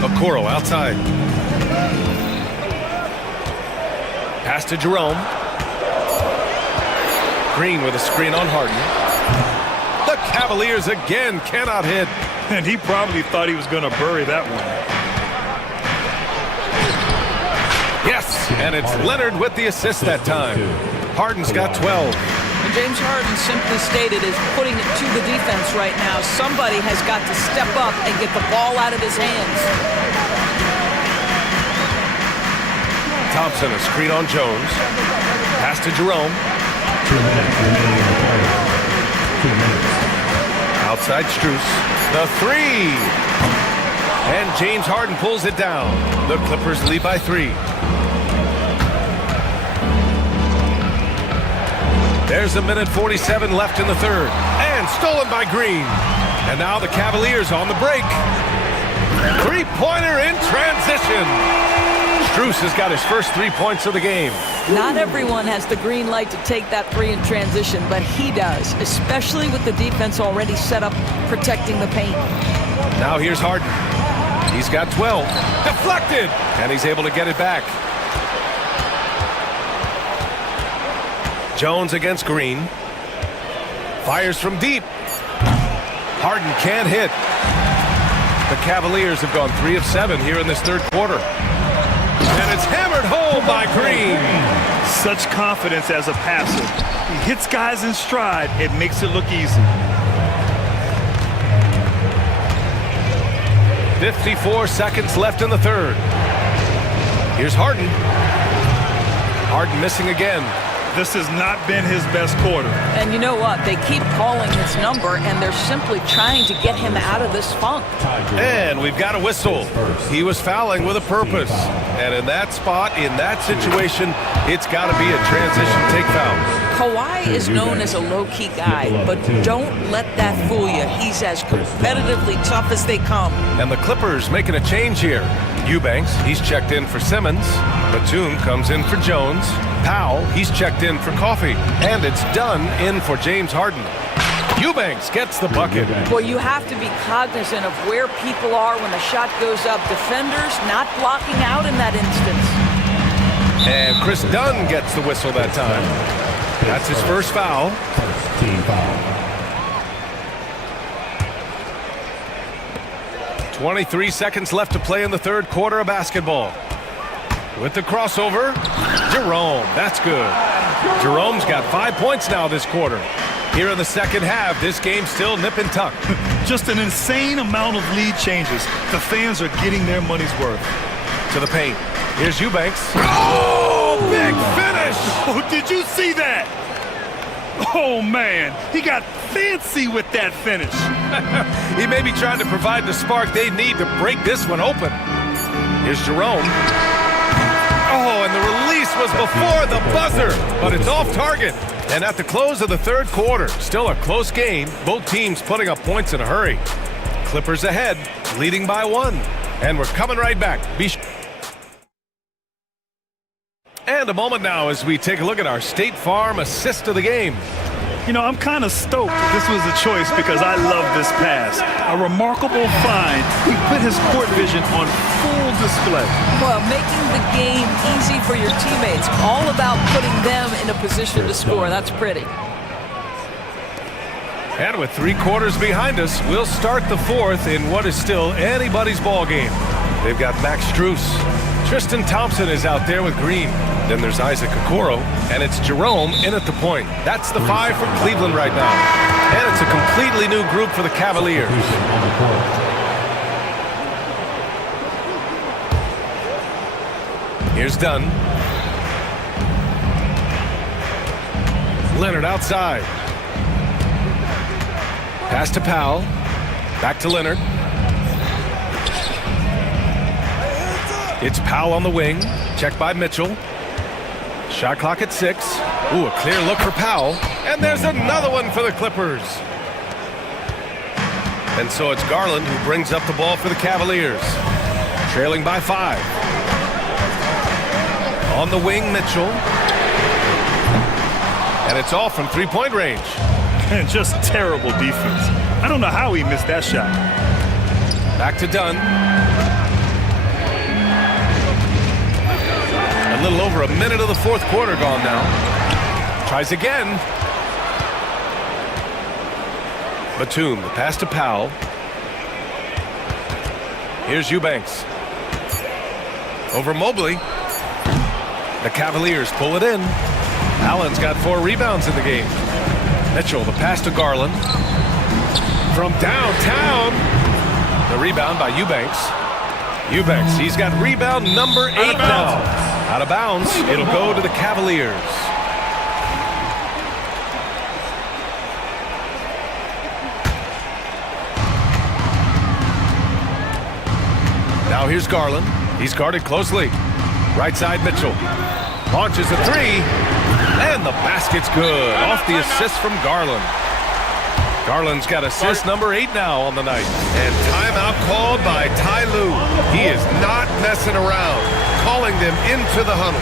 Okoro outside. Pass to Jerome. Green with a screen on Harden. The Cavaliers again cannot hit. And he probably thought he was going to bury that one. Yes, and it's Leonard with the assist that time. Harden's got 12. And James Harden simply stated is putting it to the defense right now. Somebody has got to step up and get the ball out of his hands. Thompson, a screen on Jones. Pass to Jerome. 2 minutes remaining in the play. 2 minutes. Outside Strus. The three. And James Harden pulls it down. The Clippers lead by 3. There's a minute 47 left in the third. And stolen by Green. And now the Cavaliers on the break. Three-pointer in transition. Strus has got his first 3 points of the game. Not everyone has the green light to take that 3 in transition, but he does, especially with the defense already set up protecting the paint. Now here's Harden. He's got 12. Deflected. And he's able to get it back. Jones against Green. Fires from deep. Harden can't hit. The Cavaliers have gone 3 of 7 here in this third quarter. And it's hammered home by Green. Such confidence as a passer. He hits guys in stride. It makes it look easy. 54 seconds left in the third. Here's Harden. Harden missing again. This has not been his best quarter. And you know what? They keep calling his number, and they're simply trying to get him out of this funk. And we've got a whistle. He was fouling with a purpose. And in that spot, in that situation, it's got to be a transition take foul. Kawhi is known as a low-key guy, but don't let that fool you. He's as competitively tough as they come. And the Clippers making a change here. Eubanks, he's checked in for Simmons. Batum comes in for Jones. Powell, he's checked in for Coffee. And it's Dunn in for James Harden. Eubanks gets the bucket. Boy, you have to be cognizant of where people are when the shot goes up. Defenders not blocking out in that instance. And Chris Dunn gets the whistle that time. That's his first foul. Team foul. 23 seconds left to play in the third quarter of basketball. With the crossover, Jerome. That's good. Jerome's got 5 points now this quarter. Here in the second half, this game's still nip and tuck. Just an insane amount of lead changes. The fans are getting their money's worth. To the paint. Here's Eubanks. Oh, big finish! Oh, did you see that? Oh, man. He got fancy with that finish. He may be trying to provide the spark they need to break this one open. Here's Jerome. Oh, and the release was before the buzzer, but it's off target. And at the close of the third quarter, still a close game, both teams putting up points in a hurry. Clippers ahead, leading by 1. And we're coming right back. And a moment now as we take a look at our State Farm assist of the game. You know, I'm kind of stoked this was a choice because I love this pass. A remarkable find. He put his court vision on full display. Well, making the game easy for your teammates. All about putting them in a position to score. That's pretty. And with 3 quarters behind us, we'll start the fourth in what is still anybody's ball game. They've got Max Strus. Tristan Thompson is out there with Green. Then there's Isaac Okoro, and it's Jerome in at the point. That's the 5 from Cleveland right now. And it's a completely new group for the Cavaliers. Here's Dunn. Leonard outside. Pass to Powell. Back to Leonard. It's Powell on the wing. Checked by Mitchell. Shot clock at 6. Ooh, a clear look for Powell. And there's another one for the Clippers. And so it's Garland who brings up the ball for the Cavaliers. Trailing by 5. On the wing, Mitchell. And it's all from three-point range. And just terrible defense. I don't know how he missed that shot. Back to Dunn. A little over a minute of the fourth quarter gone now. Tries again. Batum, the pass to Powell. Here's Eubanks. Over Mobley. The Cavaliers pull it in. Allen's got 4 rebounds in the game. Mitchell, the pass to Garland. From downtown. The rebound by Eubanks. Eubanks, he's got rebound number 8 now. Out of bounds. It'll go to the Cavaliers. Now here's Garland. He's guarded closely. Right side Mitchell. Launches a 3. And the basket's good. Off the assist from Garland. Garland's got assist number 8 now on the night. And timeout called by Ty Lue. He is not messing around. Calling them into the huddle.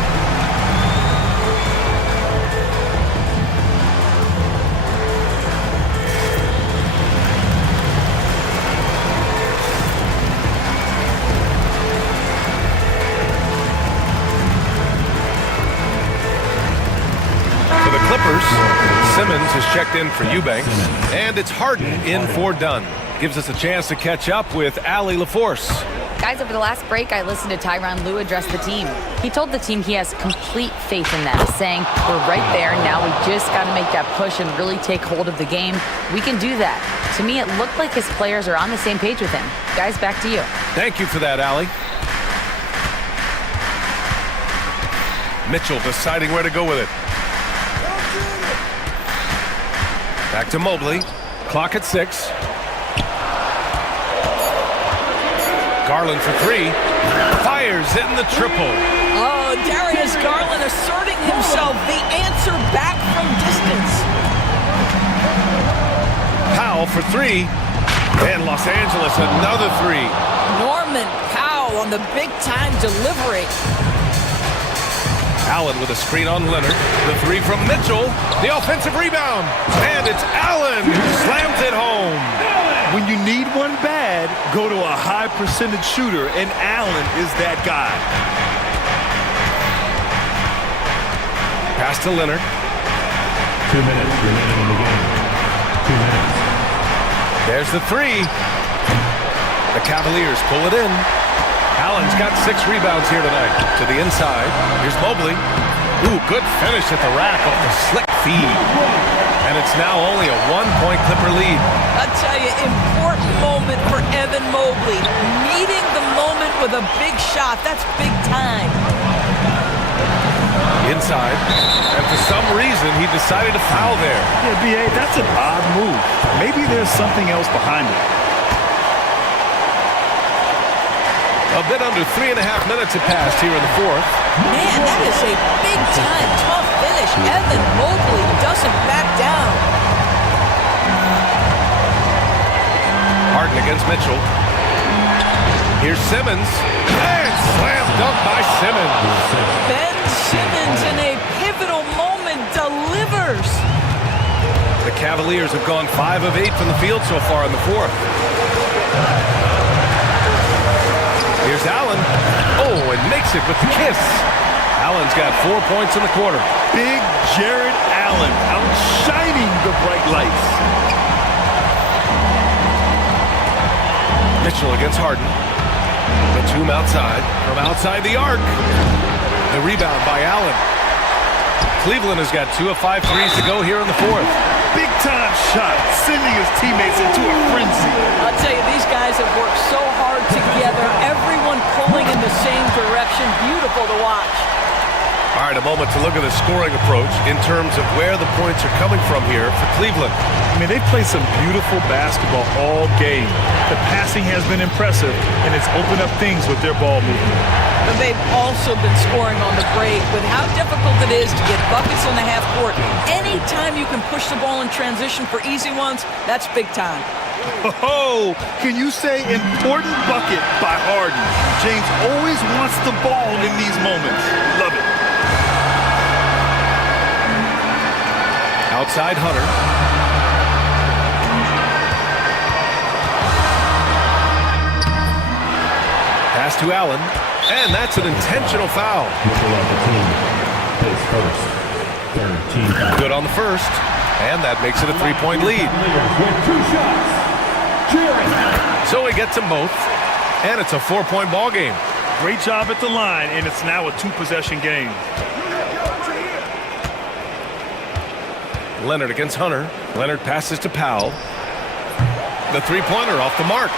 For the Clippers, Simmons has checked in for Eubanks, and it's Harden in for Dunn. Gives us a chance to catch up with Allie LaForce. Guys, over the last break, I listened to Tyronn Lue address the team. He told the team he has complete faith in them, saying, we're right there, now we just got to make that push and really take hold of the game. We can do that. To me, it looked like his players are on the same page with him. Guys, back to you. Thank you for that, Allie. Mitchell deciding where to go with it. Back to Mobley. Clock at 6. Garland for 3. Fires in the triple. Oh, Darius Garland asserting himself. The answer back from distance. Powell for 3. And Los Angeles another 3. Norman Powell on the big-time delivery. Allen with a screen on Leonard. The 3 from Mitchell. The offensive rebound. And it's Allen who slams it home. When you need one bad, go to a high percentage shooter, and Allen is that guy. Pass to Leonard. 2 minutes remaining in the game. 2 minutes. There's the three. The Cavaliers pull it in. Allen's got 6 rebounds here tonight. To the inside. Here's Mobley. Ooh, good finish at the rack off the slick feed. And it's now only a 1-point Clipper lead. I'll tell you, important moment for Evan Mobley. Meeting the moment with a big shot. That's big time. Inside. And for some reason, he decided to foul there. Yeah, B.A., that's an odd move. Maybe there's something else behind it. A bit under 3.5 minutes have passed here in the fourth. Man, that is a big-time, tough finish. Evan Mobley doesn't back down. Harden against Mitchell. Here's Simmons. And slam dunk by Simmons. Ben Simmons in a pivotal moment delivers. The Cavaliers have gone 5 of 8 from the field so far in the fourth. Here's Allen. Oh, and makes it with the kiss. Allen's got 4 points in the quarter. Big Jared Allen outshining the bright lights. Mitchell against Harden. Batum outside. From outside the arc. The rebound by Allen. Cleveland has got 2 of 5 threes to go here in the fourth. Big time shot, sending his teammates into a frenzy. I'll tell you, these guys have worked so hard together. Everyone pulling in the same direction. Beautiful to watch. All right, a moment to look at the scoring approach in terms of where the points are coming from here for Cleveland. I mean, they've played some beautiful basketball all game. The passing has been impressive, and it's opened up things with their ball movement. But they've also been scoring on the break with how difficult it is to get buckets in the half court. Anytime you can push the ball in transition for easy ones, that's big time. Oh, can you say important bucket by Harden? James always wants the ball in these moments. Love it. Outside Hunter. Pass to Allen. And that's an intentional foul. Good on the first. And that makes it a 3-point lead. So he gets them both. And it's a 4-point ball game. Great job at the line, and it's now a 2-possession game. Leonard against Hunter. Leonard passes to Powell. The three-pointer off the mark.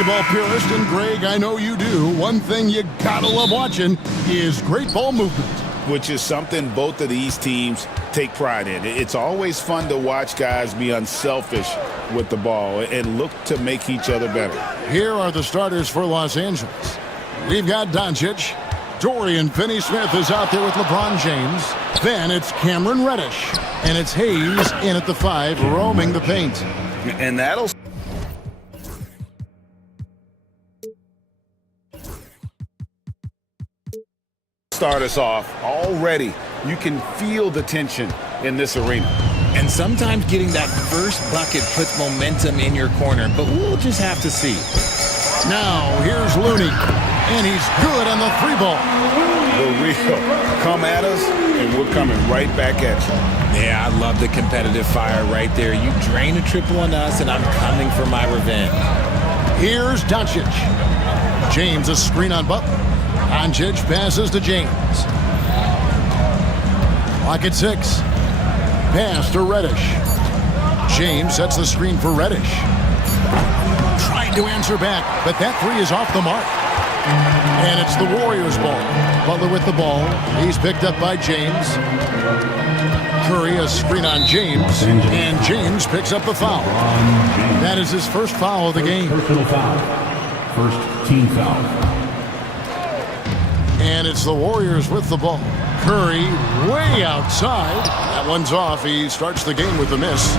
basketball purist, and Greg, I know you do, one thing you gotta love watching is great ball movement. Which is something both of these teams take pride in. It's always fun to watch guys be unselfish with the ball and look to make each other better. Here are the starters for Los Angeles. We've got Doncic. Dorian Finney-Smith is out there with LeBron James. Then it's Cameron Reddish. And it's Hayes in at the 5, roaming the paint. And that'll start us off. Already, you can feel the tension in this arena. And sometimes getting that first bucket puts momentum in your corner, but we'll just have to see. Now, here's Looney, and he's good on the 3 ball. The real. Come at us, and we're coming right back at you. Yeah, I love the competitive fire right there. You drain a triple on us, and I'm coming for my revenge. Here's Doncic. James, a screen on Butler. Doncic passes to James. Clock at 6. Pass to Reddish. James sets the screen for Reddish. Trying to answer back, but that 3 is off the mark. And it's the Warriors' ball. Butler with the ball. He's picked up by James. Curry, a screen on James. And James picks up the foul. That is his first foul of the game. Personal foul. First team foul. And it's the Warriors with the ball. Curry way outside. That one's off. He starts the game with a miss.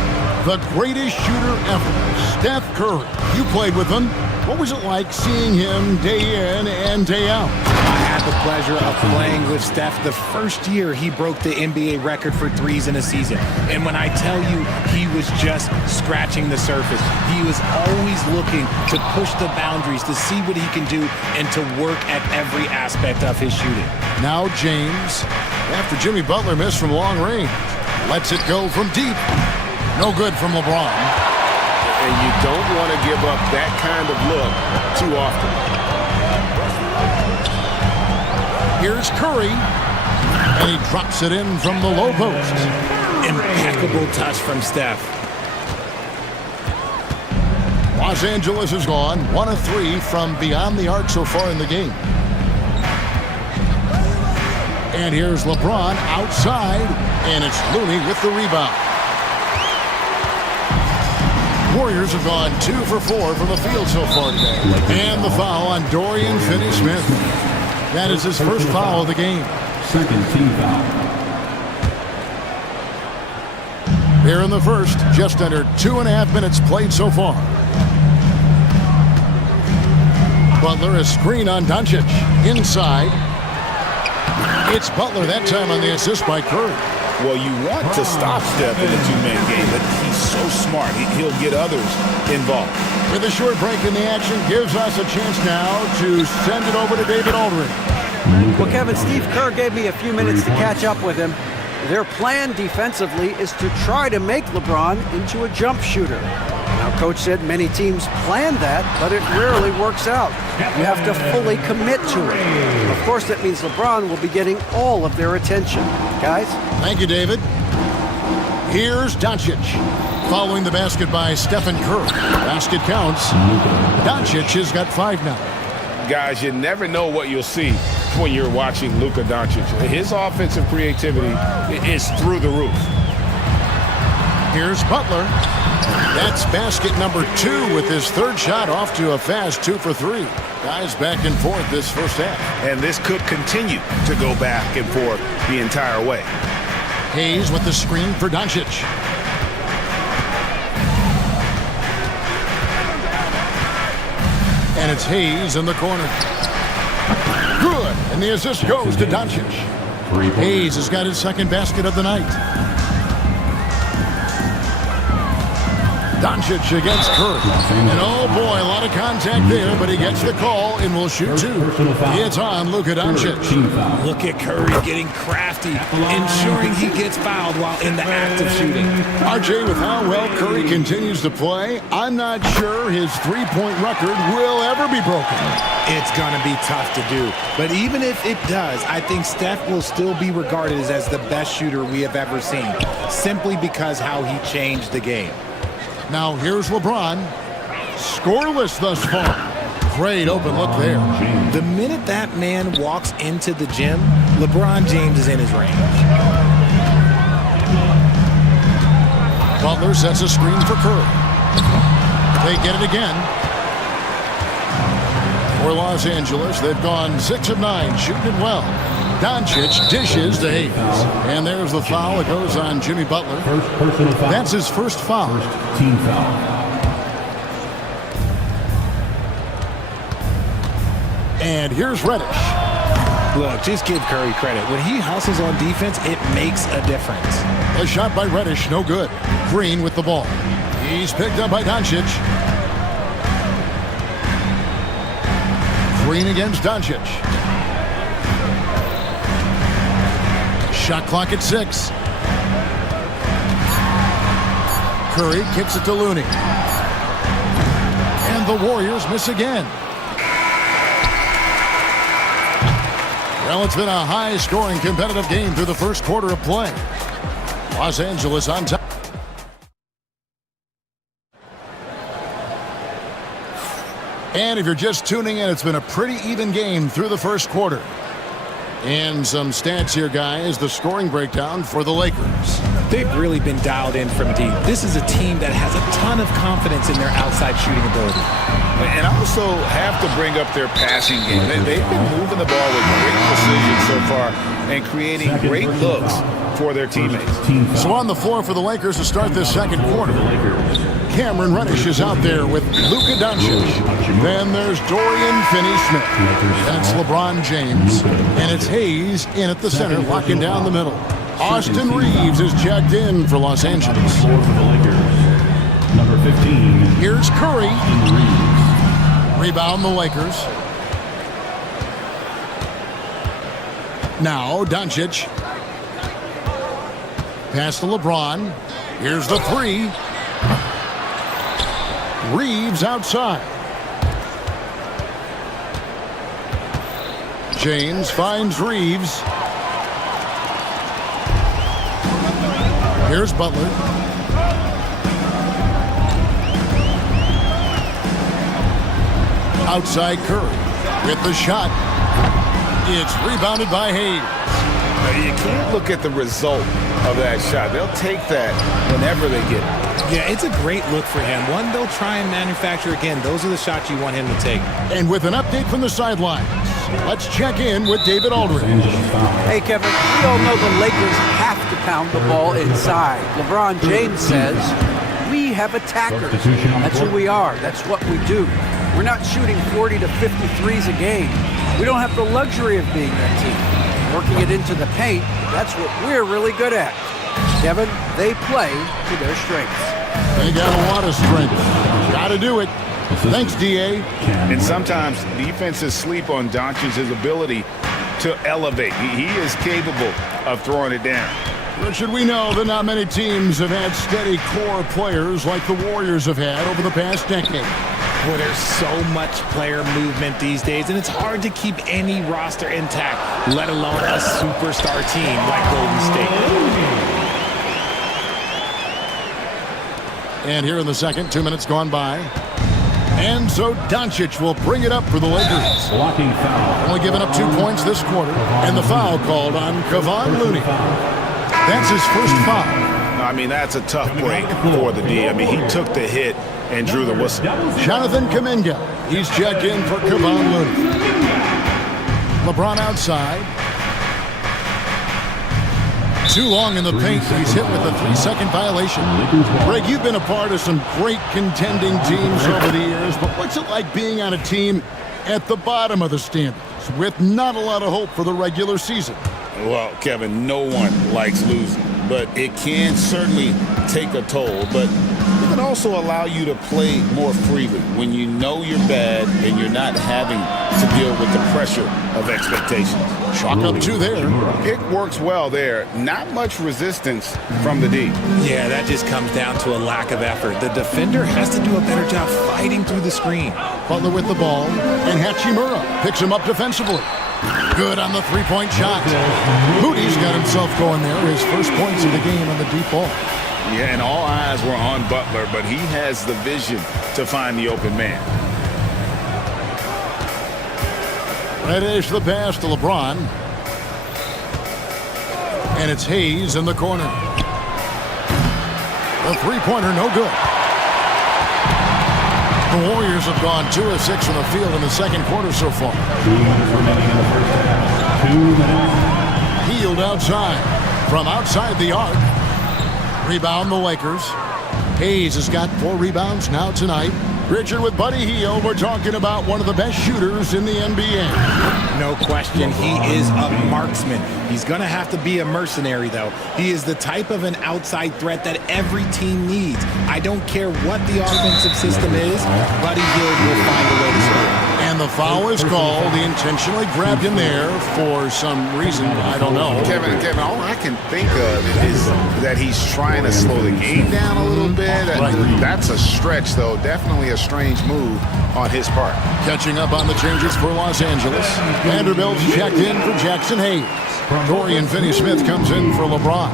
The greatest shooter ever, Steph Curry. You played with him. What was it like seeing him day in and day out? I had the pleasure of playing with Steph the first year he broke the NBA record for threes in a season. And when I tell you he was just scratching the surface, he was always looking to push the boundaries, to see what he can do, and to work at every aspect of his shooting. Now James, after Jimmy Butler missed from long range, lets it go from deep. No good from LeBron. And you don't want to give up that kind of look too often. Here's Curry, and he drops it in from the low post. Impeccable touch from Steph. Los Angeles is gone, 1 of 3 from beyond the arc so far in the game. And here's LeBron outside, and it's Looney with the rebound. Warriors have gone 2 for 4 from the field so far today. And the foul on Dorian Finney-Smith. That is his first foul of the game. Second team foul. Here in the first, just under 2.5 minutes played so far. Butler, a screen on Doncic. Inside. It's Butler that time on the assist by Curry. Well, you want to stop Steph in a 2-man game, but he's so smart. He'll get others involved. With a short break in the action, gives us a chance now to send it over to David Aldridge. Well, Kevin, Steve Kerr gave me a few minutes to catch up with him. Their plan defensively is to try to make LeBron into a jump shooter. Now, Coach said many teams plan that, but it rarely works out. You have to fully commit to it. Of course, that means LeBron will be getting all of their attention. Guys? Thank you, David. Here's Doncic. Following the basket by Stephen Curry. Basket counts. Doncic has got 5 now. Guys, you never know what you'll see when you're watching Luka Doncic. His offensive creativity is through the roof. Here's Butler. That's basket number 2 with his 3rd shot off to a fast 2 for 3. Guys back and forth this first half. And this could continue to go back and forth the entire way. Hayes with the screen for Doncic. And it's Hayes in the corner. Good. And the assist goes to Doncic. Hayes has got his 2nd basket of the night. Doncic against Curry. And oh boy, a lot of contact there, but he gets the call and will shoot 2. It's on Luka Doncic. Look at Curry getting crafty, ensuring he gets fouled while in the act of shooting. RJ, with how well Curry continues to play, I'm not sure his 3-point record will ever be broken. It's going to be tough to do. But even if it does, I think Steph will still be regarded as the best shooter we have ever seen, simply because how he changed the game. Now here's LeBron. Scoreless thus far. Great open look there. The minute that man walks into the gym, LeBron James is in his range. Butler sets a screen for Curry. They get it again. For Los Angeles, they've gone 6 of 9, shooting it well. Doncic dishes to Hayes. And there's the foul. It goes on Jimmy Butler. First personal foul. That's his first foul. First team foul. And here's Reddish. Look, just give Curry credit. When he hustles on defense, it makes a difference. A shot by Reddish, no good. Green with the ball. He's picked up by Doncic. Green against Doncic. Shot clock at 6. Curry kicks it to Looney. And the Warriors miss again. Well, it's been a high-scoring, competitive game through the first quarter of play. Los Angeles on top. And if you're just tuning in, it's been a pretty even game through the first quarter. And some stats here, guys. The scoring breakdown for the Lakers. They've really been dialed in from deep. This is a team that has a ton of confidence in their outside shooting ability. And I also have to bring up their passing game. They've been moving the ball with great precision so far and creating great looks for their teammates. So on the floor for the Lakers to start this second quarter, Cameron Reddish is out there with Luka Doncic. Then there's Dorian Finney-Smith. And it's LeBron James. And it's Hayes in at the center, locking down the middle. Austin Reeves is checked in for Los Angeles. Number 15. Here's Curry. Rebound the Lakers. Now Doncic. Pass to LeBron. Here's the 3. Reeves outside. James finds Reeves. Here's Butler. Outside Curry with the shot. It's rebounded by Hayes. Now, you can't look at the result of that shot. They'll take that whenever they get it. Yeah, it's a great look for him. One they'll try and manufacture again. Those are the shots you want him to take. And with an update from the sidelines, let's check in with David Aldridge. Hey, Kevin, we all know the Lakers have to pound the ball inside. LeBron James says, we have attackers. That's who we are. That's what we do. We're not shooting 40 to 53s a game. We don't have the luxury of being that team. Working it into the paint, that's what we're really good at. Kevin, they play to their strengths. They got a lot of strength. Got to do it. Thanks, D.A. And sometimes defenses sleep on Doncic's ability to elevate. He is capable of throwing it down. Richard, we know that not many teams have had steady core players like the Warriors have had over the past decade. Well, there's so much player movement these days, and it's hard to keep any roster intact, let alone a superstar team like Golden State. And here in the second, 2 minutes gone by. And so Doncic will bring it up for the Lakers. Blocking foul. Only given up 2 points this quarter. And the foul called on Kevon Looney. That's his first foul. I mean, that's a tough break for the D. I mean, he took the hit and drew the whistle. Jonathan Kuminga. He's checked in for Kevon Looney. LeBron outside. Too long in the paint. He's hit with a 3-second violation. Greg, you've been a part of some great contending teams over the years, but what's it like being on a team at the bottom of the standings with not a lot of hope for the regular season? Well, Kevin, no one likes losing, but it can certainly take a toll. But it can also allow you to play more freely when you know you're bad and you're not having to deal with the pressure of expectations. Chalk up 2 there. It works well there. Not much resistance from the D. Yeah, that just comes down to a lack of effort. The defender has to do a better job fighting through the screen. Butler with the ball, and Hachimura picks him up defensively. Good on the three-point shot. Moody's got himself going there. His first points of the game on the deep ball. Yeah, and all eyes were on Butler, but he has the vision to find the open man. Reddish the pass to LeBron. And it's Hayes in the corner. The three-pointer, no good. The Warriors have gone 2 of 6 from the field in the second quarter so far. 2 minutes remaining in the first half. 2 minutes. Healed outside. From outside the arc. Rebound the Lakers. Hayes has got 4 rebounds now tonight. Richard with Buddy Hield. We're talking about one of the best shooters in the NBA. No question, he is a marksman. He's going to have to be a mercenary, though. He is the type of an outside threat that every team needs. I don't care what the offensive system is, Buddy Hield will find a way to score. And the foul is called. He intentionally grabbed him there for some reason. I don't know. Kevin, all I can think of is that he's trying to slow the game down a little bit. That's a stretch, though. Definitely a strange move on his part. Catching up on the changes for Los Angeles. Vanderbilt's checked in for Jackson Hayes. Dorian Finney-Smith comes in for LeBron.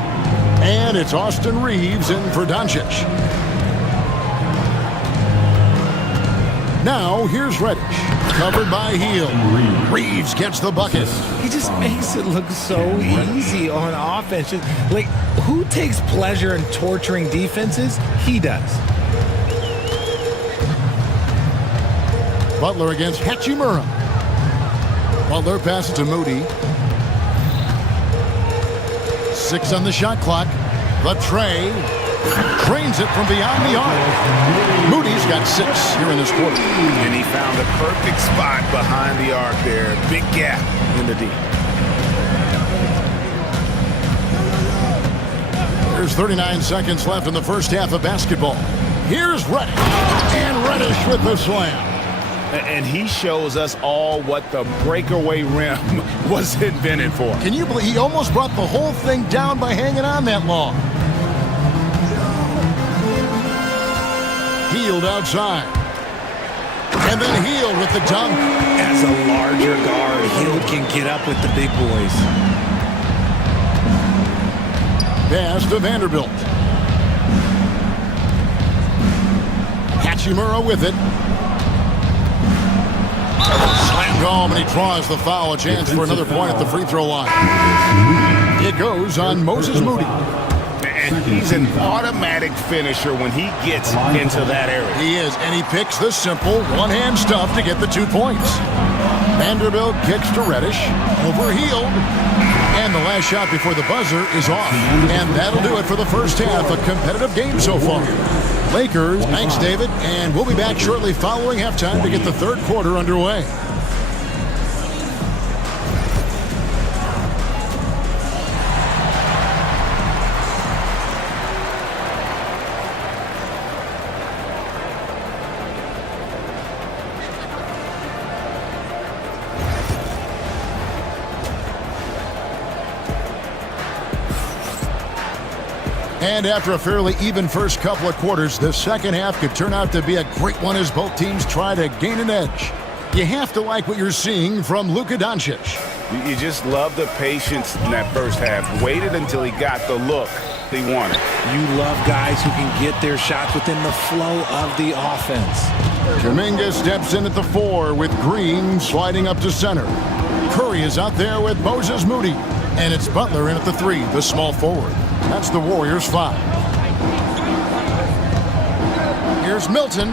And it's Austin Reeves in for Doncic. Now, here's Reddish. Covered by Hield. Reeves gets the bucket. He just makes it look so easy on offense. Like, who takes pleasure in torturing defenses? He does. Butler against Hachimura. Butler passes to Moody. 6 on the shot clock. The tray. Trains it from beyond the arc. Moody's got 6 here in this quarter. And he found a perfect spot behind the arc there. Big gap in the D. There's 39 seconds left in the first half of basketball. Here's Reddish. And Reddish with the slam. And he shows us all what the breakaway rim was invented for. Can you believe he almost brought the whole thing down by hanging on that long? Hield outside. And then Hield with the dunk. As a larger guard, Hield can get up with the big boys. Pass to Vanderbilt. Hachimura with it. Slammed home, and he draws the foul. A chance for another point at the free throw line. It goes on Moses Moody. And he's an automatic finisher when he gets into that area. He is, and he picks the simple one-hand stuff to get the 2 points. Vanderbilt kicks to Reddish. Over Hield. And the last shot before the buzzer is off. And that'll do it for the first half. A competitive game so far. Lakers, thanks, David. And we'll be back shortly following halftime to get the third quarter underway. And after a fairly even first couple of quarters, the second half could turn out to be a great one as both teams try to gain an edge. You have to like what you're seeing from Luka Doncic. You just love the patience in that first half. Waited until he got the look he wanted. You love guys who can get their shots within the flow of the offense. Kuminga steps in at the 4 with Green sliding up to center. Curry is out there with Moses Moody. And it's Butler in at the 3, the small forward. That's the Warriors' 5. Here's Milton.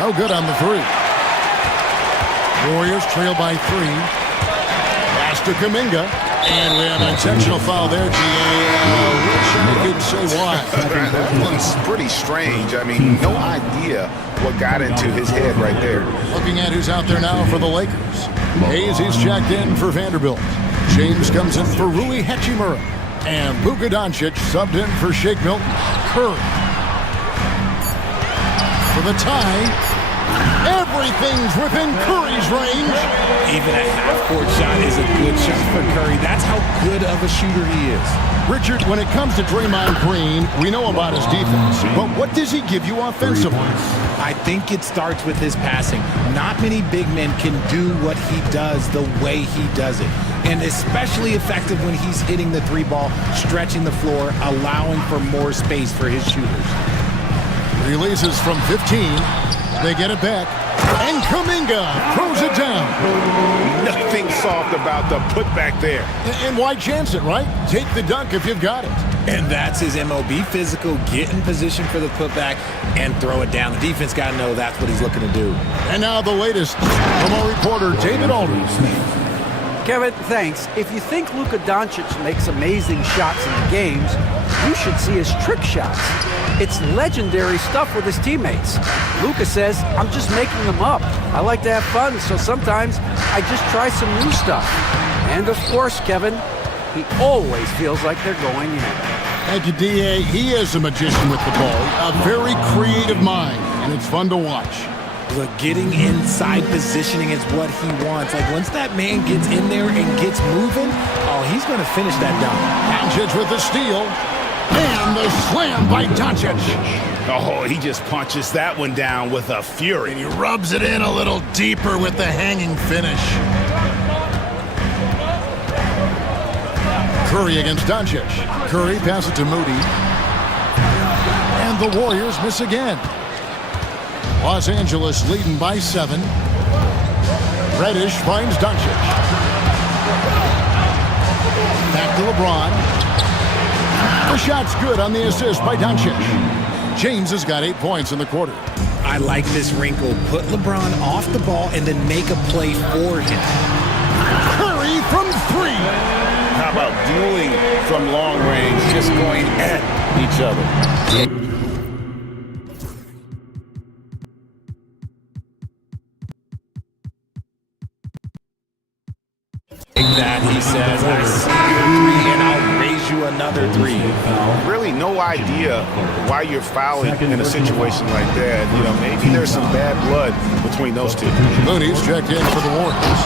No good on the 3. Warriors trail by 3. Pass to Kuminga. And we have an intentional foul there, G.A. Wish I could say why. That one's pretty strange. I mean, no idea what got into his head right there. Looking at who's out there now for the Lakers. Hayes, he's checked in for Vanderbilt. James comes in for Rui Hachimura. And Luka Doncic subbed in for Shake Milton. Curry. For the tie. Everything's within Curry's range. Even a half-court shot is a good shot for Curry. That's how good of a shooter he is. Richard, when it comes to Draymond Green, we know about his defense. But what does he give you offensively? I think it starts with his passing. Not many big men can do what he does the way he does it. And especially effective when he's hitting the 3-ball, stretching the floor, allowing for more space for his shooters. Releases from 15. They get it back. And Kuminga throws it down. Nothing soft about the putback there. And why chance it, right? Take the dunk if you've got it. And that's his MO. Be physical, get in position for the putback, and throw it down. The defense got to know that's what he's looking to do. And now the latest from our reporter, David Aldridge. Kevin, thanks. If you think Luka Doncic makes amazing shots in the games, you should see his trick shots. It's legendary stuff with his teammates. Luka says, I'm just making them up. I like to have fun, so sometimes I just try some new stuff. And of course, Kevin, he always feels like they're going in. Thank you, D.A. He is a magician with the ball. A very creative mind, and it's fun to watch. Look, getting inside positioning is what he wants. Like, once that man gets in there and gets moving, oh, he's going to finish that dunk. Doncic with the steal. And the slam by Doncic. Oh, he just punches that one down with a fury. And he rubs it in a little deeper with the hanging finish. Curry against Doncic. Curry passes it to Moody. And the Warriors miss again. Los Angeles leading by 7. Reddish finds Doncic. Back to LeBron. The shot's good on the assist by Doncic. James has got 8 points in the quarter. I like this wrinkle. Put LeBron off the ball and then make a play for him. Curry from 3. How about dueling from long range, just going at each other? That he says, I see your 3 and I'll raise you another 3. Really no idea why you're fouling in a situation like that. You know, maybe there's some bad blood between those two. Mooney's checked in for the Warriors.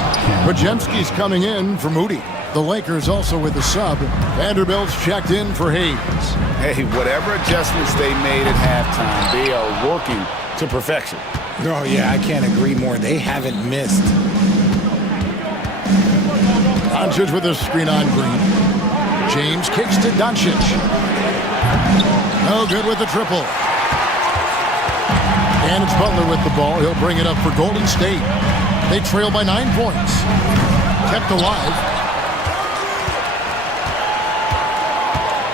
Pajemski's coming in for Moody. The Lakers also with the sub. Vanderbilt's checked in for Hayes. Hey, whatever adjustments they made at halftime, they are working to perfection. Oh, yeah, I can't agree more. They haven't missed. Doncic with a screen on Green. James kicks to Doncic. No good with the triple. And it's Butler with the ball. He'll bring it up for Golden State. They trail by 9 points. Kept alive.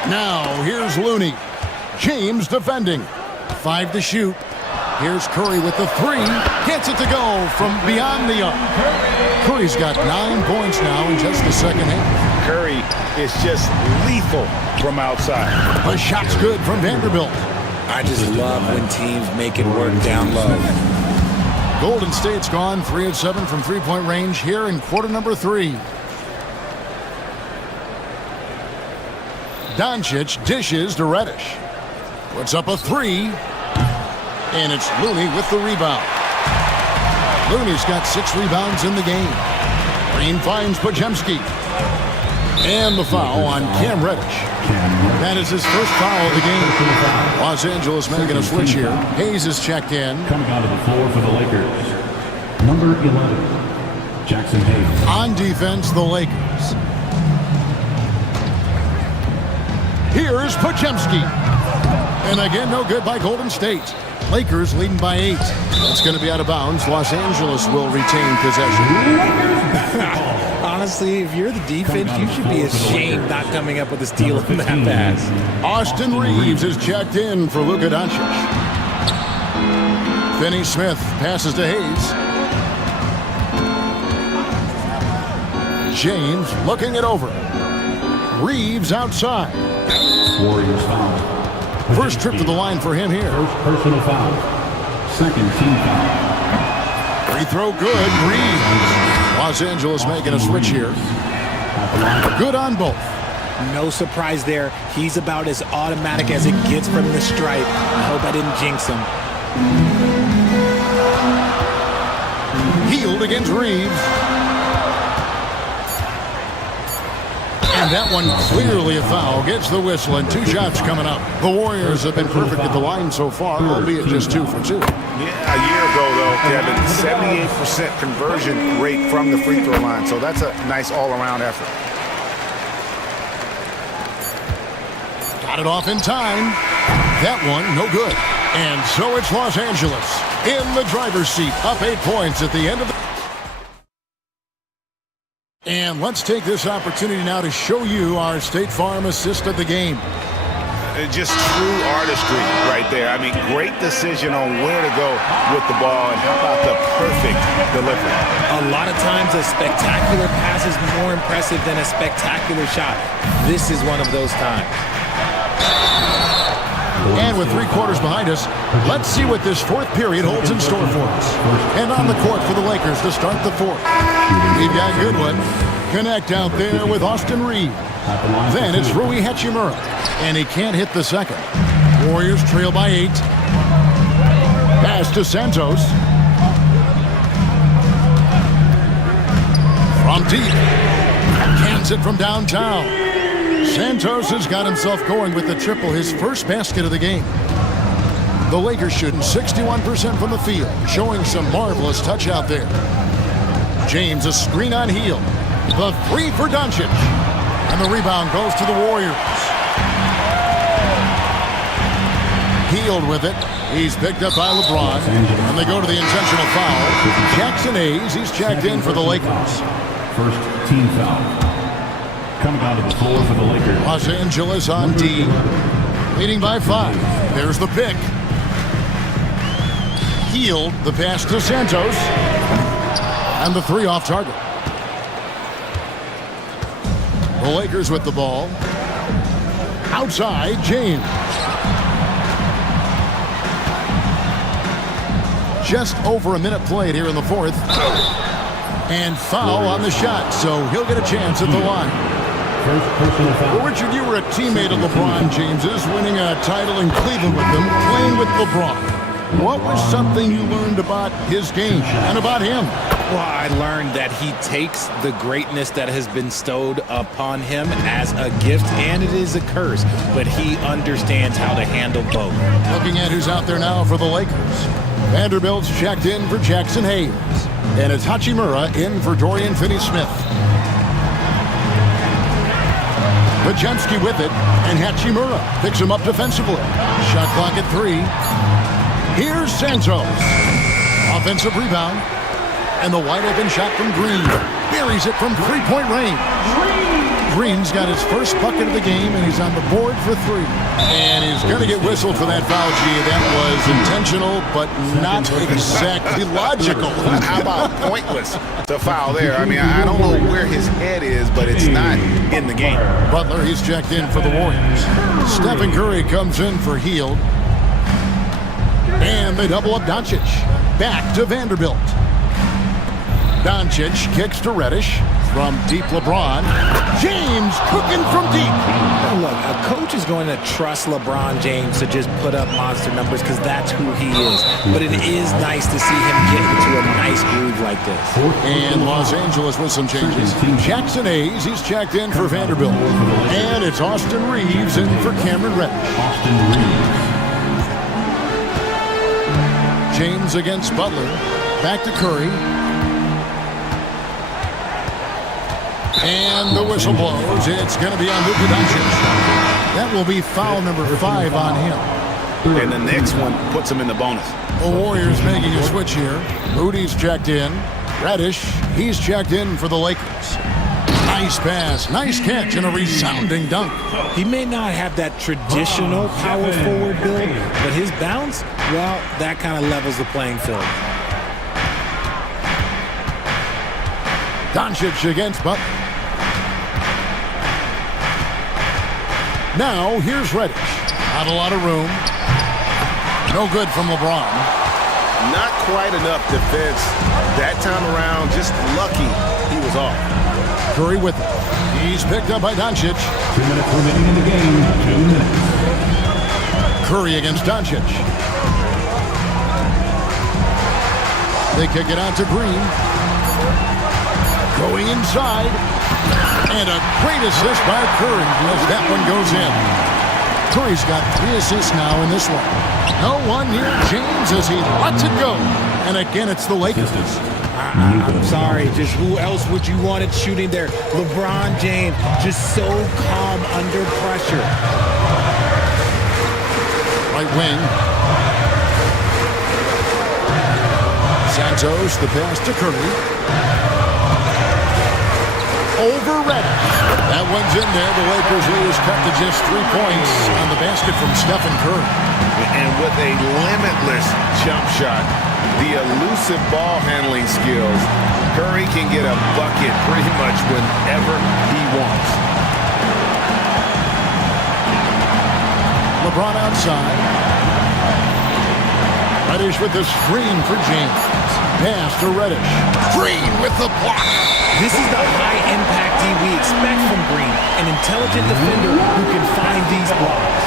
Now here's Looney. James defending. 5 to shoot. Here's Curry with the 3. Gets it to go from beyond the arc. Curry's got 9 points now in just the second half. Curry is just lethal from outside. The shot's good from Vanderbilt. I just love when teams make it work down low. Golden State's gone 3 of 7 from three-point range here in quarter number 3. Doncic dishes to Reddish. Puts up a 3. And it's Looney with the rebound. Looney's got 6 rebounds in the game. Green finds Pajemski. And the foul on Cam Reddish. That is his first foul of the game. Los Angeles making a switch here. Hayes is checked in. Coming onto the floor for the Lakers, number 11, Jackson Hayes. On defense, the Lakers. Here's Pajemski. And again, no good by Golden State. Lakers leading by 8. It's going to be out of bounds. Los Angeles will retain possession. Honestly, if you're the defense, you should be ashamed not coming up with a steal on that pass. Austin Reeves is checked in for Luka Doncic. Finney Smith passes to Hayes. James looking it over. Reeves outside. Warriors foul. First trip to the line for him here. First personal foul. Second team foul. Free throw good. Reeves. Los Angeles making a switch here. Good on both. No surprise there. He's about as automatic as it gets from the stripe. I hope I didn't jinx him. Healed against Reeves. And that one clearly a foul. Gets the whistle and 2 shots coming up. The Warriors have been perfect at the line so far, albeit just 2 for 2. Yeah, a year ago, though, Kevin, 78% conversion rate from the free throw line. So that's a nice all-around effort. Got it off in time. That one, no good. And so it's Los Angeles. in the driver's seat, up 8 points at the end of the... And let's take this opportunity now to show you our State Farm assist of the game. Just true artistry right there. I mean, great decision on where to go with the ball, and how about the perfect delivery? A lot of times a spectacular pass is more impressive than a spectacular shot. This is one of those times. And with 3 quarters behind us, let's see what this fourth period holds in store for us. And on the court for the Lakers to start the fourth. We've got Goodwin. Connect out there with Austin Reed. Then it's Rui Hachimura. And he can't hit the second. Warriors trail by 8. Pass to Santos. From deep. Cans it from downtown. Santos has got himself going with the triple, his first basket of the game. The Lakers shooting 61% from the field, showing some marvelous touch out there. James, a screen on Hield. The 3 for Doncic. And the rebound goes to the Warriors. Hield with it. He's picked up by LeBron. And they go to the intentional foul. Jackson Hayes, he's checked in for the Lakers. First team foul. Coming out of the floor for the Lakers. Los Angeles on D. Leading by 5. There's the pick. Hield, the pass to Santos. And the 3 off target. The Lakers with the ball. Outside, James. Just over a minute played here in the fourth. And foul on the shot, so he'll get a chance at the line. Well, Richard, you were a teammate of LeBron James's, winning a title in Cleveland with him, playing with LeBron. What was something you learned about his game and about him? Well, I learned that he takes the greatness that has been bestowed upon him as a gift, and it is a curse, but he understands how to handle both. Looking at who's out there now for the Lakers. Vanderbilt's checked in for Jackson Hayes. And it's Hachimura in for Dorian Finney-Smith. Pajemski with it, and Hachimura picks him up defensively. Shot clock at 3. Here's Santos. Offensive rebound. And the wide open shot from Green. Buries it from 3-point range. Green's got his first bucket of the game, and he's on the board for 3. And he's going to get whistled for that foul, G. That was intentional, but not exactly logical. How about pointless to foul there? I mean, I don't know where his head is, but it's not in the game. Butler, he's checked in for the Warriors. Stephen Curry comes in for Hield. And they double up Doncic. Back to Vanderbilt. Doncic kicks to Reddish. From deep, LeBron. James cooking from deep. Now look, a coach is going to trust LeBron James to just put up monster numbers because that's who he is. But it is nice to see him get into a nice groove like this. And Los Angeles with some changes. Jackson Hayes, he's checked in for Vanderbilt. And it's Austin Reeves in for Cameron Reddish. Austin Reeves. James against Butler. Back to Curry. And the whistle blows. It's going to be on Luka Doncic. That will be foul number 5 on him. And the next one puts him in the bonus. The Warriors making a switch here. Moody's checked in. Reddish, he's checked in for the Lakers. Nice pass, nice catch, and a resounding dunk. He may not have that traditional power forward build, but his bounce, well, that kind of levels the playing field. Doncic against Butler. Now, here's Reddish. Not a lot of room. No good from LeBron. Not quite enough defense that time around. Just lucky he was off. Curry with it. He's picked up by Doncic. 2 minutes remaining in the game. 2 minutes. Curry against Doncic. They kick it out to Green. Going inside. And a great assist by Curry as that one goes in. Curry's got 3 assists now in this one. No one near James as he lets it go. And again, it's the Lakers. I'm sorry, just who else would you want it shooting there? LeBron James, just so calm under pressure. Right wing. Santos, the pass to Curry. Over Reddish. That one's in there. The Lakers lead is cut to just 3 points on the basket from Stephen Curry. And with a limitless jump shot, the elusive ball handling skills, Curry can get a bucket pretty much whenever he wants. LeBron outside. Reddish with the screen for James. Pass to Reddish. Green with the block. This is the high-impact D we expect from Green, an intelligent defender who can find these blocks.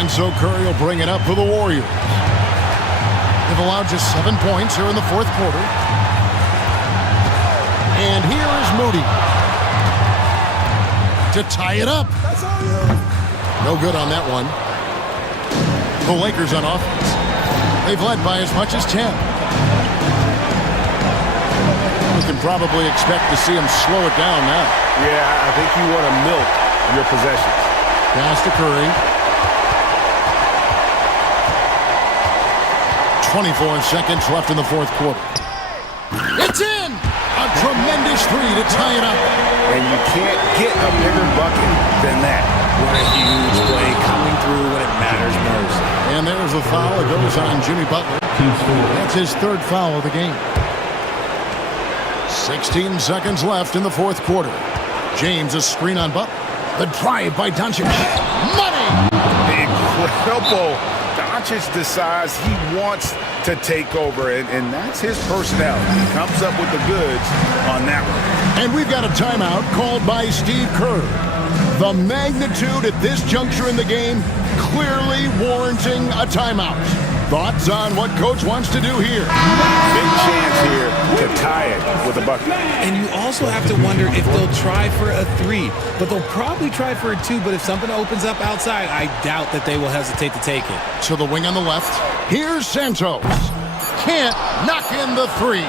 And so Curry will bring it up for the Warriors. They've allowed just 7 points here in the fourth quarter. And here is Moody to tie it up. No good on that one. The Lakers on offense. They've led by as much as 10. You can probably expect to see them slow it down now. Yeah, I think you want to milk your possessions. Pass to Curry. 24 seconds left in the fourth quarter. It's in! A tremendous three to tie it up. And you can't get a bigger bucket than that. What a huge play coming through when it matters most. And there's a foul. It goes on Jimmy Butler. That's his third foul of the game. 16 seconds left in the fourth quarter. James, a screen on Butler. The drive by Doncic. Money! Incredible. Doncic decides he wants to take over, and that's his personality. He comes up with the goods on that one. And we've got a timeout called by Steve Kerr. The magnitude at this juncture in the game clearly warranting a timeout. Thoughts on what Coach wants to do here? Big chance here to tie it with a bucket. And you also have to wonder if they'll try for a three, but they'll probably try for a two. But if something opens up outside, I doubt that they will hesitate to take it. To the wing on the left. Here's Santos. Can't knock in the three.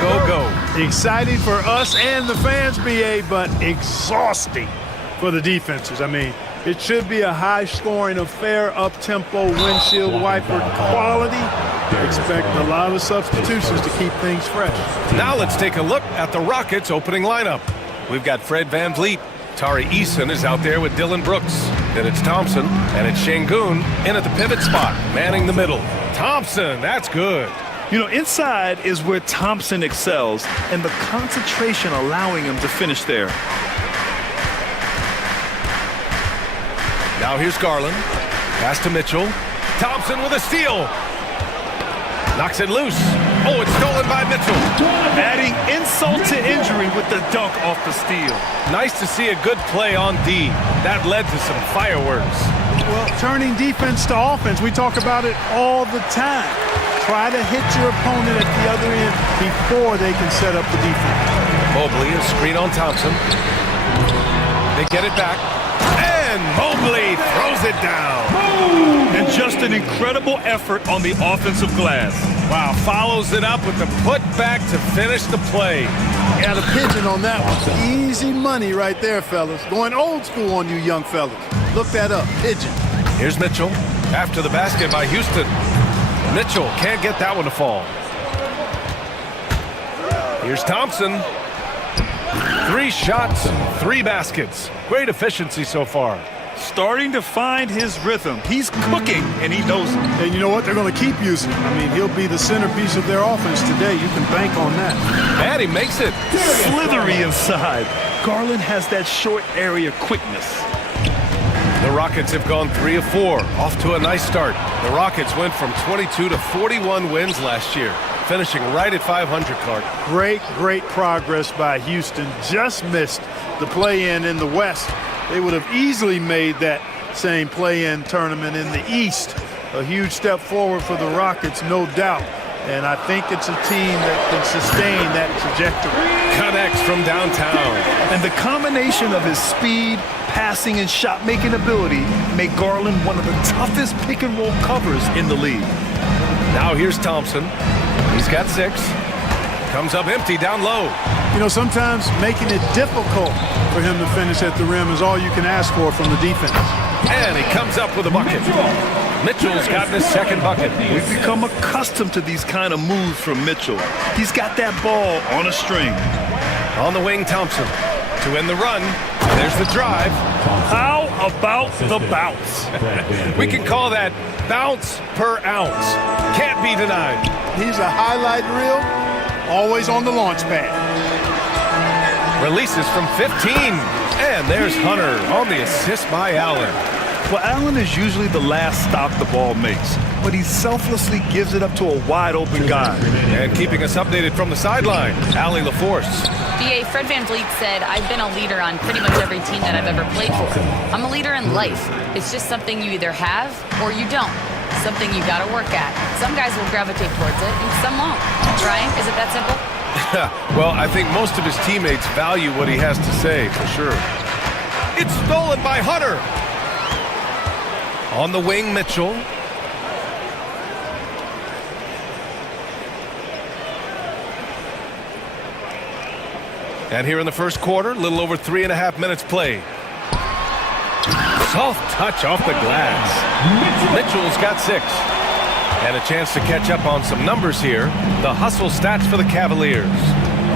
go, go. Exciting for us and the fans, BA, but exhausting for the defenses. I mean, it should be a high-scoring affair, up-tempo, windshield wiper quality. Expect a lot of substitutions to keep things fresh. Now let's take a look at the Rockets' opening lineup. We've got Fred VanVleet. Tari Eason is out there with Dylan Brooks. Then it's Thompson, and it's Şengün in at the pivot spot, manning the middle. Thompson, that's good. You know, inside is where Thompson excels, and the concentration allowing him to finish there. Now here's Garland. Pass to Mitchell. Thompson with a steal. Knocks it loose. Oh, it's stolen by Mitchell. Adding insult to injury with the dunk off the steal. Nice to see a good play on D. That led to some fireworks. Well, turning defense to offense, we talk about it all the time. Try to hit your opponent at the other end before they can set up the defense. Mobley, a screen on Thompson. They get it back. And Mobley throws it down. And just an incredible effort on the offensive glass. Wow, follows it up with the putback to finish the play. Got a pigeon on that one. Easy money right there, fellas. Going old school on you young fellas. Look that up, pigeon. Here's Mitchell. After the basket by Houston. Mitchell can't get that one to fall. Here's Thompson. 3 shots, 3 baskets. Great efficiency so far. Starting to find his rhythm. He's cooking, and he knows it. And you know what? They're going to keep using him. I mean, he'll be the centerpiece of their offense today. You can bank on that. And he makes it. Slithery inside. Garland has that short area quickness. The Rockets have gone 3 of 4. Off to a nice start. The Rockets went from 22 to 41 wins last year, finishing right at 500, Clark. Great progress by Houston. Just missed the play-in in the West. They would have easily made that same play-in tournament in the East. A huge step forward for the Rockets, no doubt. And I think it's a team that can sustain that trajectory. Connects from downtown. And the combination of his speed, passing, and shot-making ability make Garland one of the toughest pick-and-roll covers in the league. Now here's Thompson. He's got 6. Comes up empty down low. You know, sometimes making it difficult for him to finish at the rim is all you can ask for from the defense. And he comes up with a bucket. Mitchell's gotten his 2nd bucket. We've become accustomed to these kind of moves from Mitchell. He's got that ball on a string. On the wing, Thompson. To end the run, there's the drive. How about the bounce? We can call that bounce per ounce. Can't be denied. He's a highlight reel, always on the launch pad. Releases from 15. And there's Hunter on the assist by Allen. Well, Allen is usually the last stop the ball makes, but he selflessly gives it up to a wide-open guy. And keeping us updated from the sideline, Allie LaForce. BA, Fred VanVleet said, I've been a leader on pretty much every team that I've ever played for. I'm a leader in life. It's just something you either have or you don't. Something you gotta work at. Some guys will gravitate towards it and some won't. Trying, is it that simple? Well, I think most of his teammates value what he has to say, for sure. It's stolen by Hunter. On the wing, Mitchell. And here in the first quarter, a little over 3.5 minutes played. Soft touch off the glass. Mitchell's got 6. And a chance to catch up on some numbers here. The hustle stats for the Cavaliers.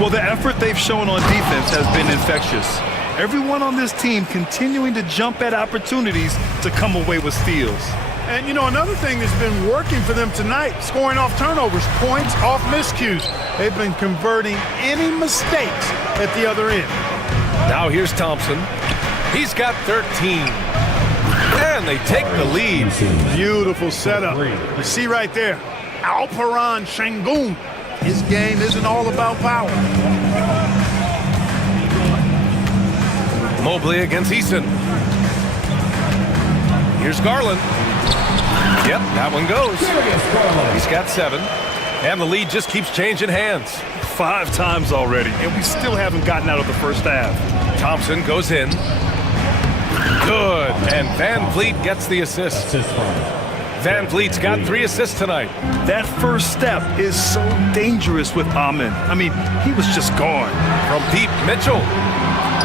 Well, the effort they've shown on defense has been infectious. Everyone on this team continuing to jump at opportunities to come away with steals. And, you know, another thing that's been working for them tonight, scoring off turnovers, points off miscues. They've been converting any mistakes at the other end. Now here's Thompson. He's got 13. And they take the lead. Beautiful setup. You see right there, Alperen Şengün. His game isn't all about power. Mobley against Eason. Here's Garland. Yep, that one goes. He's got 7. And the lead just keeps changing hands. 5 times already, and we still haven't gotten out of the first half. Thompson goes in. Good. And VanVleet gets the assist. Van Vliet's got 3 assists tonight. That first step is so dangerous with Amin. I mean, he was just gone. From deep, Mitchell.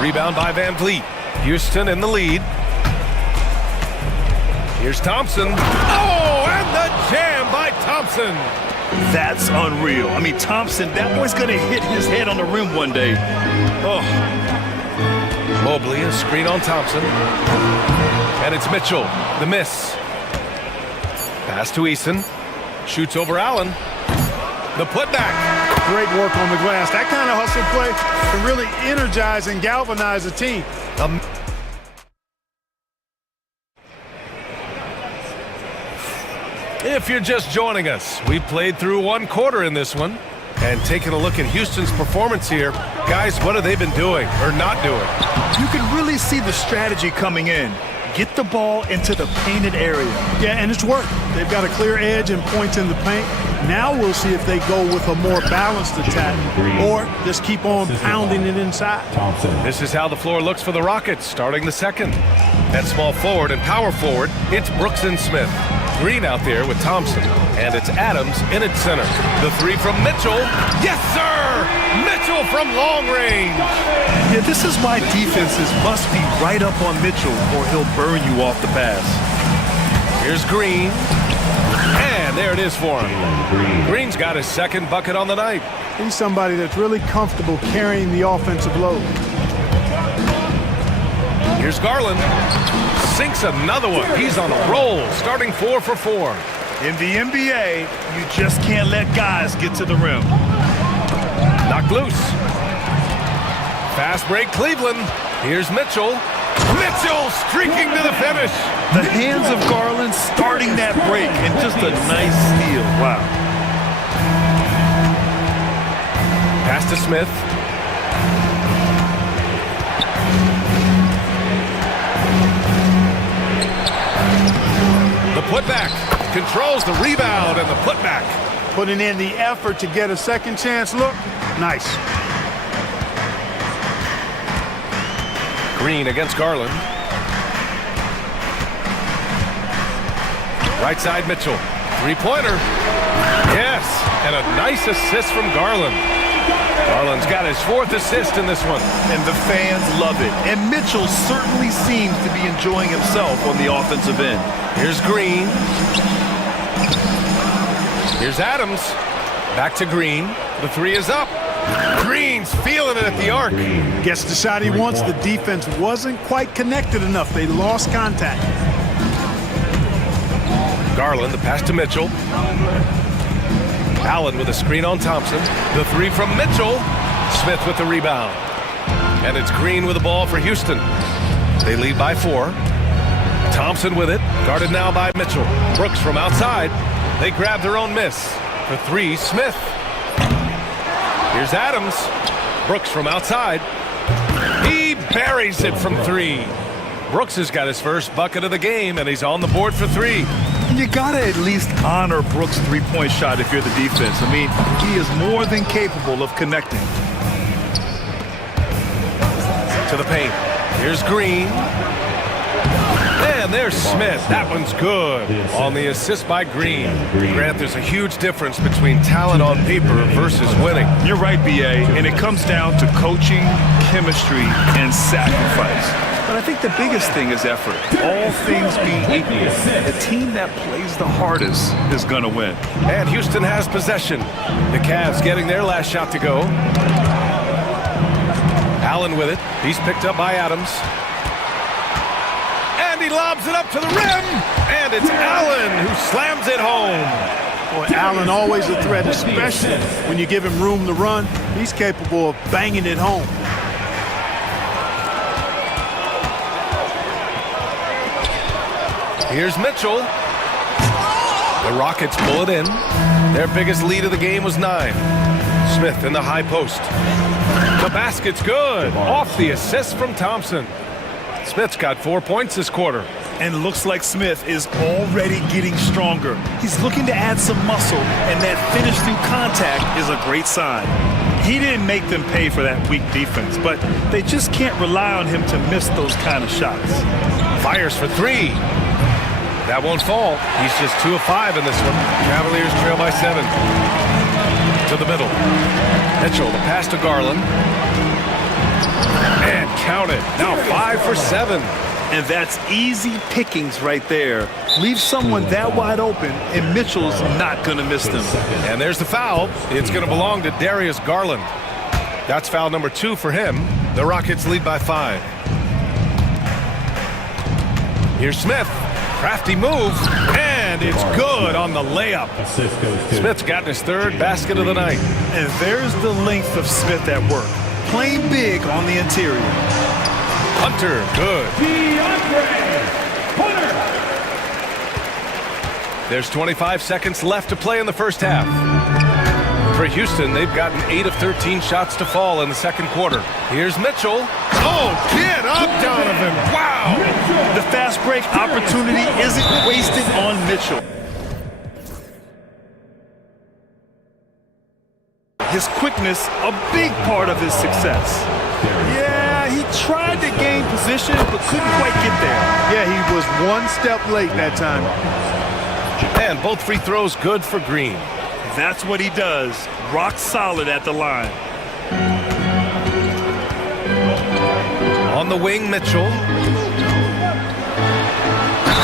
Rebound by Van Vliet. Houston in the lead. Here's Thompson. Oh, and the jam by Thompson. That's unreal. I mean, Thompson, that boy's going to hit his head on the rim one day. Oh. Mobley, a screen on Thompson. And it's Mitchell, the miss. Pass to Eason. Shoots over Allen. The putback. Great work on the glass. That kind of hustle play can really energize and galvanize a team. If you're just joining us, we played through 1 quarter in this one. And taking a look at Houston's performance here, guys, what have they been doing or not doing? You can really see the strategy coming in. Get the ball into the painted area. Yeah, and it's worked. They've got a clear edge and points in the paint. Now we'll see if they go with a more balanced attack or just keep on pounding it inside. This is how the floor looks for the Rockets starting the second. At small forward and power forward, it's Brooks and Smith. Green out there with Thompson, and it's Adams in at center. The 3 from Mitchell. Yes, sir! Mitchell from long range. Yeah, this is why defenses must be right up on Mitchell or he'll burn you off the pass. Here's Green. And there it is for him. Green's got his second bucket on the night. He's somebody that's really comfortable carrying the offensive load. Here's Garland. Sinks another one. He's on a roll, starting 4 for 4. In the NBA, you just can't let guys get to the rim. Knocked loose. Fast break, Cleveland. Here's Mitchell. Mitchell streaking to the finish. The hands of Garland starting that break, and just a nice steal. Wow. Pass to Smith. The putback. Controls the rebound and the putback. Putting in the effort to get a second chance look. Nice. Green against Garland. Right side Mitchell. 3-pointer. Yes, and a nice assist from Garland. Garland's got his 4th assist in this one. And the fans love it. And Mitchell certainly seems to be enjoying himself on the offensive end. Here's Green. Here's Adams. Back to Green. The 3 is up. Green's feeling it at the arc. Gets the shot he wants. The defense wasn't quite connected enough. They lost contact. Garland, the pass to Mitchell. Allen with a screen on Thompson. The 3 from Mitchell. Smith with the rebound. And it's Green with the ball for Houston. They lead by 4. Thompson with it. Guarded now by Mitchell. Brooks from outside. They grab their own miss. For 3, Smith. Here's Adams. Brooks from outside. He buries it from 3. Brooks has got his first bucket of the game, and he's on the board for 3. You gotta at least honor Brooks' 3-point shot if you're the defense. I mean, he is more than capable of connecting. To the paint. Here's Green. And there's Smith. That one's good on the assist by Green. Grant, there's a huge difference between talent on paper versus winning. You're right, B.A., and it comes down to coaching, chemistry, and sacrifice. But I think the biggest thing is effort. All things being equal, the team that plays the hardest is going to win. And Houston has possession. The Cavs getting their last shot to go. Allen with it. He's picked up by Adams. And he lobs it up to the rim. And it's Allen who slams it home. Boy, Allen always a threat, especially when you give him room to run. He's capable of banging it home. Here's Mitchell. The Rockets pull it in. Their biggest lead of the game was 9. Smith in the high post. The basket's good. Off the assist from Thompson. Smith's got 4 points this quarter. And it looks like Smith is already getting stronger. He's looking to add some muscle, and that finish through contact is a great sign. He didn't make them pay for that weak defense, but they just can't rely on him to miss those kind of shots. Fires for 3. That won't fall. He's just 2 of 5 in this one. Cavaliers trail by 7. To the middle. Mitchell, the pass to Garland. And count it. Now 5 for 7. And that's easy pickings right there. Leave someone that wide open, and Mitchell's not going to miss them. And there's the foul. It's going to belong to Darius Garland. That's foul number 2 for him. The Rockets lead by 5. Here's Smith. Crafty move, and it's good on the layup. Smith's gotten his 3rd basket of the night. And there's the length of Smith at work. Playing big on the interior. Hunter, good. There's 25 seconds left to play in the first half. For Houston, they've gotten 8 of 13 shots to fall in the second quarter. Here's Mitchell. Oh, get up, Donovan. Wow. The fast break opportunity isn't wasted on Mitchell. His quickness, a big part of his success. Yeah, he tried to gain position, but couldn't quite get there. Yeah, he was 1 step late that time. And both free throws good for Green. That's what he does. Rock solid at the line. On the wing, Mitchell.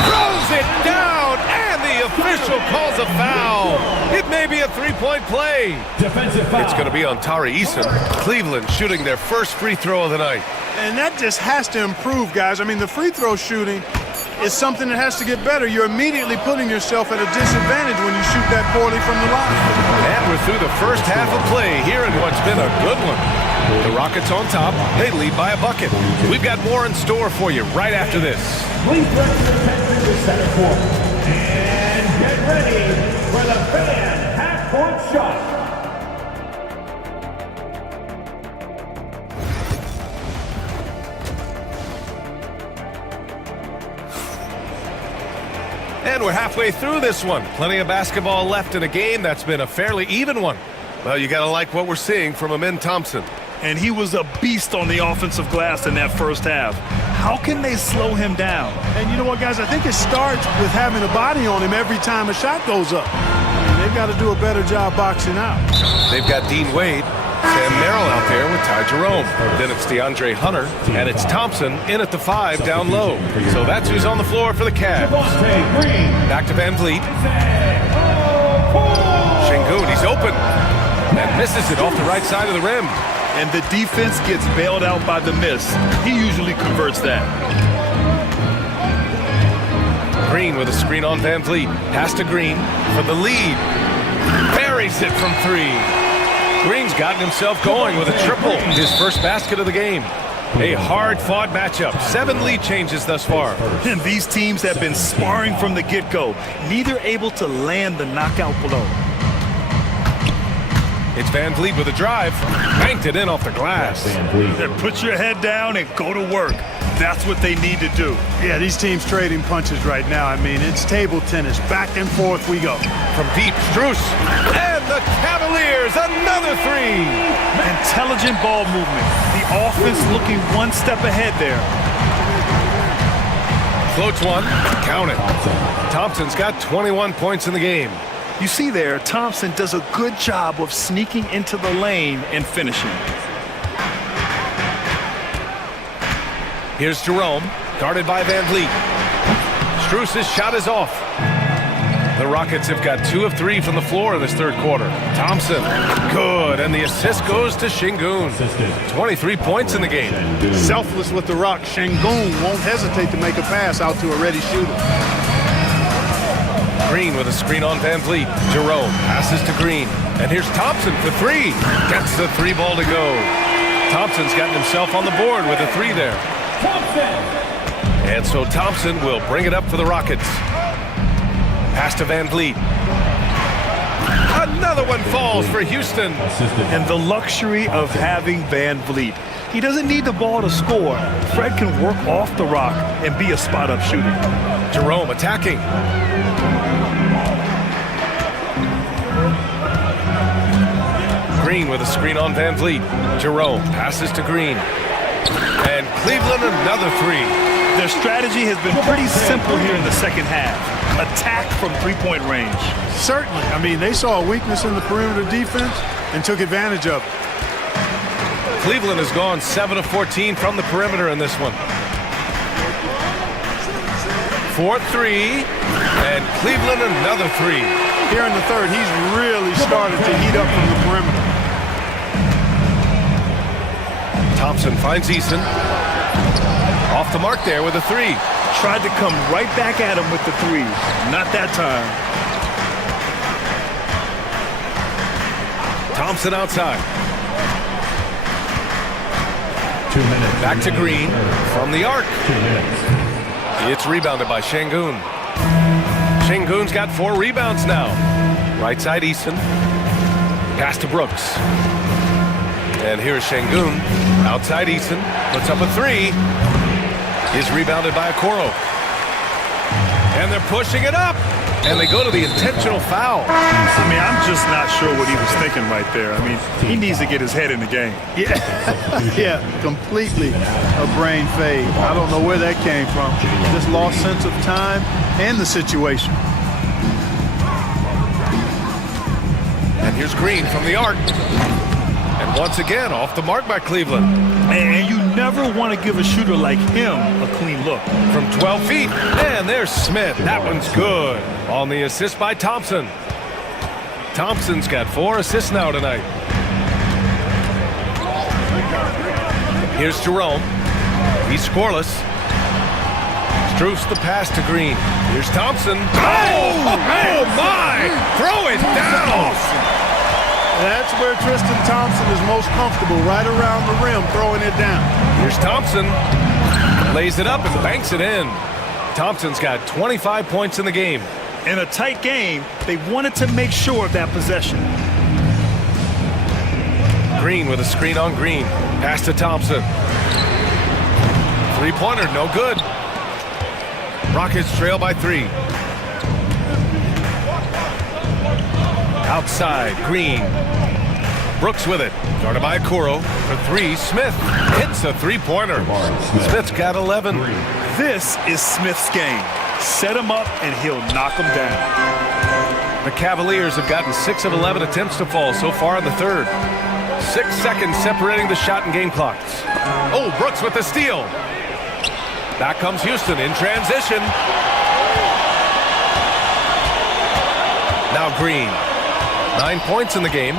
Throws it down, and the official calls a foul. It may be a 3-point play. Defensive foul. It's going to be on Tari Eason. Cleveland shooting their first free throw of the night. And that just has to improve, guys. I mean, the free throw shooting is something that has to get better. You're immediately putting yourself at a disadvantage when you shoot that poorly from the line. And we're through the first half of play here in what's been a good one. The Rockets on top. They lead by a bucket. We've got more in store for you right after this. Please direct your attention to center court. And get ready for the fan half-court shot. And we're halfway through this one. Plenty of basketball left in a game that's been a fairly even one. Well, you got to like what we're seeing from Amin Thompson. And he was a beast on the offensive glass in that first half. How can they slow him down? And you know what, guys? I think it starts with having a body on him every time a shot goes up. They've got to do a better job boxing out. They've got Dean Wade, Sam Merrill out there with Ty Jerome. Then it's DeAndre Hunter, and it's Thompson in at the 5 down low. So that's who's on the floor for the Cavs. Back to Van Vliet. Şengün, he's open. And misses it off the right side of the rim. And the defense gets bailed out by the miss. He usually converts that. Green with a screen on Van Vliet. Pass to Green for the lead. Buries it from 3. Green's gotten himself going with a triple. His first basket of the game. A hard-fought matchup. 7 lead changes thus far. And these teams have been sparring from the get-go. Neither able to land the knockout blow. It's Van Vliet with a drive. Banked it in off the glass. And put your head down and go to work. That's what they need to do. Yeah, these teams trading punches right now. I mean, it's table tennis. Back and forth we go. From deep, Strus. And the Cavaliers, another 3. Intelligent ball movement. The offense looking 1 step ahead there. Floats one. Count it. Thompson's got 21 points in the game. You see there, Thompson does a good job of sneaking into the lane and finishing. Here's Jerome, guarded by Van Vliet. Strus's shot is off. The Rockets have got 2 of 3 from the floor in this third quarter. Thompson, good, and the assist goes to Şengün. 23 points in the game. Selfless with the rock. Şengün won't hesitate to make a pass out to a ready shooter. Green with a screen on Van Vliet. Jerome passes to Green. And here's Thompson for 3. Gets the 3 ball to go. Thompson's gotten himself on the board with a 3 there. And so Thompson will bring it up for the Rockets. Pass to Van Vliet. Another one falls for Houston. And the luxury of having Van Vliet. He doesn't need the ball to score. Fred can work off the rock and be a spot-up shooter. Jerome attacking. Green with a screen on Van Vliet. Jerome passes to Green. And Cleveland another 3. Their strategy has been pretty simple here in the second half. Attack from three-point range. Certainly. I mean, they saw a weakness in the perimeter defense and took advantage of it. Cleveland has gone 7 of 14 from the perimeter in this one. 4-3, and Cleveland another three. Here in the third, he's really started to heat up from the perimeter. Thompson finds Eason. Off the mark there with a three. Tried to come right back at him with the three. Not that time. Thompson outside. 2 minutes. Back to Green from the arc. 2 minutes. It's rebounded by Şengün. Şengün's got 4 rebounds now. Right side Eason. Pass to Brooks. And here's Şengün. Outside Eason. Puts up a three. Is rebounded by Okoro. And they're pushing it up. And they go to the intentional foul. I mean, I'm just not sure what he was thinking right there. I mean, he needs to get his head in the game. Yeah, completely a brain fade. I don't know where that came from. Just lost sense of time and the situation. And here's Green from the arc. And once again, off the mark by Cleveland. And you never want to give a shooter like him a clean look. From 12 feet, and there's Smith. That one's good. On the assist by Thompson. Thompson's got 4 assists now tonight. Here's Jerome. He's scoreless. Struce the pass to Green. Here's Thompson. Oh my! Throw it down! That's where Tristan Thompson is most comfortable, right around the rim, throwing it down. Here's Thompson. Lays it up and banks it in. Thompson's got 25 points in the game. In a tight game, they wanted to make sure of that possession. Green with a screen on Green. Pass to Thompson. Three-pointer, no good. Rockets trail by 3. Outside, Green. Brooks with it. Guarded by Okoro for 3. Smith hits a three-pointer. Smith's got 11. This is Smith's game. Set him up and he'll knock him down. The Cavaliers have gotten 6 of 11 attempts to fall so far in the third. 6 seconds separating the shot and game clocks. Oh, Brooks with the steal. Back comes Houston in transition. Now Green. 9 points in the game.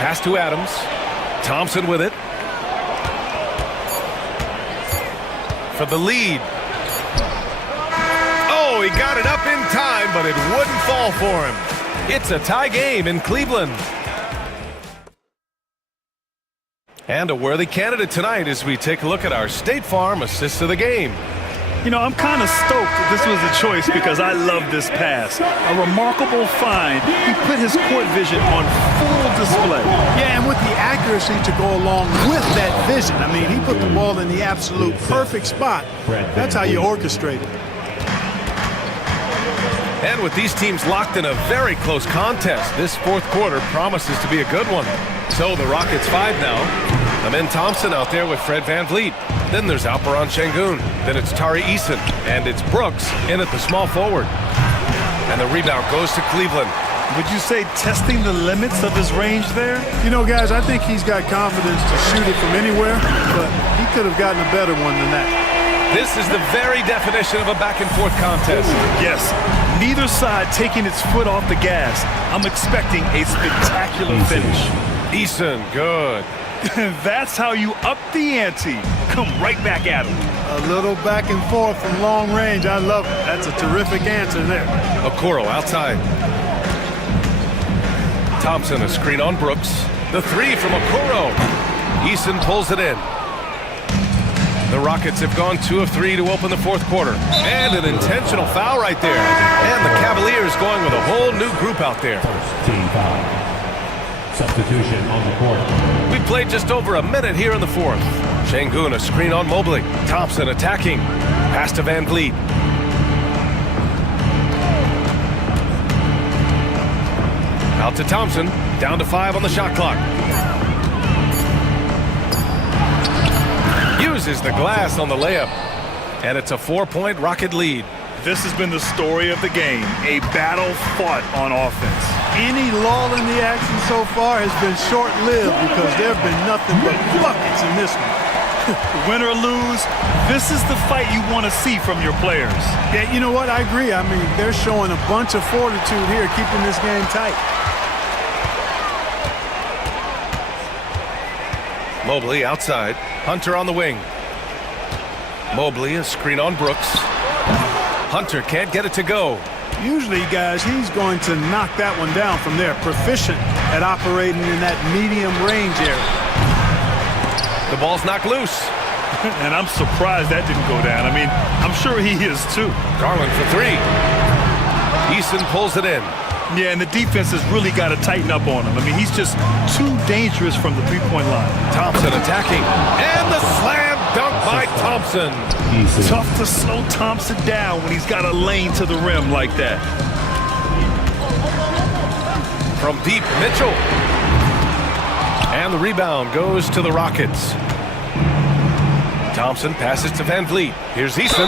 Pass to Adams. Thompson with it. For the lead. Oh, he got it up in time, but it wouldn't fall for him. It's a tie game in Cleveland. And a worthy candidate tonight as we take a look at our State Farm assist of the game. You know, I'm kind of stoked that this was a choice because I love this pass. A remarkable find. He put his court vision on full display. Yeah, and with the accuracy to go along with that vision. I mean, he put the ball in the absolute perfect spot. That's how you orchestrate it. And with these teams locked in a very close contest, this fourth quarter promises to be a good one. So the Rockets 5 now. Amen Thompson out there with Fred VanVleet. Then there's Alperen Şengün. Then it's Tari Eason. And it's Brooks in at the small forward. And the rebound goes to Cleveland. Would you say testing the limits of his range there? You know, guys, I think he's got confidence to shoot it from anywhere, but he could have gotten a better one than that. This is the very definition of a back-and-forth contest. Yes, neither side taking its foot off the gas. I'm expecting a spectacular finish. Eason, good. That's how you up the ante. Come right back at him. A little back and forth from long range. I love it. That's a terrific answer there. Okoro outside. Thompson a screen on Brooks. The 3 from Okoro. Eason pulls it in. The Rockets have gone 2 of 3 to open the fourth quarter. And an intentional foul right there. And the Cavaliers going with a whole new group out there. Team foul. Substitution on the court. We played just over a minute here in the fourth. Şengün a screen on Mobley. Thompson attacking. Pass to VanVleet. Out to Thompson. Down to 5 on the shot clock. misses the glass on the layup. And it's a 4-point Rocket lead. This has been the story of the game, a battle fought on offense. Any lull in the action so far has been short-lived because there have been nothing but buckets in this one. Win or lose, this is the fight you want to see from your players. Yeah, you know what? I agree. I mean, they're showing a bunch of fortitude here, keeping this game tight. Mobley outside. Hunter on the wing. Mobley, a screen on Brooks. Hunter can't get it to go. Usually, guys, he's going to knock that one down from there. Proficient at operating in that medium range area. The ball's knocked loose. And I'm surprised that didn't go down. I mean, I'm sure he is too. Garland for three. Eason pulls it in. Yeah, and the defense has really got to tighten up on him. I mean, he's just too dangerous from the three-point line. Thompson attacking. And the slam dunk by Thompson. Tough to slow Thompson down when he's got a lane to the rim like that. From deep, Mitchell. And the rebound goes to the Rockets. Thompson passes to Van Vliet. Here's Eason.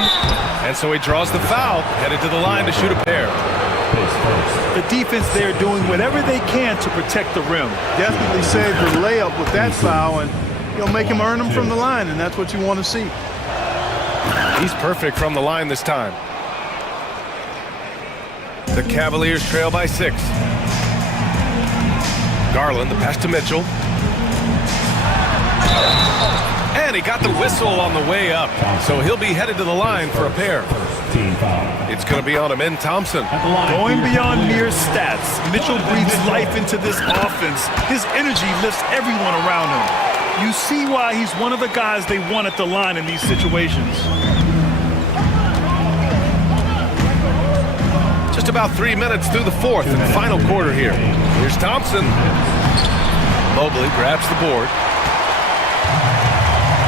And so he draws the foul, headed to the line to shoot a pair. The defense there doing whatever they can to protect the rim. Definitely saved the layup with that foul, and you'll make him earn them from the line, and that's what you want to see. He's perfect from the line this time. The Cavaliers trail by 6. Garland, the pass to Mitchell. And he got the whistle on the way up, so he'll be headed to the line for a pair. It's going to be on him in Thompson. Going beyond mere stats, Mitchell breathes life into this offense. His energy lifts everyone around him. You see why he's one of the guys they want at the line in these situations. Just about 3 minutes through the fourth and final quarter here. Here's Thompson. Mobley grabs the board.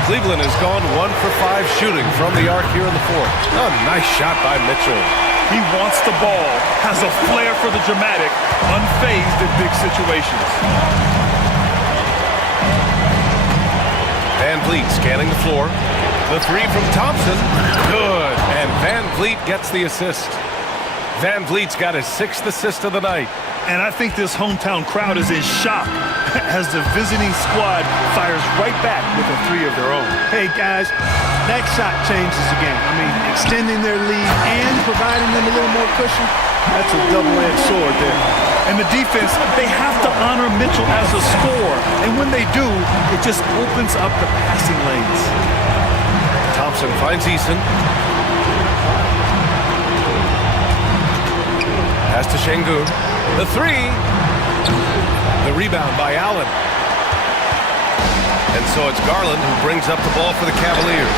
Cleveland has gone 1 for 5 shooting from the arc here in the fourth. Oh, nice shot by Mitchell. He wants the ball, has a flair for the dramatic, unfazed in big situations. Van Vliet scanning the floor. The three from Thompson. Good. And Van Vliet gets the assist. Van Vliet's got his 6th assist of the night. And I think this hometown crowd is in shock as the visiting squad fires right back with a three of their own. Hey, guys, that shot changes the game. I mean, extending their lead and providing them a little more cushion, that's a double-edged sword there. And the defense, they have to honor Mitchell as a scorer. And when they do, it just opens up the passing lanes. Thompson finds Eason. Pass to Şengün. The three. The rebound by Allen. And so it's Garland who brings up the ball for the Cavaliers.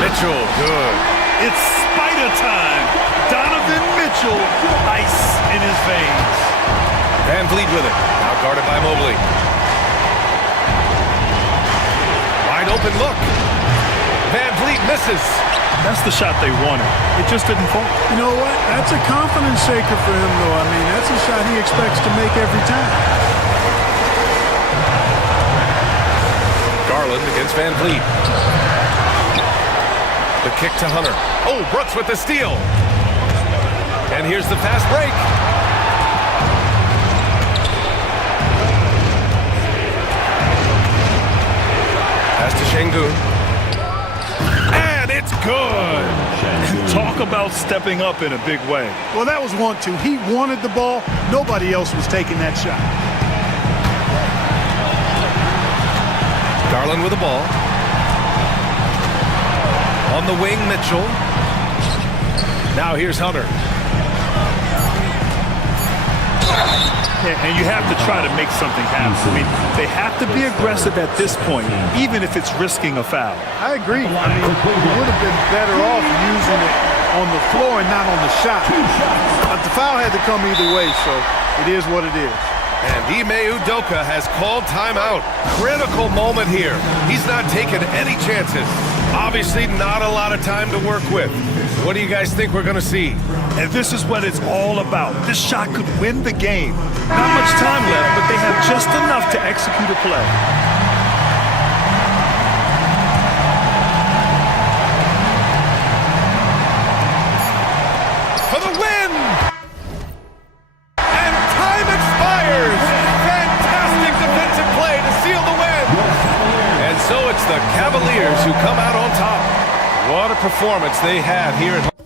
Mitchell, good. It's spider time. Donovan Mitchell, ice in his veins. Van Vliet with it. Now guarded by Mobley. Wide open look. Van Vliet misses. That's the shot they wanted. It just didn't fall. You know what? That's a confidence shaker for him, though. I mean, that's a shot he expects to make every time. Garland against Van Vliet. The kick to Hunter. Oh, Brooks with the steal. And here's the fast break. Pass to Şengün. And it's good. Talk about stepping up in a big way. Well, that was 1-2. He wanted the ball. Nobody else was taking that shot. Garland with the ball. On the wing, Mitchell. Now here's Hunter. And you have to try to make something happen. I mean, they have to be aggressive at this point, even if it's risking a foul. I agree. I mean, you would have been better off using it on the floor and not on the shot. But the foul had to come either way, so it is what it is. And Ime Udoka has called timeout. Critical moment here. He's not taking any chances. Obviously not a lot of time to work with. What do you guys think we're going to see? And this is what it's all about. This shot could win the game. Not much time left, but they have just enough to execute a play. the Cavaliers who come out on top. What a performance they had here at home.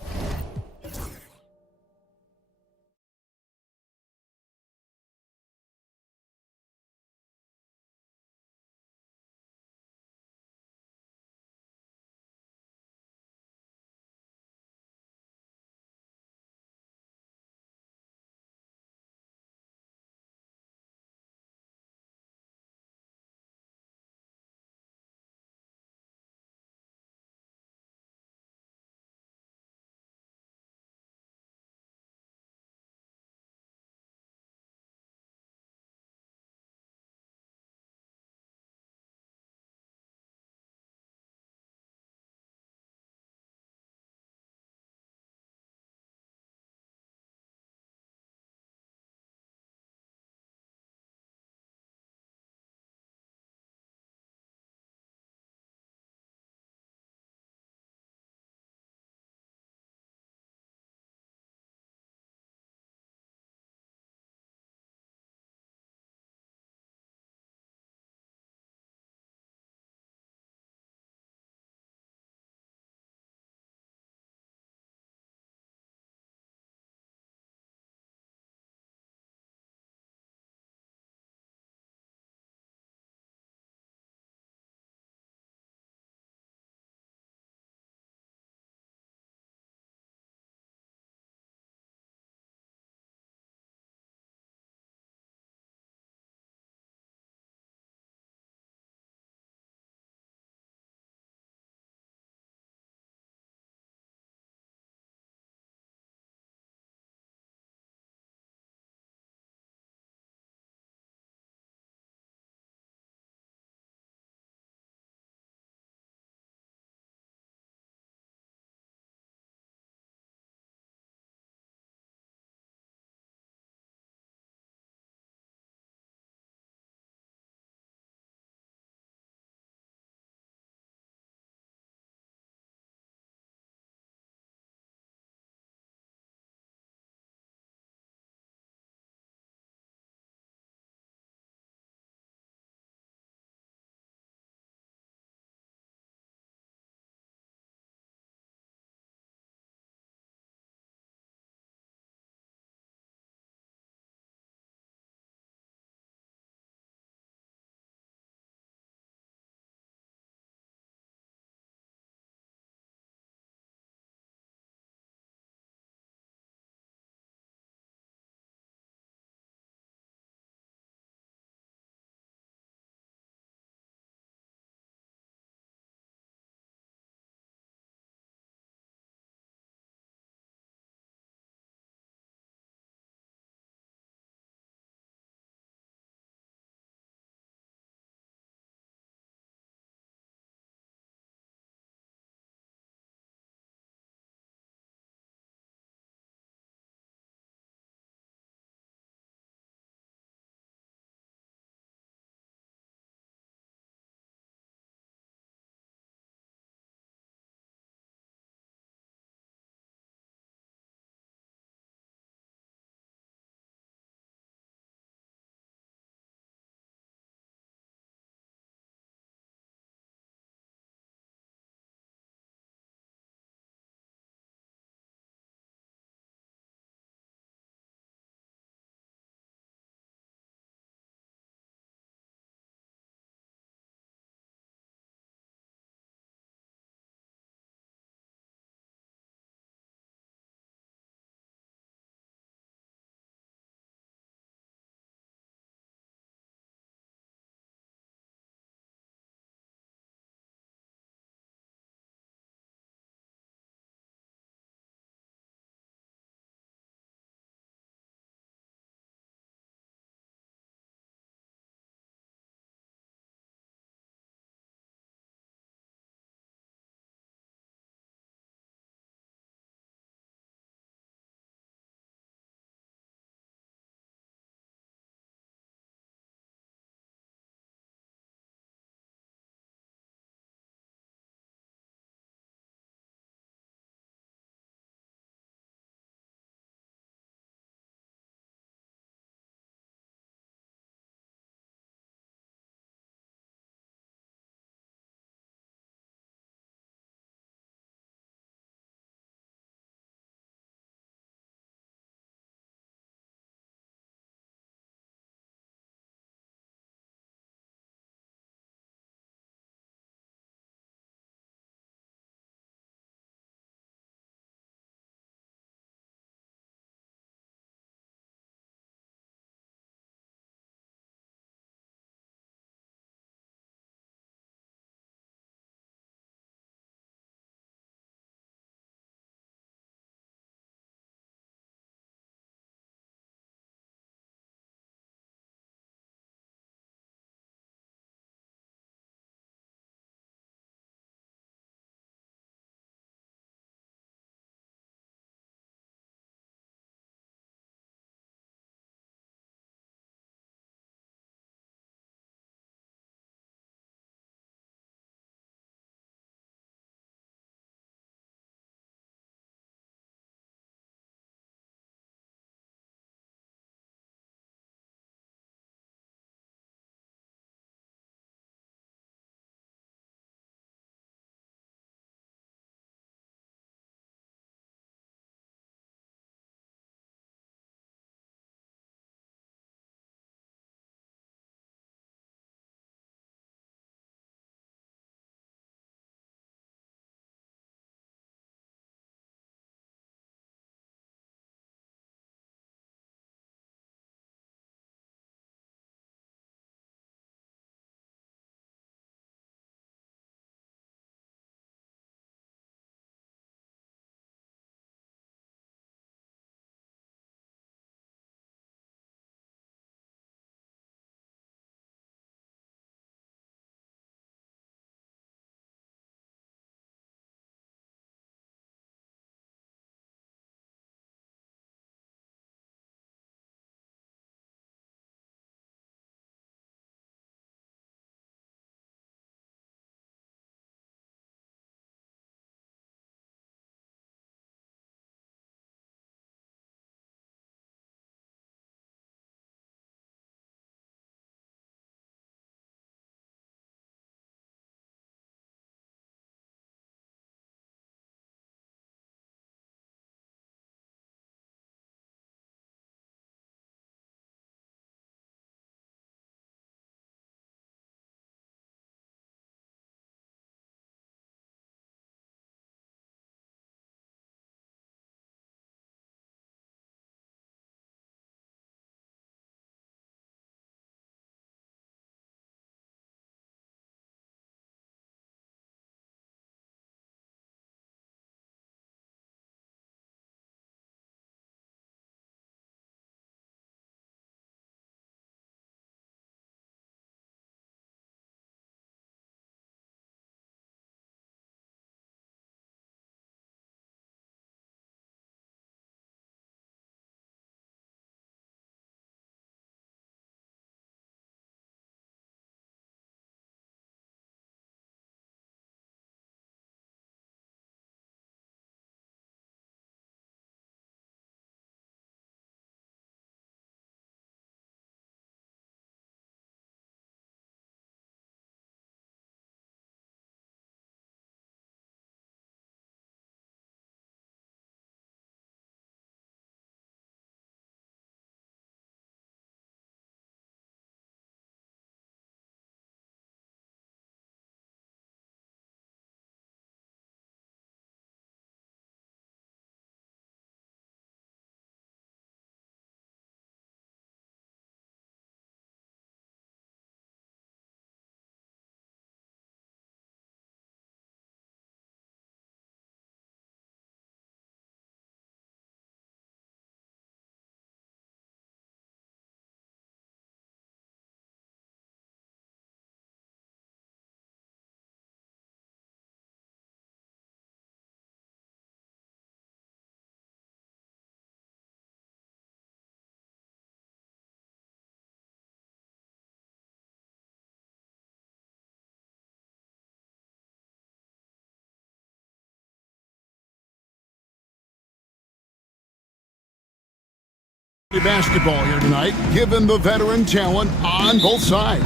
Basketball here tonight, given the veteran talent on both sides.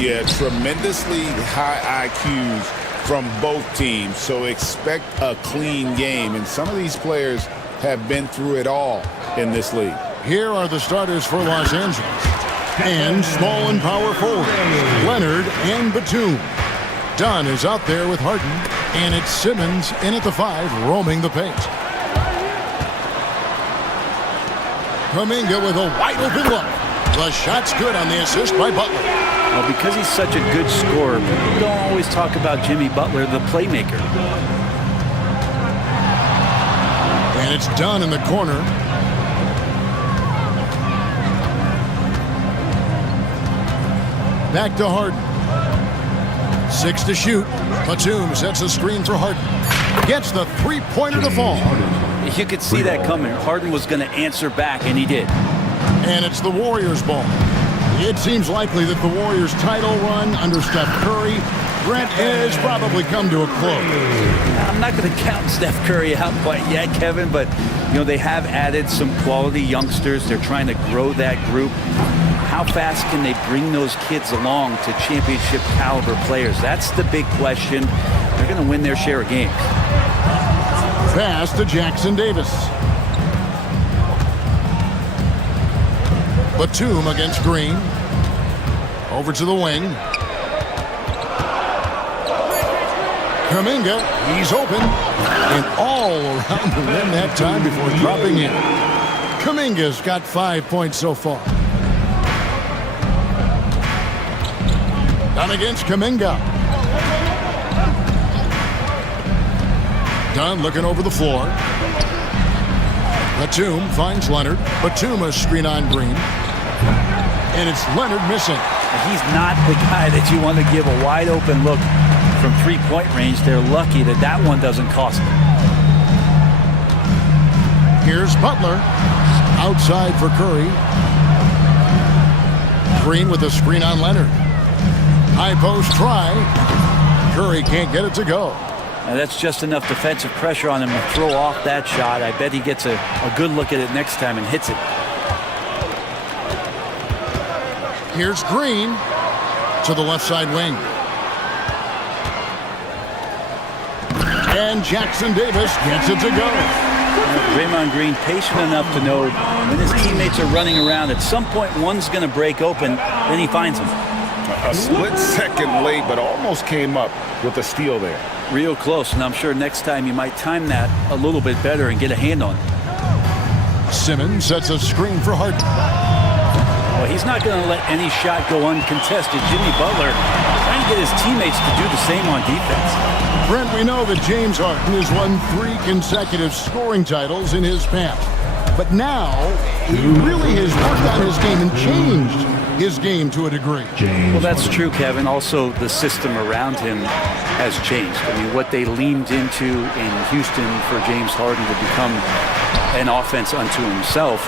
Yeah, tremendously high IQs from both teams, so expect a clean game. And some of these players have been through it all in this league. Here are the starters for Los Angeles. And small and power forward, Leonard and Batum. Dunn is out there with Harden, and it's Simmons in at the 5, roaming the paint. Kuminga with a wide open look. The shot's good on the assist by Butler. Well, because he's such a good scorer, people don't always talk about Jimmy Butler, the playmaker. And it's Dunn in the corner. Back to Harden. 6 to shoot. Batum sets a screen for Harden. Gets the three-pointer to fall. You could see that coming. Harden was going to answer back, and he did. And it's the Warriors' ball. It seems likely that the Warriors' title run under Steph Curry, Brent, has probably come to a close. I'm not going to count Steph Curry out quite yet, Kevin, but you know they have added some quality youngsters. They're trying to grow that group. How fast can they bring those kids along to championship caliber players? That's the big question. They're going to win their share of games. Pass to Jackson Davis. Batum against Green. Over to the wing. Kuminga, he's open. And all around the rim that time before dropping in. Kuminga's got 5 points so far. Dunn against Kuminga. Dunn looking over the floor. Batum finds Leonard. Batum a screen on Green. And it's Leonard missing. He's not the guy that you want to give a wide open look from three-point range. They're lucky that that one doesn't cost them. Here's Butler. Outside for Curry. Green with a screen on Leonard. High post try. Curry can't get it to go. Now that's just enough defensive pressure on him to throw off that shot. I bet he gets a good look at it next time and hits it. Here's Green to the left side wing. And Jackson Davis gets it to go. Draymond Green patient enough to know when his teammates are running around, at some point one's going to break open, then he finds him. A split second late, but almost came up with a steal there. Real close, and I'm sure next time you might time that a little bit better and get a hand on it. Simmons sets a screen for Harden. Well, he's not going to let any shot go uncontested. Jimmy Butler trying to get his teammates to do the same on defense. Brent, we know that James Harden has won 3 consecutive scoring titles in his past. But now, he really has worked on his game and changed his game to a degree. Well, that's true, Kevin. Also, the system around him has changed. I mean, what they leaned into in Houston for James Harden to become an offense unto himself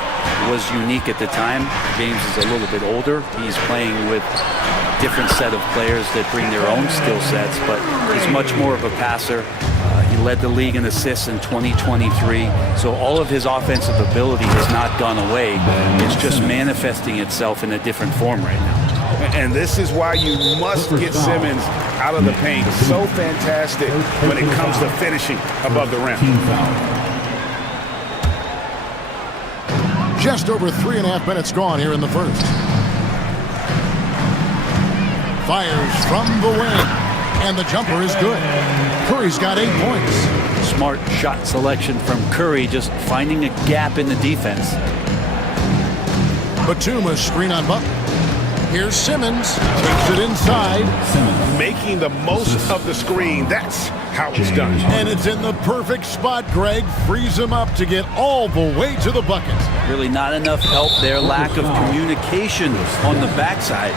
was unique at the time. James is a little bit older. He's playing with a different set of players that bring their own skill sets, but he's much more of a passer. He led the league in assists in 2023, so all of his offensive ability has not gone away. It's just manifesting itself in a different form right now. And this is why you must get Simmons out of the paint. So fantastic when it comes to finishing above the rim. Just over 3.5 minutes gone here in the first. Fires from the wing, and the jumper is good. Curry's got 8 points. Smart shot selection from Curry, just finding a gap in the defense. Batum screen on Butler. Here's Simmons, takes it inside. Making the most of the screen. That's how it's done. And it's in the perfect spot, Greg. Frees him up to get all the way to the bucket. Really not enough help there. Lack of communication on the backside.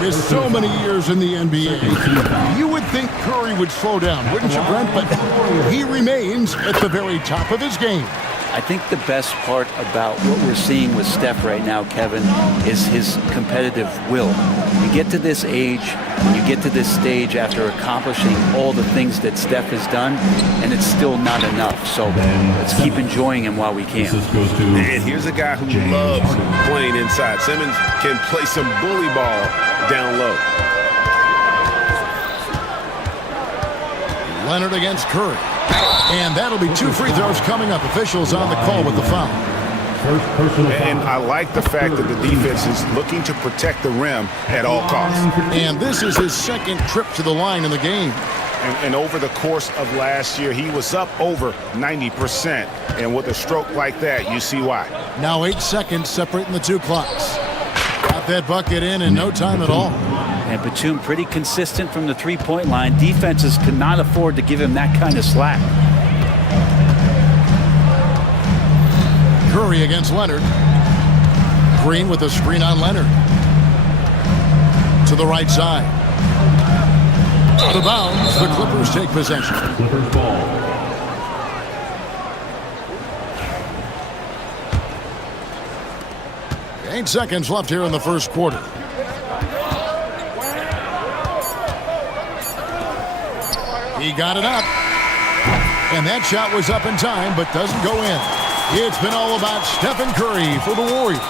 With so many years in the NBA, you would think Curry would slow down, wouldn't you, Brent? But he remains at the very top of his game. I think the best part about what we're seeing with Steph right now, Kevin, is his competitive will. You get to this age, you get to this stage after accomplishing all the things that Steph has done, and it's still not enough. So let's keep enjoying him while we can. And here's a guy who loves playing inside. Simmons can play some bully ball down low. Leonard against Curry. And that'll be 2 free throws coming up. Officials on the call with the foul. And I like the fact that the defense is looking to protect the rim at all costs. And this is his second trip to the line in the game. And over the course of last year, he was up over 90%. And with a stroke like that, you see why. Now 8 seconds separating the two clocks. Got that bucket in no time at all. And Batum pretty consistent from the three-point line. Defenses cannot afford to give him that kind of slack. Curry against Leonard. Green with a screen on Leonard. To the right side. Out of bounds, the Clippers take possession. Clippers ball. Eight seconds left here in the first quarter. He got it up. And that shot was up in time, but doesn't go in. It's been all about Stephen Curry for the Warriors.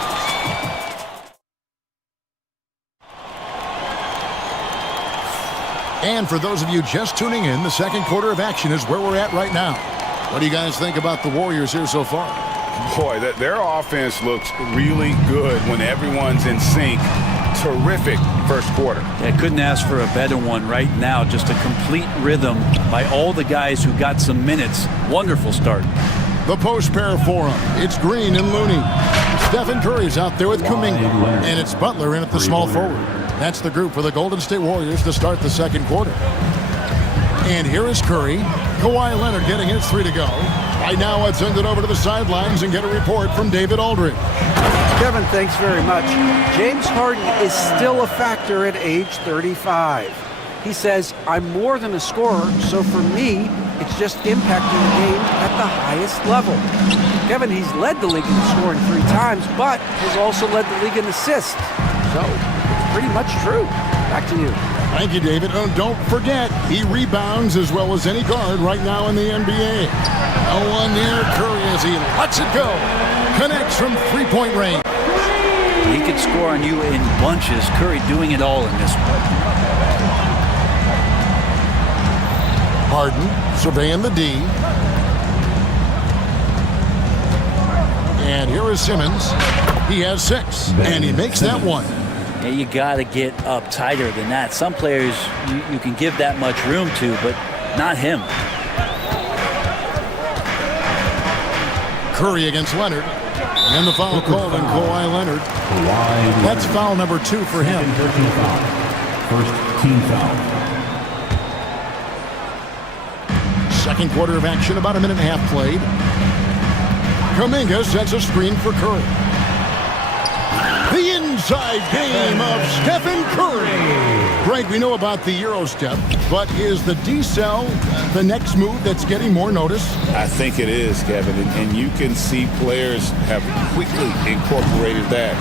And for those of you just tuning in, the second quarter of action is where we're at right now. What do you guys think about the Warriors here so far? Boy, their offense looks really good when everyone's in sync. Terrific first quarter. I couldn't ask for a better one right now. Just a complete rhythm by all the guys who got some minutes. Wonderful start. The post pair for him. It's Green and Looney. Stephen Curry's out there with Kuminga. And it's Butler in at the small forward. That's the group for the Golden State Warriors to start the second quarter. And here is Curry. Kawhi Leonard getting his 3 to go. Right now, let's send it over to the sidelines and get a report from David Aldridge. Kevin, thanks very much. James Harden is still a factor at age 35. He says, I'm more than a scorer, so for me, it's just impacting the game at the highest level. Kevin, he's led the league in scoring 3 times, but has also led the league in assists. So, it's pretty much true. Back to you. Thank you, David. Oh, don't forget, he rebounds as well as any guard right now in the NBA. No one near Curry as he lets it go. Connects from three-point range. He could score on you in bunches. Curry doing it all in this one. Harden surveying the D. And here is Simmons. He has 6, and he makes that one. Yeah, you got to get up tighter than that. Some players you can give that much room to, but not him. Curry against Leonard. And the foul called on Kawhi Leonard. That's foul number 2 for him. First team foul. Second quarter of action, about a minute and a half played. Kuminga sets a screen for Curry. The inside game of Stephen Curry. Greg, we know about the Euro step, but is the D-cell the next move that's getting more notice? I think it is, Kevin, and you can see players have quickly incorporated that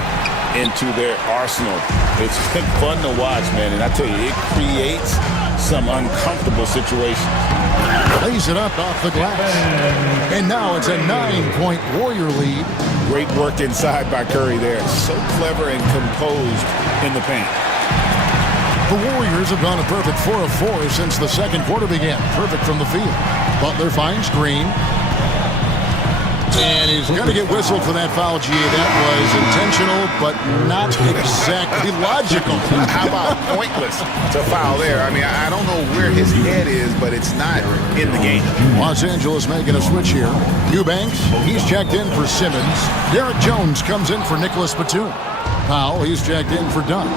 into their arsenal. It's been fun to watch, man, and I tell you, it creates some uncomfortable situations. Lays it up off the glass. And now it's a 9-point Warrior lead. Great work inside by Curry there. So clever and composed in the paint. The Warriors have gone a perfect 4 of 4 since the second quarter began. Perfect from the field. Butler finds Green. And he's going to get whistled for that foul, G. That was intentional, but not exactly logical. How about pointless to foul there? I mean, I don't know where his head is, but it's not in the game. Los Angeles making a switch here. Eubanks, he's checked in for Simmons. Derek Jones comes in for Nicholas Batum. Powell, he's checked in for Dunn.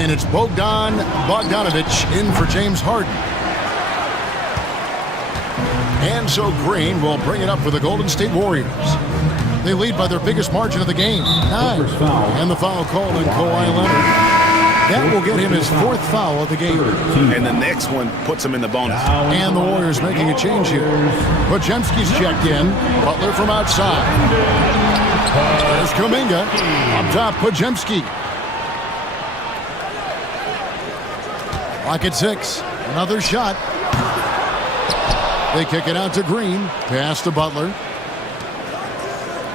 And it's Bogdanovich in for James Harden. And so Green will bring it up for the Golden State Warriors. They lead by their biggest margin of the game, 9. And the foul called on Kawhi Leonard. That will get him his 4th foul of the game. And the next one puts him in the bonus. And the Warriors making a change here. Podziemski's checked in. Butler from outside. There's Kuminga. Up top, Podziemski. Clock at 6. Another shot. They kick it out to Green. Pass to Butler.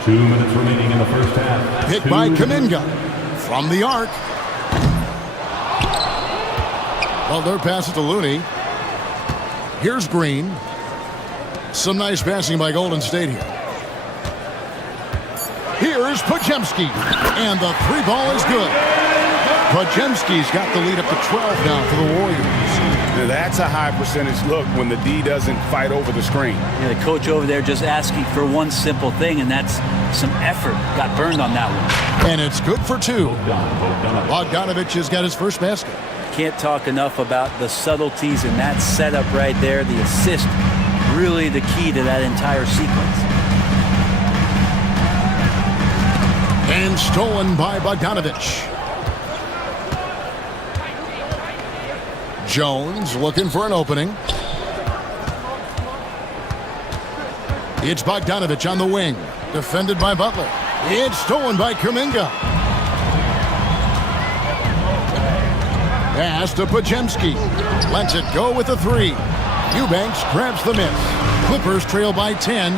2 minutes remaining in the first half. Hit by Kuminga. From the arc. Butler passes to Looney. Here's Green. Some nice passing by Golden State here. Here's Podziemski. And the 3 ball is good. Podziemski's got the lead up to 12 now for the Warriors. Now that's a high percentage look when the D doesn't fight over the screen. Yeah, the coach over there just asking for one simple thing, and that's some effort. Got burned on that one. And it's good for 2. Bogdanovic has got his first basket. Can't talk enough about the subtleties in that setup right there. The assist, really the key to that entire sequence. And stolen by Bogdanovic. Jones looking for an opening. It's Bogdanovic on the wing. Defended by Butler. It's stolen by Kuminga. Pass to Podziemski. Lets it go with the 3. Eubanks grabs the miss. Clippers trail by 10.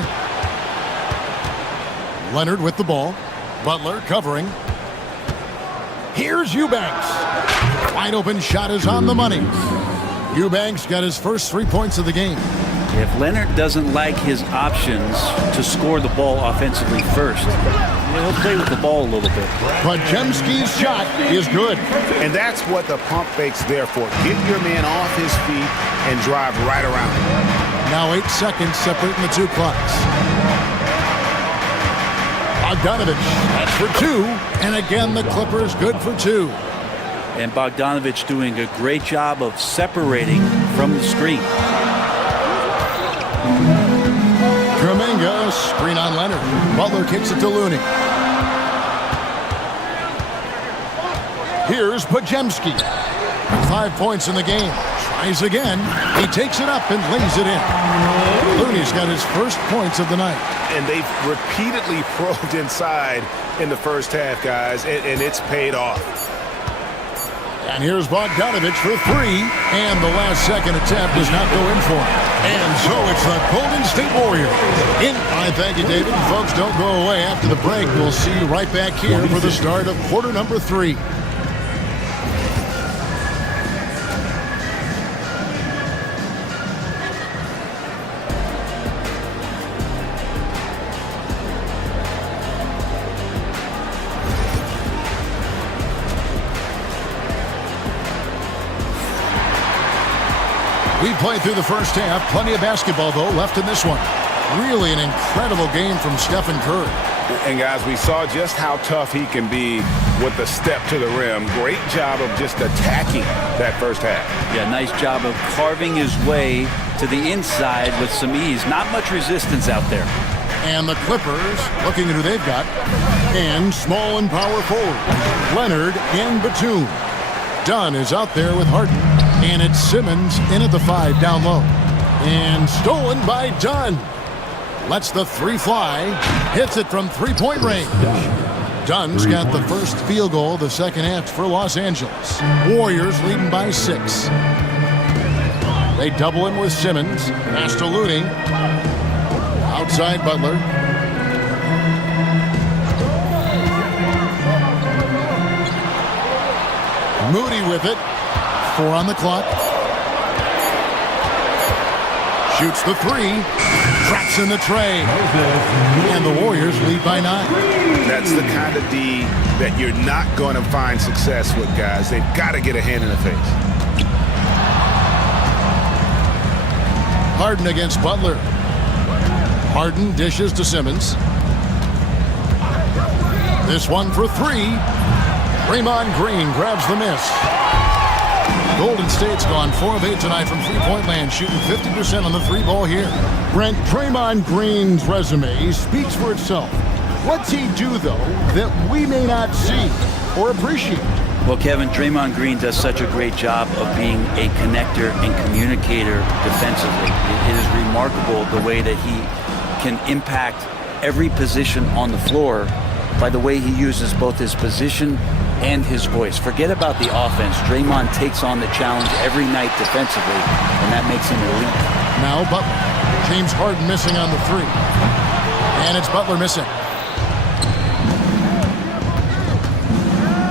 Leonard with the ball. Butler covering. Here's Eubanks. Wide open shot is on the money. Eubanks got his first 3 points of the game. If Leonard doesn't like his options to score the ball offensively first, he'll play with the ball a little bit. Podziemski's shot is good. And that's what the pump fake's there for. Get your man off his feet and drive right around him. Now 8 seconds separating the 2 clocks. Bogdanovic, that's for 2. And again, the Clippers good for 2. And Bogdanovic doing a great job of separating from the screen. Kuminga, screen on Leonard. Butler kicks it to Looney. Here's Podziemski. 5 points in the game. Tries again. He takes it up and lays it in. Looney's got his first points of the night. And they've repeatedly probed inside in the first half, guys, and it's paid off. And here's Bogdanovic for 3. And the last second attempt does not go in for him. And so it's the Golden State Warriors. I thank you, David. Folks, don't go away. After the break, we'll see you right back here for the start of quarter number 3. We played through the first half. Plenty of basketball, though, left in this one. Really an incredible game from Stephen Curry. And, guys, we saw just how tough he can be with the step to the rim. Great job of just attacking that first half. Yeah, nice job of carving his way to the inside with some ease. Not much resistance out there. And the Clippers, looking at who they've got, and small and power forward, Leonard and Batum. Dunn is out there with Harden. And it's Simmons in at the 5 down low. And stolen by Dunn. Lets the 3 fly. Hits it from 3-point range. Dunn's got the first field goal of the second half for Los Angeles. Warriors leading by 6. They double him with Simmons. Pass to Looney. Outside Butler. Moody with it. 4 on the clock. Shoots the 3. Traps in the tray. And the Warriors lead by 9. That's the kind of D that you're not going to find success with, guys. They've got to get a hand in the face. Harden against Butler. Harden dishes to Simmons. This one for 3. Draymond Green grabs the miss. Golden State's gone 4 of 8 tonight from three-point land, shooting 50% on the 3 ball here. Brent, Draymond Green's resume speaks for itself. What's he do, though, that we may not see or appreciate? Well, Kevin, Draymond Green does such a great job of being a connector and communicator defensively. It is remarkable the way that he can impact every position on the floor by the way he uses both his position and his voice. Forget about the offense. Draymond takes on the challenge every night defensively, and that makes him elite. Now Butler. James Harden missing on the three. And it's Butler missing.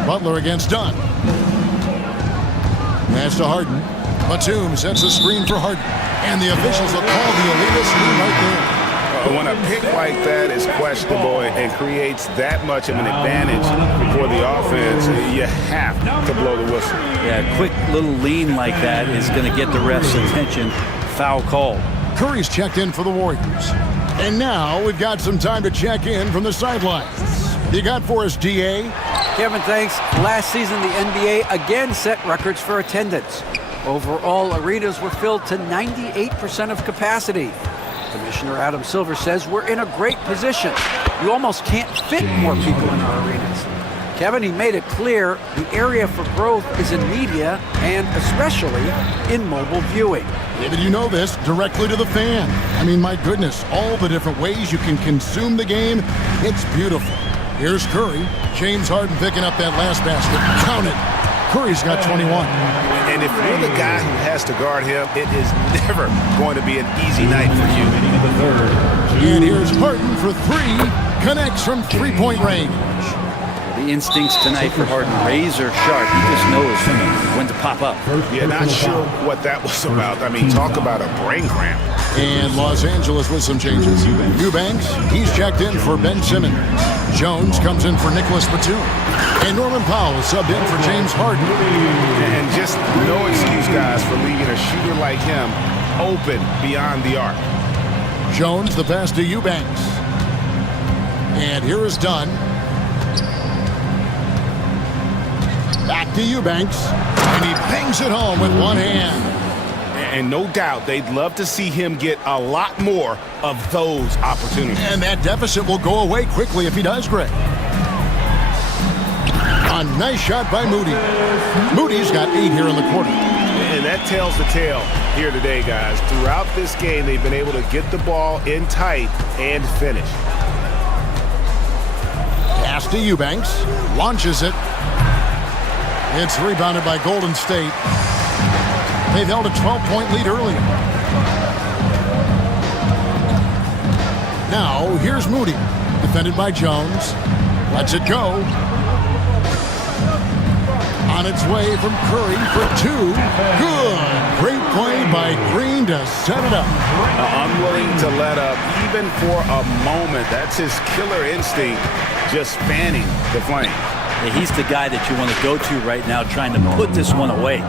Butler against Dunn. Pass to Harden. Batum sets a screen for Harden. And the officials will call the illegal screen right there. When a pick like that is questionable and creates that much of an advantage for the offense, you have to blow the whistle. Yeah, a quick little lean like that is going to get the ref's attention. Foul call. Curry's checked in for the Warriors. And now we've got some time to check in from the sidelines. You got for us, DA? Kevin, thanks. Last season, the NBA again set records for attendance. Overall, arenas were filled to 98% of capacity. Commissioner Adam Silver says we're in a great position. You almost can't fit more people in our arenas. Kevin, he made it clear the area for growth is in media and especially in mobile viewing. David, you know this, directly to the fan. I mean, my goodness, all the different ways you can consume the game. It's beautiful. Here's Curry. James Harden picking up that last basket. Count it. Curry's got 21. And if you're the guy who has to guard him, it is never going to be an easy night for you. And here's Harden for three. Connects from three-point range. The instincts tonight for Harden, razor sharp. He just knows when to pop up. Yeah, not sure what that was about. I mean, talk about a brain cramp. And Los Angeles with some changes. Eubanks, he's checked in for Ben Simmons. Jones comes in for Nicholas Batum. And Norman Powell is subbed in for James Harden. And just no excuse, guys, for leaving a shooter like him open beyond the arc. Jones, the pass to Eubanks. And here is Dunn. Back to Eubanks. And he bangs it home with one hand. And no doubt they'd love to see him get a lot more of those opportunities. And that deficit will go away quickly if he does, Greg. A nice shot by Moody. Moody's got 8 here in the quarter. And that tells the tale here today, guys. Throughout this game, they've been able to get the ball in tight and finish. Pass to Eubanks. Launches it. It's rebounded by Golden State. They've held a 12-point lead earlier. Now, here's Moody. Defended by Jones. Lets it go. On its way from Curry for two. Good. Great play by Green to set it up. Unwilling to let up even for a moment. That's his killer instinct, just fanning the flame. Yeah, he's the guy that you want to go to right now, trying to put this one away.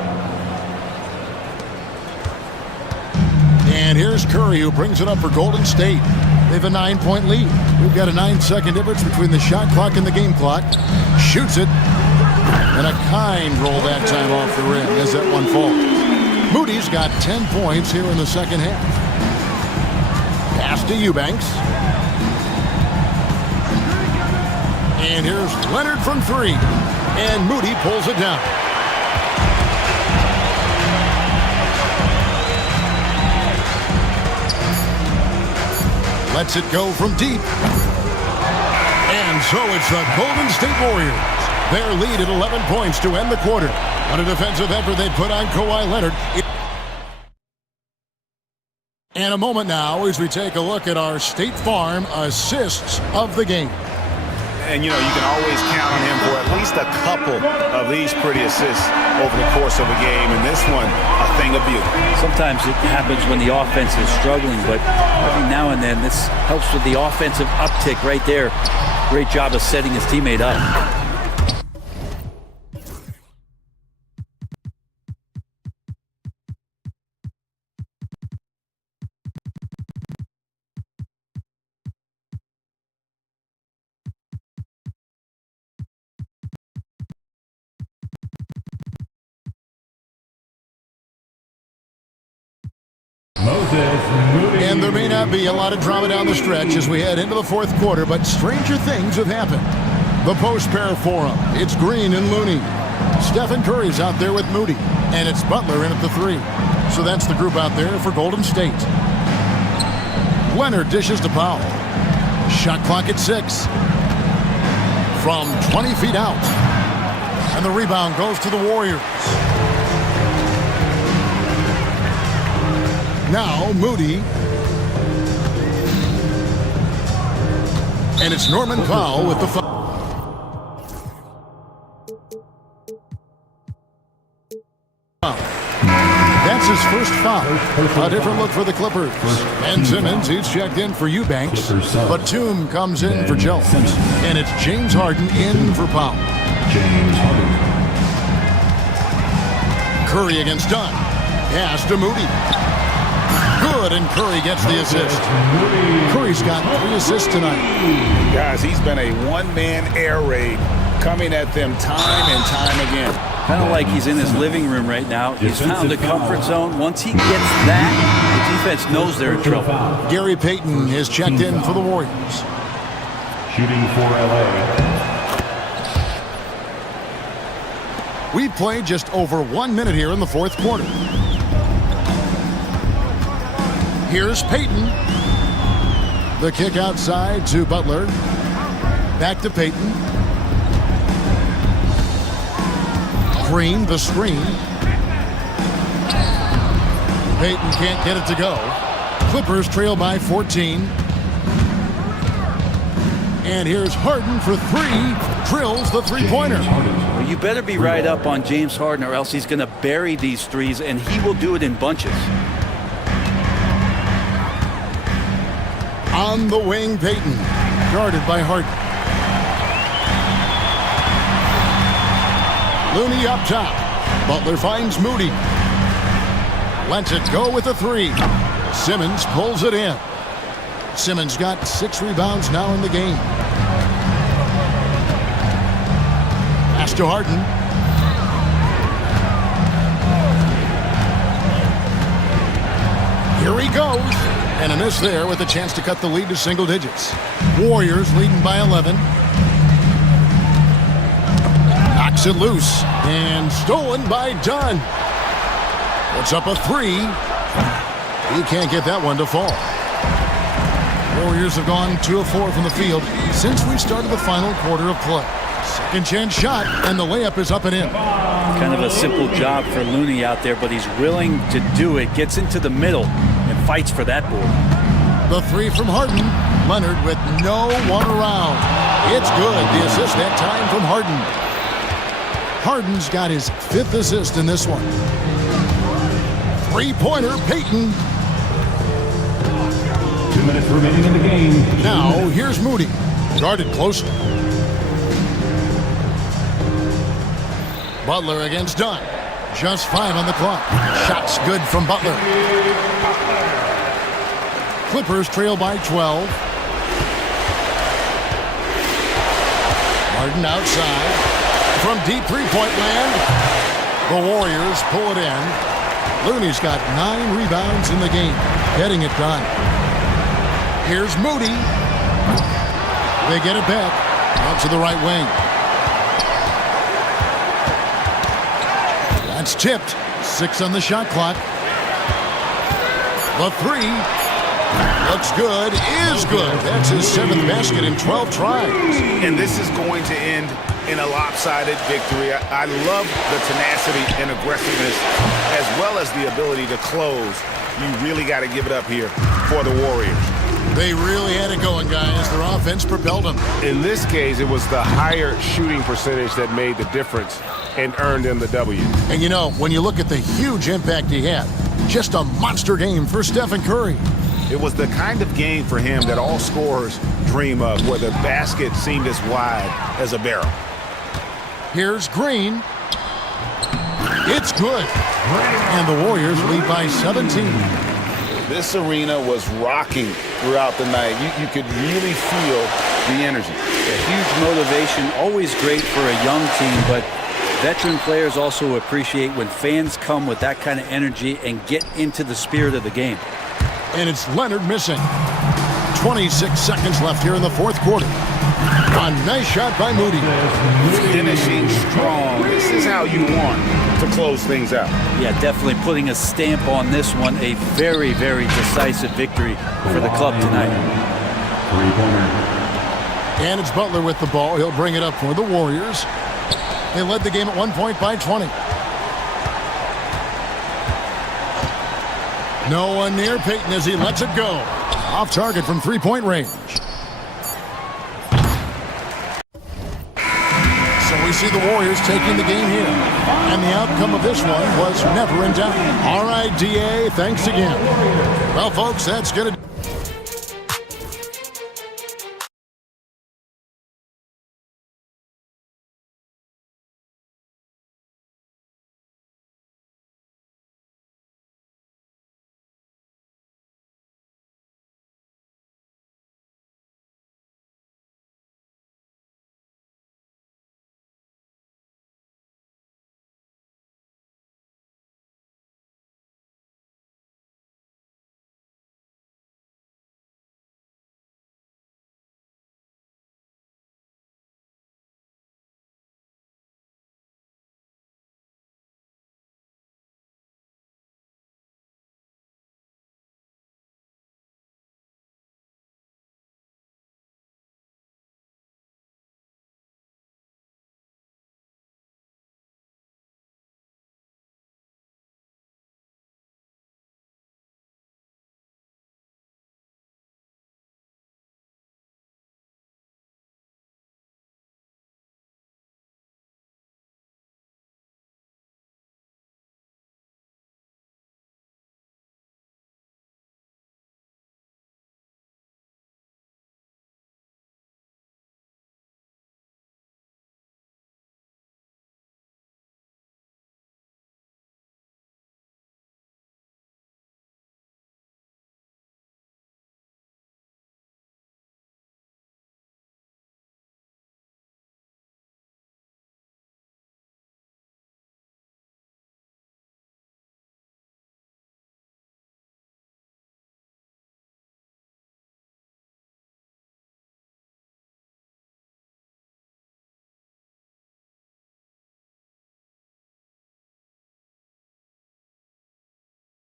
And here's Curry, who brings it up for Golden State. They have a 9-point lead. We've got a 9-second difference between the shot clock and the game clock. Shoots it. And a kind roll that time off the rim as that one falls. Moody's got 10 points here in the second half. Pass to Eubanks. And here's Leonard from three. And Moody pulls it down. Lets it go from deep. And so it's the Golden State Warriors. Their lead at 11 points to end the quarter. On a defensive effort they put on Kawhi Leonard. And a moment now as we take a look at our State Farm assists of the game. And, you know, you can always count on him for at least a couple of these pretty assists over the course of a game. And this one, a thing of beauty. Sometimes it happens when the offense is struggling, but every now and then this helps with the offensive uptick right there. Great job of setting his teammate up. And there may not be a lot of drama down the stretch as we head into the fourth quarter, but stranger things have happened. The post pair for him. It's Green and Looney. Stephen Curry's out there with Moody. And it's Butler in at the 3. So that's the group out there for Golden State. Leonard dishes to Powell. Shot clock at 6. From 20 feet out. And the rebound goes to the Warriors. Now Moody. And it's Norman Powell with the foul. That's his first foul. A different look for the Clippers. And Simmons, he's checked in for Eubanks. Batum comes in for Jones. And it's James Harden in for Powell. James Harden. Curry against Dunn. Pass to Moody. Good, and Curry gets the assist. Curry's got 3 assists tonight. Guys, he's been a one-man air raid coming at them time and time again. Kind of like he's in his living room right now. He's found a comfort zone. Once he gets that, the defense knows they're in trouble. Gary Payton is checked in for the Warriors. Shooting for LA. We played just over 1 minute here in the fourth quarter. Here's Payton. The kick outside to Butler. Back to Payton. Green, the screen. Payton can't get it to go. Clippers trail by 14. And here's Harden for 3. Drills the three-pointer. Well, you better be right up on James Harden or else he's going to bury these threes, and he will do it in bunches. On the wing, Payton. Guarded by Harden. Looney up top. Butler finds Moody. Lets it go with a 3. Simmons pulls it in. Simmons got 6 rebounds now in the game. Pass to Harden. Here he goes. And a miss there with a chance to cut the lead to single digits. Warriors leading by 11. Knocks it loose. And stolen by Dunn. Puts up a 3. He can't get that one to fall. Warriors have gone 2 of 4 from the field since we started the final quarter of play. Second chance shot, and the layup is up and in. Kind of a simple job for Looney out there, but he's willing to do it. Gets into the middle and fights for that board. The 3 from Harden. Leonard with no one around. It's good. The assist that time from Harden. Harden's got his 5th assist in this one. 3-pointer, Payton. 2 minutes remaining in the game. Now, here's Moody. Guarded closely. Butler against Dunn. Just 5 on the clock. Shots good from Butler. Clippers trail by 12. Harden outside. From deep three-point land, the Warriors pull it in. Looney's got 9 rebounds in the game, getting it done. Here's Moody. They get it back. Out to the right wing. That's tipped. 6 on the shot clock. The 3 looks good, is good. That's his 7th basket in 12 tries. And this is going to end in a lopsided victory. I love the tenacity and aggressiveness as well as the ability to close. You really got to give it up here for the Warriors. They really had it going, guys. Their offense propelled them. In this case, it was the higher shooting percentage that made the difference and earned them the W. And you know, when you look at the huge impact he had, just a monster game for Stephen Curry. It was the kind of game for him that all scorers dream of, where the basket seemed as wide as a barrel. Here's Green. It's good. And the Warriors lead by 17. This arena was rocking throughout the night. You could really feel the energy. A huge motivation, always great for a young team, but veteran players also appreciate when fans come with that kind of energy and get into the spirit of the game. And it's Leonard missing. 26 seconds left here in the fourth quarter. A nice shot by Moody. Finishing strong. This is how you want to close things out. Yeah, definitely putting a stamp on this one. A very, very decisive victory for the club tonight. And it's Butler with the ball. He'll bring it up for the Warriors. They led the game at 1 point by 20. No one near Peyton as he lets it go. Off target from three-point range. So we see the Warriors taking the game here. And the outcome of this one was never in doubt. All right, DA, thanks again. Well, folks, that's going to